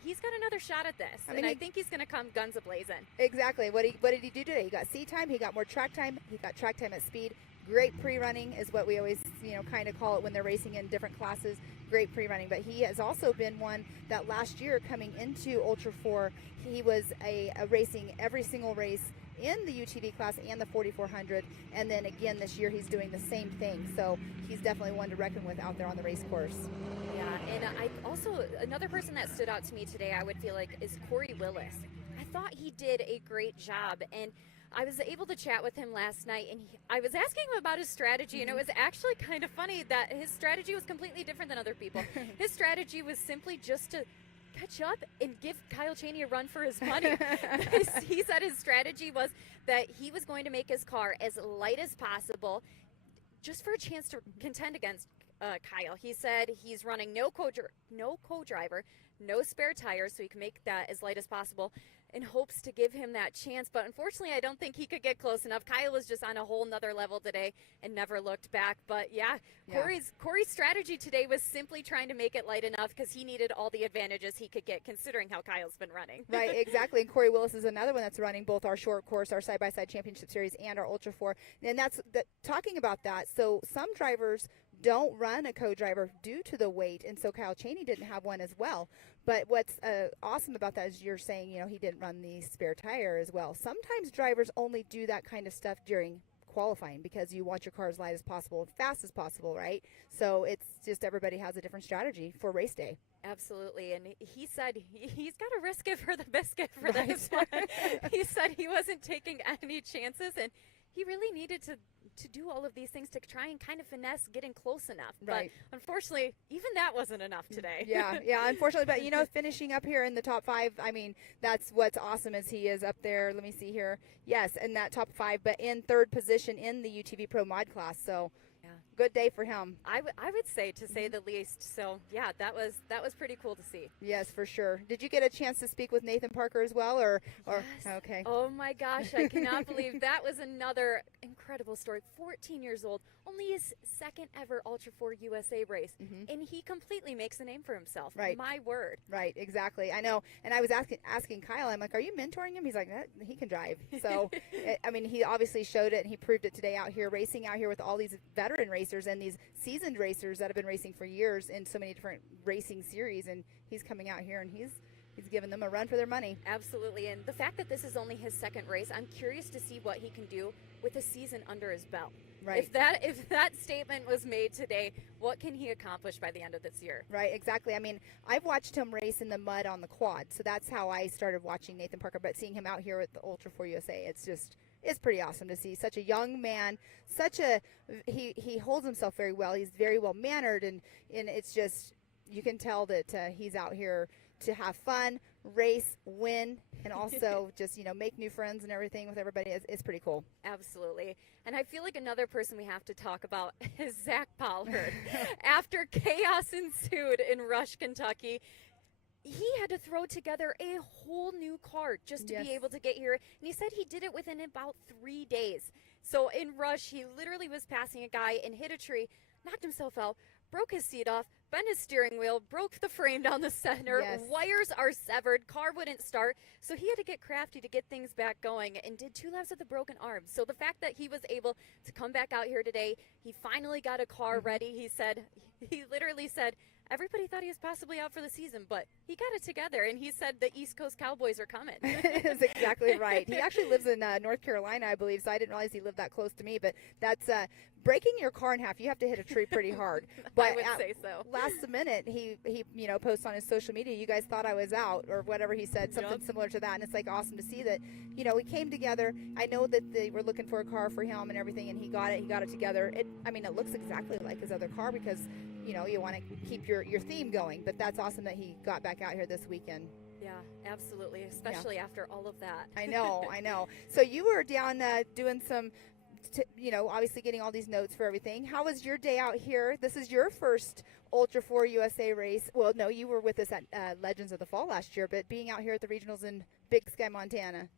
he's got another shot at this. I mean, I think he's going to come guns a-blazing. Exactly. What did he do today? He got seat time, he got more track time, he got track time at speed. Great pre-running is what we always, kind of call it when they're racing in different classes. Great pre-running. But he has also been one that last year coming into Ultra 4, he was racing every single race in the UTV class and the 4400, and then again this year he's doing the same thing. So he's definitely one to reckon with out there on the race course. Yeah, and I also, another person that stood out to me today, I would feel like, is Corey Willis. I thought he did a great job, and I was able to chat with him last night, and I was asking him about his strategy, and it was actually kind of funny that his strategy was completely different than other people. His strategy was simply just to catch up and give Kyle Cheney a run for his money. He said his strategy was that he was going to make his car as light as possible, just for a chance to contend against Kyle. He said he's running no co-driver, no spare tires, so he can make that as light as possible, in hopes to give him that chance. But unfortunately, I don't think he could get close enough. Kyle was just on a whole nother level today and never looked back. But yeah, Corey's strategy today was simply trying to make it light enough because he needed all the advantages he could get, considering how Kyle's been running. Right, exactly. And Corey Willis is another one that's running both our short course, our side-by-side championship series, and our Ultra 4. And that's talking about that. So some drivers don't run a co-driver due to the weight, and so Kyle Chaney didn't have one as well. But what's awesome about that is you're saying, he didn't run the spare tire as well. Sometimes drivers only do that kind of stuff during qualifying because you want your car as light as possible and fast as possible, right? So it's just everybody has a different strategy for race day. Absolutely, and he said he's got to risk it for the biscuit for this one. He said he wasn't taking any chances, and he really needed to do all of these things to try and kind of finesse getting close enough. Right. But unfortunately, even that wasn't enough today. Yeah, unfortunately. But, finishing up here in the top 5, I mean, that's what's awesome is he is up there. Let me see here. Yes, in that top 5, but in 3rd position in the UTV Pro Mod class. So, good day for him. I would say, to say the least. So yeah, that was pretty cool to see. Yes, for sure. Did you get a chance to speak with Nathan Parker as well, or okay? Oh my gosh, I cannot believe that was another incredible story. 14 years old, only his 2nd ever Ultra 4 USA race, and he completely makes a name for himself. Right. My word. Right, exactly. I know. And I was asking Kyle, I'm like, are you mentoring him? He's like, he can drive. So, I mean, he obviously showed it, and he proved it today out here, racing out here with all these veteran racers and these seasoned racers that have been racing for years in so many different racing series. And he's coming out here, and he's giving them a run for their money. Absolutely. And the fact that this is only his 2nd race, I'm curious to see what he can do with a season under his belt. Right. If that statement was made today, what can he accomplish by the end of this year? Right, exactly. I mean, I've watched him race in the mud on the quad, so that's how I started watching Nathan Parker. But seeing him out here with the Ultra 4 USA, it's pretty awesome to see. Such a young man, he holds himself very well. He's very well mannered, and it's just, you can tell that he's out here to have fun, race, win, and also just, make new friends and everything with everybody. It's pretty cool. Absolutely. And I feel like another person we have to talk about is Zach Pollard. After chaos ensued in Rush, Kentucky, he had to throw together a whole new car just to be able to get here. And he said he did it within about 3 days. So in Rush, he literally was passing a guy and hit a tree, knocked himself out, broke his seat off, bent his steering wheel, broke the frame down the center, wires are severed, car wouldn't start, so he had to get crafty to get things back going and did 2 laps with a broken arm. So the fact that he was able to come back out here today, he finally got a car ready. He literally said, everybody thought he was possibly out for the season, but he got it together, and he said the East Coast Cowboys are coming. That's exactly right. He actually lives in North Carolina, I believe, so I didn't realize he lived that close to me, but that's breaking your car in half. You have to hit a tree pretty hard. But I would say so. Last minute, he posts on his social media, you guys thought I was out, or whatever he said, something similar to that, and it's like awesome to see that, we came together. I know that they were looking for a car for him and everything, and he got it together. It looks exactly like his other car because, you want to keep your theme going, but that's awesome that he got back out here this weekend. Yeah, absolutely, especially after all of that. I know. So you were down doing some, obviously getting all these notes for everything. How was your day out here? This is your first Ultra 4 USA race. Well, no, you were with us at Legends of the Fall last year, but being out here at the regionals in Big Sky, Montana.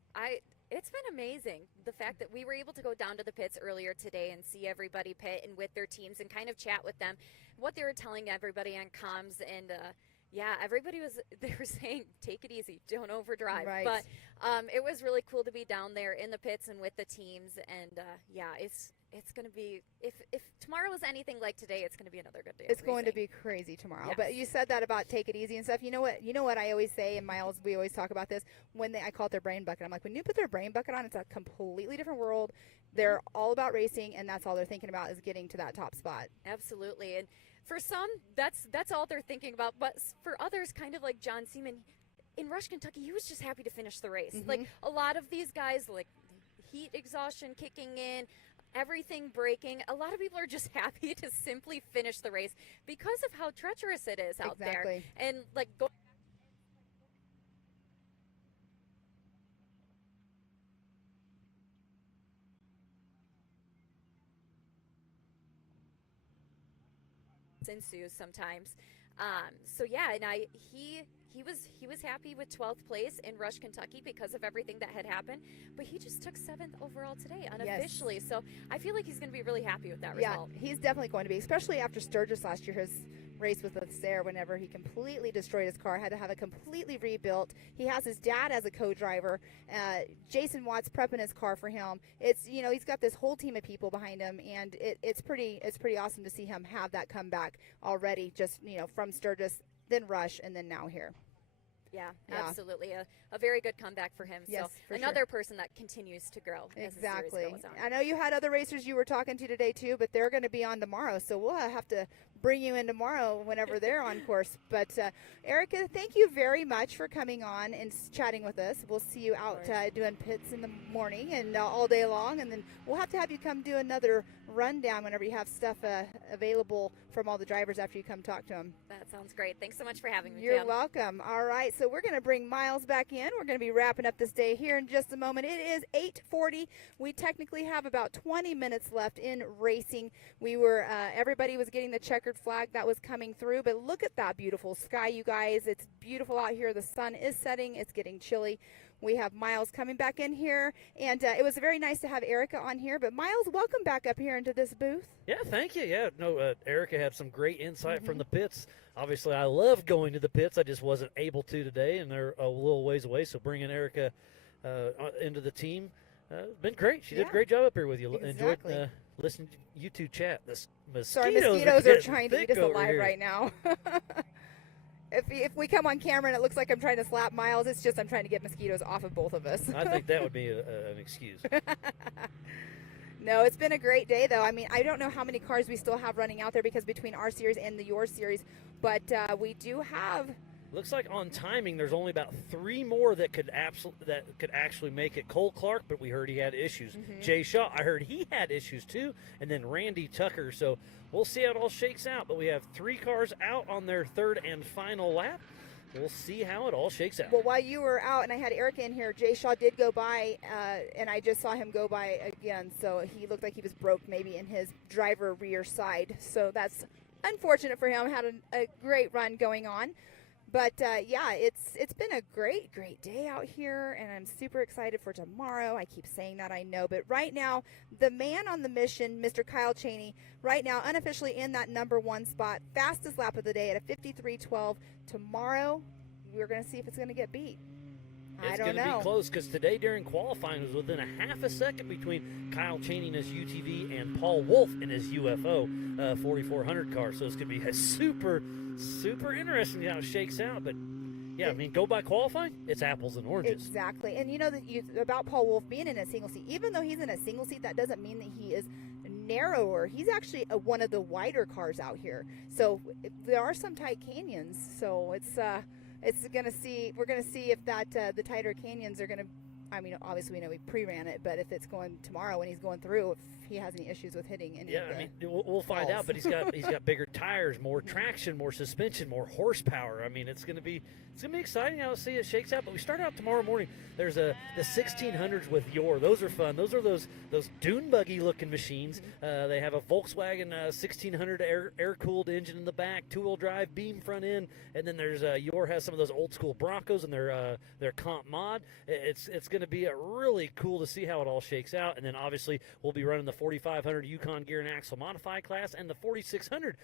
It's been amazing. The fact that we were able to go down to the pits earlier today and see everybody pit and with their teams and kind of chat with them, what they were telling everybody on comms, and everybody they were saying, take it easy, don't overdrive. Right. But it was really cool to be down there in the pits and with the teams, and it's going to be, if tomorrow is anything like today, it's going to be another good day. It's going to be crazy tomorrow. Yes. But you said that about take it easy and stuff. You know what I always say, and Miles, we always talk about this, I call it their brain bucket. I'm like, when you put their brain bucket on, it's a completely different world. They're all about racing, and that's all they're thinking about is getting to that top spot. Absolutely. And for some, that's all they're thinking about. But for others, kind of like John Seaman, in Rush, Kentucky, he was just happy to finish the race. Like a lot of these guys, like heat exhaustion kicking in, everything breaking. A lot of people are just happy to simply finish the race because of how treacherous it is out there. And like ensues sometimes. So yeah, and he was happy with 12th place in Rush, Kentucky because of everything that had happened, but he just took 7th overall today unofficially. Yes. So I feel like he's going to be really happy with that Yeah, result. he's definitely going to be, especially after Sturgis last year, his race with us there whenever he completely destroyed his car, had to have it completely rebuilt. He has his dad as a co-driver. Jason Watts prepping his car for him. It's, you know, he's got this whole team of people behind him, and it's pretty awesome to see him have that comeback already, just, you know, from Sturgis, then Rush, and then now here. Yeah, Yeah. absolutely. A very good comeback for him. Yes, so for another sure. person that continues to grow Exactly. as the series goes on. I know you had other racers you were talking to today too, but they're going to be on tomorrow, so we'll have to bring you in tomorrow whenever they're on course. But Erica, thank you very much for coming on and chatting with us. We'll see you out doing pits in the morning and all day long, and then we'll have to have you come do another rundown whenever you have stuff available from all the drivers after you come talk to them. That sounds great. Thanks so much for having me, You're Kim. welcome. All right, so we're going to bring Miles back in. We're going to be wrapping up this day here in just a moment. It is 8:40. We technically have about 20 minutes left in racing. We were everybody was getting the checkered flag that was coming through, but look at that beautiful sky, you guys. It's beautiful out here. The sun is setting. It's getting chilly. We have Miles coming back in here, and it was very nice to have Erica on here. But Miles, welcome back up here into this booth. Yeah, thank you. Yeah, no, Erica had some great insight from the pits. Obviously, I love going to the pits. I just wasn't able to today, and they're a little ways away. So bringing Erica into the team been great. She did a great job up here with you. Exactly. Enjoyed listening to you two chat. The Sorry, mosquitoes mosquitoes are trying to thick eat us over alive here. right now. If we come on camera and it looks like I'm trying to slap Miles, it's just I'm trying to get mosquitoes off of both of us. I think that would be an excuse. No, it's been a great day, though. I mean, I don't know how many cars we still have running out there because between our series and the Your series, but we do have. Looks like on timing, there's only about 3 more that could actually make it. Cole Clark, but we heard he had issues. Jay Shaw, I heard he had issues too, and then Randy Tucker. So we'll see how it all shakes out. But we have 3 cars out on their 3rd and final lap. We'll see how it all shakes out. Well, while you were out and I had Erica in here, Jay Shaw did go by, and I just saw him go by again. So he looked like he was broke maybe in his driver rear side. So that's unfortunate for him. Had a great run going on. But, yeah, it's been a great day out here, and I'm super excited for tomorrow. I keep saying that, I know. But right now, the man on the mission, Mr. Kyle Chaney, right now unofficially in that number 1 spot, fastest lap of the day at a 53:12. Tomorrow, we're going to see if it's going to get beat. It's going to be close because today during qualifying it was within a half a second between Kyle Chaney in his UTV and Paul Wolf in his UFO 4400 car. So it's going to be a super interesting how it shakes out. But yeah, I mean, go by qualifying, it's apples and oranges. Exactly. And you know that about Paul Wolf being in a single seat, even though he's in a single seat, that doesn't mean that he is narrower. He's actually one of the wider cars out here. So there are some tight canyons. So we're gonna see if that the tighter canyons are gonna. I mean, obviously we know we pre-ran it, but if it's going tomorrow when he's going through, if he has any issues with hitting any. Yeah, I mean, we'll find out. But he's got bigger tires, more traction, more suspension, more horsepower. I mean, it's gonna be exciting. I'll see it shakes out. But we start out tomorrow morning. There's the 1600s with Your. Those are fun. Those are those dune buggy looking machines. They have a Volkswagen 1600 air cooled engine in the back, 2-wheel drive, beam front end, and then there's Your has some of those old school Broncos and their comp mod. It's going to be really cool to see how it all shakes out. And then obviously we'll be running the 4500 Yukon gear and axle modified class and the 4600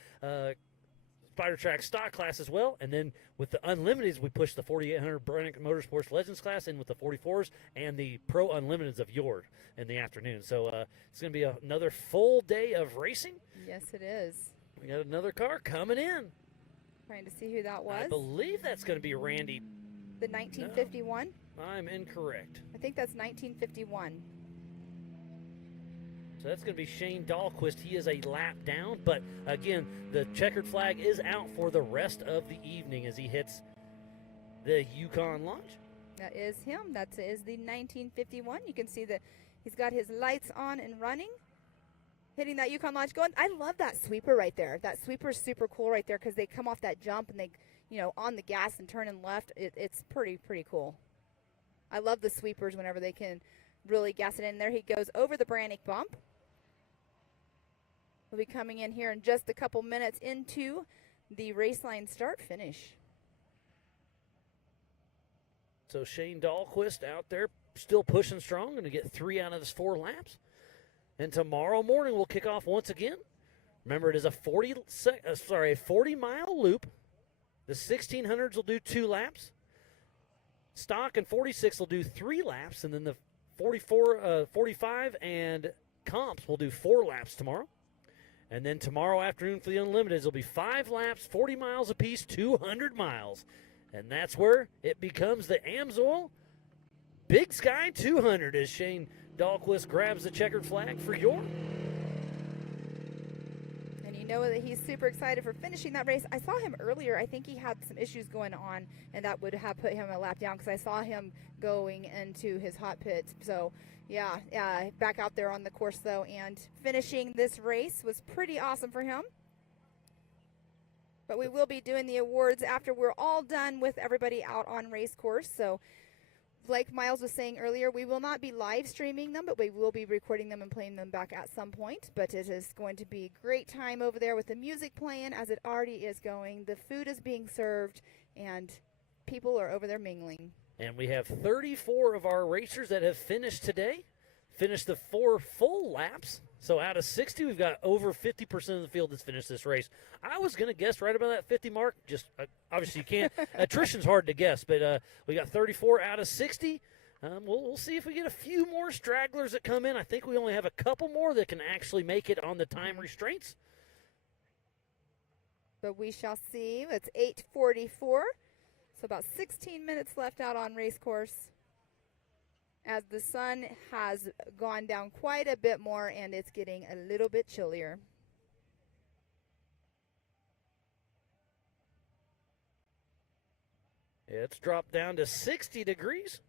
Spider Track stock class as well. And then with the Unlimiteds, we push the 4800 Brennick Motorsports Legends class in with the 44s and the Pro Unlimiteds of Your in the afternoon. So it's going to be another full day of racing. Yes, it is. We got another car coming in. Trying to see who that was. I believe that's going to be Randy. The 1951? No, I'm incorrect. I think that's 1951. So that's going to be Shane Dahlquist. He is a lap down, but again, the checkered flag is out for the rest of the evening as he hits the Yukon launch. That is him. That is the 1951. You can see that he's got his lights on and running, hitting that Yukon launch going. I love that sweeper right there. That sweeper is super cool right there because they come off that jump and they, on the gas and turning left. It's pretty cool. I love the sweepers whenever they can really gas it in. There he goes over the Brannick bump. will be coming in here in just a couple minutes into the race line start finish. So Shane Dahlquist out there still pushing strong, going to get 3 out of his 4 laps. And tomorrow morning we'll kick off once again. Remember, it is a 40-mile loop. The 1600s will do 2 laps. Stock and 46 will do 3 laps, and then the 45 and comps will do 4 laps tomorrow. And then tomorrow afternoon for the Unlimiteds, will be 5 laps, 40 miles apiece, 200 miles. And that's where it becomes the Amsoil Big Sky 200 as Shane Dahlquist grabs the checkered flag for York. And you know that he's super excited for finishing that race. I saw him earlier. I think he had some issues going on, and that would have put him a lap down because I saw him going into his hot pit. So, yeah, back out there on the course, though, and finishing this race was pretty awesome for him. But we will be doing the awards after we're all done with everybody out on race course. So, like Miles was saying earlier, we will not be live streaming them, but we will be recording them and playing them back at some point. But it is going to be a great time over there with the music playing as it already is going. The food is being served, and people are over there mingling. And we have 34 of our racers that have finished today, finished the 4 full laps. So out of 60, we've got over 50% of the field that's finished this race. I was going to guess right about that 50 mark. Just obviously you can't. Attrition's hard to guess, but we got 34 out of 60. We'll see if we get a few more stragglers that come in. I think we only have a couple more that can actually make it on the time restraints. But we shall see. It's 8:44, so about 16 minutes left out on race course, as the sun has gone down quite a bit more and it's getting a little bit chillier. It's dropped down to 60 degrees.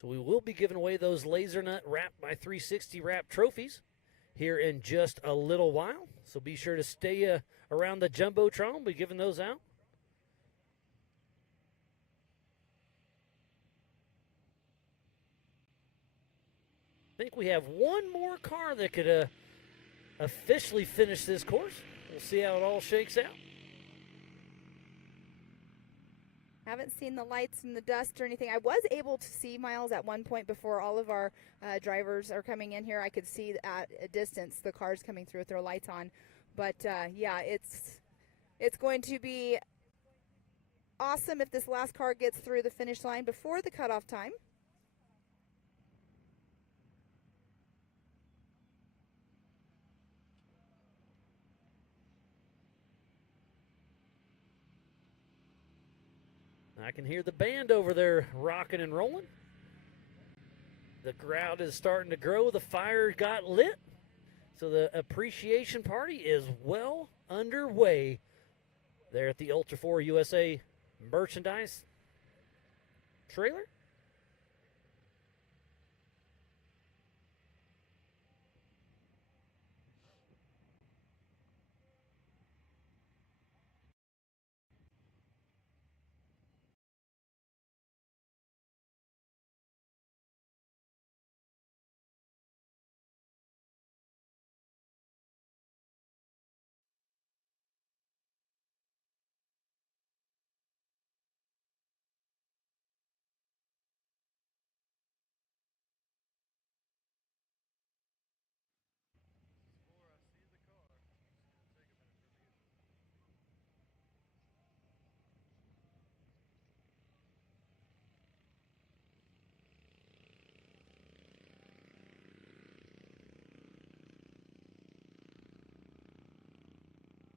So we will be giving away those Laser Nut Wrap by 360 Wrap trophies here in just a little while. So be sure to stay around the Jumbotron. We'll be giving those out. I think we have one more car that could officially finish this course. We'll see how it all shakes out. Haven't seen the lights and the dust or anything. I was able to see, Miles, at one point before all of our drivers are coming in here. I could see at a distance the cars coming through with their lights on. But, yeah, it's going to be awesome if this last car gets through the finish line before the cutoff time. I can hear the band over there rocking and rolling. The crowd is starting to grow. The fire got lit. So the appreciation party is well underway there at the Ultra4USA merchandise trailer.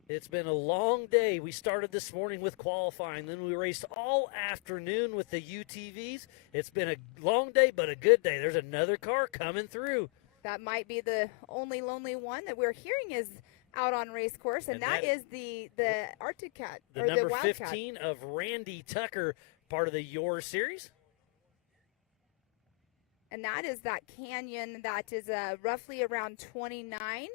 It's been a long day. We started this morning with qualifying, then we raced all afternoon with the UTVs. It's been a long day, but a good day. There's another car coming through. That might be the only lonely one that we're hearing is out on race course, and that is the Arctic Cat, the or number the Wildcat. 15 of Randy Tucker, part of the Your Series. and that is that canyon that is roughly around 29,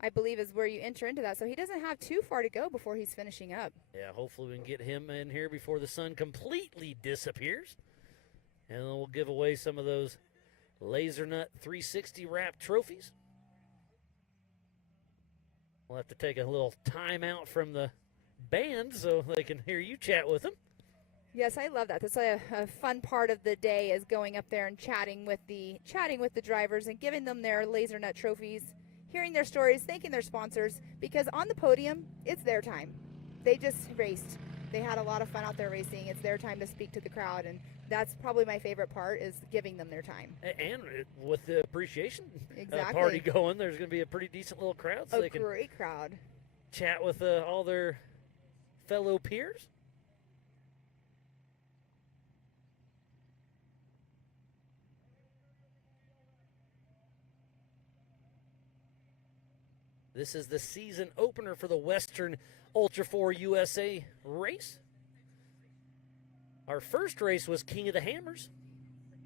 I believe, is where you enter into that. So he doesn't have too far to go before he's finishing up. Yeah, hopefully we can get him in here before the sun completely disappears. And then we'll give away some of those Laser Nut 360 wrap trophies. We'll have to take a little time out from the band so they can hear you chat with them. Yes, I love that. That's a fun part of the day, is going up there and chatting with the drivers and giving them their Laser Nut trophies, hearing their stories, thanking their sponsors, because on the podium, it's their time. They just raced. They had a lot of fun out there racing. It's their time to speak to the crowd, and that's probably my favorite part, is giving them their time. And with the appreciation Exactly. party going, there's going to be a pretty decent little crowd. So A they can great crowd. chat with all their fellow peers. This is the season opener for the Western Ultra4 USA race. Our first race was King of the Hammers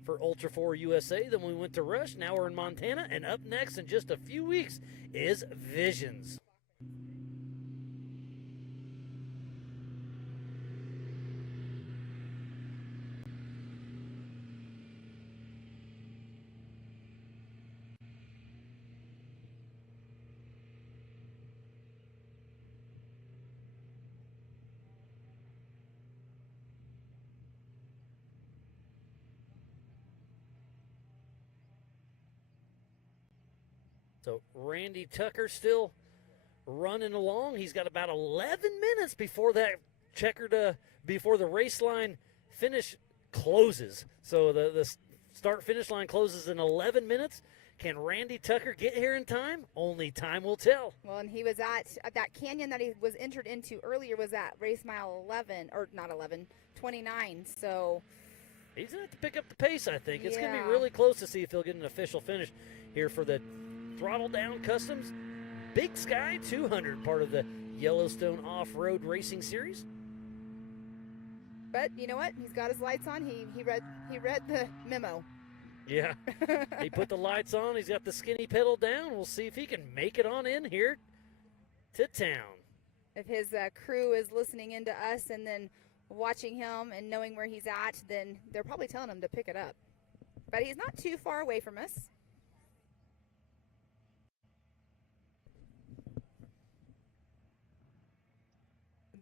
for Ultra4 USA. Then we went to Rush. Now we're in Montana. And up next in just a few weeks is Visions. So Randy Tucker still running along. He's got about 11 minutes before that before the race line finish closes. So the start-finish line closes in 11 minutes. Can Randy Tucker get here in time? Only time will tell. Well, and he was at that canyon that he was entered into earlier was at race mile 11, or not 11, 29. So he's going to have to pick up the pace, I think. It's going to be Yeah. really close to see if he'll get an official finish here for the Throttle Down Customs Big Sky 200, part of the Yellowstone Off-Road Racing Series. But you know what? He's got his lights on. He read the memo. Yeah. He put the lights on. He's got the skinny pedal down. We'll see if he can make it on in here to town. If his crew is listening into us and then watching him and knowing where he's at, then they're probably telling him to pick it up. But he's not too far away from us.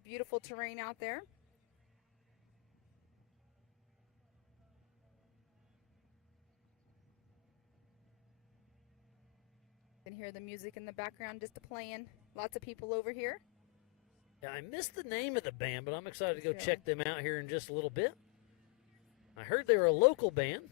Beautiful terrain out there. Can hear the music in the background just playing. Lots of people over here. Yeah, I missed the name of the band, but I'm excited to go check them out here in just a little bit. I heard they were a local band.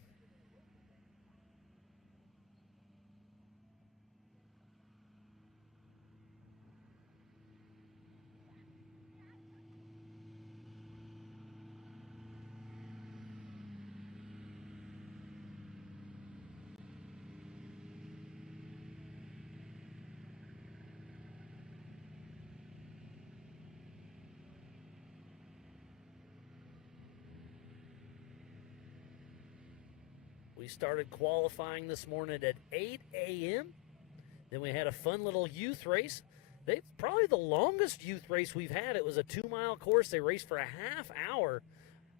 We started qualifying this morning at 8 a.m. Then we had a fun little youth race. They probably the longest youth race we've had. It was a 2-mile course. They raced for a half hour.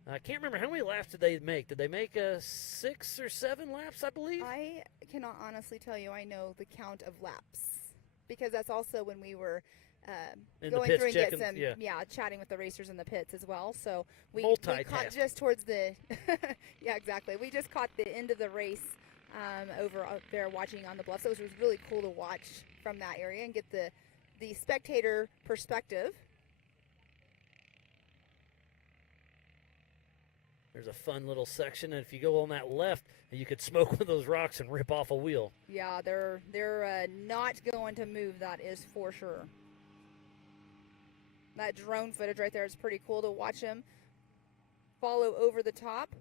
I can't remember how many laps did they make. Did they make 6 or 7 laps, I believe? I cannot honestly tell you I know the count of laps, because that's also when we were going through and get some chatting with the racers in the pits as well. So we caught just towards the yeah, exactly. We just caught the end of the race over up there watching on the bluff. So it was really cool to watch from that area and get the spectator perspective. There's a fun little section, and if you go on that left, you could smoke one of those rocks and rip off a wheel. Yeah, they're not going to move, that is for sure. That drone footage right there is pretty cool to watch him follow over the top.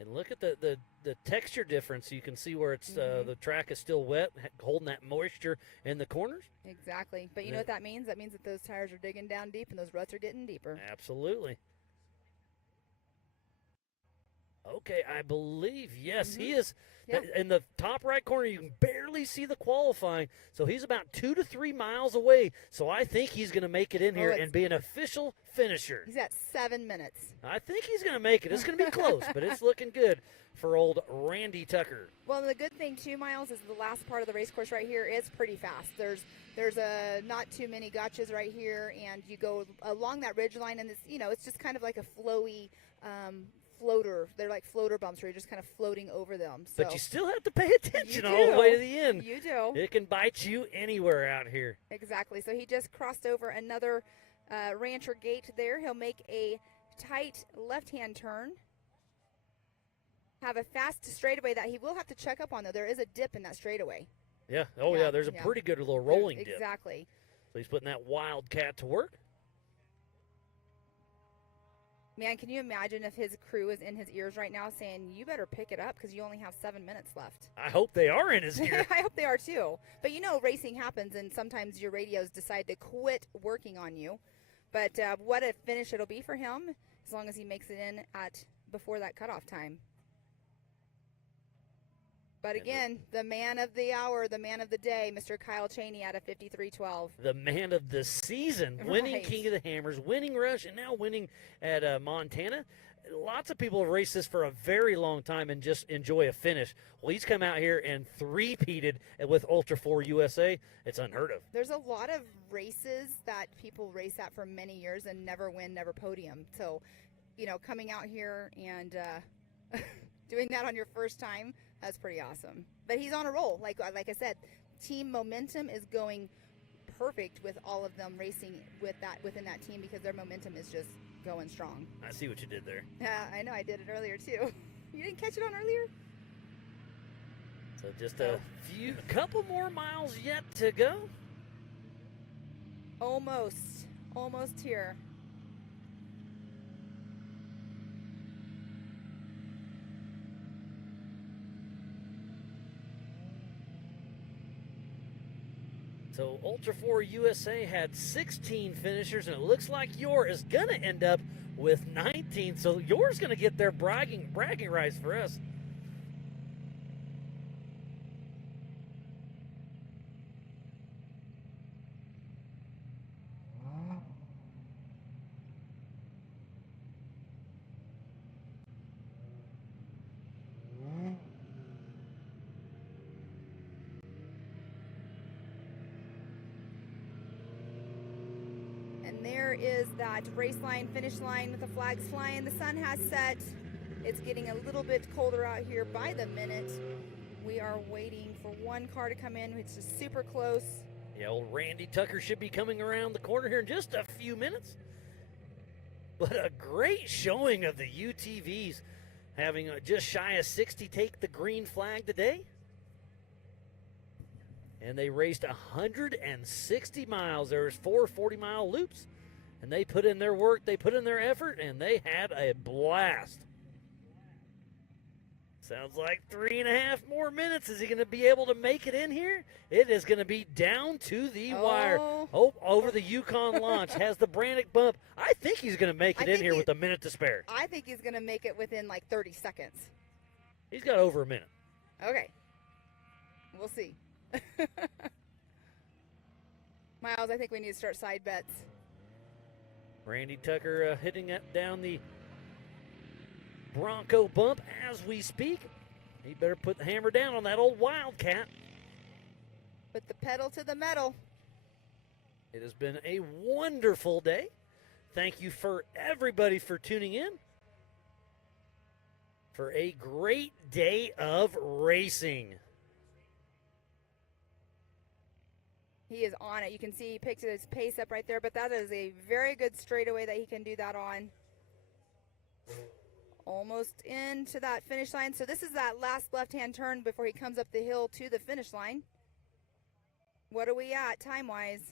And look at the texture difference. You can see where it's the track is still wet, holding that moisture in the corners. Exactly. But you know what that means? That means that those tires are digging down deep and those ruts are getting deeper. Absolutely. Okay, I believe, yes, he Mm-hmm. is. In the top right corner, you can barely see the qualifying. So he's about 2 to 3 miles away. So I think he's going to make it in here and be an official finisher. He's at 7 minutes. I think he's going to make it. It's going to be close, but it's looking good for old Randy Tucker. Well, the good thing too, Miles, is the last part of the race course right here is pretty fast. There's not too many gotchas right here, and you go along that ridge line, and it's just kind of like a flowy floater. They're like floater bumps where you're just kind of floating over them. So. But you still have to pay attention all the way to the end. You do. It can bite you anywhere out here. Exactly. So he just crossed over another rancher gate there. He'll make a tight left-hand turn. Have a fast straightaway that he will have to check up on, though. There is a dip in that straightaway. Yeah. Oh, yeah. There's a pretty good little rolling dip. Exactly. So he's putting that Wildcat to work. Man, can you imagine if his crew is in his ears right now saying, you better pick it up because you only have 7 minutes left. I hope they are in his ear. I hope they are too. But racing happens, and sometimes your radios decide to quit working on you. But what a finish it'll be for him as long as he makes it in before that cutoff time. But again, the man of the hour, the man of the day, Mr. Kyle Chaney at a 53.12. The man of the season, winning King of the Hammers, winning Rush, and now winning at Montana. Lots of people have raced this for a very long time and just enjoy a finish. Well, he's come out here and three-peated with Ultra4 USA. It's unheard of. There's a lot of races that people race at for many years and never win, never podium. So, coming out here and doing that on your first time, that's pretty awesome. But he's on a roll. Like I said, team momentum is going perfect with all of them racing within that team because their momentum is just going strong. I see what you did there. Yeah, I know. I did it earlier, too. You didn't catch it on earlier? So just a couple more miles yet to go. Almost here. So Ultra4 USA had 16 finishers, and it looks like yours is going to end up with 19. So yours going to get their bragging rights for us. There is that race line, finish line with the flags flying. The sun has set. It's getting a little bit colder out here by the minute. We are waiting for one car to come in, which is super close. Yeah, old Randy Tucker should be coming around the corner here in just a few minutes. But a great showing of the UTVs, having just shy of 60 take the green flag today. And they raced 160 miles. There was 4 40-mile loops. And they put in their work, they put in their effort, and they had a blast. Sounds like 3.5 more minutes. Is he going to be able to make it in here? It is going to be down to the wire. Oh, over the Yukon launch. Has the Brannick bump. I think he's going to make it in here with a minute to spare. I think he's going to make it within like 30 seconds. He's got over a minute. Okay. We'll see. Miles, I think we need to start side bets. Randy Tucker hitting it down the Bronco bump as we speak. He better put the hammer down on that old Wildcat. Put the pedal to the metal. It has been a wonderful day. Thank you for everybody for tuning in for a great day of racing. He is on it. You can see he picked his pace up right there, but that is a very good straightaway that he can do that on. Almost into that finish line. So this is that last left-hand turn before he comes up the hill to the finish line. What are we at time-wise?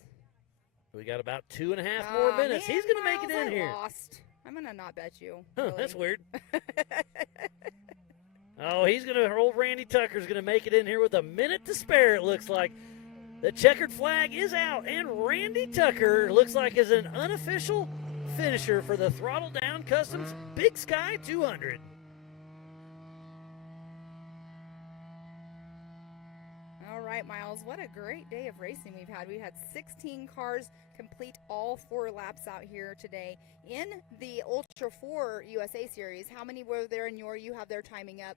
We got about 2.5 more minutes. Man, he's going to make Miles, it in here. Lost. I'm going to not bet you. Huh, really. that's weird. Oh, old Randy Tucker's going to make it in here with a minute to spare, it looks like. The checkered flag is out, and Randy Tucker looks like is an unofficial finisher for the Throttle Down Customs Big Sky 200. right, Miles. What a great day of racing we've had. We had 16 cars complete all 4 laps out here today in the Ultra 4 USA Series. How many were there in your? You have their timing up.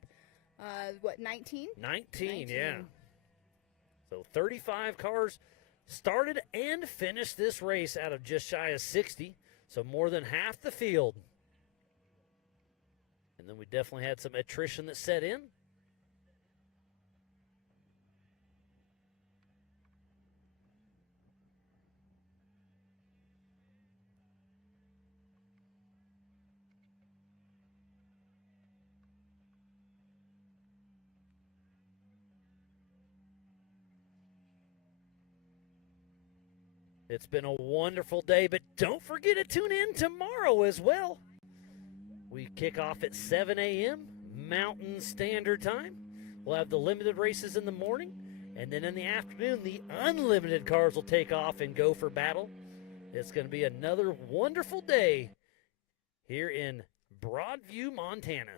19? 19, yeah. So 35 cars started and finished this race out of just shy of 60. So more than half the field. And then we definitely had some attrition that set in. It's been a wonderful day, but don't forget to tune in tomorrow as well. We kick off at 7 a.m. Mountain Standard Time. We'll have the limited races in the morning, and then in the afternoon, the unlimited cars will take off and go for battle. It's going to be another wonderful day here in Broadview, Montana.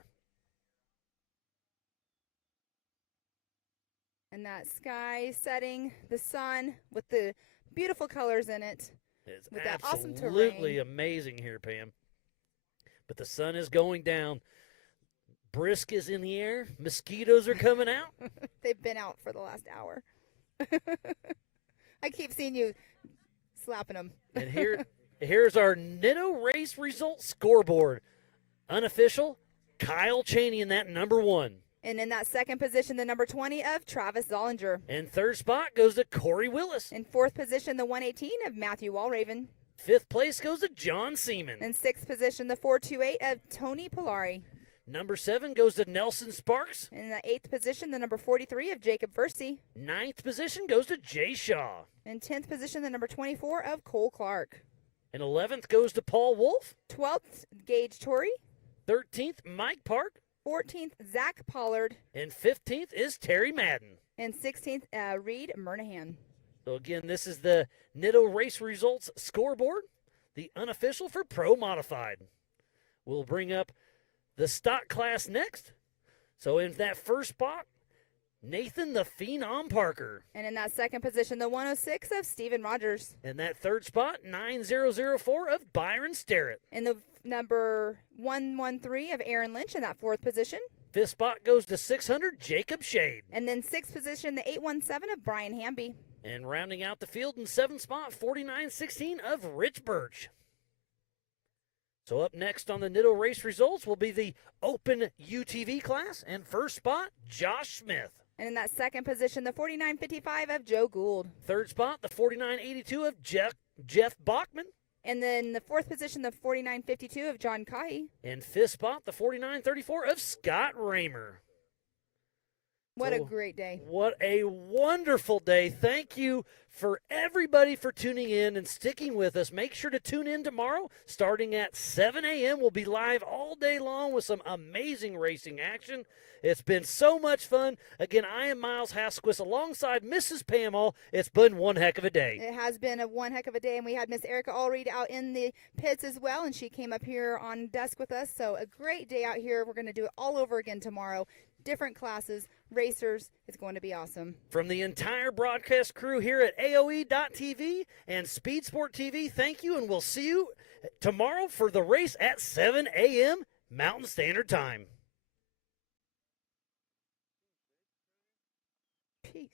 And that sky setting, the sun with the beautiful colors in it. It's with that awesome absolutely terrain. amazing here, Pam. But the sun is going down. Brisk is in the air. Mosquitoes are coming out. They've been out for the last hour. I keep seeing you slapping them. And here's our Nitto race results scoreboard. Unofficial, Kyle Chaney in that number 1. And in that second position, the number 20 of Travis Zollinger. And third spot goes to Corey Willis. In fourth position, the 118 of Matthew Walraven. Fifth place goes to John Seaman. In sixth position, the 428 of Tony Polari. Number 7 goes to Nelson Sparks. In the eighth position, the number 43 of Jacob Versey. Ninth position goes to Jay Shaw. In 10th position, the number 24 of Cole Clark. And 11th goes to Paul Wolf. 12th, Gage Torrey. 13th, Mike Park. 14th, Zach Pollard. And 15th is Terry Madden. And 16th, Reed Murnahan. So again, this is the Nitto race results scoreboard, the unofficial for Pro Modified. We'll bring up the stock class next. So in that first spot, Nathan the Phenom Parker. And in that second position, the 106 of Steven Rogers. In that third spot, 9004 of Byron Sterrett. In the number 113 of Aaron Lynch in that fourth position. Fifth spot goes to 600, Jacob Shade. And then sixth position, the 817 of Brian Hamby. And rounding out the field in seventh spot, 4916 of Rich Birch. So up next on the Nitto race results will be the Open UTV class. And first spot, Josh Smith. And in that second position, the 4955 of Joe Gould. Third spot, the 4982 of Jeff Bachman. And then the fourth position, the 4952 of John Kahi. And fifth spot, the 4934 of Scott Raymer. What a great day. What a wonderful day. Thank you for everybody for tuning in and sticking with us. Make sure to tune in tomorrow starting at 7 a.m. We'll be live all day long with some amazing racing action. It's been so much fun. Again, I am Miles Hasquist alongside Mrs. Pam All. It's been one heck of a day. It has been one heck of a day, and we had Miss Erica Allreed out in the pits as well, and she came up here on desk with us. So a great day out here. We're going to do it all over again tomorrow. Different classes, racers. It's going to be awesome. From the entire broadcast crew here at AOE.TV and Speed Sport TV, thank you, and we'll see you tomorrow for the race at 7 a.m. Mountain Standard Time. Peace.